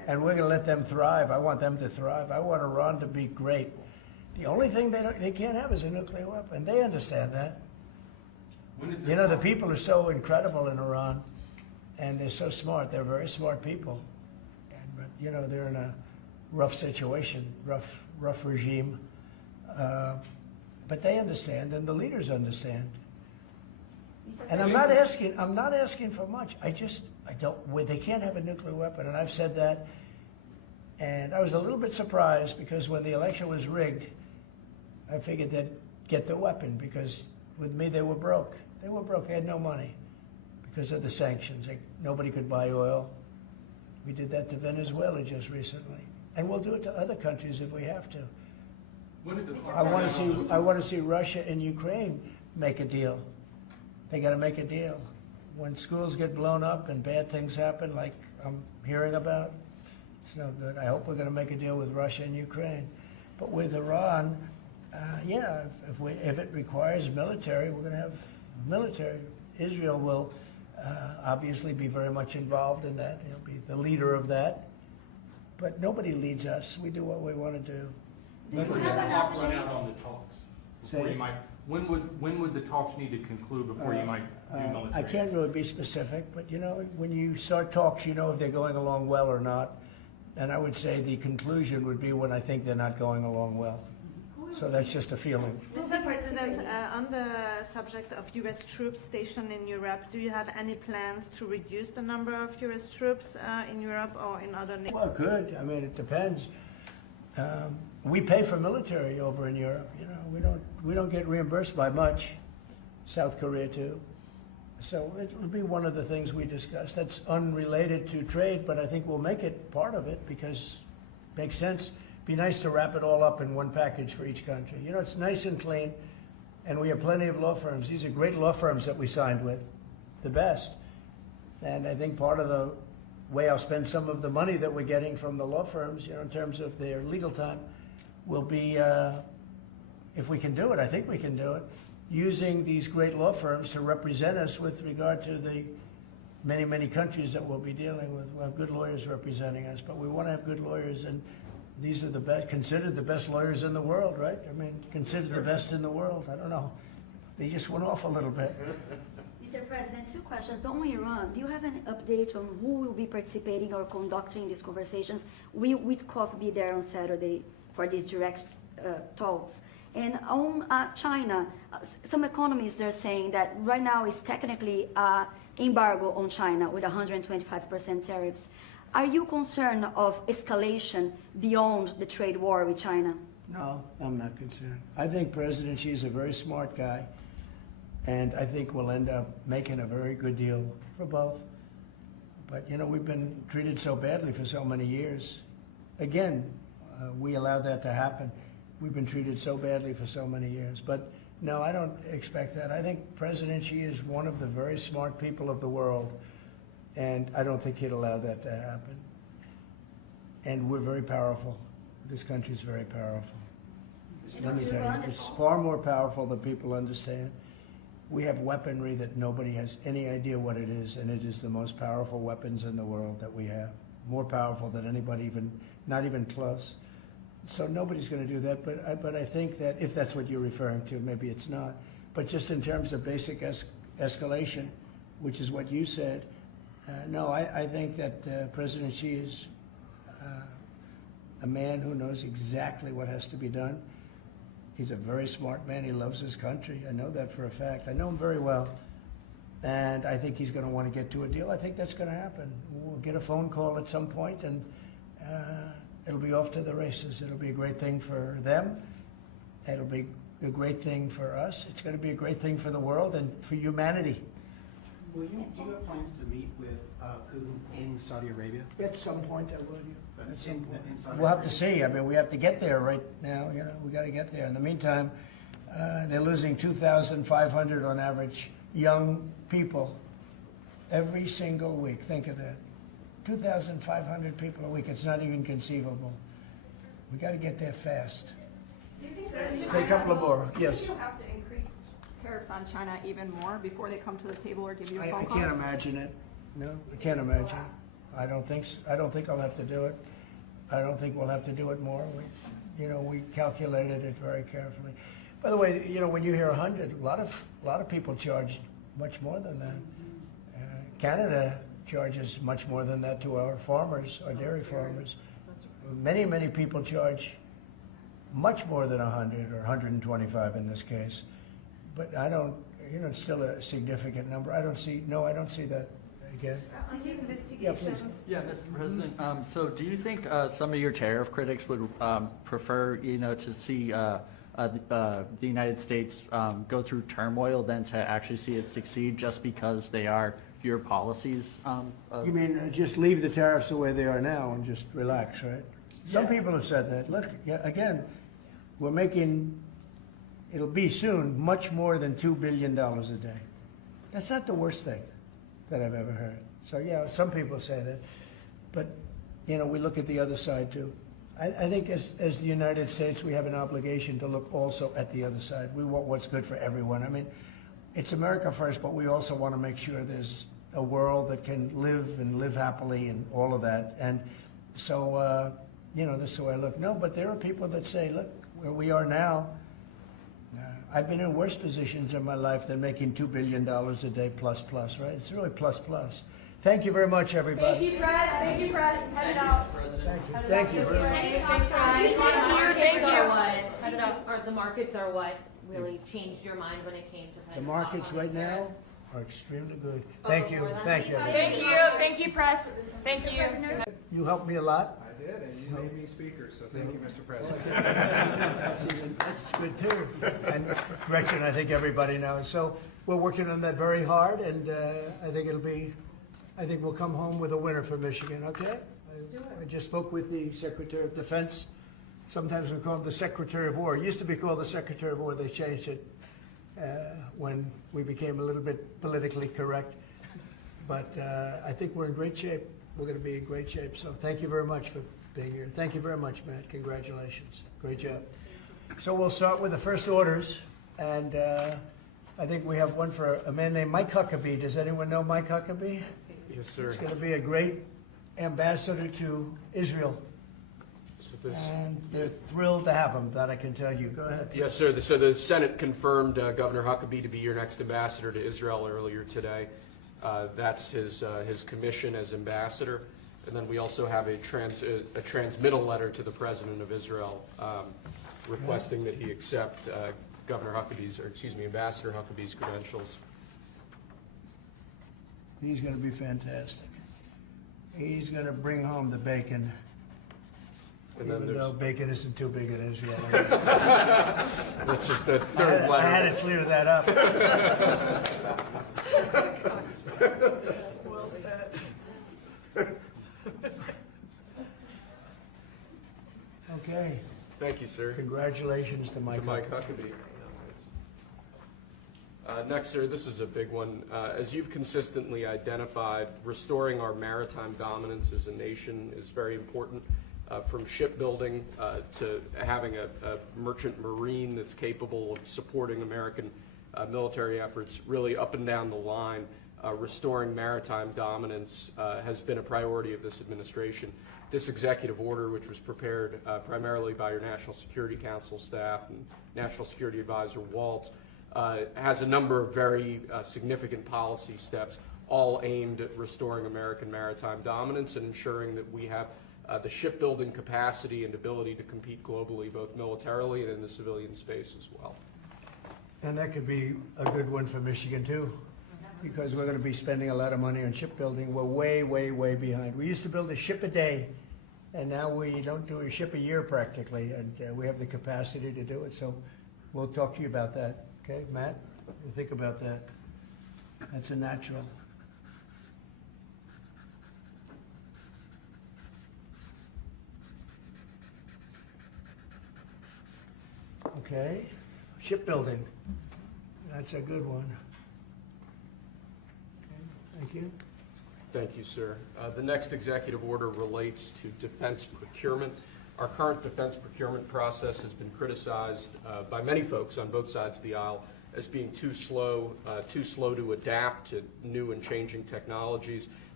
and we're going to let them thrive. I want them to thrive. I want Iran to be great. The only thing they can't have is a nuclear weapon. They understand that. You know, the people are so incredible in Iran, and they're so smart. They're very smart people. But, you know, they're in a rough situation, rough regime. But they understand, and the leaders understand. And I'm not asking for much. They can't have a nuclear weapon, and I've said that. And I was a little bit surprised because when the election was rigged, I figured they'd get the weapon because with me they were broke. They were broke. They had no money because of the sanctions. Nobody could buy oil. We did that to Venezuela just recently, and we'll do it to other countries if we have to. I want to see Russia and Ukraine make a deal. They got to make a deal. When schools get blown up and bad things happen, like I'm hearing about, it's no good. I hope we're going to make a deal with Russia and Ukraine. But with Iran, yeah, if it requires military, we're going to have military. Israel will obviously be very much involved in that. He'll be the leader of that. But nobody leads us. We do what we want to do. When would the clock run out on the talks? Before Say- you might, when would the talks need to conclude before you might do military? I can't really be specific, but you know, when you start talks, you know if they're going along well or not. And I would say the conclusion would be when I think they're not going along well. So that's just a feeling. Mr. President, on the subject of U.S. troops stationed in Europe, do you have any plans to reduce the number of U.S. troops in Europe or in other nations? Well, good. I mean, it depends. We pay for military over in Europe. You know, we don't get reimbursed by much. South Korea too. So it'll be one of the things we discuss. That's unrelated to trade, but I think we'll make it part of it because it makes sense. Be nice to wrap it all up in one package for each country. You know, it's nice and clean, and we have plenty of law firms. These are great law firms that we signed with, the best. And I think part of the way I'll spend some of the money that we're getting from the law firms, you know, in terms of their legal time, will be, if we can do it, I think we can do it, using these great law firms to represent us with regard to the many, many countries that we'll be dealing with. We'll have good lawyers representing us, but we want to have good lawyers, and these are the best, considered the best lawyers in the world, right? I mean, considered the best in the world. I don't know. They just went off a little bit. Mr. President, two questions. On Iran, do you have an update on who will be participating or conducting these conversations? Will Witkoff be there on Saturday for these direct talks? And on China, some economists are saying that right now is technically embargo on China with 125% tariffs. Are you concerned of escalation beyond the trade war with China? No, I'm not concerned. I think President Xi is a very smart guy, and I think we'll end up making a very good deal for both. But, you know, we've been treated so badly for so many years. Again, we allowed that to happen. We've been treated so badly for so many years. But, no, I don't expect that. I think President Xi is one of the very smart people of the world, and I don't think he'd allow that to happen. And we're very powerful. This country is very powerful. Let me tell you, it's far more powerful than people understand. We have weaponry that nobody has any idea what it is, and it is the most powerful weapons in the world that we have. More powerful than anybody, not even close. So nobody's going to do that, but I think that if that's what you're referring to, maybe it's not. But just in terms of basic escalation, which is what you said, no, I think that President Xi is a man who knows exactly what has to be done. He's a very smart man. He loves his country. I know that for a fact. I know him very well. And I think he's going to want to get to a deal. I think that's going to happen. We'll get a phone call at some point, and it'll be off to the races. It'll be a great thing for them. It'll be a great thing for us. It's going to be a great thing for the world and for humanity. Do you have plans to meet with Putin in Saudi Arabia? At some point, I will. At some point. In Saudi We'll have to Arabia? see. I mean, we have to get there right now. You know, we got to get there. In the meantime, they're losing 2,500 on average young people every single week. Think of that. 2,500 people a week. It's not even conceivable. We got to get there fast. Do you think Say a couple of more. Yes. you have to increase tariffs on China even more before they come to the table or give you a phone I call? can't imagine it. No, I can't imagine. I don't think I'll have to do it. I don't think we'll have to do it more. We calculated it very carefully. By the way, when you hear 100, a lot of people charge much more than that. Canada charges much more than that to our farmers, our dairy farmers. Many, many people charge much more than 100 or 125 in this case. But I don't, it's still a significant number. I don't see that again. On the investigations. Yeah, please. Yeah, Mr. President. So do you think some of your tariff critics would prefer, to see the United States go through turmoil than to actually see it succeed just because they are your policies? You mean just leave the tariffs the way they are now and just relax, right? Some Yeah. people have said that. Look, again, we're making, it'll be soon, much more than $2 billion a day. That's not the worst thing that I've ever heard. So yeah, some people say that. But, we look at the other side too. I think as the United States, we have an obligation to look also at the other side. We want what's good for everyone. I mean, it's America first, but we also want to make sure there's a world that can live happily and all of that. And so, this is the way I look. No, but there are people that say, look, where we are now, I've been in worse positions in my life than making $2 billion a day plus, right? It's really plus. Thank you very much, everybody. Thank you, Press. Thank you, Press. Head it out. Thank you. Or the markets are what really changed your mind when it came to The markets right now are extremely good. Thank you. Thank you. Thank you. Thank you, Press. Thank you. You helped me a lot. I did, and you made me speaker, so thank you, Mr. President. That's good too. And Gretchen, I think everybody knows. So we're working on that very hard, and I think we'll come home with a winner for Michigan. Okay? I just spoke with the Secretary of Defense. Sometimes we call him the Secretary of War. It used to be called the Secretary of War. They changed it when we became a little bit politically correct. But I think we're in great shape. We're going to be in great shape. So thank you very much for being here. Thank you very much, Matt. Congratulations. Great job. So we'll start with the first orders. And I think we have one for a man named Mike Huckabee. Does anyone know Mike Huckabee? Yes, sir. He's going to be a great ambassador to Israel. And they're thrilled to have him, that I can tell you. Go ahead. Yes, sir. So the Senate confirmed Governor Huckabee to be your next ambassador to Israel earlier today. That's his commission as ambassador. And then we also have a transmittal letter to the President of Israel requesting that he accept Ambassador Huckabee's credentials. He's going to be fantastic. He's going to bring home the bacon. Even though bacon isn't too big in Israel. That's just the third letter. I had to clear that up. Well said. Okay. Thank you, sir. Congratulations to Mike Huckabee. Next, sir, this is a big one. As you've consistently identified, restoring our maritime dominance as a nation is very important. From shipbuilding to having a merchant marine that's capable of supporting American military efforts, really up and down the line, restoring maritime dominance has been a priority of this administration. This executive order, which was prepared primarily by your National Security Council staff and National Security Advisor Waltz, has a number of very significant policy steps, all aimed at restoring American maritime dominance and ensuring that we have the shipbuilding capacity and ability to compete globally, both militarily and in the civilian space as well. And that could be a good one for Michigan too, because we're going to be spending a lot of money on shipbuilding. We're way, way, way behind. We used to build a ship a day, and now we don't do a ship a year practically, and we have the capacity to do it. So we'll talk to you about that. Okay, Matt? We'll think about that. That's a natural. Okay, shipbuilding. That's a good one. Okay, thank you. Thank you, sir. The next executive order relates to defense procurement. Our current defense procurement process has been criticized by many folks on both sides of the aisle as being too slow to adapt to new and changing technologies.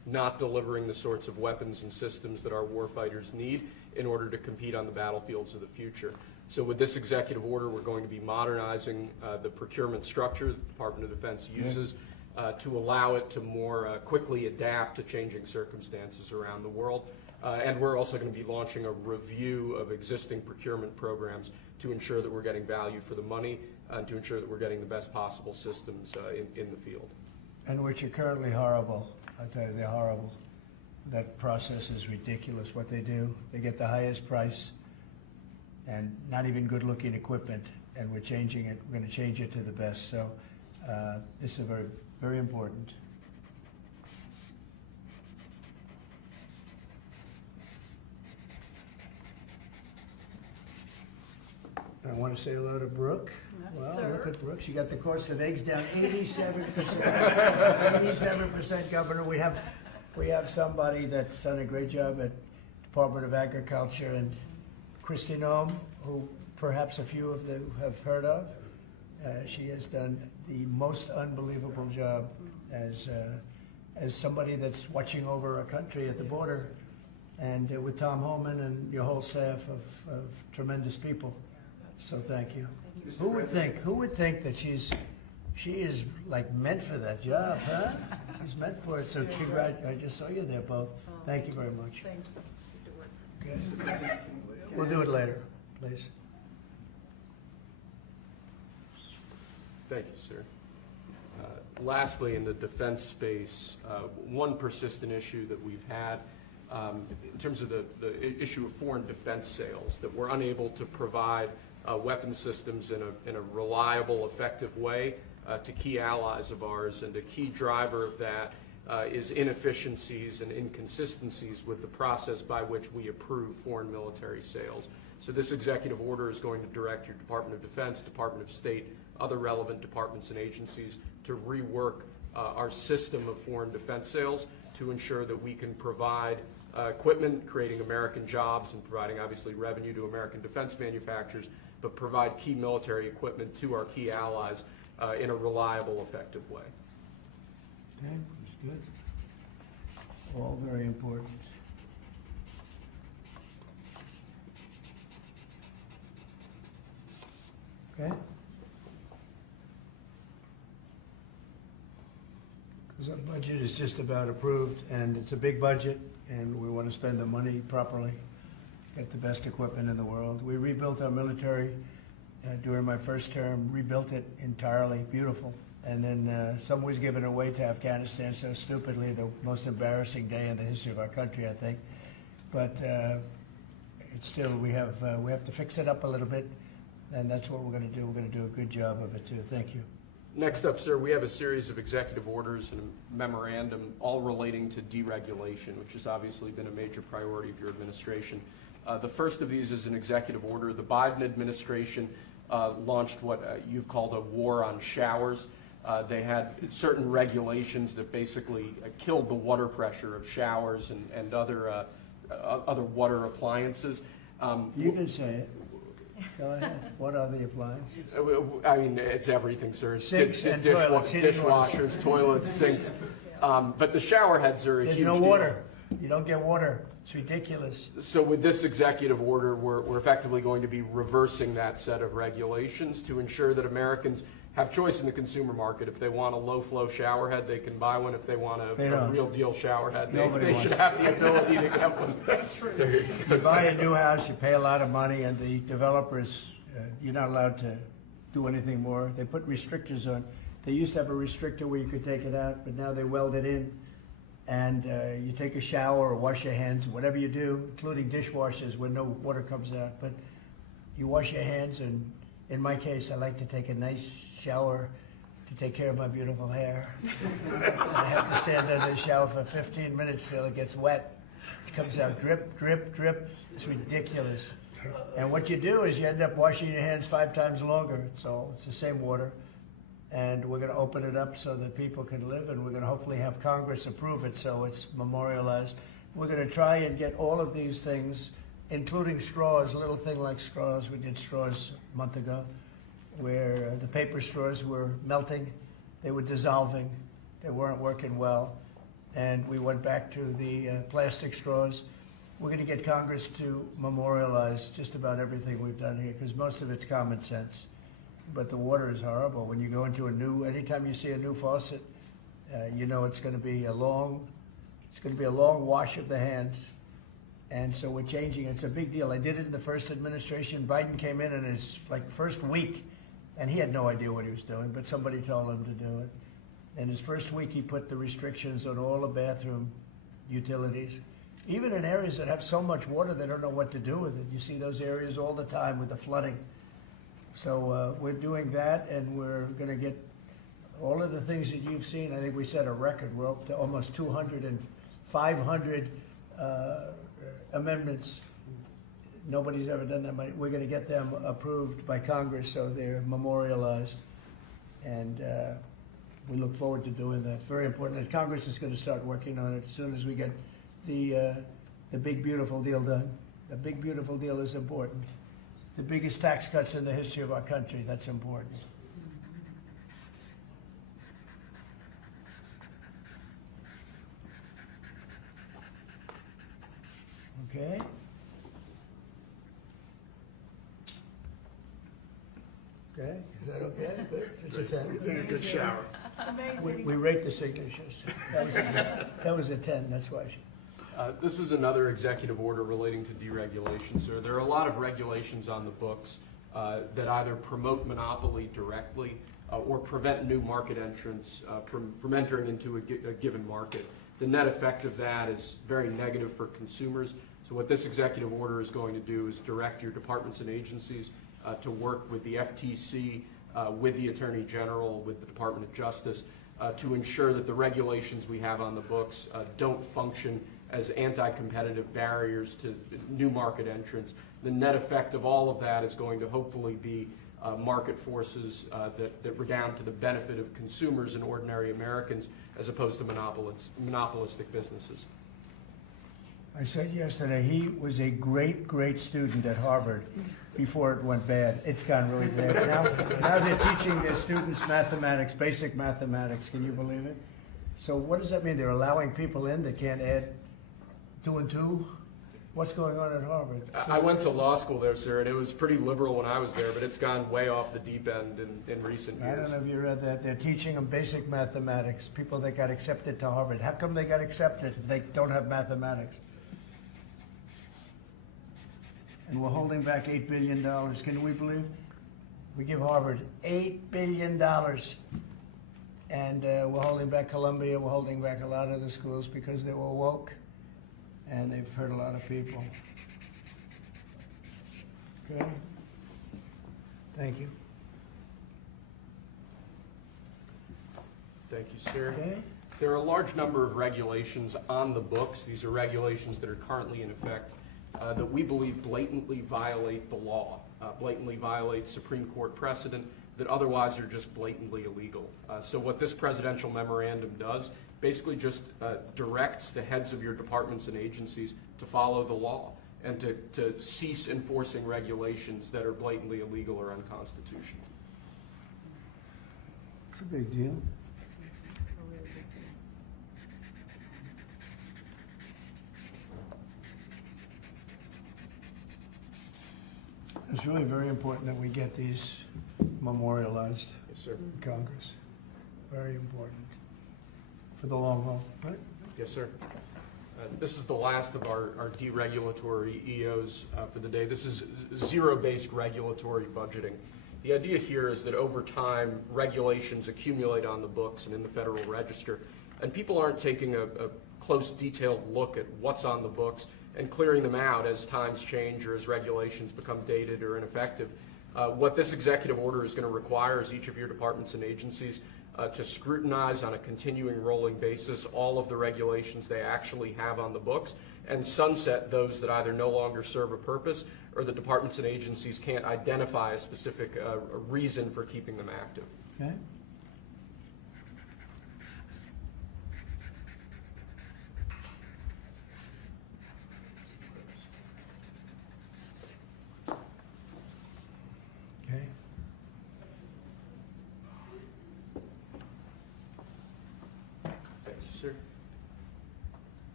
not delivering the sorts of weapons and systems that our warfighters need in order to compete on the battlefields of the future. So with this executive order, we're going to be modernizing the procurement structure that the Department of Defense uses to allow it to more quickly adapt to changing circumstances around the world. And we're also going to be launching a review of existing procurement programs to ensure that we're getting value for the money and to ensure that we're getting the best possible systems in the field. And which are currently horrible. I tell you, they're horrible. That process is ridiculous, what they do. They get the highest price and not even good-looking equipment, and we're changing it. We're going to change it to the best. So this is very, very important. I want to say hello to Brooke. Well, look at Brooke. She got the cost of eggs down 87%. 87%, Governor. We have somebody that's done a great job at Department of Agriculture, and Christine Ohm, who perhaps a few of you have heard of. She has done the most unbelievable job as somebody that's watching over our country at the border, and with Tom Homan and your whole staff of tremendous people. So thank you. Who would think that she is like meant for that job, huh? She's meant for it. So I just saw you there both. Thank you very much. Thank you. Okay. We'll do it later, please. Thank you, sir. Lastly, in the defense space, one persistent issue that we've had in terms of the issue of foreign defense sales, that we're unable to provide weapon systems in a reliable, effective way to key allies of ours, and a key driver of that is inefficiencies and inconsistencies with the process by which we approve foreign military sales. So this executive order is going to direct your Department of Defense, Department of State, other relevant departments and agencies to rework our system of foreign defense sales to ensure that we can provide equipment, creating American jobs and providing obviously revenue to American defense manufacturers, but provide key military equipment to our key allies in a reliable, effective way. Okay, that's good. All very important. Okay? Because our budget is just about approved, and it's a big budget, and we want to spend the money properly, get the best equipment in the world. We rebuilt our military during my first term, rebuilt it entirely, beautiful. And then some was given away to Afghanistan so stupidly, the most embarrassing day in the history of our country, I think. But it's still, we have to fix it up a little bit, and that's what we're going to do. We're going to do a good job of it, too. Thank you. Next up, sir, we have a series of executive orders and a memorandum all relating to deregulation, which has obviously been a major priority of your administration. The first of these is an executive order. The Biden administration launched what you've called a war on showers. They had certain regulations that basically killed the water pressure of showers and other water appliances. You can say it. Go ahead. What are the appliances? I mean, it's everything, sir. Sinks and toilets. Dishwashers, toilets, sinks. But the shower heads are a huge deal. There's no water. You don't get water. It's ridiculous. So with this executive order, we're effectively going to be reversing that set of regulations to ensure that Americans have choice in the consumer market. If they want a low-flow shower head, they can buy one. If they want a real-deal shower head, they should have the ability to get one. That's true. If you buy a new house, you pay a lot of money, and the developers, you're not allowed to do anything more. They put restrictors on. They used to have a restrictor where you could take it out, but now they weld it in. And you take a shower or wash your hands, whatever you do, including dishwashers where no water comes out. But you wash your hands, and in my case, I like to take a nice shower to take care of my beautiful hair. I have to stand under the shower for 15 minutes till it gets wet. It comes out drip, drip, drip. It's ridiculous. And what you do is you end up washing your hands 5 times longer. So it's the same water. And we're going to open it up so that people can live, and we're going to hopefully have Congress approve it so it's memorialized. We're going to try and get all of these things, including straws, a little thing like straws. We did straws a month ago, where the paper straws were melting. They were dissolving. They weren't working well. and we went back to the plastic straws. We're going to get Congress to memorialize just about everything we've done here, because most of it's common sense. But the water is horrible. When you go into anytime you see a new faucet, you know it's going to be a long wash of the hands. And so we're changing. It's a big deal. I did it in the first administration. Biden came in his first week, and he had no idea what he was doing, but somebody told him to do it. In his first week, he put the restrictions on all the bathroom utilities. Even in areas that have so much water, they don't know what to do with it. You see those areas all the time with the flooding. So we're doing that, and we're going to get all of the things that you've seen. I think we set a record. We're up to almost 200 and 500 amendments. Nobody's ever done that. We're going to get them approved by Congress, so they're memorialized. And we look forward to doing that. Very important. And Congress is going to start working on it as soon as we get the big, beautiful deal done. The big, beautiful deal is important. The biggest tax cuts in the history of our country, that's important. Okay. Okay, is that okay? Good. It's a 10. You take a good shower. We rate the signatures. That was a 10, that's why. This is another executive order relating to deregulation, sir. There are a lot of regulations on the books that either promote monopoly directly or prevent new market entrants from entering into a given market. The net effect of that is very negative for consumers. So what this executive order is going to do is direct your departments and agencies to work with the FTC, with the Attorney General, with the Department of Justice, to ensure that the regulations we have on the books don't function as anti-competitive barriers to new market entrants. The net effect of all of that is going to hopefully be market forces that redound to the benefit of consumers and ordinary Americans as opposed to monopolistic businesses. I said yesterday he was a great, great student at Harvard before it went bad. It's gone really bad. Now they're teaching their students mathematics, basic mathematics. Can you believe it? So what does that mean? They're allowing people in that can't add 2 and 2? What's going on at Harvard? I went to law school there, sir, and it was pretty liberal when I was there, but it's gone way off the deep end in recent years. I don't know if you read that. They're teaching them basic mathematics, people that got accepted to Harvard. How come they got accepted if they don't have mathematics? And we're holding back $8 billion. Can we believe? We give Harvard $8 billion. And we're holding back Columbia. We're holding back a lot of the schools because they were woke. And they've hurt a lot of people. Okay? Thank you. Thank you, sir. Okay. There are a large number of regulations on the books. These are regulations that are currently in effect that we believe blatantly violate the law, blatantly violate Supreme Court precedent that otherwise are just blatantly illegal. So what this presidential memorandum does basically just directs the heads of your departments and agencies to follow the law and to cease enforcing regulations that are blatantly illegal or unconstitutional. It's a big deal. It's really very important that we get these memorialized Yes, sir. in Congress. Very important for the long haul, right? Yes, sir. This is the last of our deregulatory EOs for the day. This is zero-based regulatory budgeting. The idea here is that over time, regulations accumulate on the books and in the Federal Register, and people aren't taking a close, detailed look at what's on the books and clearing them out as times change or as regulations become dated or ineffective. What this executive order is going to require is each of your departments and agencies to scrutinize on a continuing rolling basis all of the regulations they actually have on the books and sunset those that either no longer serve a purpose or the departments and agencies can't identify a specific reason for keeping them active. Okay. Okay. Thank you, sir.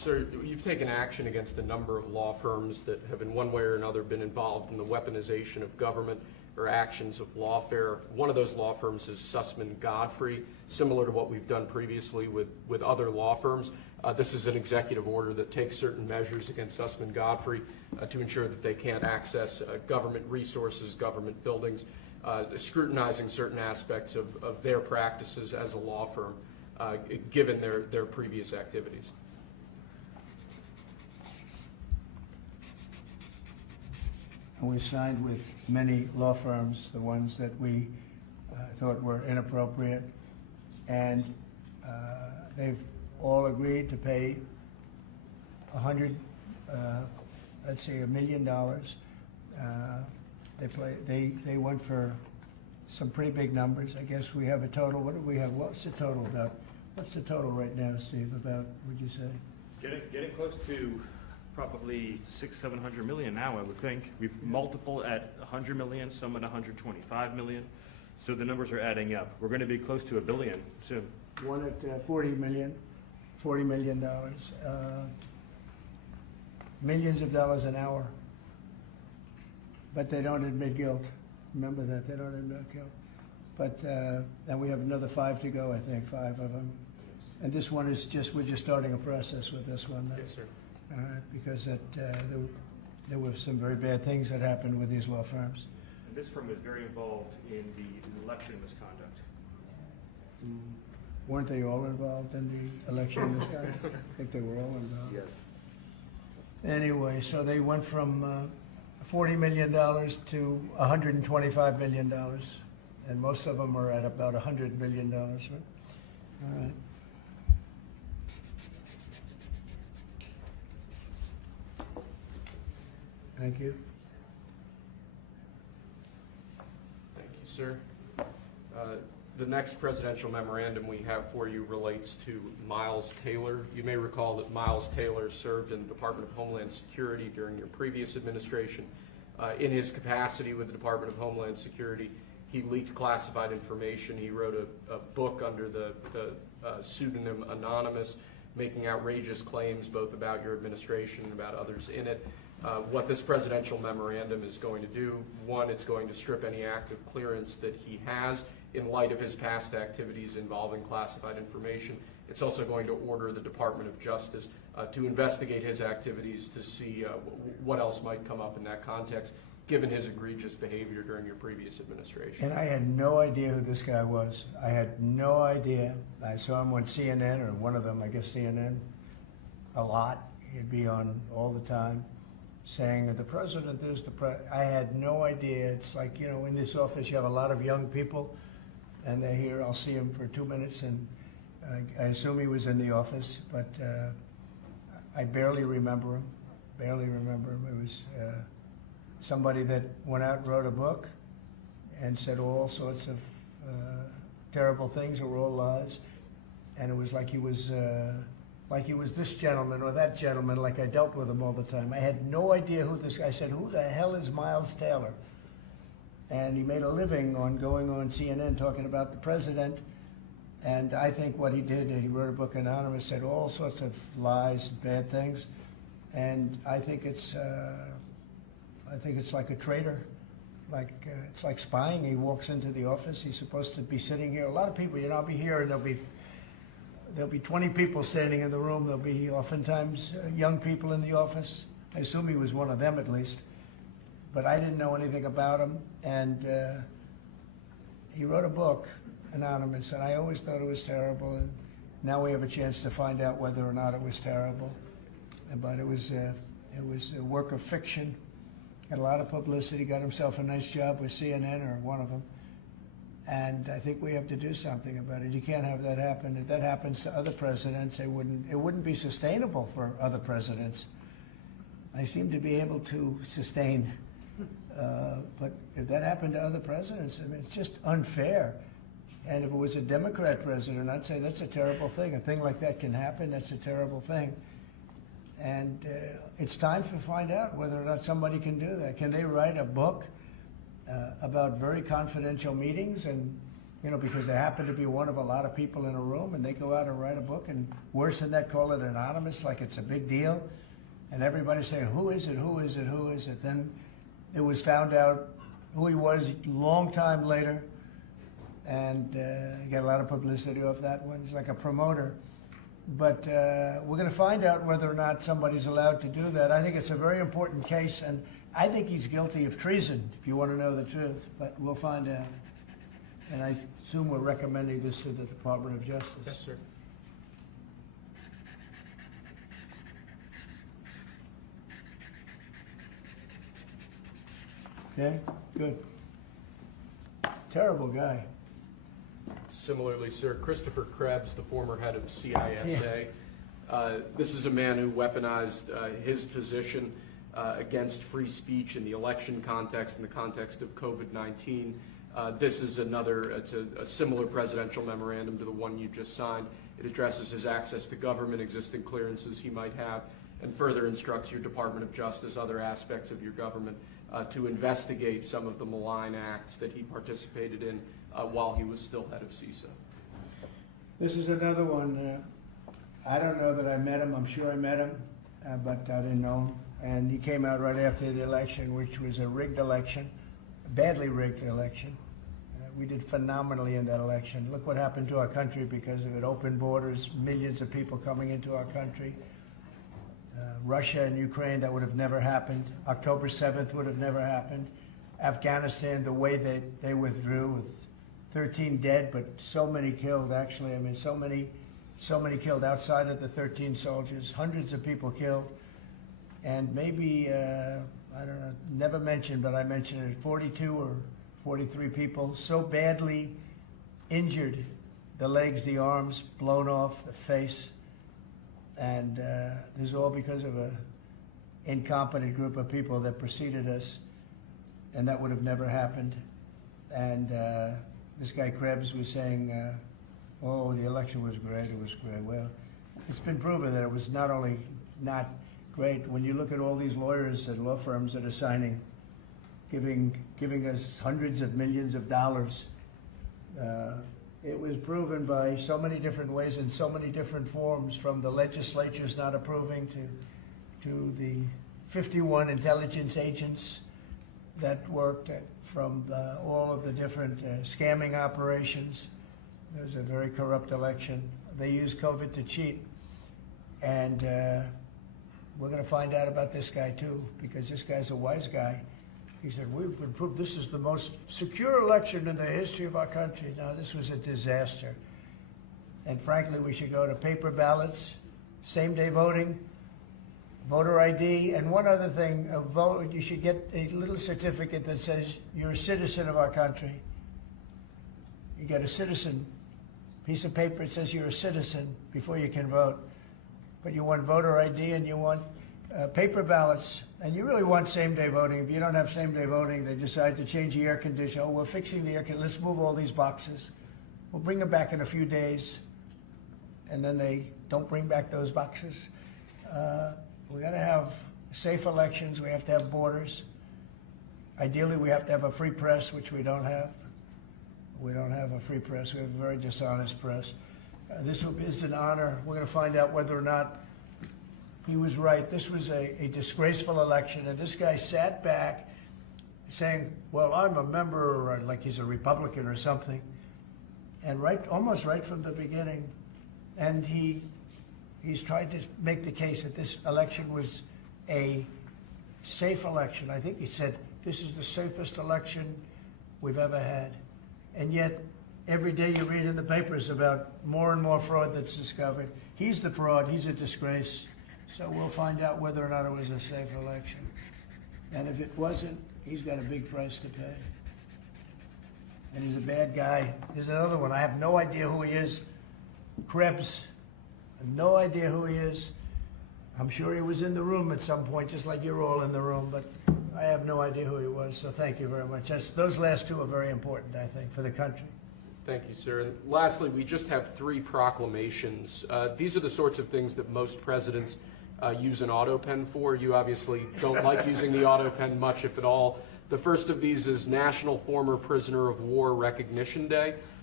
Sir, you've taken action against a number of law firms that have in one way or another been involved in the weaponization of government or actions of lawfare. One of those law firms is Sussman Godfrey, similar to what we've done previously with other law firms. This is an executive order that takes certain measures against Sussman Godfrey to ensure that they can't access government resources, government buildings, scrutinizing certain aspects of their practices as a law firm, given their previous activities. And we signed with many law firms, the ones that we thought were inappropriate, and they've all agreed to pay $100 million. They went for some pretty big numbers. I guess we have a total. What do we have? What's the total about? What's the total right now, Steve? About, would you say? Getting close to probably 600-700 million now, I would think. We've multiple at 100 million, some at 125 million. So the numbers are adding up. We're going to be close to $1 billion soon. One at $40 million. Millions of dollars an hour. But they don't admit guilt. Remember that, they don't admit guilt. But, and we have another 5 to go, I think, 5 of them. And this one is we're just starting a process with this one. Yes, sir. Because there were some very bad things that happened with these law firms. And this firm was very involved in the election misconduct. Weren't they all involved in the election misconduct? I think they were all involved. Yes. Anyway, so they went from $40 million to $125 million, and most of them are at about $100 million, right? All right. Thank you. Thank you, sir. The next presidential memorandum we have for you relates to Miles Taylor. You may recall that Miles Taylor served in the Department of Homeland Security during your previous administration. In his capacity with the Department of Homeland Security, he leaked classified information. He wrote a book under the pseudonym Anonymous, making outrageous claims both about your administration and about others in it. What this presidential memorandum is going to do, one, it's going to strip any active clearance that he has in light of his past activities involving classified information. It's also going to order the Department of Justice to investigate his activities to see what else might come up in that context, given his egregious behavior during your previous administration. And I had no idea who this guy was. I had no idea. I saw him on CNN, or one of them, I guess CNN, a lot. He'd be on all the time, saying that the president is the president. I had no idea. It's like, you know, in this office you have a lot of young people, and they're here. I'll see him for 2 minutes, and I assume he was in the office, but I barely remember him. It was somebody that went out and wrote a book and said all sorts of terrible things that were all lies, and it was like he was this gentleman or that gentleman, like I dealt with him all the time. I had no idea who this guy. I said, who the hell is Miles Taylor? And he made a living on going on CNN talking about the president. And I think what he did, he wrote a book, Anonymous, said all sorts of lies, bad things. And I think it's like a traitor. It's like spying. He walks into the office. He's supposed to be sitting here. A lot of people, you know, I'll be here and there'll be 20 people standing in the room. There'll be oftentimes young people in the office. I assume he was one of them at least. But I didn't know anything about him. And he wrote a book, Anonymous, and I always thought it was terrible. And now we have a chance to find out whether or not it was terrible. But it was a work of fiction. Had a lot of publicity, got himself a nice job with CNN, or one of them. And I think we have to do something about it. You can't have that happen. If that happens to other presidents, it wouldn't be sustainable for other presidents. I seem to be able to sustain, but if that happened to other presidents, I mean, it's just unfair. And if it was a Democrat president, I'd say that's a terrible thing. A thing like that can happen. That's a terrible thing. And it's time to find out whether or not somebody can do that. Can they write a book about very confidential meetings and because they happen to be one of a lot of people in a room, and they go out and write a book, and worse than that, call it anonymous, like it's a big deal. And everybody's saying, who is it, who is it, who is it? Then it was found out who he was a long time later, and he got a lot of publicity off that one. He's like a promoter. But we're going to find out whether or not somebody's allowed to do that. I think it's a very important case, and I think he's guilty of treason, if you want to know the truth. But we'll find out. And I assume we're recommending this to the Department of Justice. Yes, sir. Okay, good. Terrible guy. Similarly, sir, Christopher Krebs, the former head of CISA. This is a man who weaponized his position against free speech in the election context, in the context of COVID-19. This is it's a similar presidential memorandum to the one you just signed. It addresses his access to government, existing clearances he might have, and further instructs your Department of Justice, other aspects of your government, to investigate some of the malign acts that he participated in while he was still head of CISA. This is another one. I don't know that I met him. I'm sure I met him, but I didn't know him. And he came out right after the election, which was a rigged election, a badly rigged election. We did phenomenally in that election. Look what happened to our country because of it. Open borders, millions of people coming into our country. Russia and Ukraine, that would have never happened. October 7th would have never happened. Afghanistan, the way they withdrew with 13 dead, but so many killed, actually. I mean, so many killed outside of the 13 soldiers, hundreds of people killed. And maybe, I don't know, never mentioned, but I mentioned it, 42 or 43 people so badly injured, the legs, the arms, blown off, the face. And this is all because of an incompetent group of people that preceded us, and that would have never happened. And this guy Krebs was saying, oh, the election was great, it was great. Well, it's been proven that it was not only not great. When you look at all these lawyers and law firms that are signing, giving us hundreds of millions of dollars, it was proven by so many different ways in so many different forms, from the legislatures not approving to the 51 intelligence agents that worked from all of the different scamming operations. It was a very corrupt election. They used COVID to cheat. And we're going to find out about this guy too, because this guy's a wise guy. He said, we've been proved this is the most secure election in the history of our country. Now, this was a disaster. And frankly, we should go to paper ballots, same-day voting, voter ID, and one other thing, you should get a little certificate that says you're a citizen of our country. You get a citizen piece of paper that says you're a citizen before you can vote. But you want voter ID and you want paper ballots, and you really want same-day voting. If you don't have same-day voting, they decide to change the air conditioner. Oh, we're fixing the air conditioner. Let's move all these boxes. We'll bring them back in a few days, and then they don't bring back those boxes. We got to have safe elections. We have to have borders. Ideally, we have to have a free press, which we don't have. We don't have a free press. We have a very dishonest press. This is an honor. We're going to find out whether or not he was right. This was a disgraceful election, and this guy sat back saying, well, I'm a member, or like he's a Republican or something, and almost right from the beginning. And he's tried to make the case that this election was a safe election. I think he said, this is the safest election we've ever had. And yet, every day you read in the papers about more and more fraud that's discovered. He's the fraud. He's a disgrace. So we'll find out whether or not it was a safe election. And if it wasn't, he's got a big price to pay. And he's a bad guy. There's another one. I have no idea who he is. Krebs. I have no idea who he is. I'm sure he was in the room at some point, just like you're all in the room, but I have no idea who he was. So thank you very much. Those last two are very important, I think, for the country. Thank you, sir. And lastly, we just have 3 proclamations. These are the sorts of things that most presidents use an Autopen for. You obviously don't like using the Autopen much, if at all. The first of these is National Former Prisoner of War Recognition Day.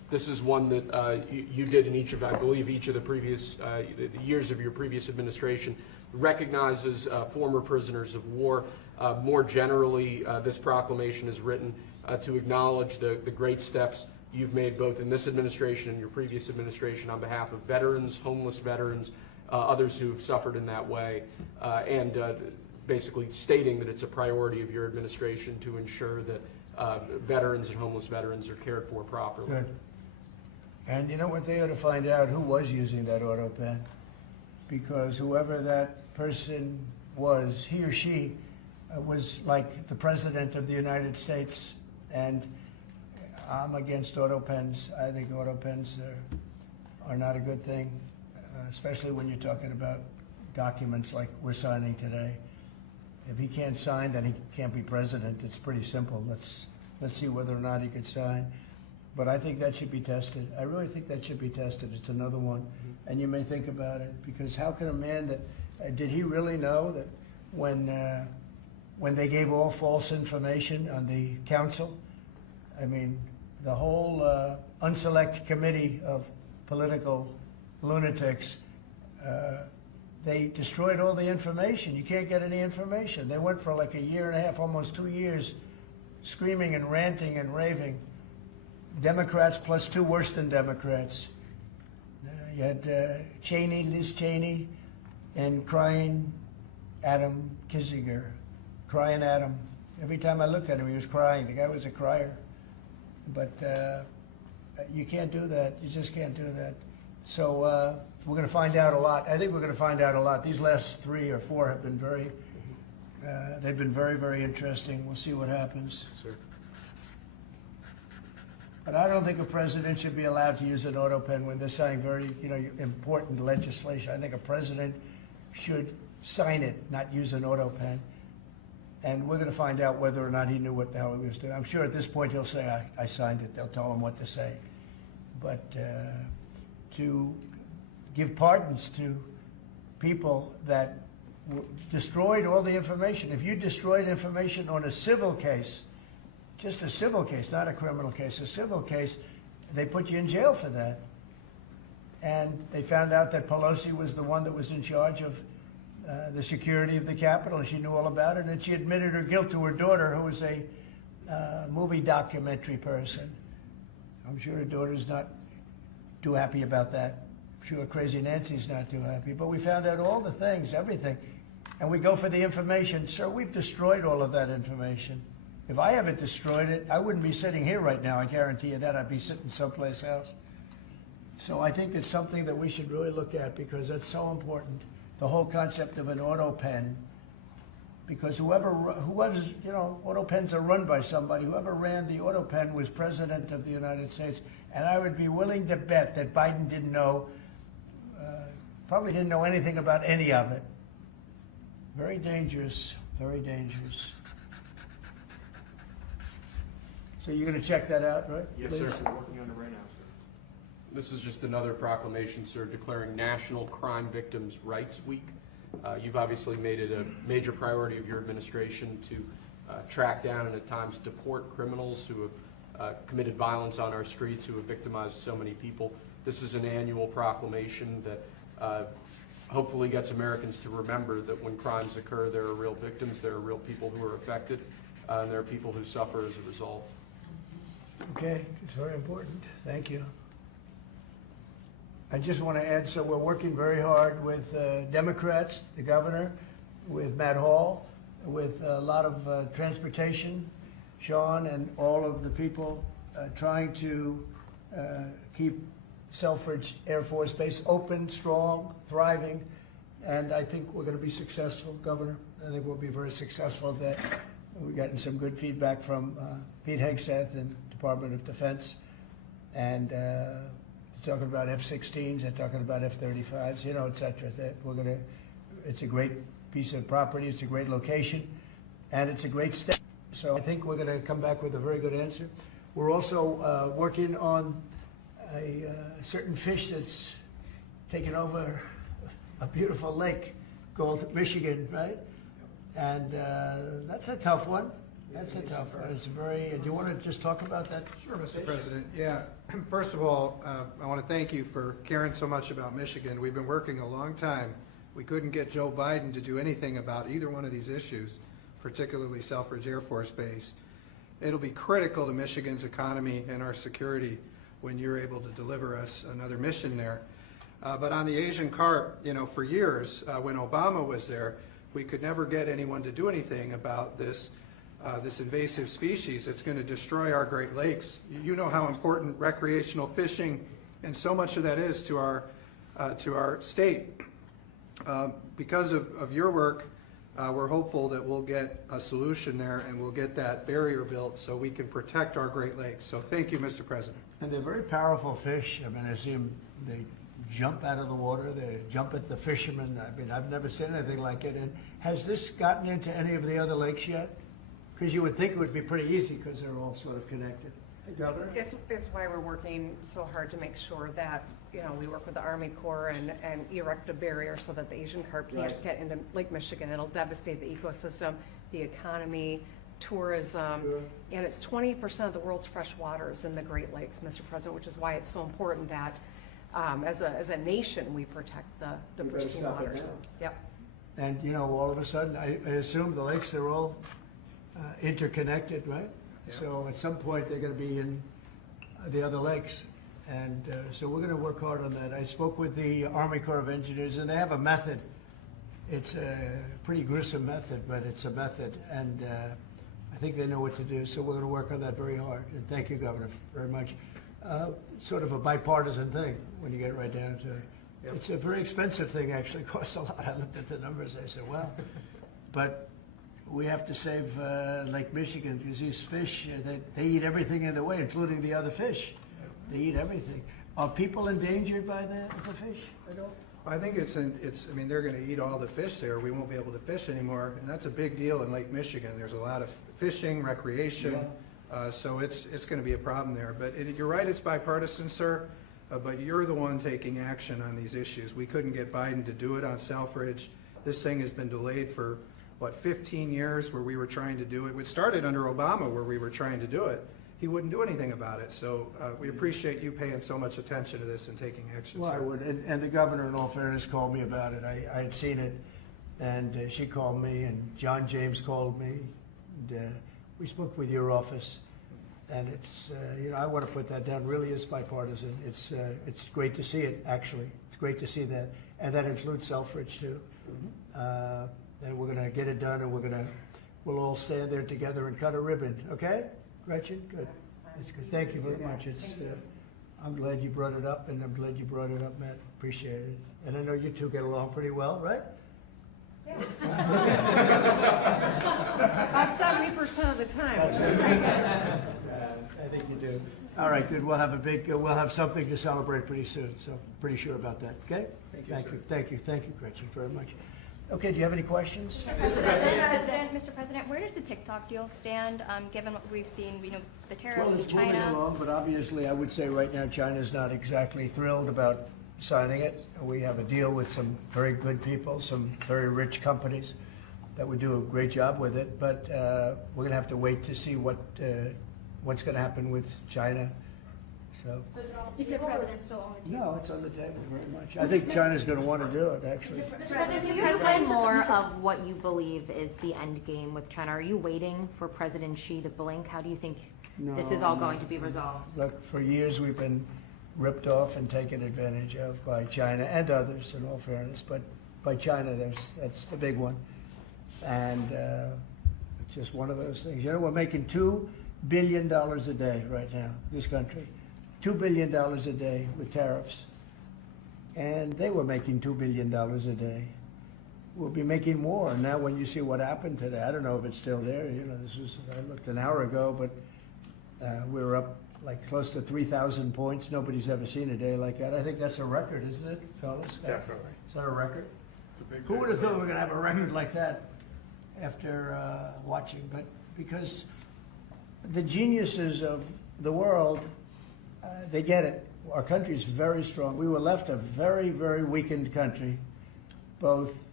This is one that you did in each of, I believe, each of the previous the years of your previous administration. Recognizes former prisoners of war. More generally, this proclamation is written to acknowledge the great steps you've made both in this administration and your previous administration on behalf of veterans, homeless veterans, others who have suffered in that way, and basically stating that it's a priority of your administration to ensure that veterans and homeless veterans are cared for properly. Good. And you know what, they ought to find out who was using that Autopen, because whoever that person was, he or she was like the President of the United States, and I'm against Autopens. I think Autopens are not a good thing, especially when you're talking about documents like we're signing today. If he can't sign, then he can't be president. It's pretty simple. Let's see whether or not he could sign. But I think that should be tested. I really think that should be tested. It's another one. And you may think about it, because how can a man that, did he really know that when they gave all false information on the council, I mean, the whole unselect committee of political lunatics, they destroyed all the information. You can't get any information. They went for like a year and a half, almost 2 years, screaming and ranting and raving. Democrats plus two worse than Democrats. You had Cheney, Liz Cheney, and crying Adam Kinzinger. Crying Adam. Every time I looked at him, he was crying. The guy was a crier. But you can't do that. You just can't do that. So we're going to find out a lot. I think we're going to find out a lot. These last 3 or 4 have been they've been very, very interesting. We'll see what happens. Sir. But I don't think a president should be allowed to use an Autopen when they're signing very, important legislation. I think a president should sign it, not use an Autopen. And we're going to find out whether or not he knew what the hell he was doing. I'm sure at this point he'll say, I signed it. They'll tell him what to say. But to give pardons to people that destroyed all the information. If you destroyed information on a civil case, just a civil case, not a criminal case, a civil case, they put you in jail for that. And they found out that Pelosi was the one that was in charge of the security of the Capitol, and she knew all about it, and she admitted her guilt to her daughter, who was a movie documentary person. I'm sure her daughter's not too happy about that. I'm sure Crazy Nancy's not too happy. But we found out all the things, everything. And we go for the information. Sir, we've destroyed all of that information. If I haven't destroyed it, I wouldn't be sitting here right now. I guarantee you that. I'd be sitting someplace else. So I think it's something that we should really look at, because that's so important. The whole concept of an Autopen, because whoever's, Autopens are run by somebody. Whoever ran the Autopen was President of the United States. And I would be willing to bet that Biden didn't know, probably didn't know anything about any of it. Very dangerous, very dangerous. So you're going to check that out, right? Yes, sir. We're working on it right now, sir. This is just another proclamation, sir, declaring National Crime Victims' Rights Week. You've obviously made it a major priority of your administration to track down and at times deport criminals who have committed violence on our streets, who have victimized so many people. This is an annual proclamation that hopefully gets Americans to remember that when crimes occur, there are real victims, there are real people who are affected, and there are people who suffer as a result. Okay, it's very important. Thank you. I just want to add, so we're working very hard with Democrats, the governor, with Matt Hall, with a lot of transportation, Sean, and all of the people trying to keep Selfridge Air Force Base open, strong, thriving, and I think we're going to be successful, Governor. I think we'll be very successful at that. We've gotten some good feedback from Pete Hegseth and Department of Defense, and they're talking about F-16s, they're talking about F-35s, et cetera. That it's a great piece of property, it's a great location, and it's a great step. So I think we're going to come back with a very good answer. We're also working on a certain fish that's taken over a beautiful lake called Michigan, right? And that's a tough one. That's a tough one. It's very, do you want to just talk about that? Sure, Mr. President. Yeah, first of all, I want to thank you for caring so much about Michigan. We've been working a long time. We couldn't get Joe Biden to do anything about either one of these issues, particularly Selfridge Air Force Base. It'll be critical to Michigan's economy and our security when you're able to deliver us another mission there. But on the Asian carp, you know, for years, when Obama was there, we could never get anyone to do anything about this invasive species that's going to destroy our Great Lakes. You know how important recreational fishing and so much of that is to our state. Because of your work, we're hopeful that we'll get a solution there and we'll get that barrier built so we can protect our Great Lakes. So thank you, Mr. President. And they're very powerful fish. I mean, I see them, they jump out of the water, they jump at the fishermen. I mean, I've never seen anything like it. And has this gotten into any of the other lakes yet? Because you would think it would be pretty easy because they're all sort of connected. Hey, Governor? It's why we're working so hard to make sure that, you know, we work with the Army Corps and erect a barrier so that the Asian carp can't get into Lake Michigan. It'll devastate the ecosystem, the economy, tourism, and it's 20% of the world's fresh waters in the Great Lakes, Mr. President, which is why it's so important that as a nation we protect the pristine waters. Yep. And, you know, all of a sudden, I assume the lakes are all interconnected, right? Yeah. So at some point, they're going to be in the other lakes. And so we're going to work hard on that. I spoke with the Army Corps of Engineers, and they have a method. It's a pretty gruesome method, but it's a method. And I think they know what to do. So we're going to work on that very hard. And thank you, Governor, very much. Sort of a bipartisan thing when you get right down to it. Yep. It's a very expensive thing, actually. It costs a lot. I looked at the numbers. I said, well, but we have to save Lake Michigan because these fish, they eat everything in the way, including the other fish. They eat everything. Are people endangered by the fish at all? I think I mean, they're going to eat all the fish there. We won't be able to fish anymore, and that's a big deal in Lake Michigan. There's a lot of fishing, recreation, so it's going to be a problem there. But you're right, it's bipartisan, sir, but you're the one taking action on these issues. We couldn't get Biden to do it on Selfridge. This thing has been delayed for, 15 years where we were trying to do it. It started under Obama where we were trying to do it. He wouldn't do anything about it. So we appreciate you paying so much attention to this and taking action. Well, sir. I would. And the governor, in all fairness, called me about it. I had seen it, and she called me, and John James called me. And, we spoke with your office, and it's, you know, I want to put that down. Really is bipartisan. It's great to see it, actually. It's great to see that. And that includes Selfridge, too. Mm-hmm. And we're going to get it done, and we'll all stand there together and cut a ribbon, okay? Gretchen, good. That's good. Thank you very much. It's, I'm glad you brought it up, and I'm glad you brought it up, Matt. Appreciate it. And I know you two get along pretty well, right? Yeah. About 70% of the time. I think you do. All right, good. We'll have something to celebrate pretty soon. So pretty sure about that. Okay. Thank you, Gretchen, very much. Okay, do you have any questions? Mr. President, where does the TikTok deal stand, given what we've seen, you know, the tariffs Well, to it's moving China? along, but obviously I would say right now China's not exactly thrilled about signing it. We have a deal with some very good people, some very rich companies that would do a great job with it, but we're going to have to wait to see what's going to happen with China. So, Mr. President, no, it's on the table very much. I think China's going to want to do it, actually. Mr. President, can you explain more of what you believe is the end game with China? Are you waiting for President Xi to blink? How do you think this is all going to be resolved? Look, for years we've been ripped off and taken advantage of by China and others, in all fairness, but by China, that's the big one. And it's just one of those things. You know, we're making $2 billion a day right now, this country. $2 billion a day with tariffs. And they were making $2 billion a day. We'll be making more. Now when you see what happened today, I don't know if it's still there. You know, I looked an hour ago, but we were up like close to 3,000 points. Nobody's ever seen a day like that. I think that's a record, isn't it, fellas? Definitely. Is that a record? Who would have thought we were going to have a record like that after watching? But because the geniuses of the world, they get it. Our country is very strong. We were left a very, very weakened country, both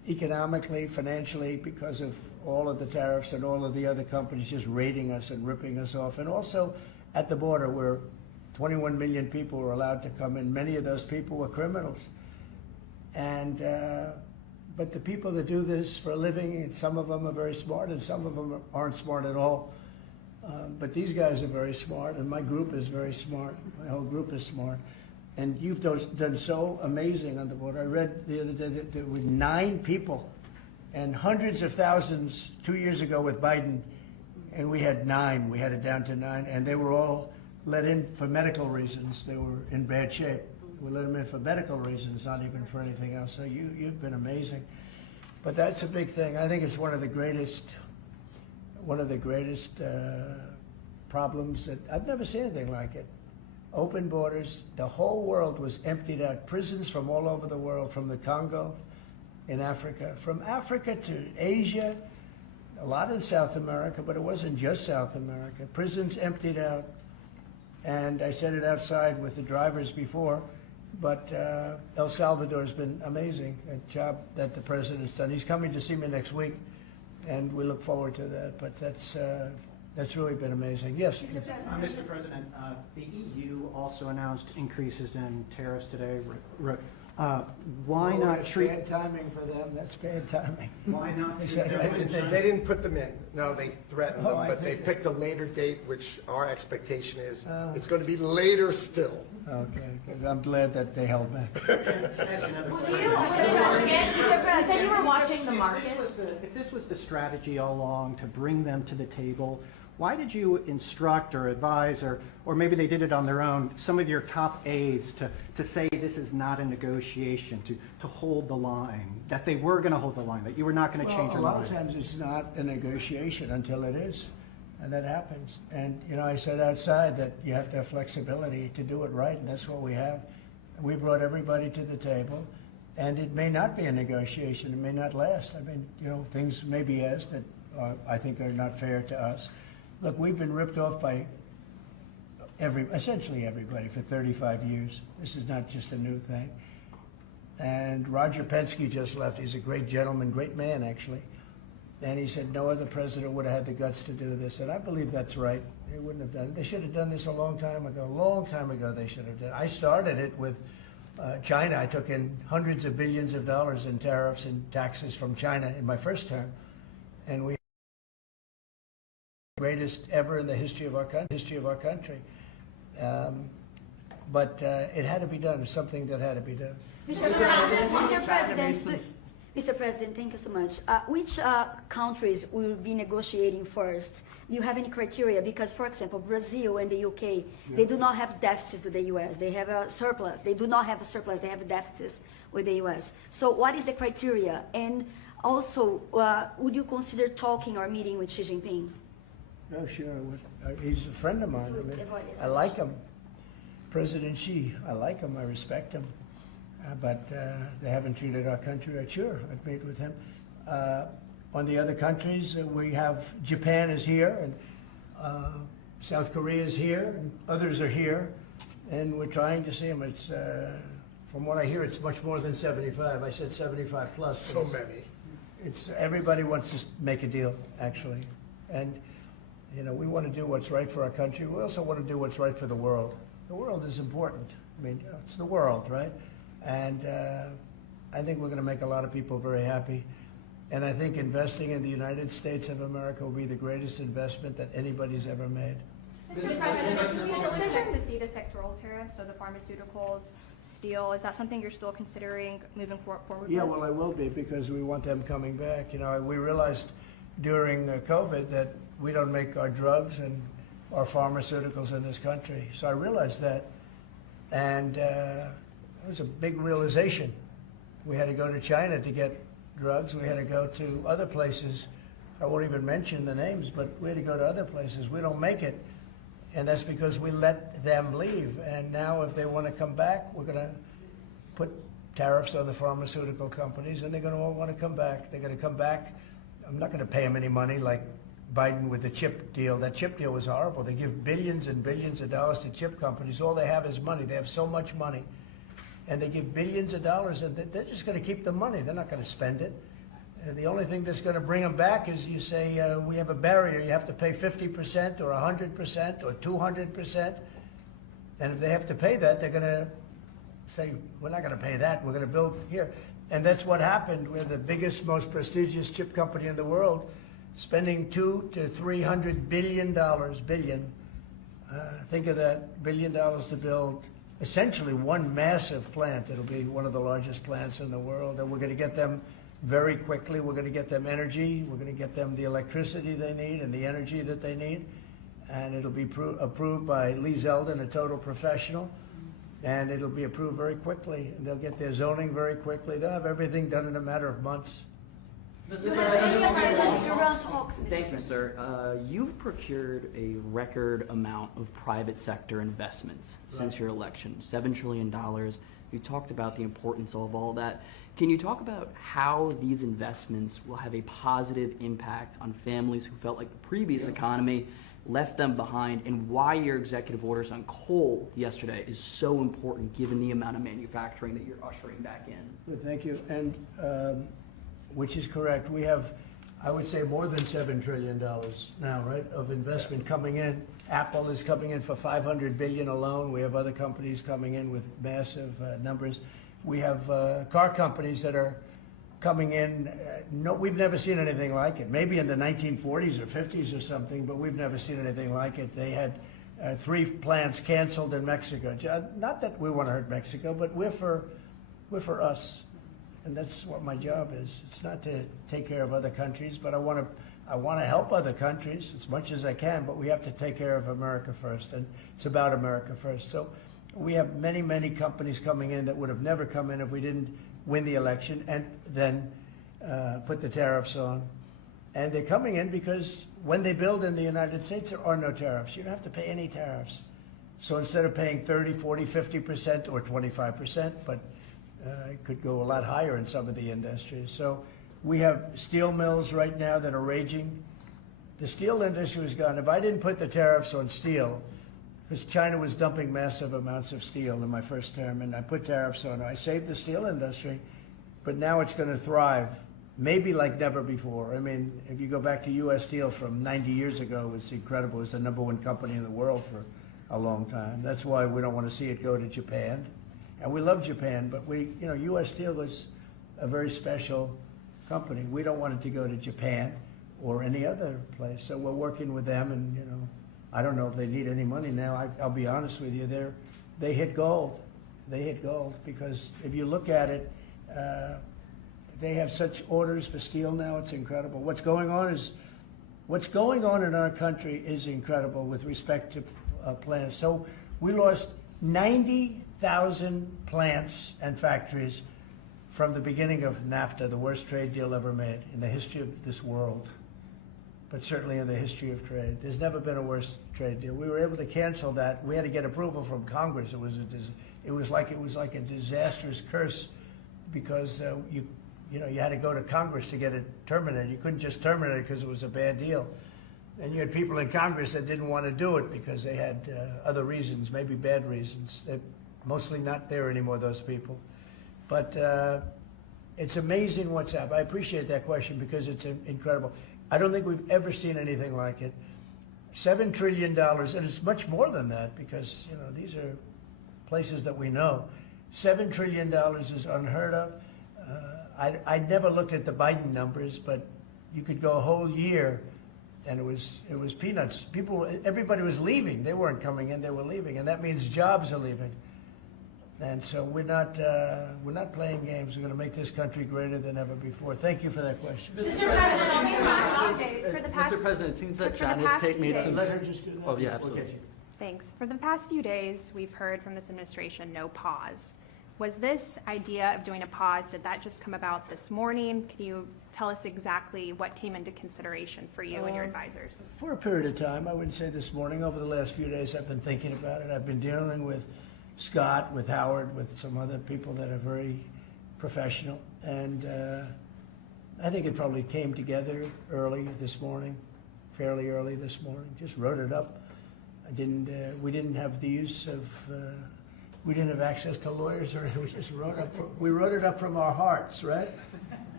economically, financially, because of all of the tariffs and all of the other companies just raiding us and ripping us off. And also at the border where 21 million people were allowed to come in. Many of those people were criminals. And, but the people that do this for a living, and some of them are very smart and some of them aren't smart at all. But these guys are very smart, and my group is very smart. My whole group is smart. And you've done so amazing on the border. I read the other day that there were 9 people and hundreds of thousands 2 years ago with Biden, and we had 9. We had it down to 9, and they were all let in for medical reasons. They were in bad shape. We let them in for medical reasons, not even for anything else. So you've been amazing. But that's a big thing. I think it's one of the greatest problems that I've never seen anything like it. Open borders. The whole world was emptied out. Prisons from all over the world, from the Congo in Africa, from Africa to Asia, a lot in South America, but it wasn't just South America. Prisons emptied out. And I said it outside with the drivers before, but El Salvador has been amazing, a job that the president's done. He's coming to see me next week, and we look forward to that. But that's really been amazing. Yes? Mr. President, the EU also announced increases in tariffs today. Why not that's treat... bad timing for them. That's bad timing. Why not They treat said, them- They didn't put them in. No, they threatened Oh, them, I but they think picked a later date, which our expectation is it's going to be later still. Okay, good. I'm glad that they held back. You said you were watching the market. If this was the strategy all along to bring them to the table, why did you instruct or advise, or maybe they did it on their own, some of your top aides to say this is not a negotiation, to hold the line, that they were going to hold the line, that you were not going to change your A lot mind? of times it's not a negotiation until it is, and that happens. And, you know, I said outside that you have to have flexibility to do it right, and that's what we have. We brought everybody to the table, and it may not be a negotiation. It may not last. I mean, you know, things may be asked that I think are not fair to us. Look, we've been ripped off by essentially everybody for 35 years. This is not just a new thing. And Roger Penske just left. He's a great gentleman, great man, actually. And he said no other president would have had the guts to do this. And I believe that's right. They wouldn't have done it. They should have done this a long time ago. A long time ago they should have done it. I started it with China. I took in hundreds of billions of dollars in tariffs and taxes from China in my first term. And we greatest ever in the history of our country. But it had to be done. It's something that had to be done. Mr. President, thank you so much. Which countries will be negotiating first? Do you have any criteria? Because, for example, Brazil and the UK, they do not have deficits with the US. They have a surplus. They do not have a surplus. They have deficits with the US. So what is the criteria? And also, would you consider talking or meeting with Xi Jinping? Oh, sure. He's a friend of mine. I mean, I like him. President Xi, I like him. I respect him. But they haven't treated our country right. Sure, I'd meet with him. On the other countries, we have Japan is here, and South Korea is here, and others are here, and we're trying to see them. It's, from what I hear, it's much more than 75. I said 75 plus. So many. It's everybody wants to make a deal, actually, and you know we want to do what's right for our country. We also want to do what's right for the world. The world is important. I mean, it's the world, right? And I think we're going to make a lot of people very happy. And I think investing in the United States of America will be the greatest investment that anybody's ever made. Mr. President, can you still expect to see the sectoral tariffs, so the pharmaceuticals, steel? Is that something you're still considering moving forward Yeah, with? well, I will be, because we want them coming back. You know, we realized during COVID that we don't make our drugs and our pharmaceuticals in this country. So I realized that, and it was a big realization. We had to go to China to get drugs. We had to go to other places. I won't even mention the names, but we had to go to other places. We don't make it, and that's because we let them leave. And now if they want to come back, we're going to put tariffs on the pharmaceutical companies, and they're going to all want to come back. They're going to come back. I'm not going to pay them any money like Biden with the chip deal. That chip deal was horrible. They give billions and billions of dollars to chip companies. All they have is money. They have so much money. And they give billions of dollars, and they're just going to keep the money. They're not going to spend it. The only thing that's going to bring them back is you say, we have a barrier. You have to pay 50% or 100% or 200%. And if they have to pay that, they're going to say, we're not going to pay that. We're going to build here. And that's what happened. We're the biggest, most prestigious chip company in the world, spending $200 to $300 billion. Think of that, $1 billion to build essentially one massive plant. It'll be one of the largest plants in the world. And we're going to get them very quickly. We're going to get them energy. We're going to get them the electricity they need and the energy that they need. And it'll be approved by Lee Zeldin, a total professional. And it'll be approved very quickly. And they'll get their zoning very quickly. They'll have everything done in a matter of months. Thank you, sir. You've procured a record amount of private sector investments since your election, $7 trillion. You talked about the importance of all that. Can you talk about how these investments will have a positive impact on families who felt like the previous economy left them behind, and why your executive orders on coal yesterday is so important given the amount of manufacturing that you're ushering back in? Good, thank you. And which is correct. We have, I would say, more than $7 trillion now, right, of investment coming in. Apple is coming in for $500 billion alone. We have other companies coming in with massive numbers. We have car companies that are coming in. No, we've never seen anything like it. Maybe in the 1940s or 50s or something, but we've never seen anything like it. They had 3 plants canceled in Mexico. Not that we want to hurt Mexico, but we're for us. And that's what my job is. It's not to take care of other countries, but I want to help other countries as much as I can, but we have to take care of America first, and it's about America first. So we have many, many companies coming in that would have never come in if we didn't win the election and then put the tariffs on. And they're coming in because when they build in the United States, there are no tariffs. You don't have to pay any tariffs. So instead of paying 30, 40, 50% or 25%, but it could go a lot higher in some of the industries. So we have steel mills right now that are raging. The steel industry was gone. If I didn't put the tariffs on steel, because China was dumping massive amounts of steel in my first term, and I put tariffs on it, I saved the steel industry, but now it's going to thrive, maybe like never before. I mean, if you go back to U.S. Steel from 90 years ago, it was incredible. It was the #1 company in the world for a long time. That's why we don't want to see it go to Japan. And we love Japan, but U.S. Steel was a very special company. We don't want it to go to Japan or any other place. So we're working with them, and I don't know if they need any money now. I'll be honest with you, they hit gold. They hit gold because if you look at it, they have such orders for steel now. It's incredible. What's going on in our country is incredible with respect to plants. So we lost 90,000 plants and factories from the beginning of NAFTA, the worst trade deal ever made in the history of this world, but certainly in the history of trade. There's never been a worse trade deal. We were able to cancel that. We had to get approval from Congress. It was like a disastrous curse because you had to go to Congress to get it terminated. You couldn't just terminate it because it was a bad deal. And you had people in Congress that didn't want to do it because they had other reasons, maybe bad reasons. They're mostly not there anymore, those people. But it's amazing what's happened. I appreciate that question because it's incredible. I don't think we've ever seen anything like it. $7 trillion, and it's much more than that because these are places that we know. $7 trillion is unheard of. I never looked at the Biden numbers, but you could go a whole year and it was peanuts. Everybody was leaving. They weren't coming in, they were leaving, and that means jobs are leaving. And so we're not playing games. We're going to make this country greater than ever before. Thank you for that question. Mr. President, it seems that China's made some. Let her just do that. Oh yeah, absolutely. Thanks. For the past few days, we've heard from this administration no pause. Was this idea of doing a pause, did that just come about this morning? Can you tell us exactly what came into consideration for you and your advisors? For a period of time, I wouldn't say this morning. Over the last few days, I've been thinking about it. I've been dealing with Scott, with Howard, with some other people that are very professional. And I think it probably came together early this morning, fairly early this morning. Just wrote it up. We didn't have the use of, we didn't have access to lawyers, or we just wrote it up. We wrote it up from our hearts, right?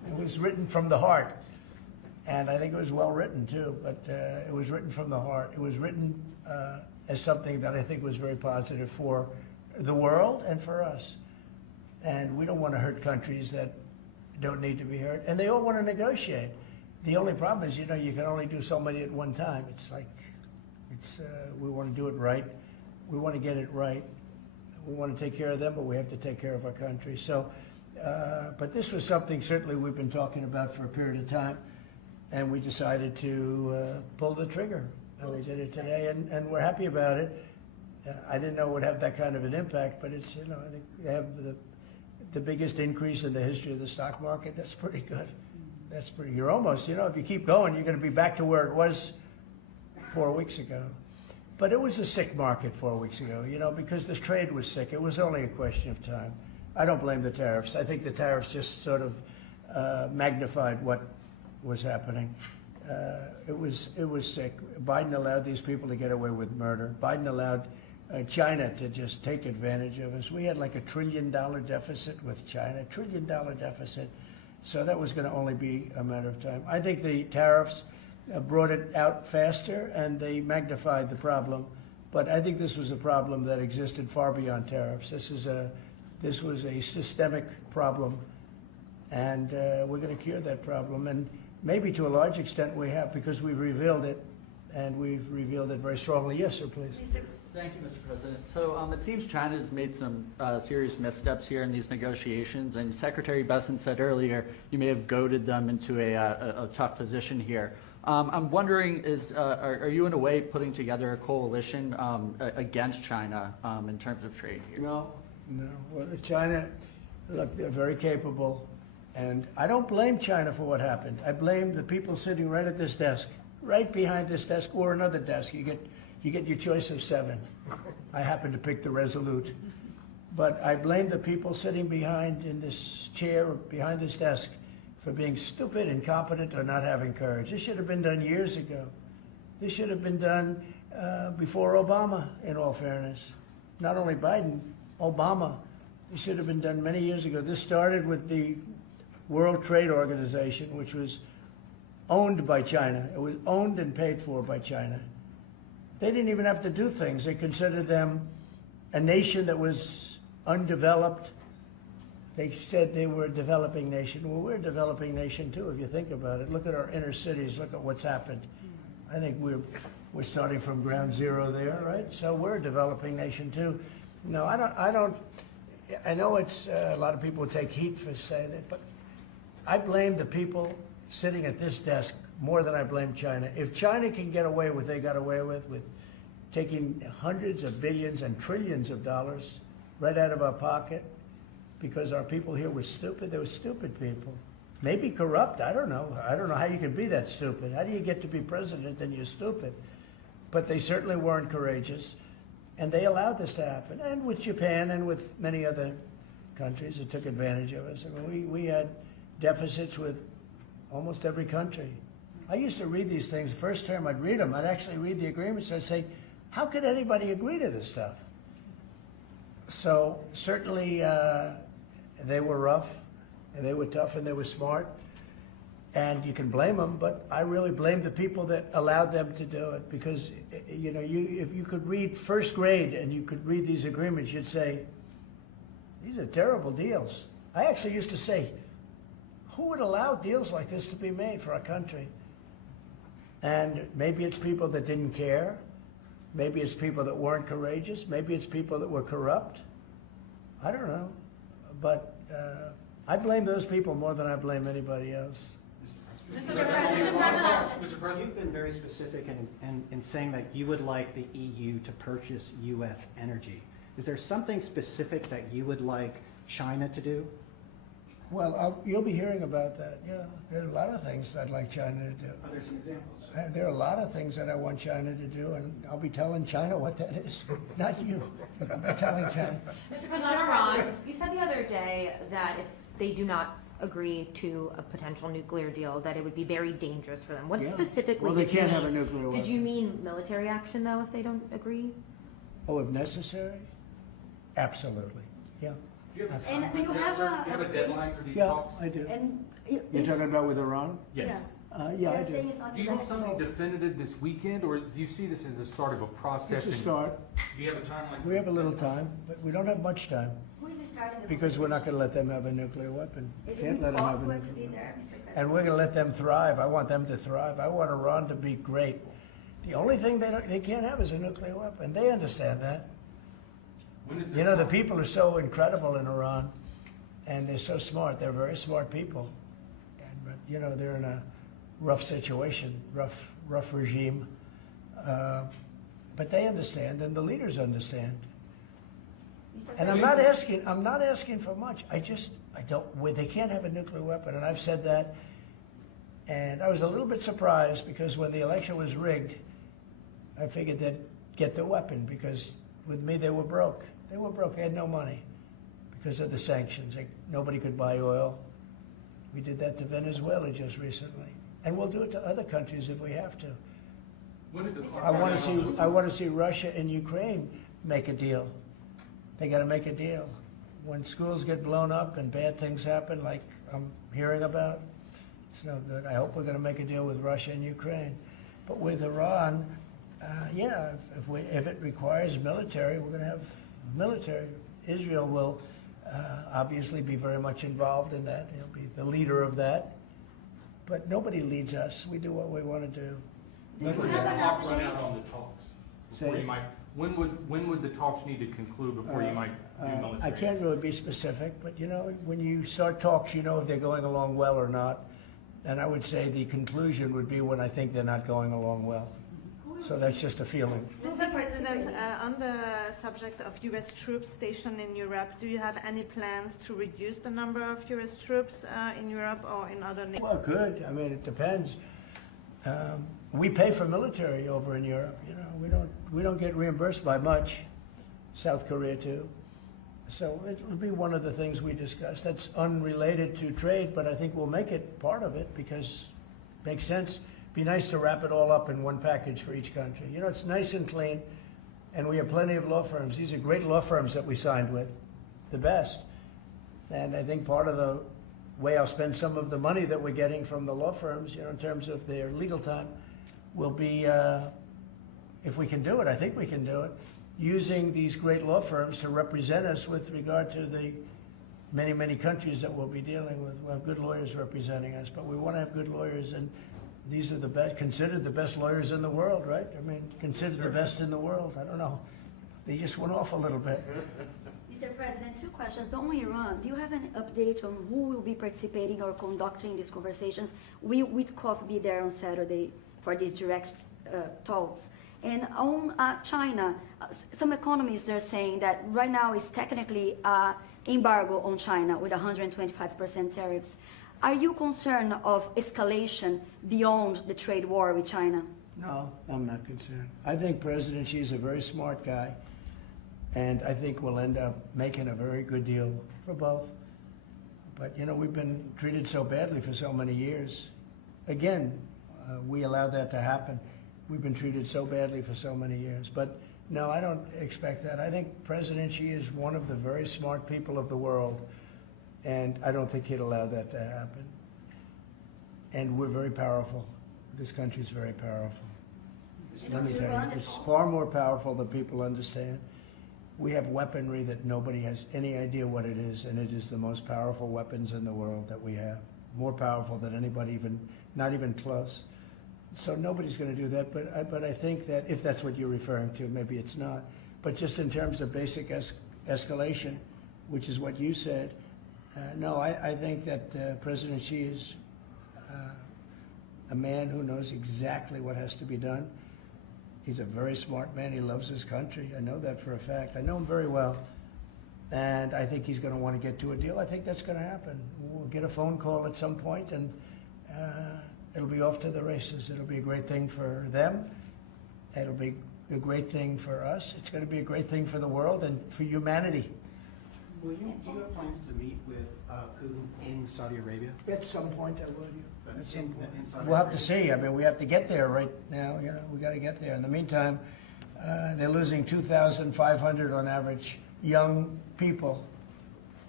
It was written from the heart. And I think it was well written too, but it was written from the heart. It was written as something that I think was very positive for the world and for us. And we don't want to hurt countries that don't need to be hurt. And they all want to negotiate. The only problem is, you can only do so many at one time. It's like, we want to do it right. We want to get it right. We want to take care of them, but we have to take care of our country. So, but this was something certainly we've been talking about for a period of time. And we decided to pull the trigger, and we did it today, and we're happy about it. I didn't know it would have that kind of an impact, but it's, I think we have the biggest increase in the history of the stock market. That's pretty good. That's pretty, you're almost, if you keep going, you're going to be back to where it was 4 weeks ago. But it was a sick market 4 weeks ago, because this trade was sick. It was only a question of time. I don't blame the tariffs. I think the tariffs just sort of magnified what was happening. It was sick. Biden allowed these people to get away with murder. Biden allowed China to just take advantage of us. We had like $1 trillion deficit with China, $1 trillion deficit. So that was going to only be a matter of time. I think the tariffs brought it out faster and they magnified the problem. But I think this was a problem that existed far beyond tariffs. This was a systemic problem, and we're going to cure that problem. And maybe to a large extent we have, because we've revealed it, and we've revealed it very strongly. Yes, sir, please. Thank you, Mr. President. So it seems China's made some serious missteps here in these negotiations, and Secretary Bessent said earlier you may have goaded them into a tough position here. I'm wondering, are you in a way putting together a coalition against China in terms of trade here? No. Well, China, look, they're very capable. And I don't blame China for what happened. I blame the people sitting right at this desk, right behind this desk, or another desk. You get your choice of 7. I happen to pick the Resolute. But I blame the people sitting behind in this chair, behind this desk, for being stupid, incompetent, or not having courage. This should have been done years ago. This should have been done before Obama, in all fairness. Not only Biden, Obama. It should have been done many years ago. This started with the World Trade Organization, which was owned by China. It was owned and paid for by China. They didn't even have to do things. They considered them a nation that was undeveloped. They said they were a developing nation. Well, we're a developing nation too, if you think about it. Look at our inner cities. Look at what's happened. I think we're starting from ground zero there, right? So we're a developing nation too. No, I don't. I know it's a lot of people take heat for saying it, but I blame the people sitting at this desk more than I blame China. If China can get away with what they got away with taking hundreds of billions and trillions of dollars right out of our pocket because our people here were stupid, they were stupid people. Maybe corrupt, I don't know. I don't know how you can be that stupid. How do you get to be president and you're stupid? But they certainly weren't courageous, and they allowed this to happen. And with Japan and with many other countries that took advantage of us. I mean, we had deficits with almost every country. I used to read these things. The first term I'd read them. I'd actually read the agreements. I'd say, how could anybody agree to this stuff? So certainly they were rough, and they were tough, and they were smart. And you can blame them, but I really blame the people that allowed them to do it, because if you could read first grade and you could read these agreements, you'd say, these are terrible deals. I actually used to say, who would allow deals like this to be made for our country? And maybe it's people that didn't care. Maybe it's people that weren't courageous. Maybe it's people that were corrupt. I don't know. But I blame those people more than I blame anybody else. Mr. President, you've been very specific in saying that you would like the EU to purchase U.S. energy. Is there something specific that you would like China to do? Well, you'll be hearing about that, yeah. There are a lot of things I'd like China to do. Are there some examples? There are a lot of things that I want China to do, and I'll be telling China what that is. Not you, but I'll be telling China. Mr. President, on Iran, you said the other day that if they do not agree to a potential nuclear deal, that it would be very dangerous for them. What specifically they did you can't mean? have a nuclear weapon. Did you mean military action, though, if they don't agree? Oh, if necessary? Absolutely, yeah. And do you have a deadline for these Yeah, talks? I do. And You're talking about with Iran? Yes. Yeah, I They're do. saying it's not Do you have something negotiable. definitive this weekend, or do you see this as the start of a process? It's a start. Do you have a timeline? We have a little time, but we don't have much time Who is starting the because we're not going to let them have a nuclear weapon. Is Can't it let them have a going to be nuclear there, weapon. Mr. President? And we're going to let them thrive. I want them to thrive. I want Iran to be great. The only thing they can't have is a nuclear weapon. They understand that. You know, the people are so incredible in Iran, and they're so smart. They're very smart people. But, you know, they're in a rough situation, rough regime. But they understand, and the leaders understand. And I'm not asking for much. I don't, they can't have a nuclear weapon, and I've said that. And I was a little bit surprised because when the election was rigged, I figured they'd get the weapon because with me they were broke. They were broke. They had no money because of the sanctions. Nobody could buy oil. We did that to Venezuela just recently, and we'll do it to other countries if we have to. I want to see Russia and Ukraine make a deal. They got to make a deal. When schools get blown up and bad things happen, like I'm hearing about, it's no good. I hope we're going to make a deal with Russia and Ukraine. But with Iran, yeah, if it requires military, we're going to have military. Israel will obviously be very much involved in that. He'll be the leader of that. But nobody leads us. We do what we want to do. When would the talk run out on the talks? Before Say- you might, when would the talks need to conclude before you might do military? I can't really be specific, but you know, when you start talks, you know if they're going along well or not. And I would say the conclusion would be when I think they're not going along well. So that's just a feeling. Mr. President, on the subject of U.S. troops stationed in Europe, do you have any plans to reduce the number of U.S. troops in Europe or in other nations? Well, good. I mean, it depends. We pay for military over in Europe. You know, we don't get reimbursed by much. South Korea too. So it'll be one of the things we discuss. That's unrelated to trade, but I think we'll make it part of it because it makes sense. Be nice to wrap it all up in one package for each country. You know, it's nice and clean, and we have plenty of law firms. These are great law firms that we signed with, the best. And I think part of the way I'll spend some of the money that we're getting from the law firms, you know, in terms of their legal time, will be, if we can do it, I think we can do it, using these great law firms to represent us with regard to the many, many countries that we'll be dealing with. We'll have good lawyers representing us, but we want to have good lawyers, and these are the best, considered the best lawyers in the world, right? I mean, considered the best in the world. I don't know. They just went off a little bit. Mr. President, two questions. On Iran, do you have an update on who will be participating or conducting these conversations? We Witkoff be there on Saturday for these direct talks. And on China, some economists are saying that right now is technically embargo on China with 125% tariffs. Are you concerned of escalation beyond the trade war with China? No, I'm not concerned. I think President Xi is a very smart guy, and I think we'll end up making a very good deal for both. But, you know, we've been treated so badly for so many years. Again, we allowed that to happen. We've been treated so badly for so many years. But, no, I don't expect that. I think President Xi is one of the very smart people of the world, and I don't think he'd allow that to happen. And we're very powerful. This country is very powerful. Let me tell you, it's far more powerful than people understand. We have weaponry that nobody has any idea what it is, and it is the most powerful weapons in the world that we have. More powerful than anybody even, not even close. So nobody's going to do that, but I think that if that's what you're referring to, maybe it's not. But just in terms of basic escalation, which is what you said, no, I think that President Xi is a man who knows exactly what has to be done. He's a very smart man. He loves his country. I know that for a fact. I know him very well. And I think he's going to want to get to a deal. I think that's going to happen. We'll get a phone call at some point, and it'll be off to the races. It'll be a great thing for them. It'll be a great thing for us. It's going to be a great thing for the world and for humanity. Do you have plans to meet with Putin in Saudi Arabia? At some point, I will. At some point. In Saudi We'll have to Arabia? see. I mean, we have to get there right now. You know, we got to get there. In the meantime, they're losing 2,500 on average young people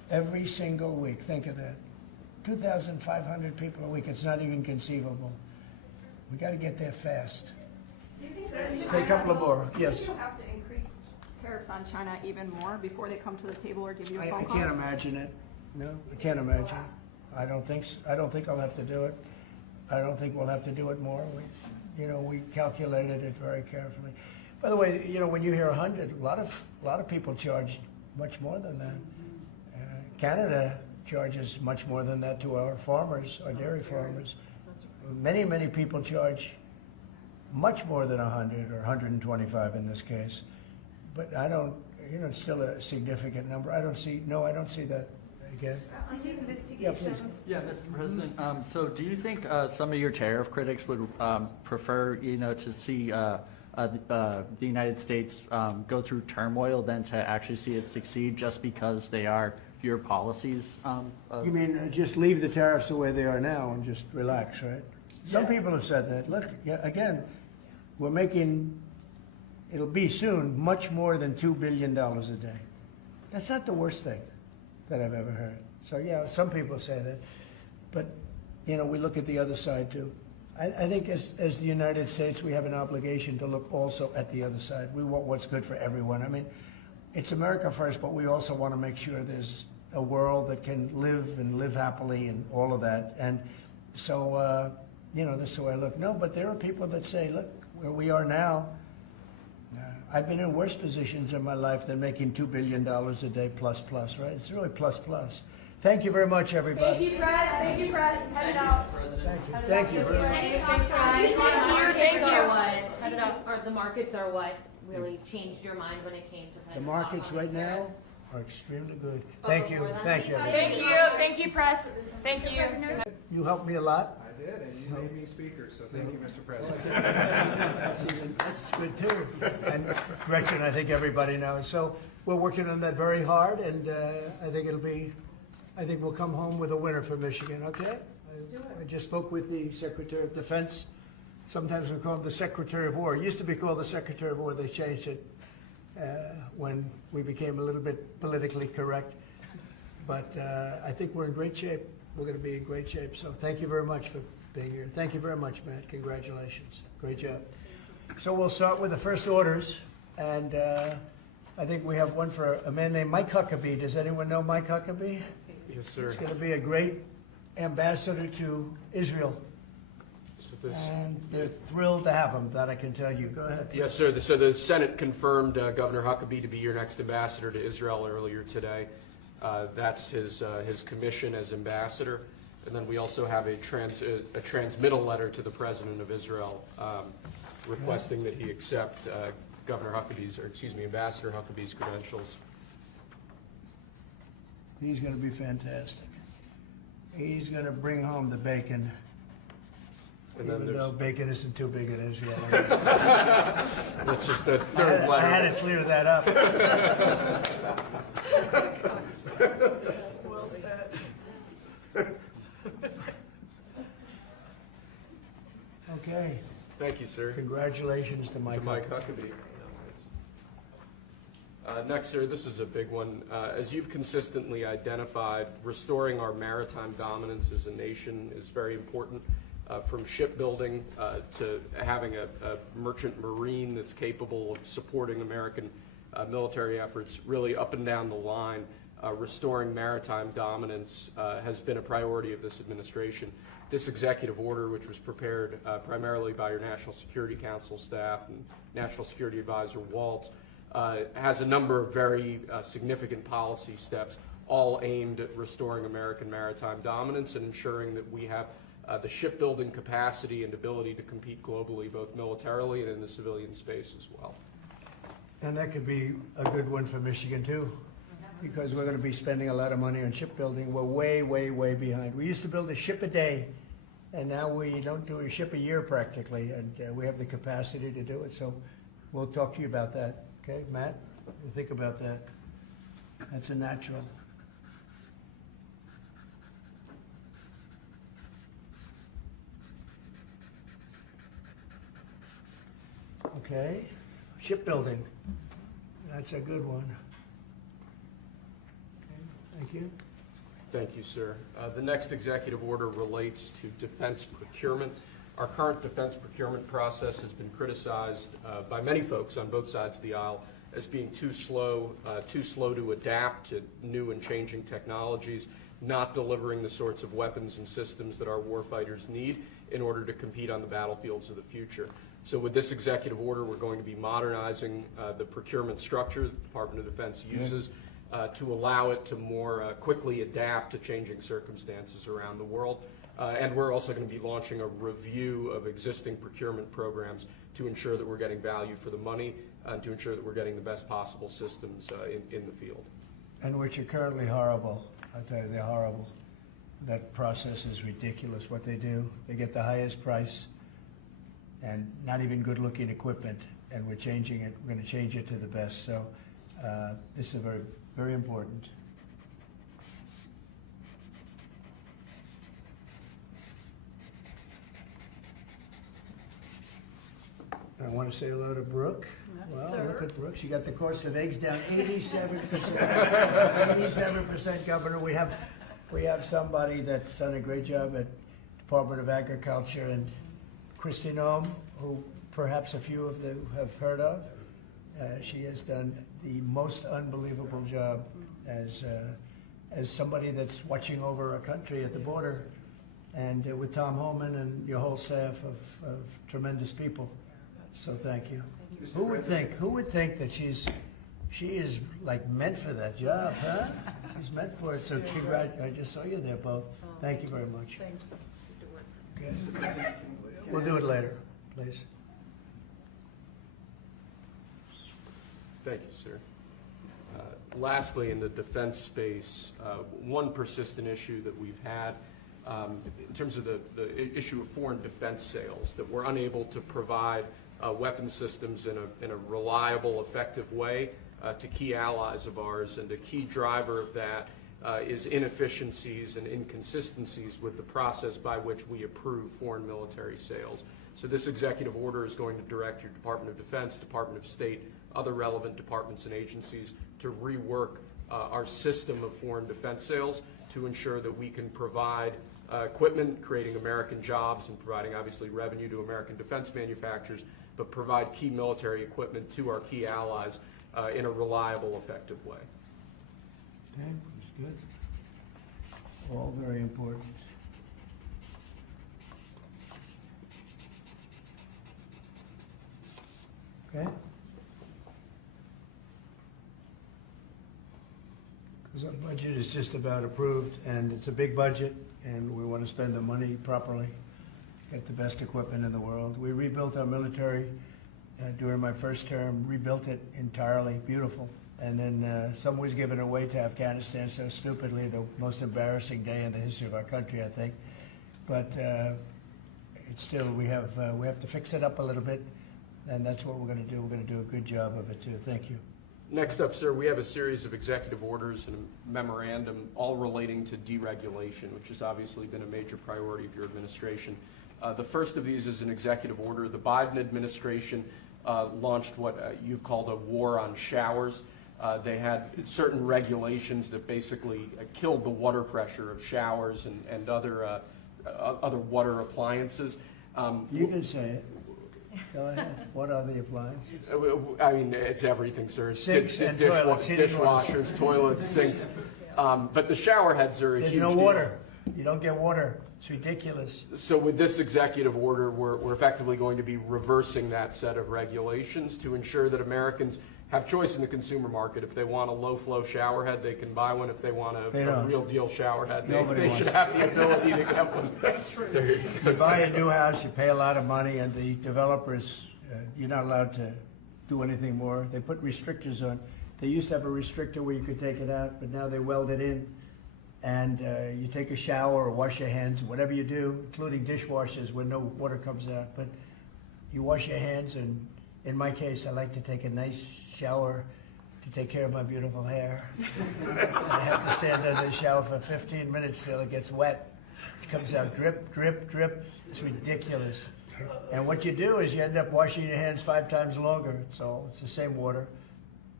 every single week. Think of that. 2,500 people a week. It's not even conceivable. We got to get there fast. Do you think Say a couple of more. Yes. you have to increase tariffs on China even more before they come to the table or give you a phone I call? can't imagine it. No, I can't imagine. I don't think I'll have to do it. I don't think we'll have to do it more. We calculated it very carefully. By the way, when you hear 100, a lot of people charge much more than that. Canada charges much more than that to our farmers, our dairy farmers. Many people charge much more than 100 or 125 in this case. But I don't, it's still a significant number. I don't see that again. On the Yeah, investigations. please. Yeah, Mr. President. So do you think some of your tariff critics would prefer, to see the United States go through turmoil than to actually see it succeed just because they are your policies? You mean just leave the tariffs the way they are now and just relax, right? Some Yeah. people have said that. Look, again, we're making, it'll be soon, much more than $2 billion a day. That's not the worst thing that I've ever heard. So yeah, some people say that. But, we look at the other side too. I think as the United States, we have an obligation to look also at the other side. We want what's good for everyone. I mean, it's America first, but we also want to make sure there's a world that can live happily and all of that. And so, this is the way I look. No, but there are people that say, look, where we are now, I've been in worse positions in my life than making $2 billion a day plus, right? It's really plus. Thank you very much, everybody. Thank you, Press. Thank you, Press. Head it out. Thank you very much. Thanks, guys. Thank you. The markets are what really changed your mind when it came to kind The of markets talk on right these now tariffs? are extremely good. Thank you. Thank you, everybody. Thank you. Thank you, Press. Thank you. You helped me a lot. I did, and you made me speaker, so thank you, Mr. President. That's good too. And Gretchen, I think everybody knows. So we're working on that very hard, and I think we'll come home with a winner for Michigan, okay? I just spoke with the Secretary of Defense. Sometimes we call him the Secretary of War. It used to be called the Secretary of War. They changed it when we became a little bit politically correct. But I think we're in great shape. We're going to be in great shape. So thank you very much for being here. Thank you very much, Matt. Congratulations. Great job. So we'll start with the first orders. And I think we have one for a man named Mike Huckabee. Does anyone know Mike Huckabee? Yes, sir. He's going to be a great ambassador to Israel. And they're thrilled to have him, that I can tell you. Go ahead. Yes, sir. So the Senate confirmed Governor Huckabee to be your next ambassador to Israel earlier today. That's his commission as ambassador. And then we also have a transmittal letter to the President of Israel requesting that he accept Ambassador Huckabee's credentials. He's going to be fantastic. He's going to bring home the bacon. And then Even though bacon isn't too big in Israel. That's just the third letter. I had to clear that up. Well said. Okay. Thank you, sir. Congratulations to Mike. To Mike Huckabee. Next, sir, this is a big one. As you've consistently identified, restoring our maritime dominance as a nation is very important. From shipbuilding to having a merchant marine that's capable of supporting American military efforts, really up and down the line, restoring maritime dominance has been a priority of this administration. This executive order, which was prepared primarily by your National Security Council staff and National Security Advisor Waltz, has a number of very significant policy steps, all aimed at restoring American maritime dominance and ensuring that we have the shipbuilding capacity and ability to compete globally, both militarily and in the civilian space as well. And that could be a good one for Michigan too, because we're going to be spending a lot of money on shipbuilding. We're way behind. We used to build a ship a day, and now we don't do a ship a year practically, and we have the capacity to do it. So we'll talk to you about that. Okay, Matt? What do you think about that? That's a natural. Okay, shipbuilding. That's a good one. Okay, Thank you. Thank you, sir. The next executive order relates to defense procurement. Our current defense procurement process has been criticized by many folks on both sides of the aisle as being too slow to adapt to new and changing technologies, not delivering the sorts of weapons and systems that our warfighters need in order to compete on the battlefields of the future. So with this executive order, we're going to be modernizing the procurement structure the Department of Defense uses to allow it to more quickly adapt to changing circumstances around the world. And we're also going to be launching a review of existing procurement programs to ensure that we're getting value for the money and to ensure that we're getting the best possible systems in the field. And which are currently horrible. I tell you, they're horrible. That process is ridiculous, what they do. They get the highest price and not even good-looking equipment, and we're changing it. We're going to change it to the best. So this is very, very important. I want to say hello to Brooke. Well, look at Brooke. She got the cost of eggs down 87%. 87%, Governor. We have somebody that's done a great job at Department of Agriculture, and Kristi Noem, who perhaps a few of you have heard of. She has done the most unbelievable job as somebody that's watching over our country at the border, and with Tom Homan and your whole staff of tremendous people. So thank you. Who would think that she is like meant for that job, huh? She's meant for it. So I just saw you there both. Thank you very much. Thank you. Okay. We'll do it later, please. Thank you, sir. Lastly, in the defense space, one persistent issue that we've had in terms of the issue of foreign defense sales, that we're unable to provide weapon systems in a reliable, effective way to key allies of ours, and a key driver of that is inefficiencies and inconsistencies with the process by which we approve foreign military sales. So this executive order is going to direct your Department of Defense, Department of State, other relevant departments and agencies to rework our system of foreign defense sales to ensure that we can provide equipment, creating American jobs and providing obviously revenue to American defense manufacturers, but provide key military equipment to our key allies in a reliable, effective way. Okay, that's good. All very important. Okay? Because our budget is just about approved, and it's a big budget, and we want to spend the money properly, get the best equipment in the world. We rebuilt our military during my first term, rebuilt it entirely, beautiful. And then some was given away to Afghanistan so stupidly, the most embarrassing day in the history of our country, I think. But it's still, we have to fix it up a little bit, and that's what we're going to do. We're going to do a good job of it too. Thank you. Next up, sir, we have a series of executive orders and a memorandum all relating to deregulation, which has obviously been a major priority of your administration. The first of these is an executive order. The Biden administration launched what you've called a war on showers. They had certain regulations that basically killed the water pressure of showers and other water appliances. You can say it. Go ahead. What are the appliances? I mean, it's everything, sir. Sinks and toilets, dishwashers, toilets, sinks. But the shower heads are a huge deal. There's no water. You don't get water. It's ridiculous. So with this executive order, we're effectively going to be reversing that set of regulations to ensure that Americans have choice in the consumer market. If they want a low-flow shower head, they can buy one. If they want a real deal shower head, they should have the ability to get one. That's true. You buy a new house, you pay a lot of money, and the developers, you're not allowed to do anything more. They put restrictors on. They used to have a restrictor where you could take it out, but now they weld it in. And you take a shower or wash your hands, whatever you do, including dishwashers where no water comes out. But you wash your hands, and in my case, I like to take a nice shower to take care of my beautiful hair. I have to stand under the shower for 15 minutes till it gets wet. It comes out drip, drip, drip. It's ridiculous. And what you do is you end up washing your hands 5 times longer. So it's the same water.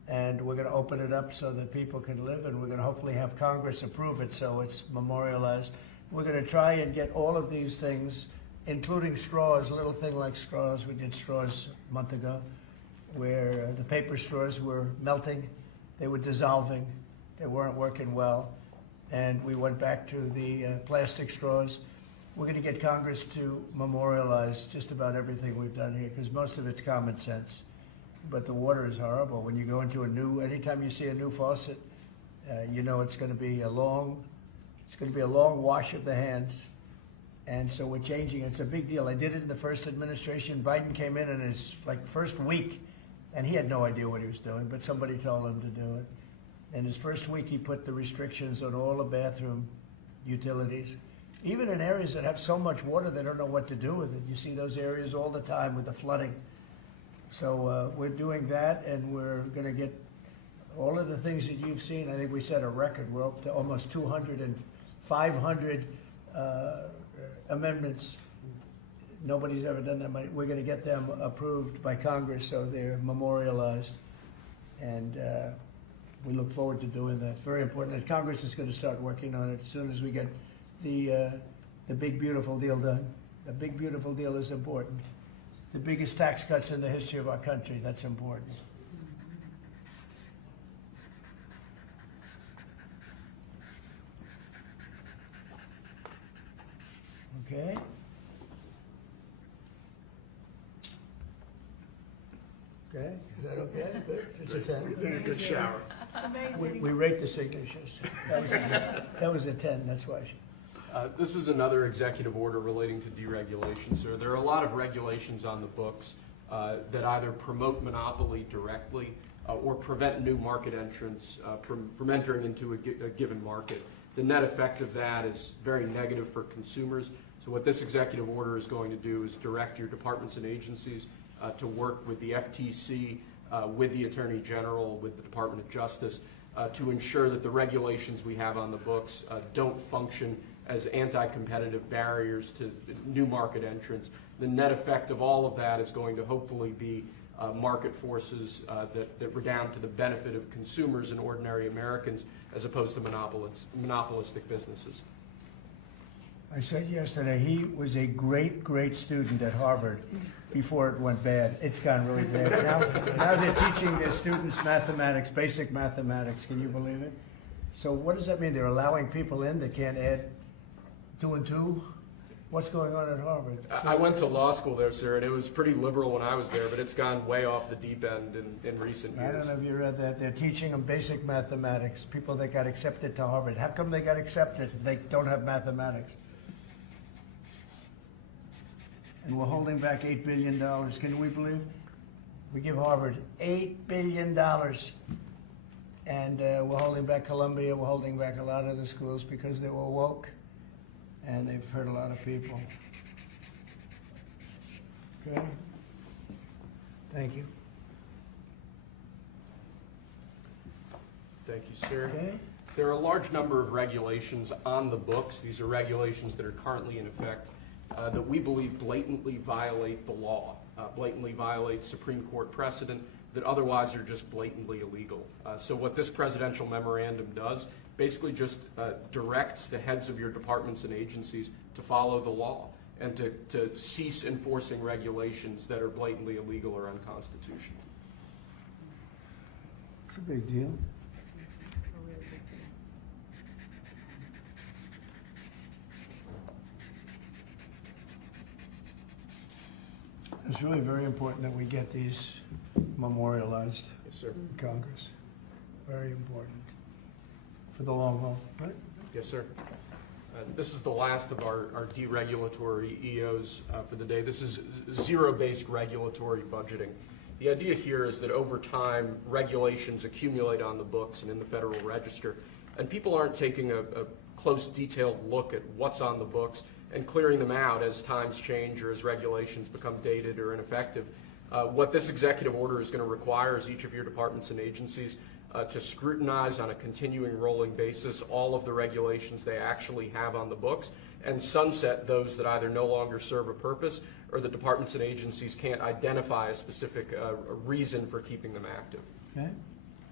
and we're going to open it up so that people can live, and we're going to hopefully have Congress approve it so it's memorialized. We're going to try and get all of these things, including straws, a little thing like straws. We did straws a month ago, where the paper straws were melting, they were dissolving, they weren't working well, and we went back to the plastic straws. We're going to get Congress to memorialize just about everything we've done here, because most of it's common sense. But the water is horrible. When you go into anytime you see a new faucet, you know it's going to be a long wash of the hands. And so we're changing. It's a big deal. I did it in the first administration. Biden came in his first week, and he had no idea what he was doing, but somebody told him to do it. In his first week, he put the restrictions on all the bathroom utilities. Even in areas that have so much water, they don't know what to do with it. You see those areas all the time with the flooding. So we're doing that, and we're going to get all of the things that you've seen. I think we set a record. We're up to almost 200 and 500 amendments. Nobody's ever done that many. We're going to get them approved by Congress so they're memorialized, and we look forward to doing that. Very important. And Congress is going to start working on it as soon as we get the big beautiful deal done. The big beautiful deal is important. The biggest tax cuts in the history of our country. That's important. Okay. Okay, is that okay? Good. It's a 10. You did a good shower. We rate the signatures. That was a 10, that's why. This is another executive order relating to deregulation, sir. There are a lot of regulations on the books that either promote monopoly directly or prevent new market entrants from entering into a given market. The net effect of that is very negative for consumers. So what this executive order is going to do is direct your departments and agencies to work with the FTC, with the Attorney General, with the Department of Justice, to ensure that the regulations we have on the books don't function as anti-competitive barriers to new market entrants. The net effect of all of that is going to hopefully be market forces that redound to the benefit of consumers and ordinary Americans as opposed to monopolistic businesses. I said yesterday, he was a great, great student at Harvard before it went bad. It's gone really bad. Now they're teaching their students mathematics, basic mathematics. Can you believe it? So what does that mean? They're allowing people in that can't add 2 and 2? What's going on at Harvard? I went to law school there, sir, and it was pretty liberal when I was there, but it's gone way off the deep end in recent years. I don't know if you read that. They're teaching them basic mathematics, people that got accepted to Harvard. How come they got accepted if they don't have mathematics? And we're holding back $8 billion. Can we believe? We give Harvard $8 billion. And we're holding back Columbia. We're holding back a lot of the schools because they were woke. And they've hurt a lot of people. Okay? Thank you. Thank you, sir. Okay. There are a large number of regulations on the books. These are regulations that are currently in effect that we believe blatantly violate the law, blatantly violate Supreme Court precedent that otherwise are just blatantly illegal. So what this presidential memorandum does basically just directs the heads of your departments and agencies to follow the law and to cease enforcing regulations that are blatantly illegal or unconstitutional. It's a big deal. It's really very important that we get these memorialized Yes, sir. in Congress. Very important for the long haul, right? Yes, sir. This is the last of our deregulatory EOs for the day. This is zero-based regulatory budgeting. The idea here is that over time, regulations accumulate on the books and in the Federal Register, and people aren't taking a close, detailed look at what's on the books and clearing them out as times change or as regulations become dated or ineffective. What this executive order is going to require is each of your departments and agencies to scrutinize on a continuing rolling basis all of the regulations they actually have on the books and sunset those that either no longer serve a purpose or the departments and agencies can't identify a specific reason for keeping them active. Okay.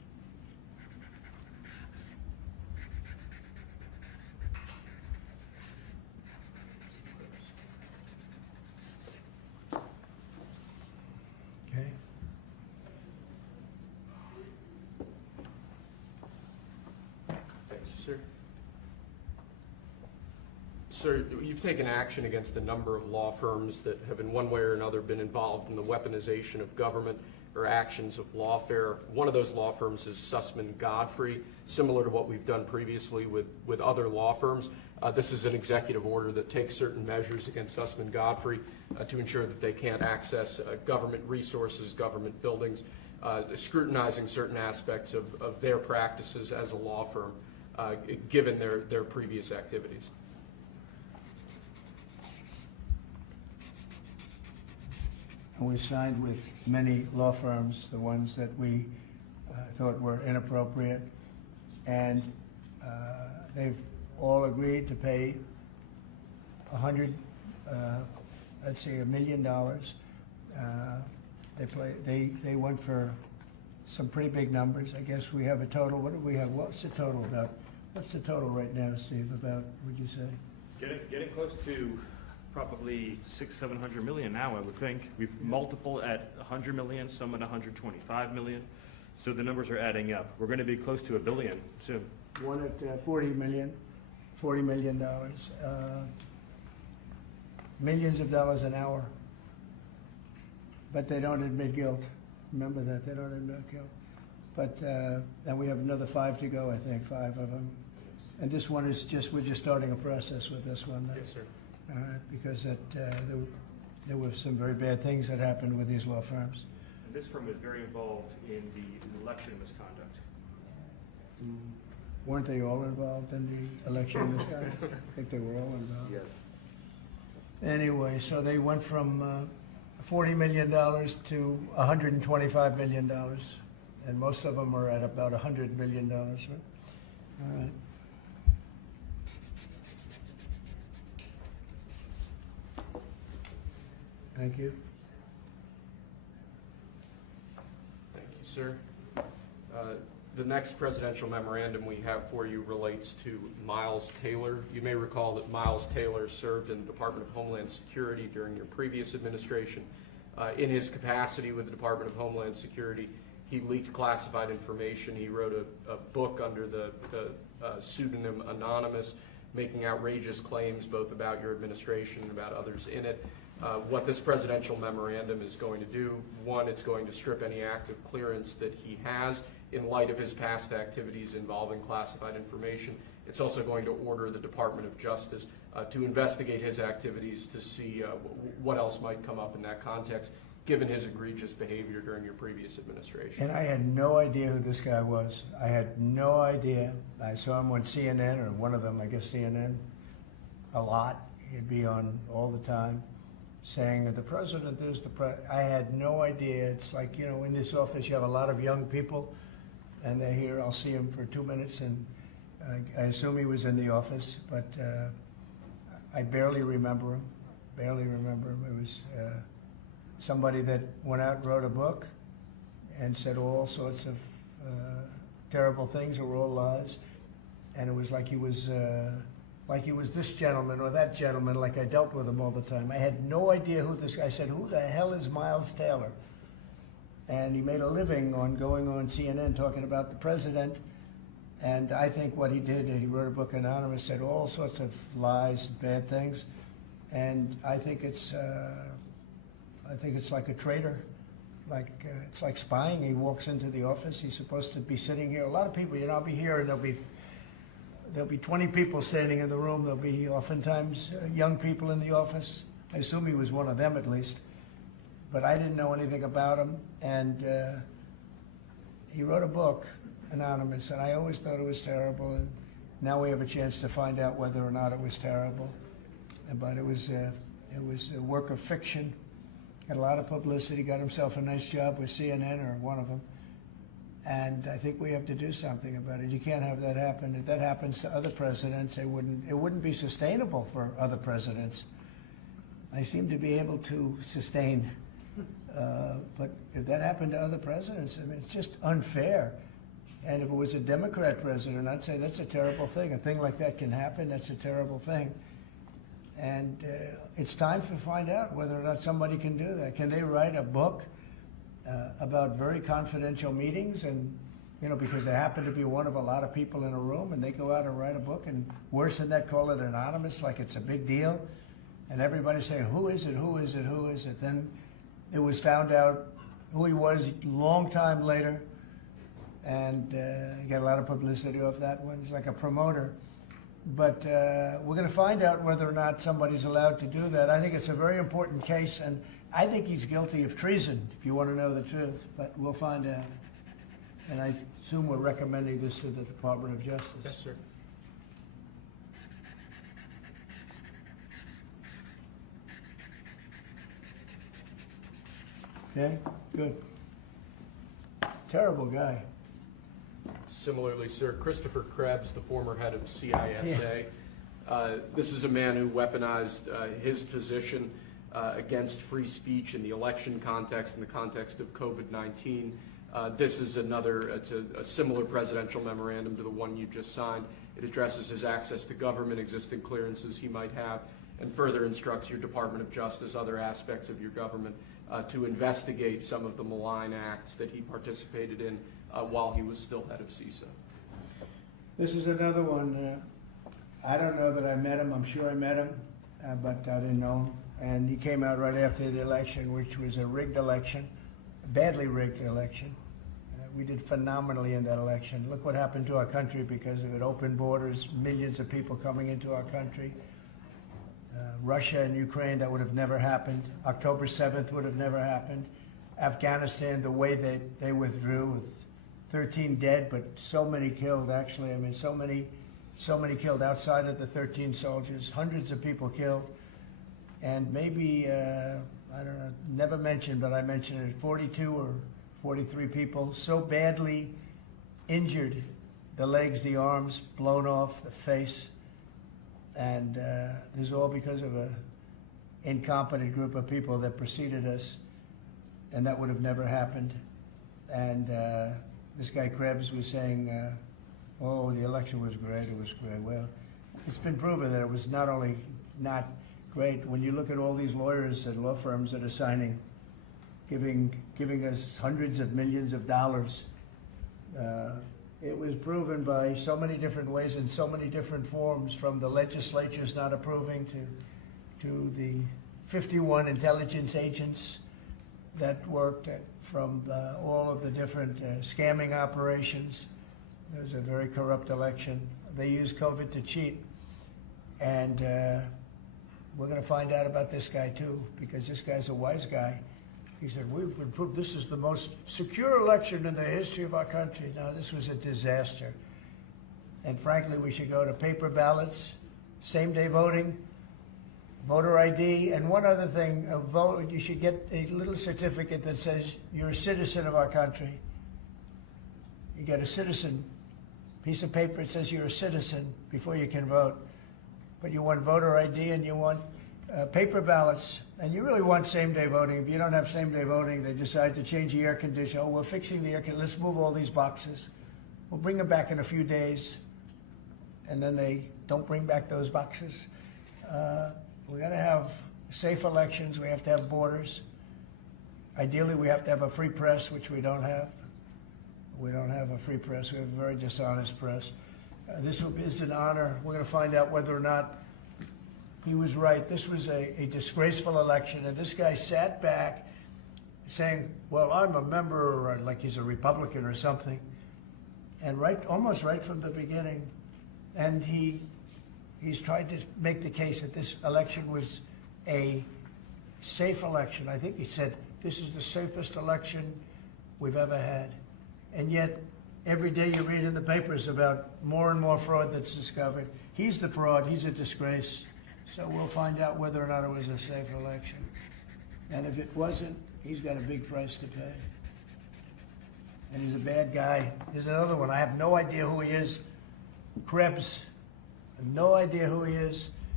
sir. Sir, you've taken action against a number of law firms that have in one way or another been involved in the weaponization of government or actions of lawfare. One of those law firms is Sussman Godfrey, similar to what we've done previously with other law firms. This is an executive order that takes certain measures against Sussman Godfrey to ensure that they can't access government resources, government buildings, scrutinizing certain aspects of their practices as a law firm, given their previous activities. And we signed with many law firms, the ones that we thought were inappropriate, and they've all agreed to pay $100 million. They went for some pretty big numbers. I guess we have a total. What do we have? What's the total about? What's the total right now, Steve? About, would you say? Getting close to probably 600-700 million now, I would think. We've multiple at 100 million, some at 125 million. So the numbers are adding up. We're going to be close to $1 billion soon. One at $40 million. Millions of dollars an hour. But they don't admit guilt. Remember that, they don't admit guilt. But, and we have another 5 to go, I think, 5 of them. And this one is just, we're just starting a process with this one. Yes, sir. Because there were some very bad things that happened with these law firms. And this firm is very involved in the election misconduct. Weren't they all involved in the election misconduct? I think they were all involved. Yes. Anyway, so they went from $40 million to $125 million. And most of them are at about $100 million, right? All right. Thank you. Thank you, sir. The next presidential memorandum we have for you relates to Miles Taylor. You may recall that Miles Taylor served in the Department of Homeland Security during your previous administration. In his capacity with the Department of Homeland Security, he leaked classified information. He wrote a book under the pseudonym Anonymous, making outrageous claims both about your administration and about others in it. What this presidential memorandum is going to do, one, it's going to strip any active clearance that he has in light of his past activities involving classified information. It's also going to order the Department of Justice to investigate his activities to see what else might come up in that context, given his egregious behavior during your previous administration. And I had no idea who this guy was. I had no idea. I saw him on CNN, or one of them, I guess CNN, a lot. He'd be on all the time, saying that the president is the president. I had no idea. It's like, you know, in this office you have a lot of young people, and they're here. I'll see him for 2 minutes, and I assume he was in the office, but I barely remember him. It was somebody that went out and wrote a book and said all sorts of terrible things that were all lies, and it was like he was this gentleman or that gentleman, like I dealt with him all the time. I had no idea who this guy. I said, who the hell is Miles Taylor? And he made a living on going on CNN talking about the president. And I think what he did, he wrote a book Anonymous, said all sorts of lies, bad things. And I think it's like a traitor. It's like spying. He walks into the office. He's supposed to be sitting here. A lot of people, you know, I'll be here and there'll be 20 people standing in the room. There'll be oftentimes young people in the office. I assume he was one of them at least. But I didn't know anything about him. And he wrote a book, Anonymous, and I always thought it was terrible. And now we have a chance to find out whether or not it was terrible. But it was a work of fiction. Had a lot of publicity, got himself a nice job with CNN or one of them. And I think we have to do something about it. You can't have that happen. If that happens to other presidents, it wouldn't be sustainable for other presidents. They seem to be able to sustain. But if that happened to other presidents, I mean, it's just unfair. And if it was a Democrat president, I'd say that's a terrible thing. A thing like that can happen. That's a terrible thing. And it's time to find out whether or not somebody can do that. Can they write a book about very confidential meetings and you know, because they happen to be one of a lot of people in a room, and they go out and write a book, and worse than that, call it anonymous, like it's a big deal. And everybody's saying, who is it, who is it, who is it? Then it was found out who he was a long time later, and he got a lot of publicity off that one. He's like a promoter. But we're going to find out whether or not somebody's allowed to do that. I think it's a very important case, and I think he's guilty of treason, if you want to know the truth. But we'll find out. And I assume we're recommending this to the Department of Justice. Yes, sir. Okay, good. Terrible guy. Similarly, sir, Christopher Krebs, the former head of CISA. This is a man who weaponized his position against free speech in the election context, in the context of COVID-19. This is it's a similar presidential memorandum to the one you just signed. It addresses his access to government, existing clearances he might have, and further instructs your Department of Justice, other aspects of your government, to investigate some of the malign acts that he participated in while he was still head of CISA. This is another one. I don't know that I met him. I'm sure I met him, but I didn't know him. And he came out right after the election, which was a rigged election, a badly rigged election. We did phenomenally in that election. Look what happened to our country because of it. Open borders, millions of people coming into our country. Russia and Ukraine, that would have never happened. October 7th would have never happened. Afghanistan, the way they withdrew with 13 dead, but so many killed, actually. I mean, so many killed outside of the 13 soldiers, hundreds of people killed. And maybe, I don't know, never mentioned, but I mentioned it, 42 or 43 people so badly injured, the legs, the arms, blown off, the face. And this is all because of an incompetent group of people that preceded us, and that would have never happened. And this guy Krebs was saying, oh, the election was great, it was great. Well, it's been proven that it was not only not great. When you look at all these lawyers and law firms that are signing, giving us hundreds of millions of dollars, it was proven by so many different ways in so many different forms, from the legislatures not approving to the 51 intelligence agents that worked from all of the different scamming operations. It was a very corrupt election. They used COVID to cheat. And we're going to find out about this guy too, because this guy's a wise guy. He said, we've been proved this is the most secure election in the history of our country. Now, this was a disaster. And frankly, we should go to paper ballots, same-day voting, voter ID, and one other thing, you should get a little certificate that says you're a citizen of our country. You get a citizen piece of paper that says you're a citizen before you can vote. But you want voter ID and you want paper ballots, and you really want same-day voting. If you don't have same-day voting, they decide to change the air conditioner. Oh, we're fixing the air conditioner. Let's move all these boxes. We'll bring them back in a few days, and then they don't bring back those boxes. We're going to have safe elections. We have to have borders. Ideally, we have to have a free press, which we don't have. We don't have a free press. We have a very dishonest press. This is an honor. We're going to find out whether or not he was right. This was a disgraceful election, and this guy sat back saying, well, I'm a member, or like he's a Republican or something, and almost right from the beginning. And he's tried to make the case that this election was a safe election. I think he said, this is the safest election we've ever had. And yet, every day you read in the papers about more and more fraud that's discovered. He's the fraud. He's a disgrace. So we'll find out whether or not it was a safe election. And if it wasn't, he's got a big price to pay. And he's a bad guy. Here's another one. I have no idea who he is. Krebs. I have no idea who he is.